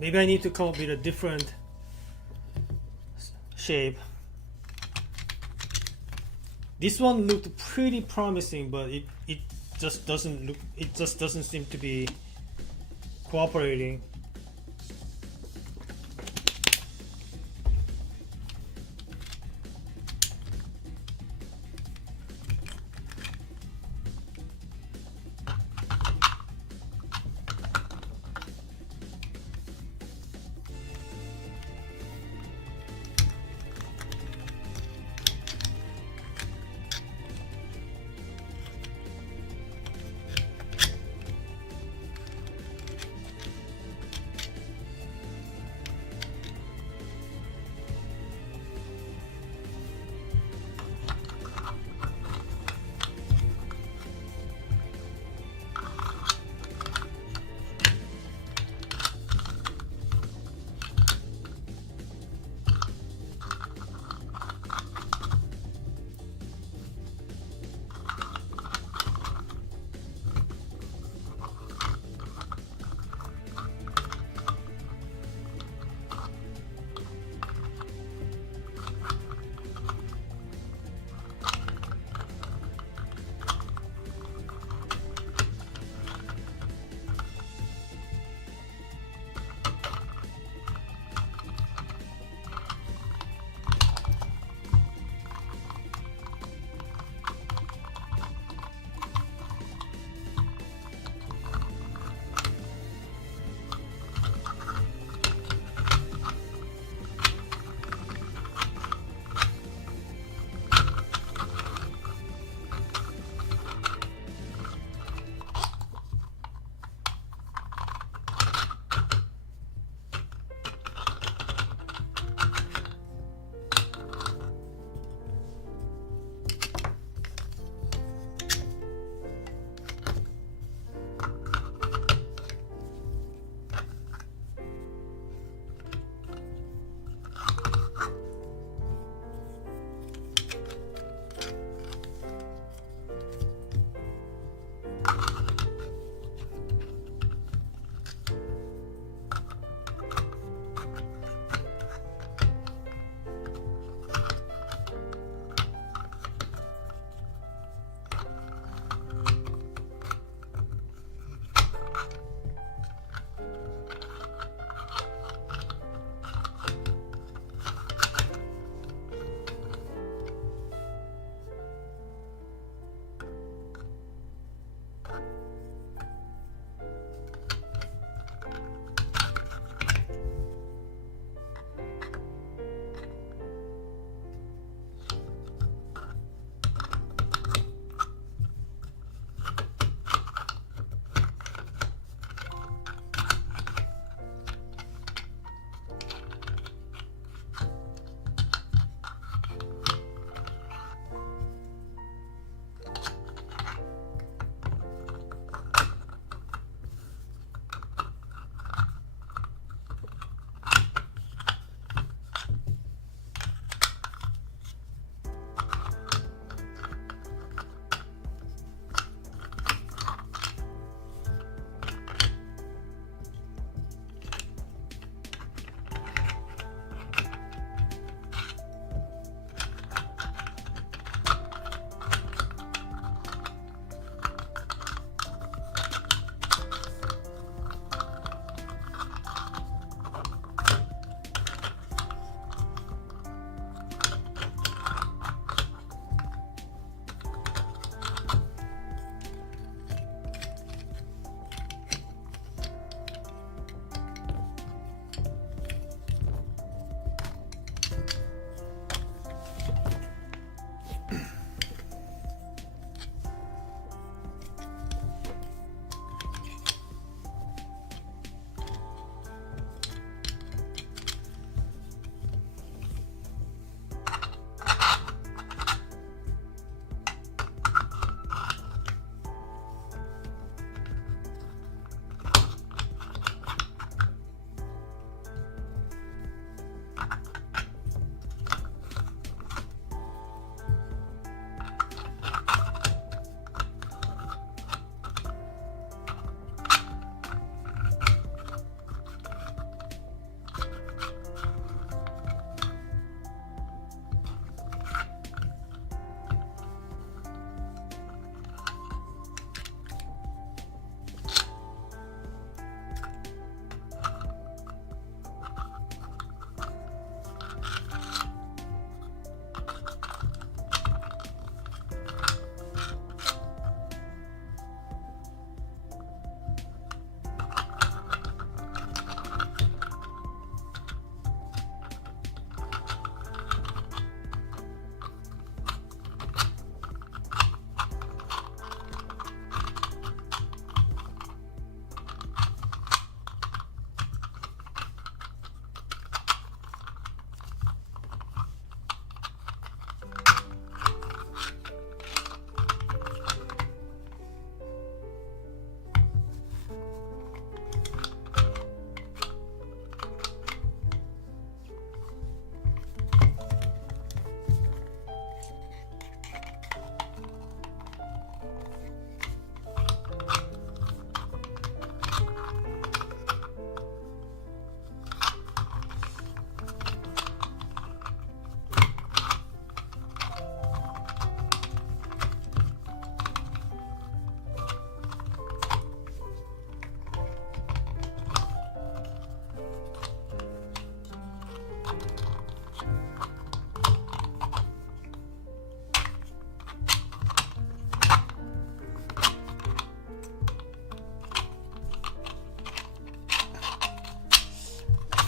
Maybe I need to come up with a different shape. This one looked pretty promising, but it just doesn't look. It just doesn't seem to be cooperating.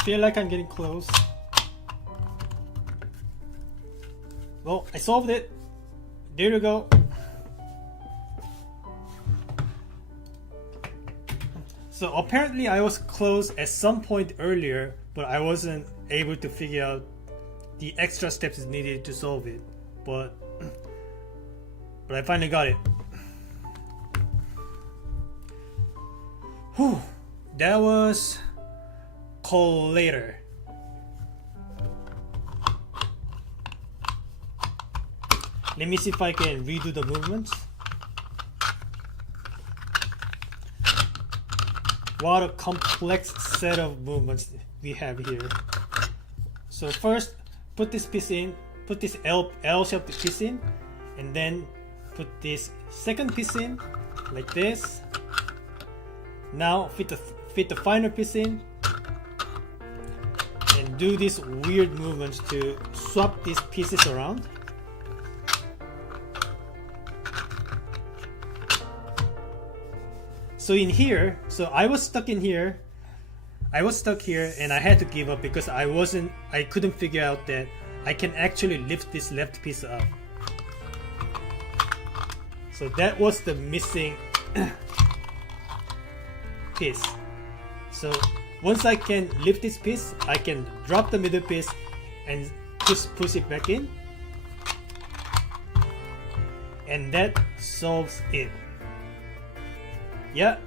feel like I'm getting close. Well, I solved it. There you go. So apparently I was close at some point earlier, but I wasn't able to figure out the extra steps needed to solve it. But I finally got it. Whew, that was Collider. Let me see if I can redo the movements. What a complex set of movements we have here. So first, put this piece in, put this L-shaped piece in, and then put this second piece in, like this. Now fit the final piece in, and do these weird movements to swap these pieces around. So in here, so I was stuck here, and I had to give up because I couldn't figure out that I can actually lift this left piece up. So that was the missing piece. So once I can lift this piece, I can drop the middle piece and push it back in, and that solves it. Yeah,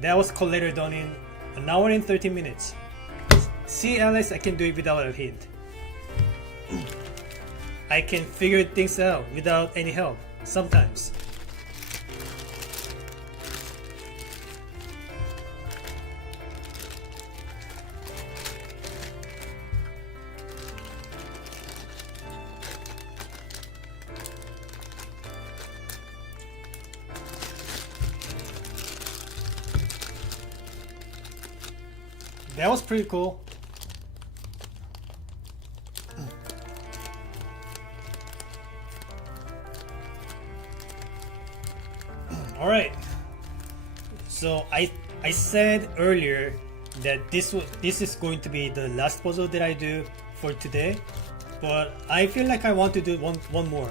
that was Collider done in 1 hour and 30 minutes. See, Alex, I can do it without a hint. I can figure things out without any help, sometimes. That was pretty cool. All right. So I said earlier that this is going to be the last puzzle that I do for today, but I feel like I want to do one more.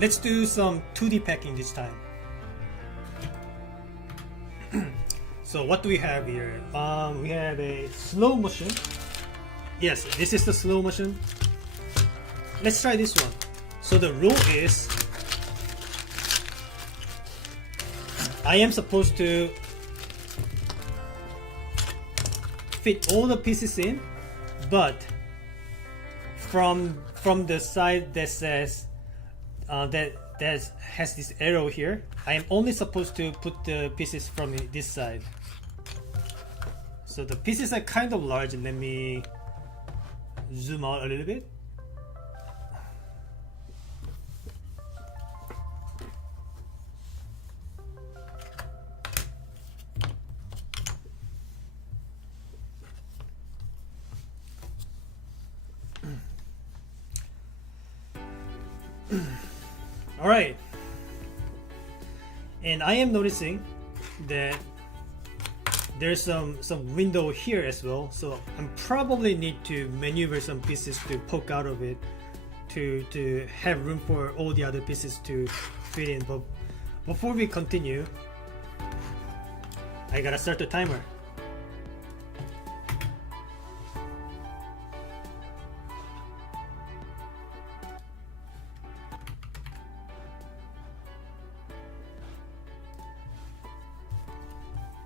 Let's do some 2D packing this time. So what do we have here? We have a slow motion. Yes, this is the slow motion. Let's try this one. So the rule is I am supposed to fit all the pieces in, but from the side that says that has this arrow here, I am only supposed to put the pieces from this side. So the pieces are kind of large. Let me zoom out a little bit. All right, and I am noticing that there's some window here as well, so I probably need to maneuver some pieces to poke out of it to have room for all the other pieces to fit in. But before we continue, I gotta start the timer.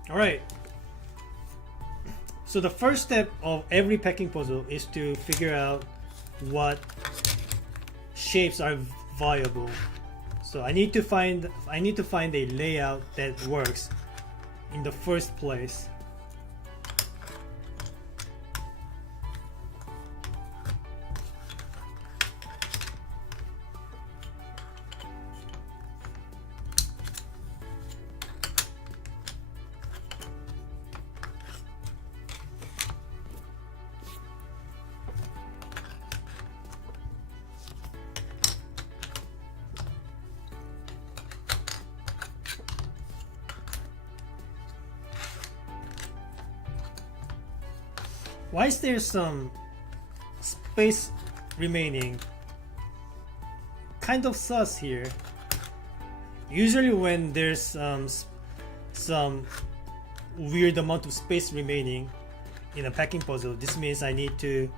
Alright, so the first step of every packing puzzle is to figure out what shapes are viable. So I need to find a layout that works in the first place. Why is there some space remaining? Kind of sus here. Usually when there's some weird amount of space remaining in a packing puzzle, this means I need to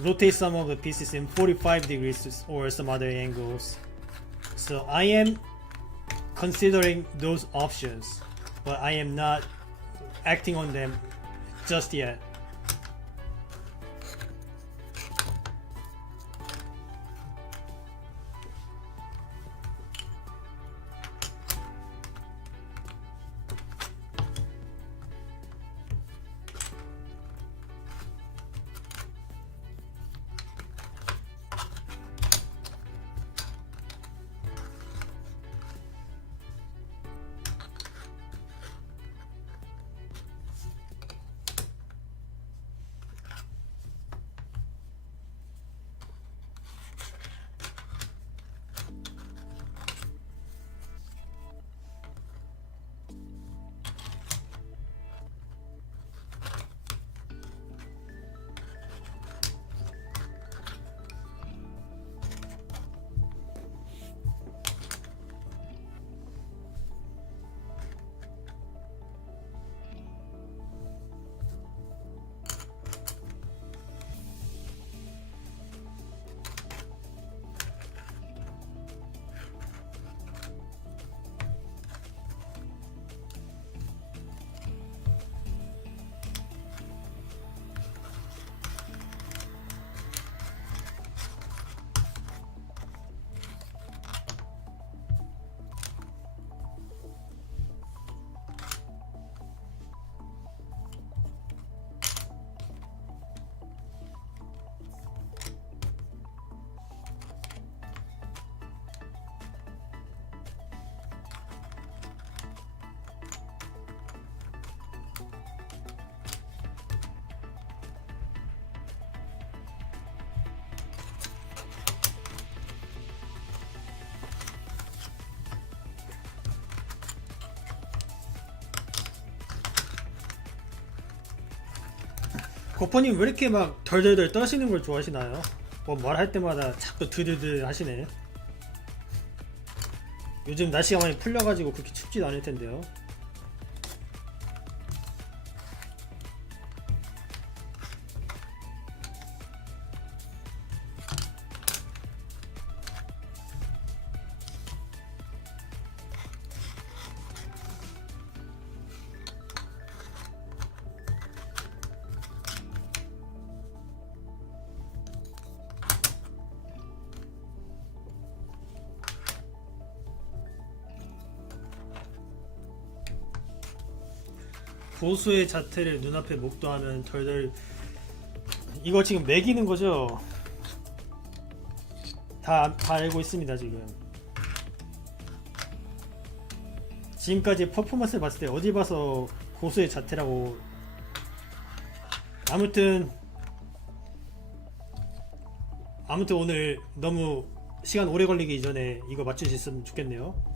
rotate some of the pieces in 45 degrees or some other angles. So I am considering those options, but I am not acting on them just yet. 고퍼님 왜 이렇게 막 덜덜덜 떠시는 걸 좋아하시나요? 뭐 말할 때마다 자꾸 드드드 하시네. 요즘 날씨가 많이 풀려가지고 그렇게 춥지도 않을 텐데요. 고수의 자태를 눈앞에 목도하면 덜덜. 이거 지금 매기는 거죠? 다 알고 있습니다. 지금까지 퍼포먼스를 봤을 때 어디 봐서 고수의 자태라고. 아무튼 오늘 너무 시간 오래 걸리기 이전에 이거 맞출 수 있으면 좋겠네요.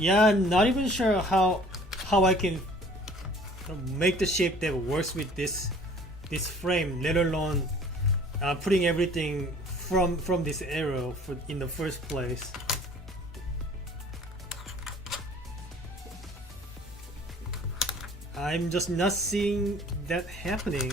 Yeah, I'm not even sure how I can make the shape that works with this frame, let alone putting everything from this arrow in the first place. I'm just not seeing that happening.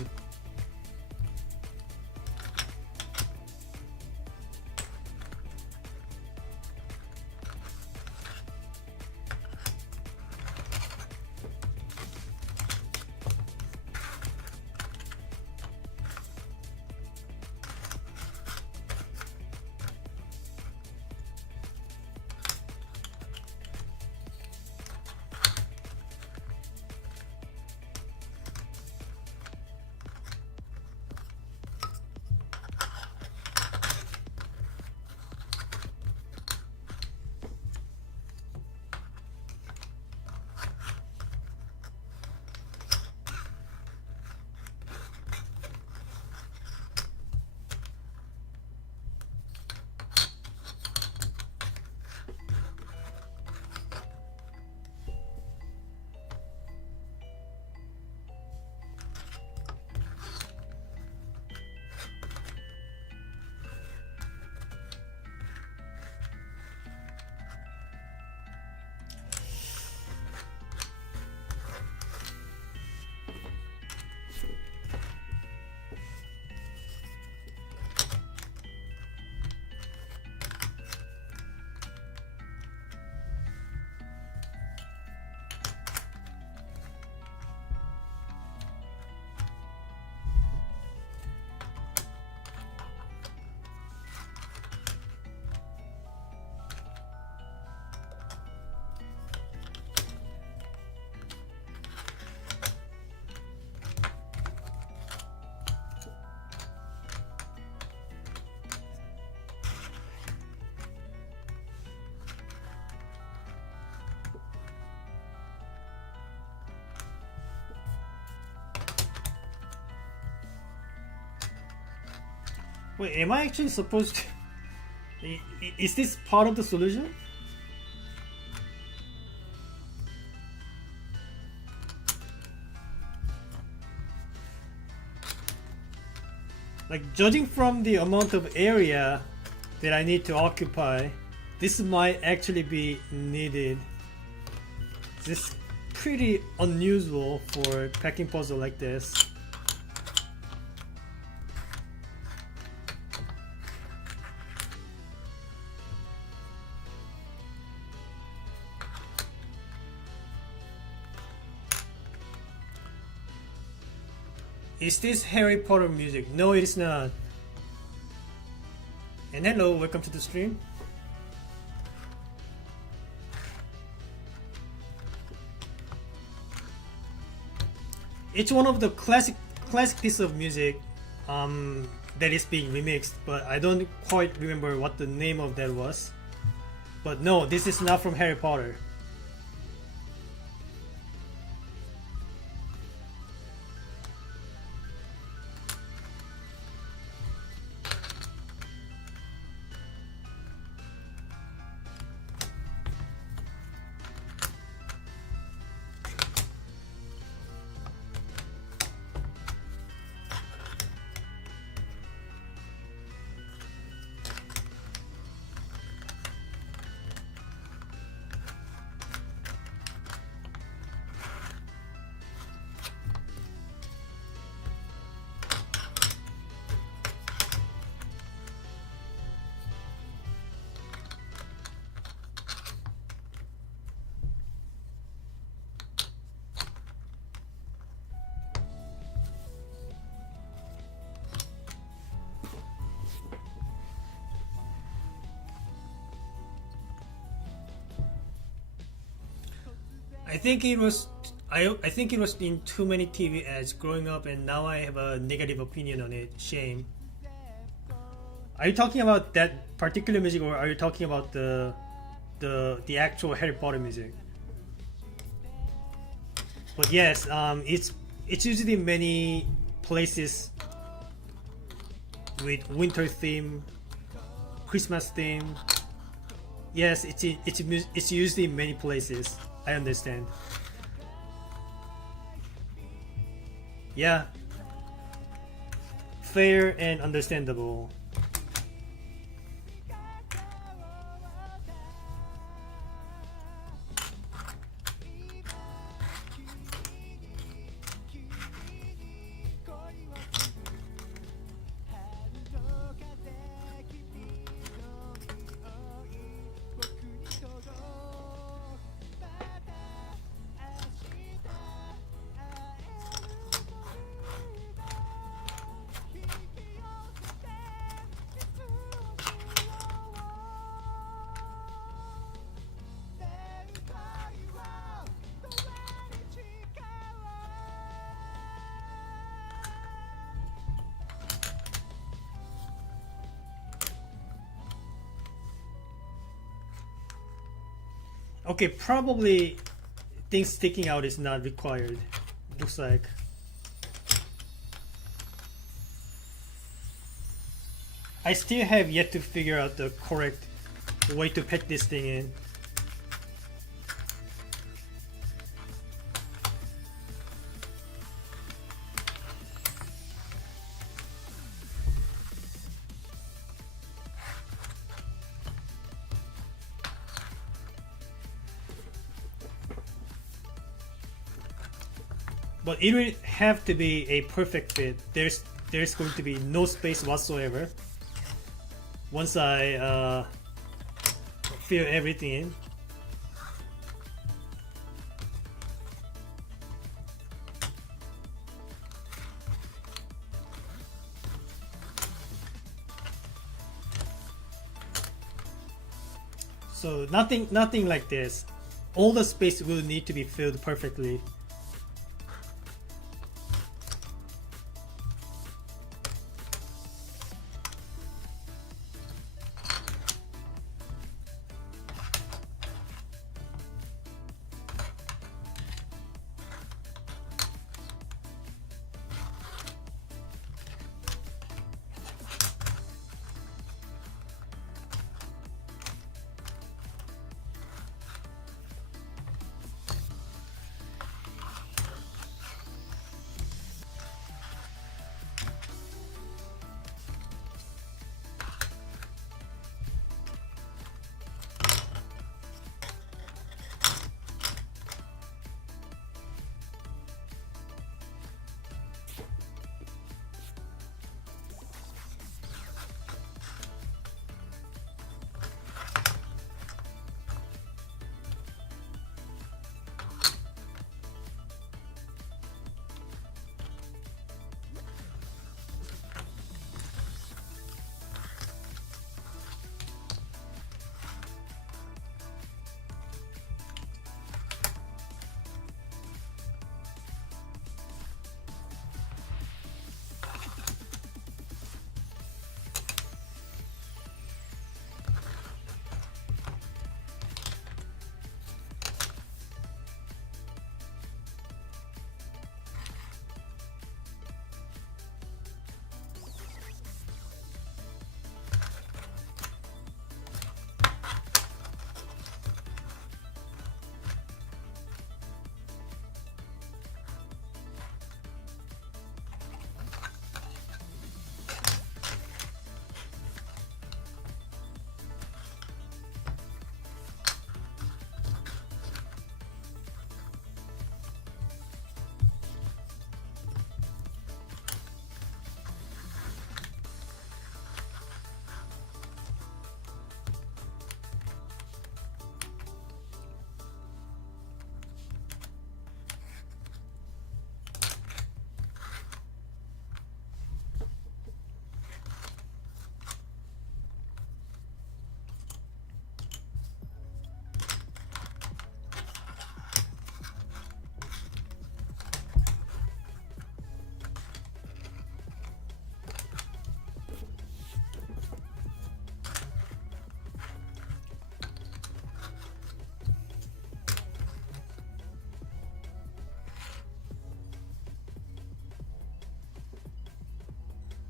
Wait, am I actually supposed to? Is this part of the solution? Like, judging from the amount of area that I need to occupy, this might actually be needed. This is pretty unusual for packing puzzle like this. Is this Harry Potter music? No, it is not. And hello, welcome to the stream. It's one of the classic piece of music that is being remixed, but I don't quite remember what the name of that was. But no, this is not from Harry Potter. I think it was I think it was in too many TV ads growing up, and now I have a negative opinion on it. Shame. Are you talking about that particular music, or are you talking about the actual Harry Potter music? But yes, it's usually many places with winter theme, Christmas theme. Yes, it's used in many places. I understand. Yeah. Fair and understandable. Okay, probably things sticking out is not required. Looks like. I still have yet to figure out the correct way to pack this thing in. But it will have to be a perfect fit. There's going to be no space whatsoever once I fill everything in. So nothing like this. All the space will need to be filled perfectly.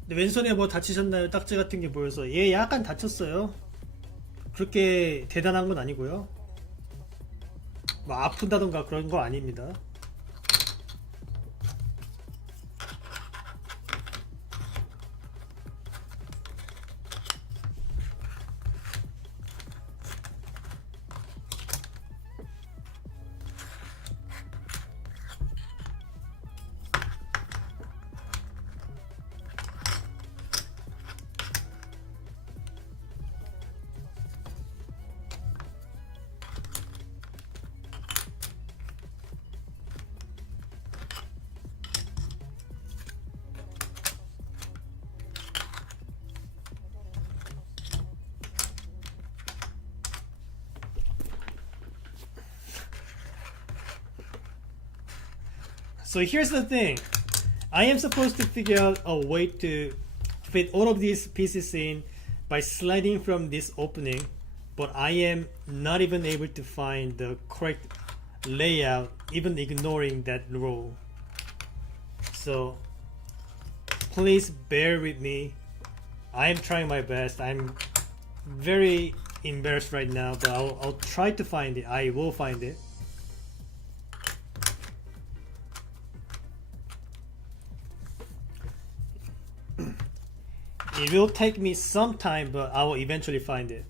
근데 왼손에 뭐 다치셨나요? 딱지 같은 게 보여서 얘 약간 다쳤어요. 그렇게 대단한 건 아니고요. 뭐 아픈다던가 그런 거 아닙니다. So here's the thing. I am supposed to figure out a way to fit all of these pieces in by sliding from this opening, but I am not even able to find the correct layout, even ignoring that rule. So please bear with me. I am trying my best. I'm very embarrassed right now, but I'll try to find it. I will find it. It will take me some time, but I will eventually find it.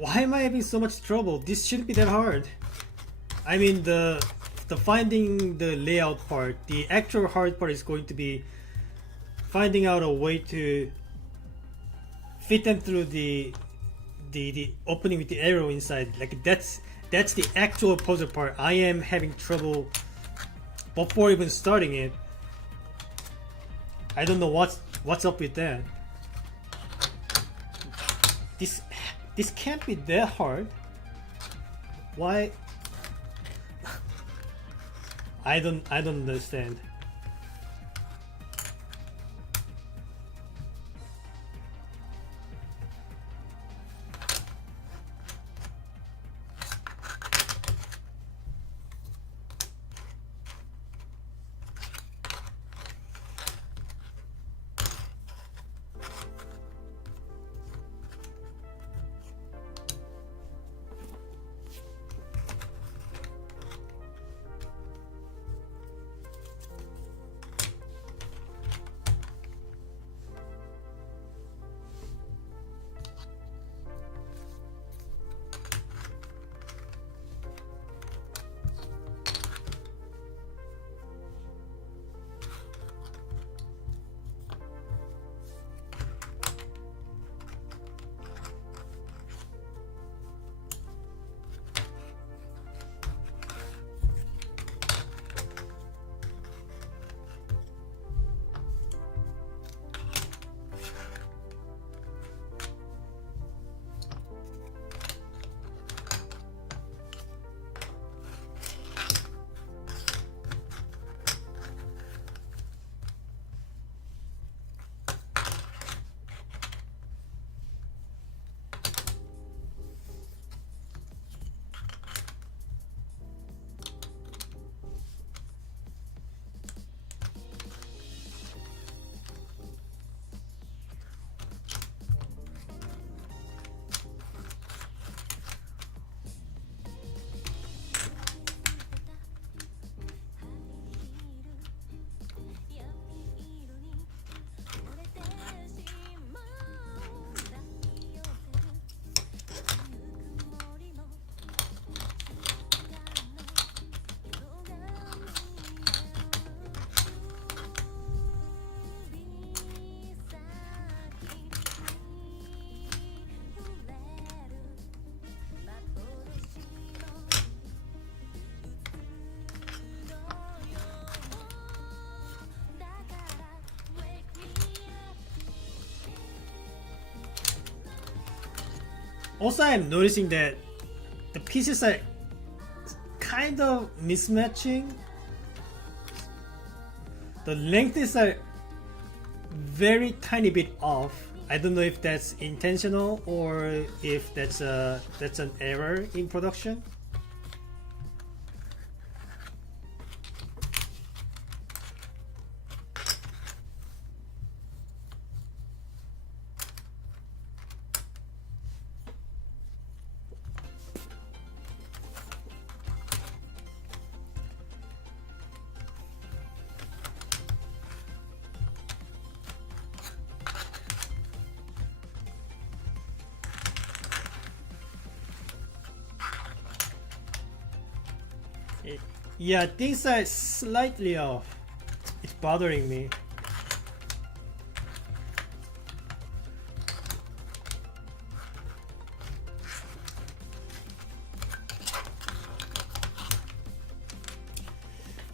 Why am I having so much trouble? This shouldn't be that hard. I mean the finding the layout part, the actual hard part is going to be finding out a way to fit them through the opening with the arrow inside. Like that's the actual puzzle part. I am having trouble before even starting it. I don't know what's up with that. This can't be that hard. Why? I don't understand. Also, I'm noticing that the pieces are kind of mismatching. The length is a very tiny bit off. I don't know if that's intentional or if that's an error in production. Yeah, things are slightly off. It's bothering me.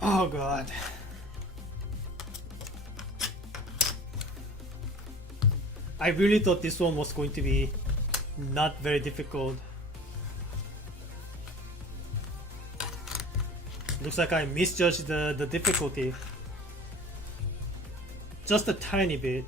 Oh god. I really thought this one was going to be not very difficult. Looks like I misjudged the difficulty. Just a tiny bit.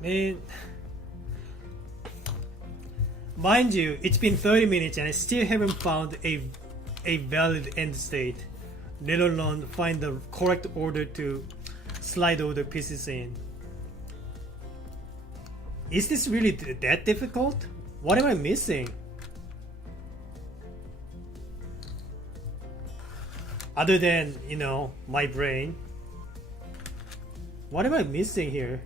Man, mind you, it's been 30 minutes and I still haven't found a valid end state, let alone find the correct order to slide all the pieces in. Is this really that difficult? What am I missing? Other than, you know, my brain. What am I missing here?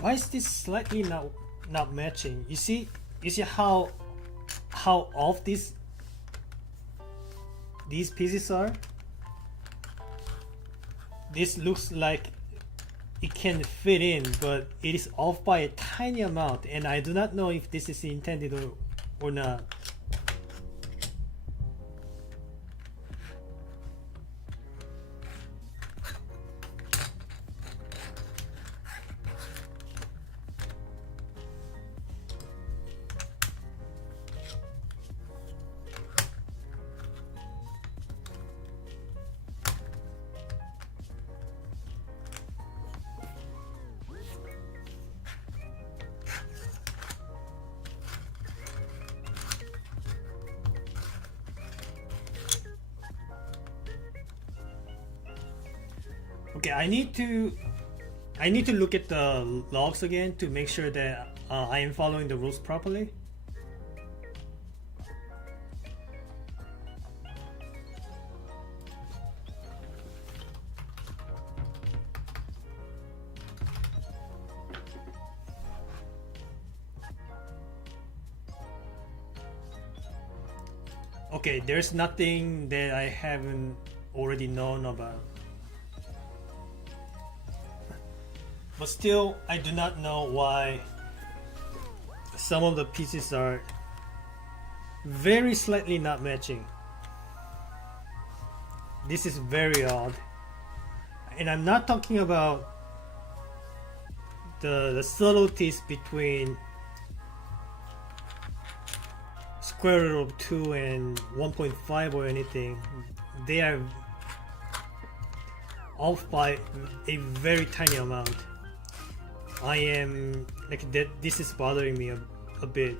Why is this slightly not matching? You see how off these pieces are? This looks like it can fit in, but it is off by a tiny amount, and I do not know if this is intended or not. Okay, I need to look at the logs again to make sure that I am following the rules properly. Okay, there's nothing that I haven't already known about. But still, I do not know why some of the pieces are very slightly not matching. This is very odd. And I'm not talking about the subtleties between square root of 2 and 1.5 or anything. They are off by a very tiny amount. I am like that. This is bothering me a bit.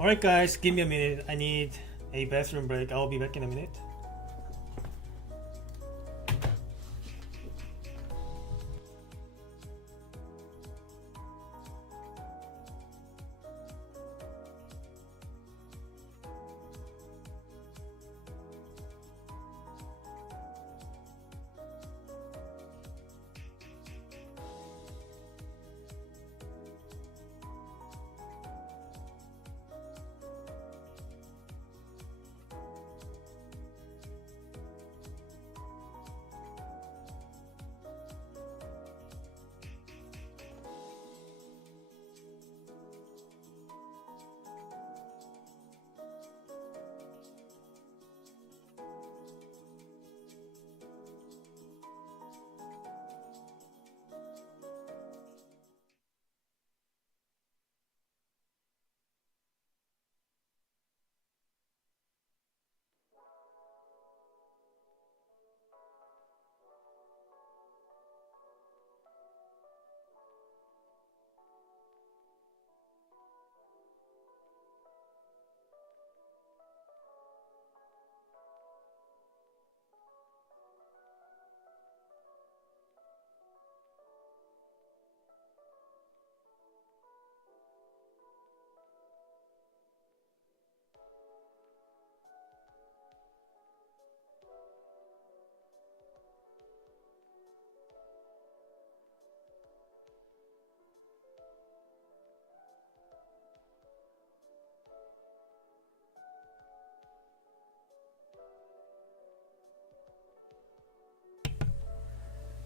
Alright guys, give me a minute. I need a bathroom break. I'll be back in a minute.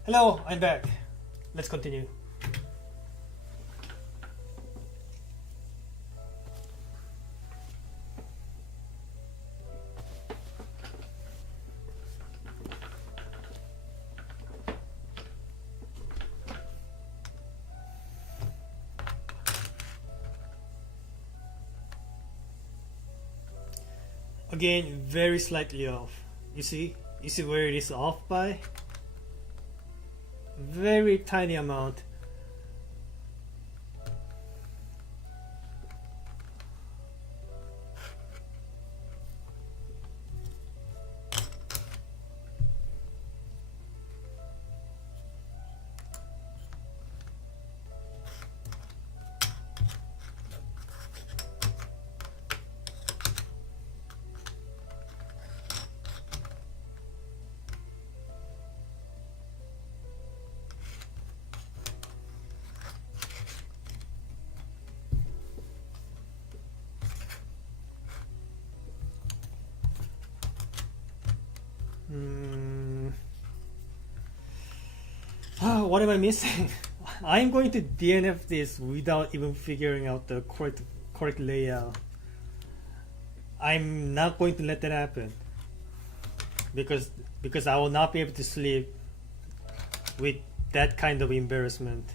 Hello, I'm back. Let's continue. Again, very slightly off. You see where it is off by? Very tiny amount. What am I missing? I'm going to DNF this without even figuring out the correct layout. I'm not going to let that happen because I will not be able to sleep with that kind of embarrassment.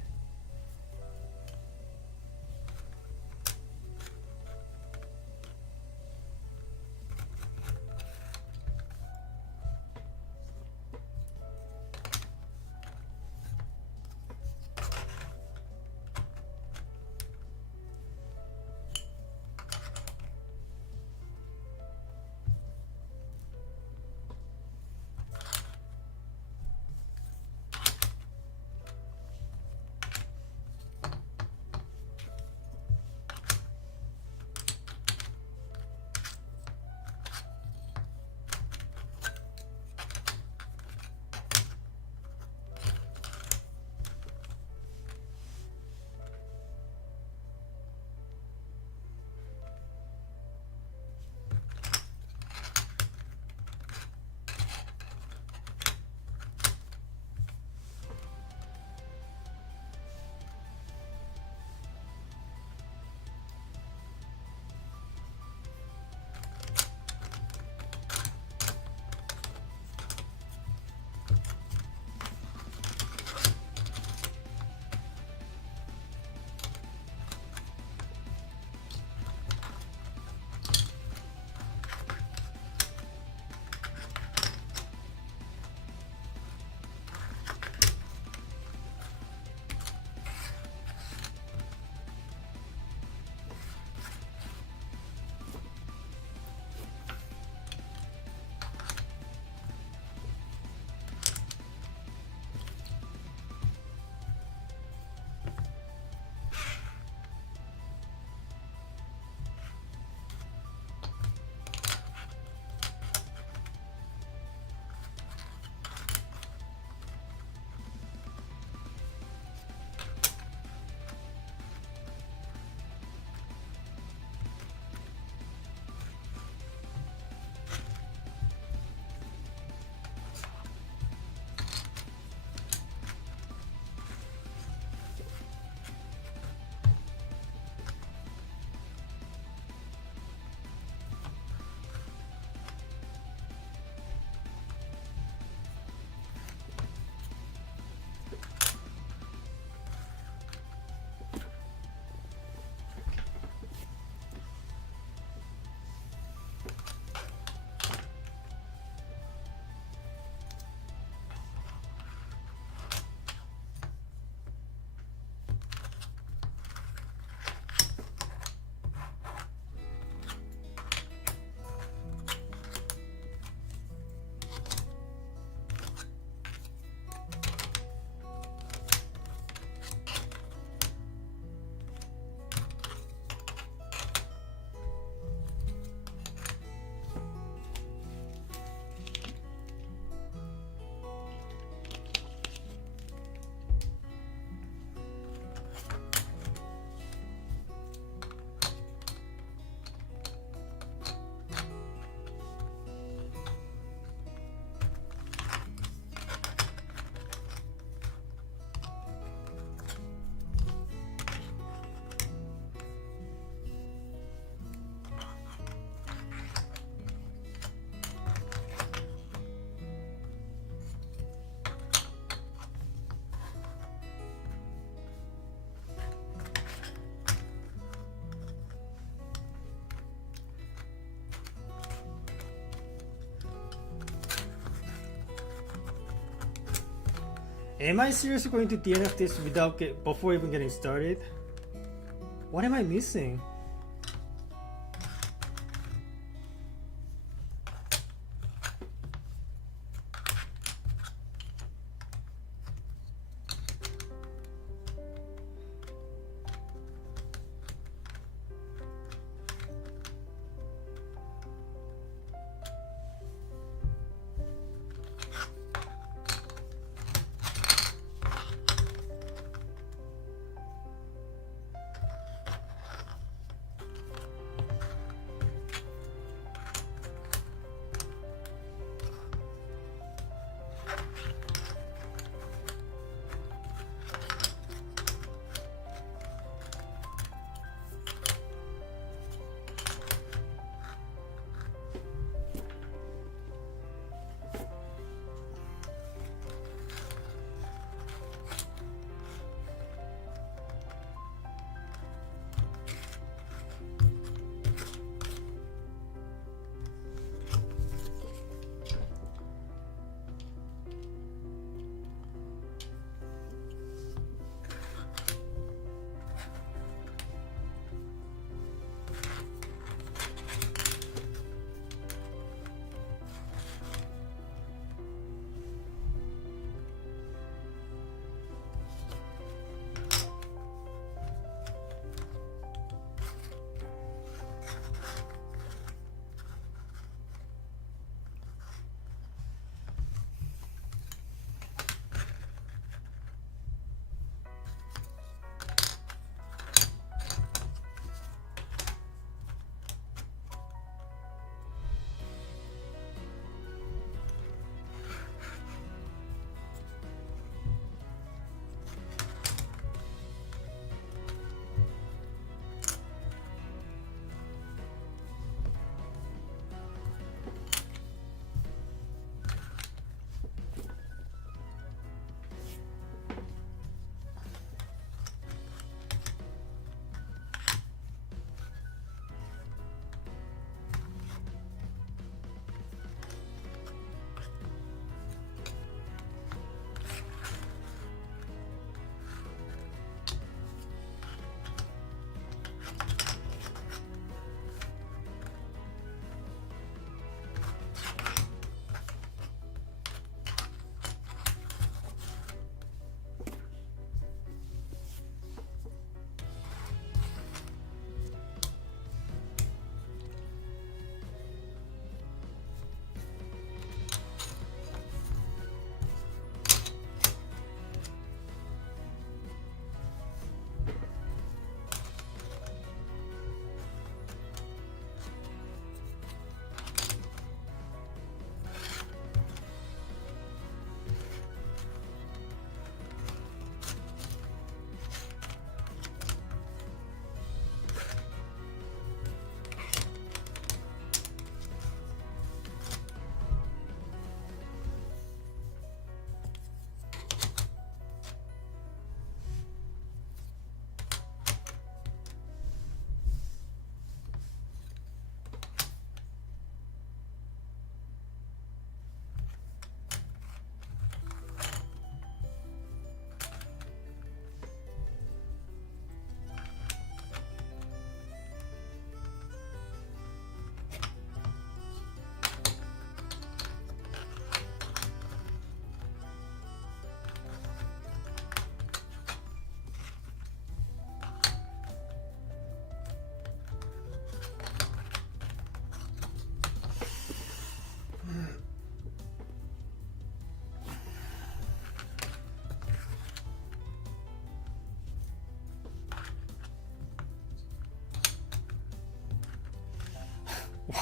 Am I seriously going to DNF this before even getting started? What am I missing?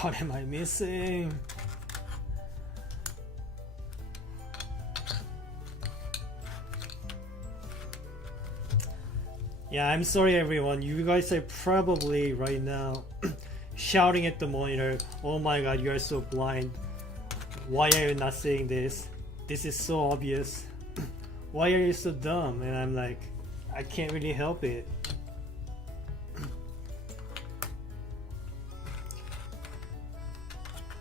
What am I missing? Yeah, I'm sorry everyone. You guys are probably right now shouting at the monitor, "Oh my god, you are so blind. Why are you not saying this? This is so obvious. Why are you so dumb?" And I'm like, I can't really help it.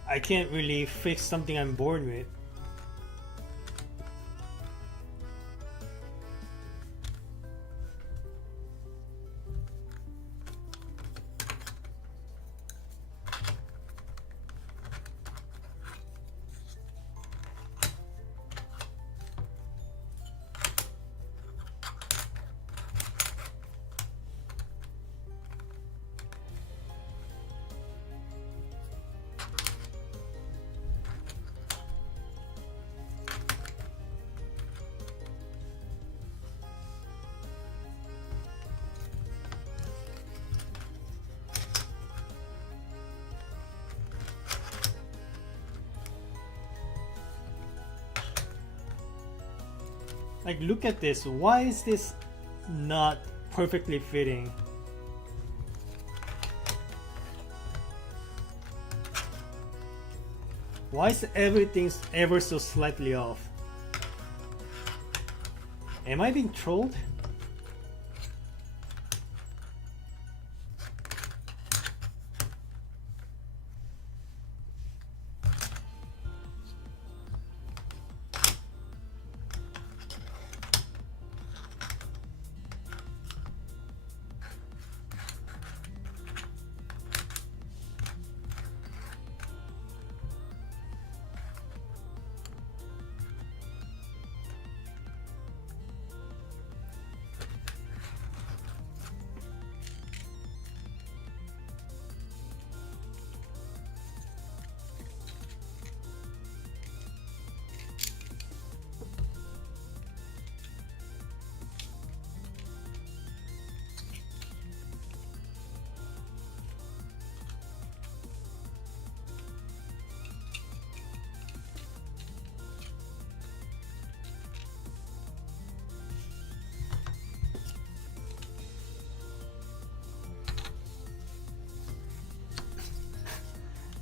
I can't really fix something I'm born with. Like, look at this. Why is this not perfectly fitting? Why is everything ever so slightly off? Am I being trolled?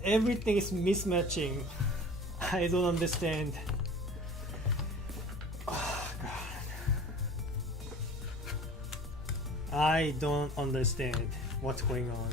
Everything is mismatching. I don't understand. Oh, God. I don't understand what's going on.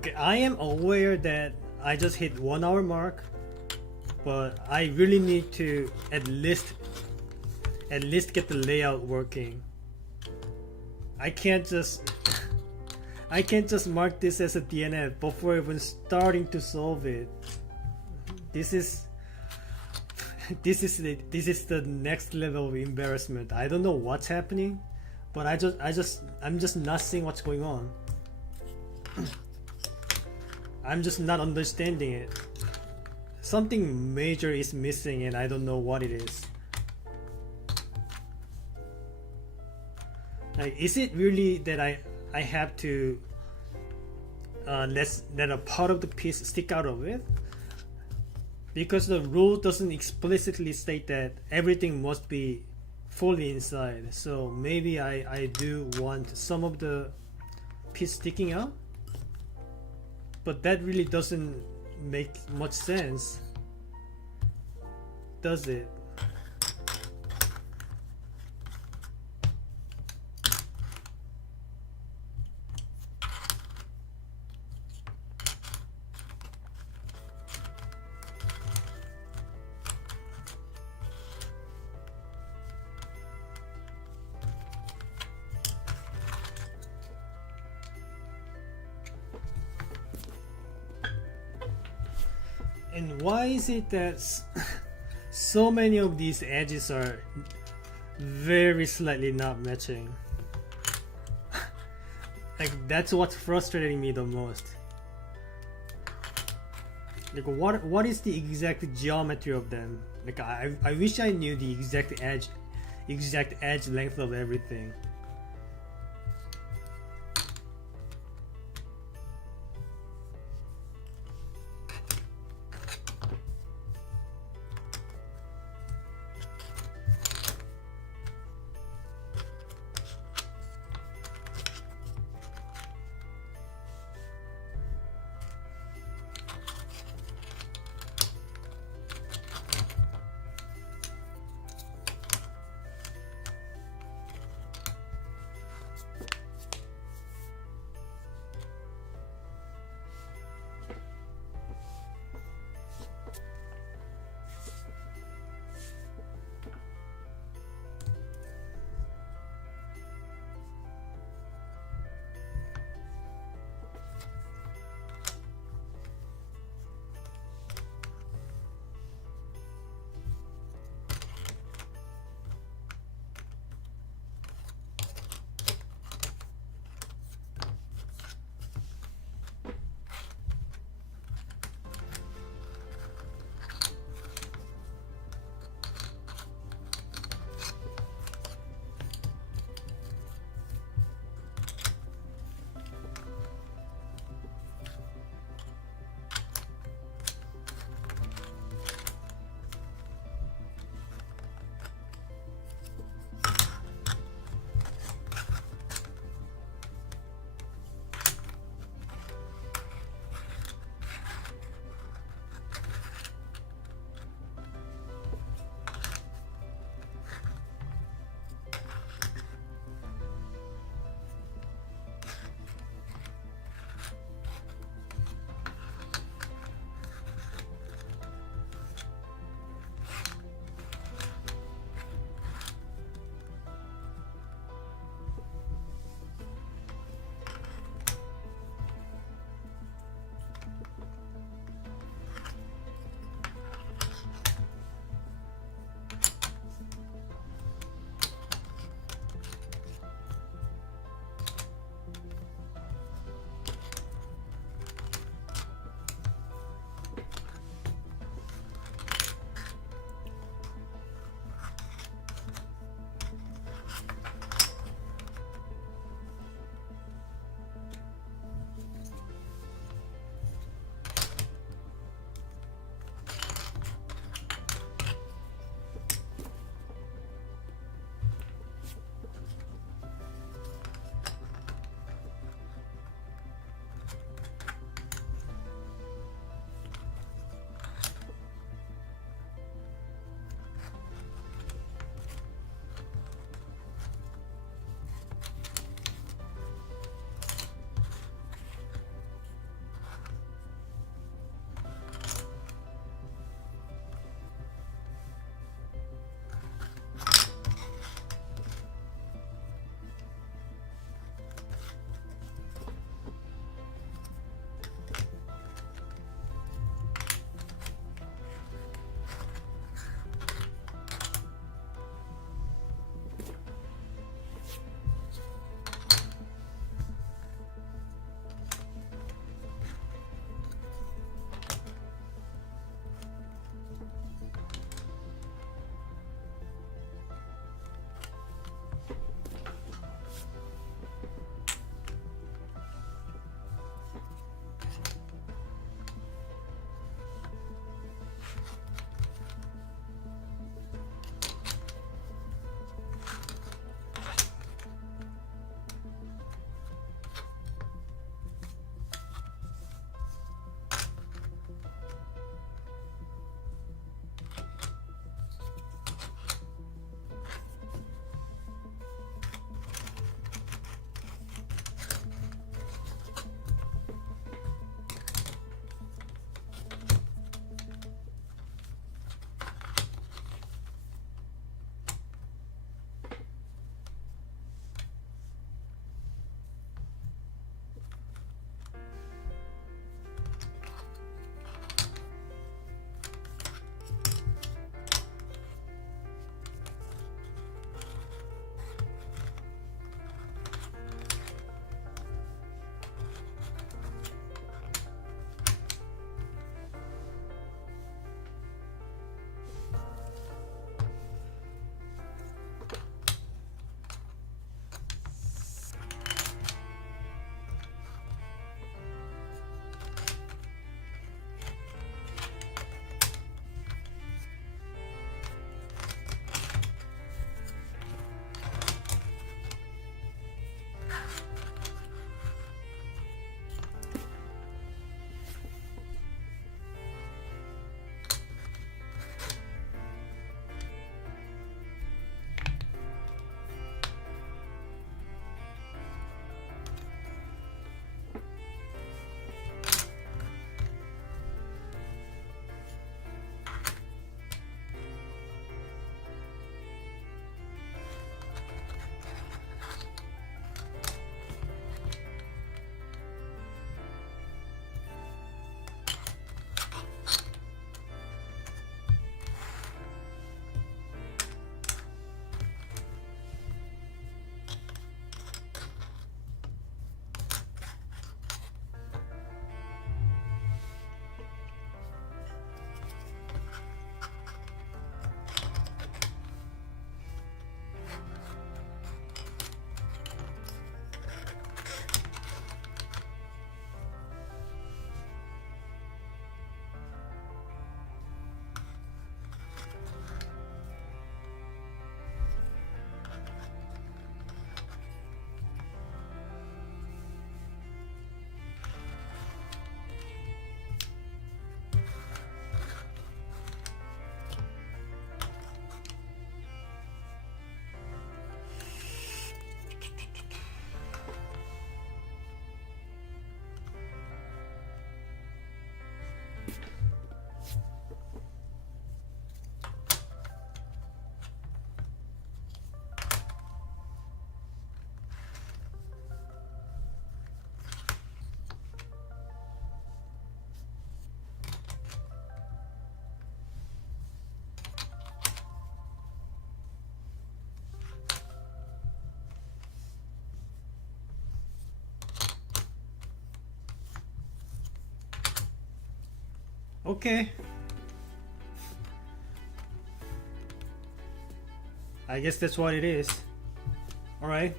Okay, I am aware that I just hit 1 hour mark, but I really need to at least get the layout working. I can't just mark this as a DNF before even starting to solve it. This is the next level of embarrassment. I don't know what's happening, but I'm just not seeing what's going on. I'm just not understanding it. Something major is missing and I don't know what it is. Like, is it really that I have to let a part of the piece stick out of it? Because the rule doesn't explicitly state that everything must be fully inside. So maybe I do want some of the piece sticking out, but that really doesn't make much sense, does it? And why is it that so many of these edges are very slightly not matching? Like, that's what's frustrating me the most. Like, what is the exact geometry of them? Like, I wish I knew the exact edge length of everything. Okay. I guess that's what it is. Alright.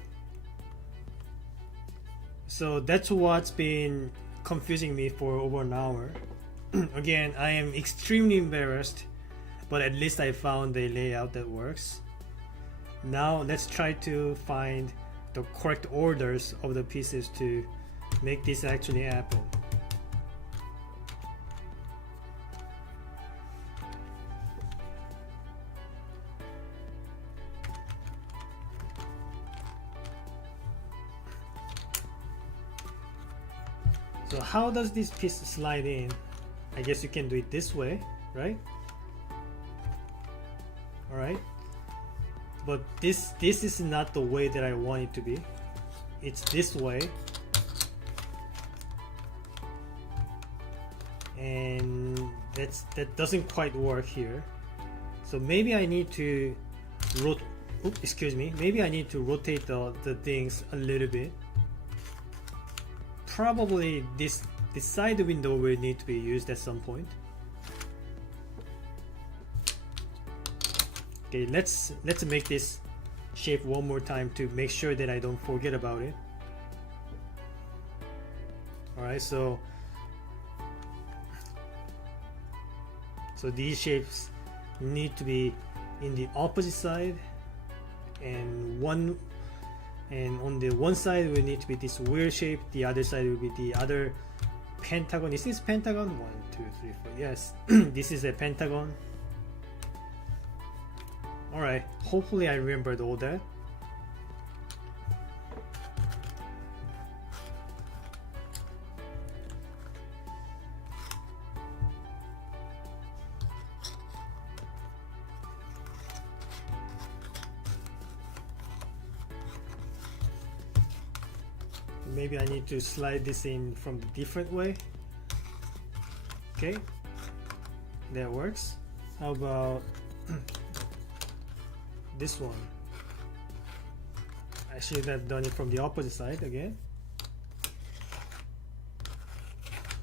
So that's what's been confusing me for over an hour. Again, I am extremely embarrassed, but at least I found a layout that works. Now let's try to find the correct orders of the pieces to make this actually happen. So how does this piece slide in? I guess you can do it this way, right? Alright. But this is not the way that I want it to be. It's this way. And that doesn't quite work here. So maybe I need to maybe I need to rotate the things a little bit. Probably this side window will need to be used at some point. Okay, let's make this shape one more time to make sure that I don't forget about it. Alright, so these shapes need to be in the opposite side, and on the one side will need to be this weird shape, the other side will be the other pentagon. Is this pentagon? 1, 2, 3, 4. Yes, this is a pentagon. Alright, hopefully I remembered all that. Maybe I need to slide this in from a different way. Okay, that works. How about this one? I should have done it from the opposite side again,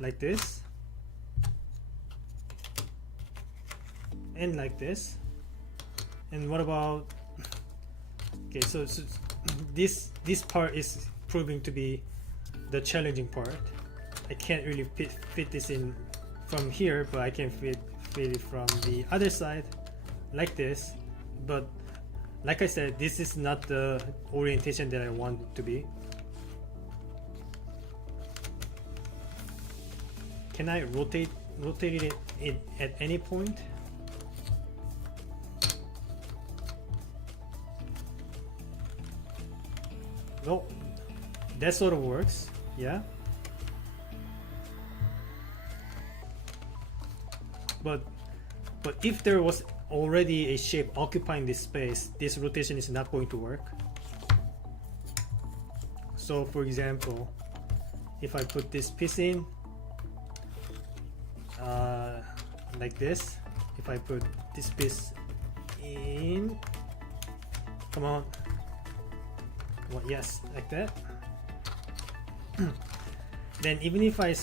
like this, and like this. And what about, okay, so this part is proving to be the challenging part. I can't really fit this in from here, but I can fit it from the other side like this. But like I said, this is not the orientation that I want it to be. Can I rotate it at any point? No, that sort of works, yeah. But if there was already a shape occupying this space, this rotation is not going to work. So for example, if I put this piece in like this, if I put this piece in, come on, yes, like that, then even if I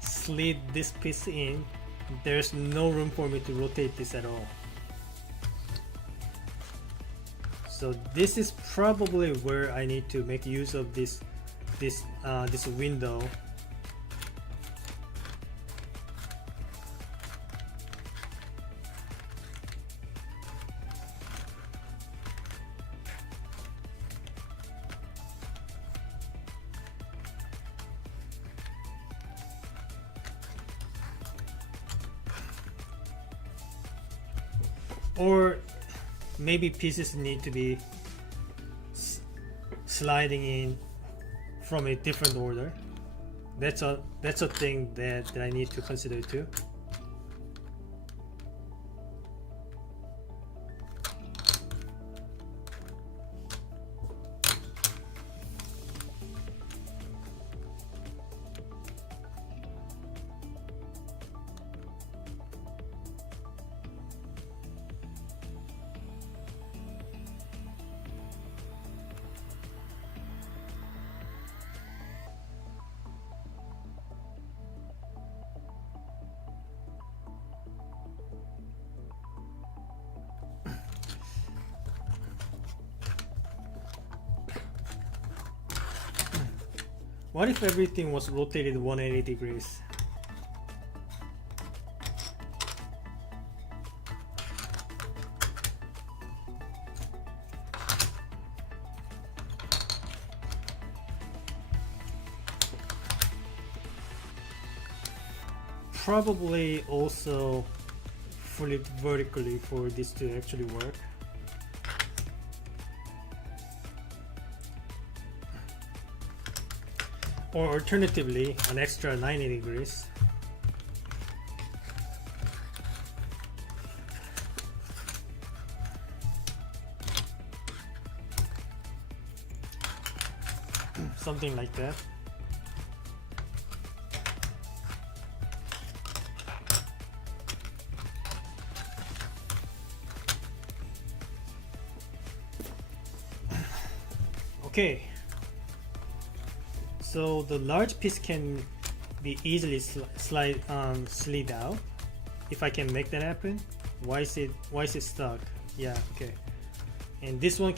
slid this piece in, there's no room for me to rotate this at all. So this is probably where I need to make use of this window. Or maybe pieces need to be sliding in from a different order. That's a thing that I need to consider too. What if everything was rotated 180 degrees? Probably also flip vertically for this to actually work. Or alternatively, an extra 90 degrees. Something like that. Okay, so the large piece can be easily slid out. If I can make that happen, why is it stuck? Yeah, okay. And this one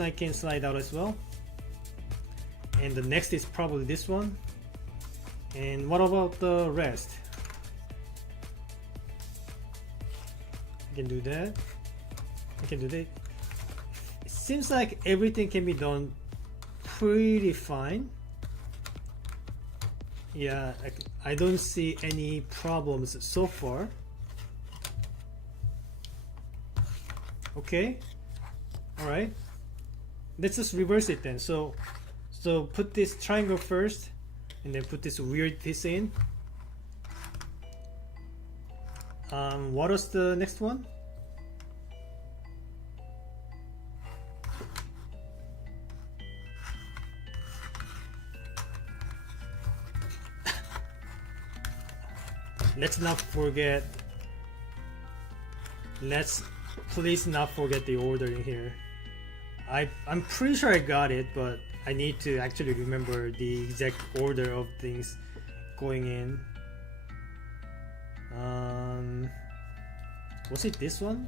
I can slide out as well. And the next is probably this one. And what about the rest? I can do that. I can do that. Seems like everything can be done pretty fine. Yeah, I don't see any problems so far. Okay, all right, let's just reverse it then. So put this triangle first and then put this weird piece in. What was the next one? Let's please not forget the order in here. I'm pretty sure I got it, but I need to actually remember the exact order of things going in. Was it this one?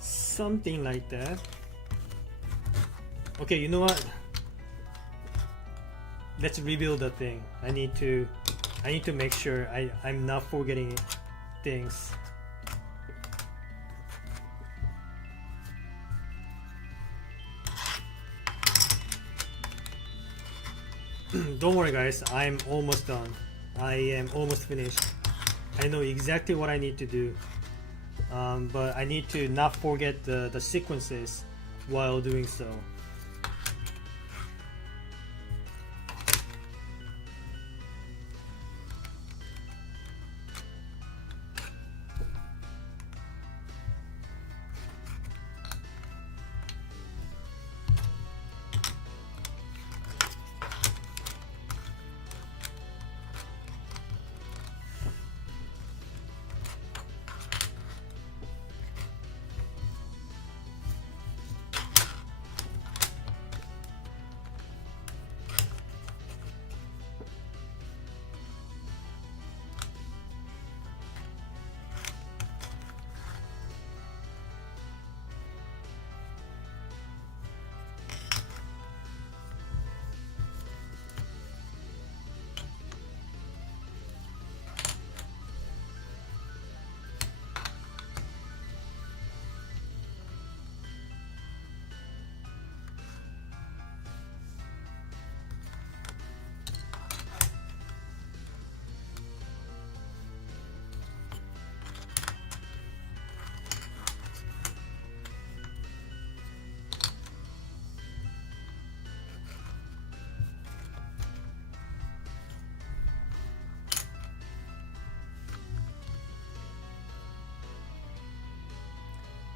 Something like that. Okay, you know what? Let's rebuild the thing. I need to make sure I'm not forgetting things. Don't worry guys, I'm almost done. I am almost finished. I know exactly what I need to do. But I need to not forget the sequences while doing so.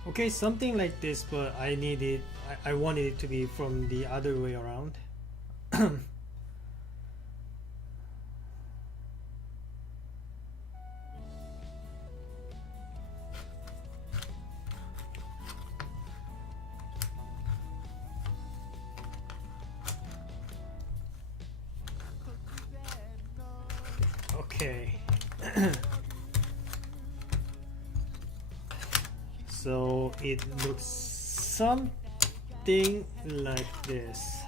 Okay, something like this, but I wanted it to be from the other way around. Okay. So it looks something like this.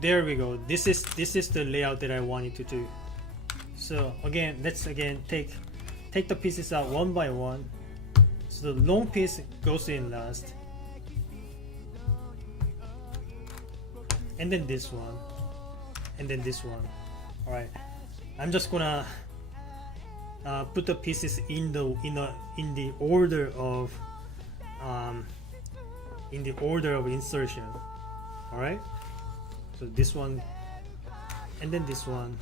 There we go. This is the layout that I wanted to do. So again, let's take the pieces out one by one. So the long piece goes in last, and then this one, and then this one. All right. I'm just gonna put the pieces in the order of insertion. All right. So this one, and then this one.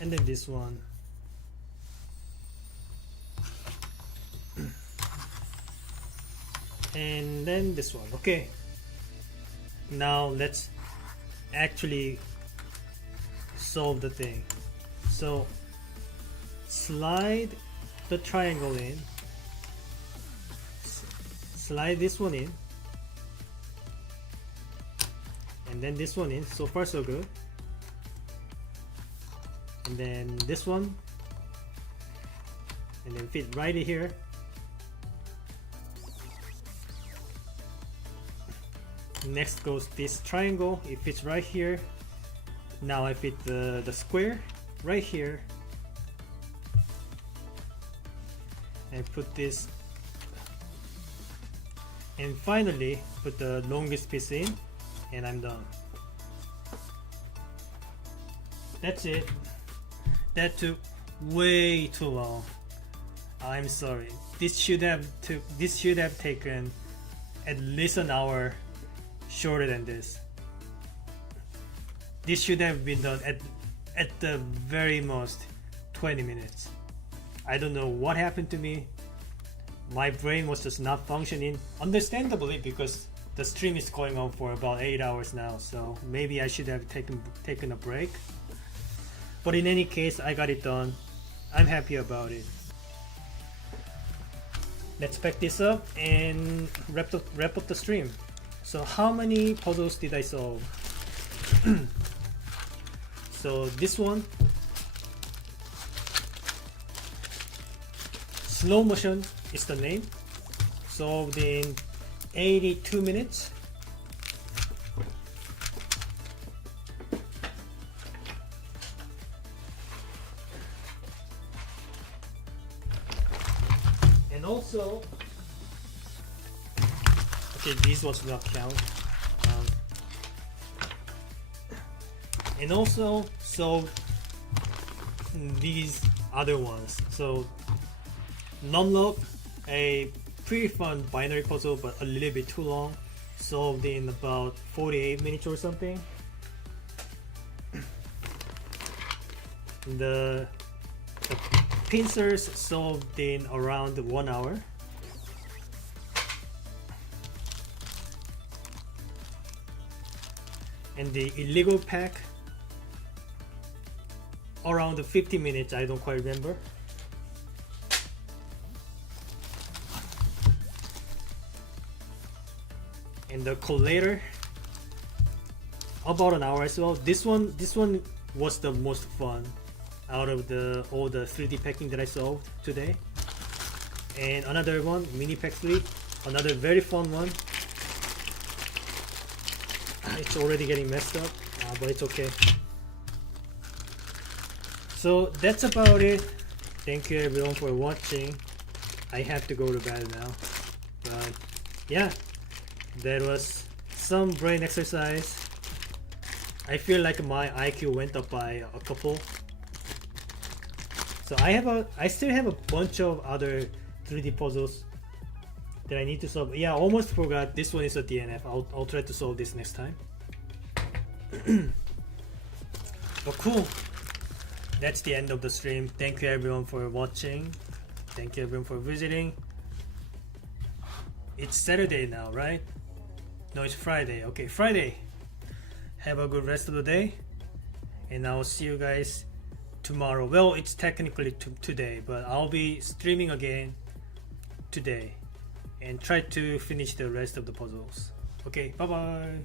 And then this one. And then this one. Okay. Now let's actually solve the thing. So slide the triangle in, slide this one in, and then this one in. So far so good. And then this one, and then fit right here. Next goes this triangle. It fits right here. Now I fit the square right here, and put this, and finally put the longest piece in, and I'm done. That's it. That took way too long. I'm sorry. This should have taken at least an hour shorter than this. This should have been done at the very most 20 minutes. I don't know what happened to me. My brain was just not functioning, understandably, because the stream is going on for about 8 hours now, so maybe I should have taken a break. But in any case, I got it done. I'm happy about it. Let's pack this up and wrap up the stream. So how many puzzles did I solve? So this one, Slow Motion is the name, solved in 82 minutes. And also, okay, these ones will not count. And also solved these other ones. So Numlock, a pretty fun binary puzzle, but a little bit too long. Solved in about 48 minutes or something. The pincers solved in around 1 hour. And the illegal pack, around 50 minutes, I don't quite remember. And the collator, about an hour as well. This one was the most fun out of all the 3D packing that I solved today. And another one, Mini Pack 3, another very fun one. It's already getting messed up, but it's okay. So that's about it. Thank you everyone for watching. I have to go to bed now. But yeah, that was some brain exercise. I feel like my IQ went up by a couple. So I still have a bunch of other 3D puzzles that I need to solve. Yeah, I almost forgot. This one is a DNF. I'll try to solve this next time. But cool. That's the end of the stream. Thank you everyone for watching. Thank you everyone for visiting. It's Saturday now, right? No, it's Friday. Okay, Friday. Have a good rest of the day. And I'll see you guys tomorrow. Well, it's technically today, but I'll be streaming again today and try to finish the rest of the puzzles. Okay, bye bye.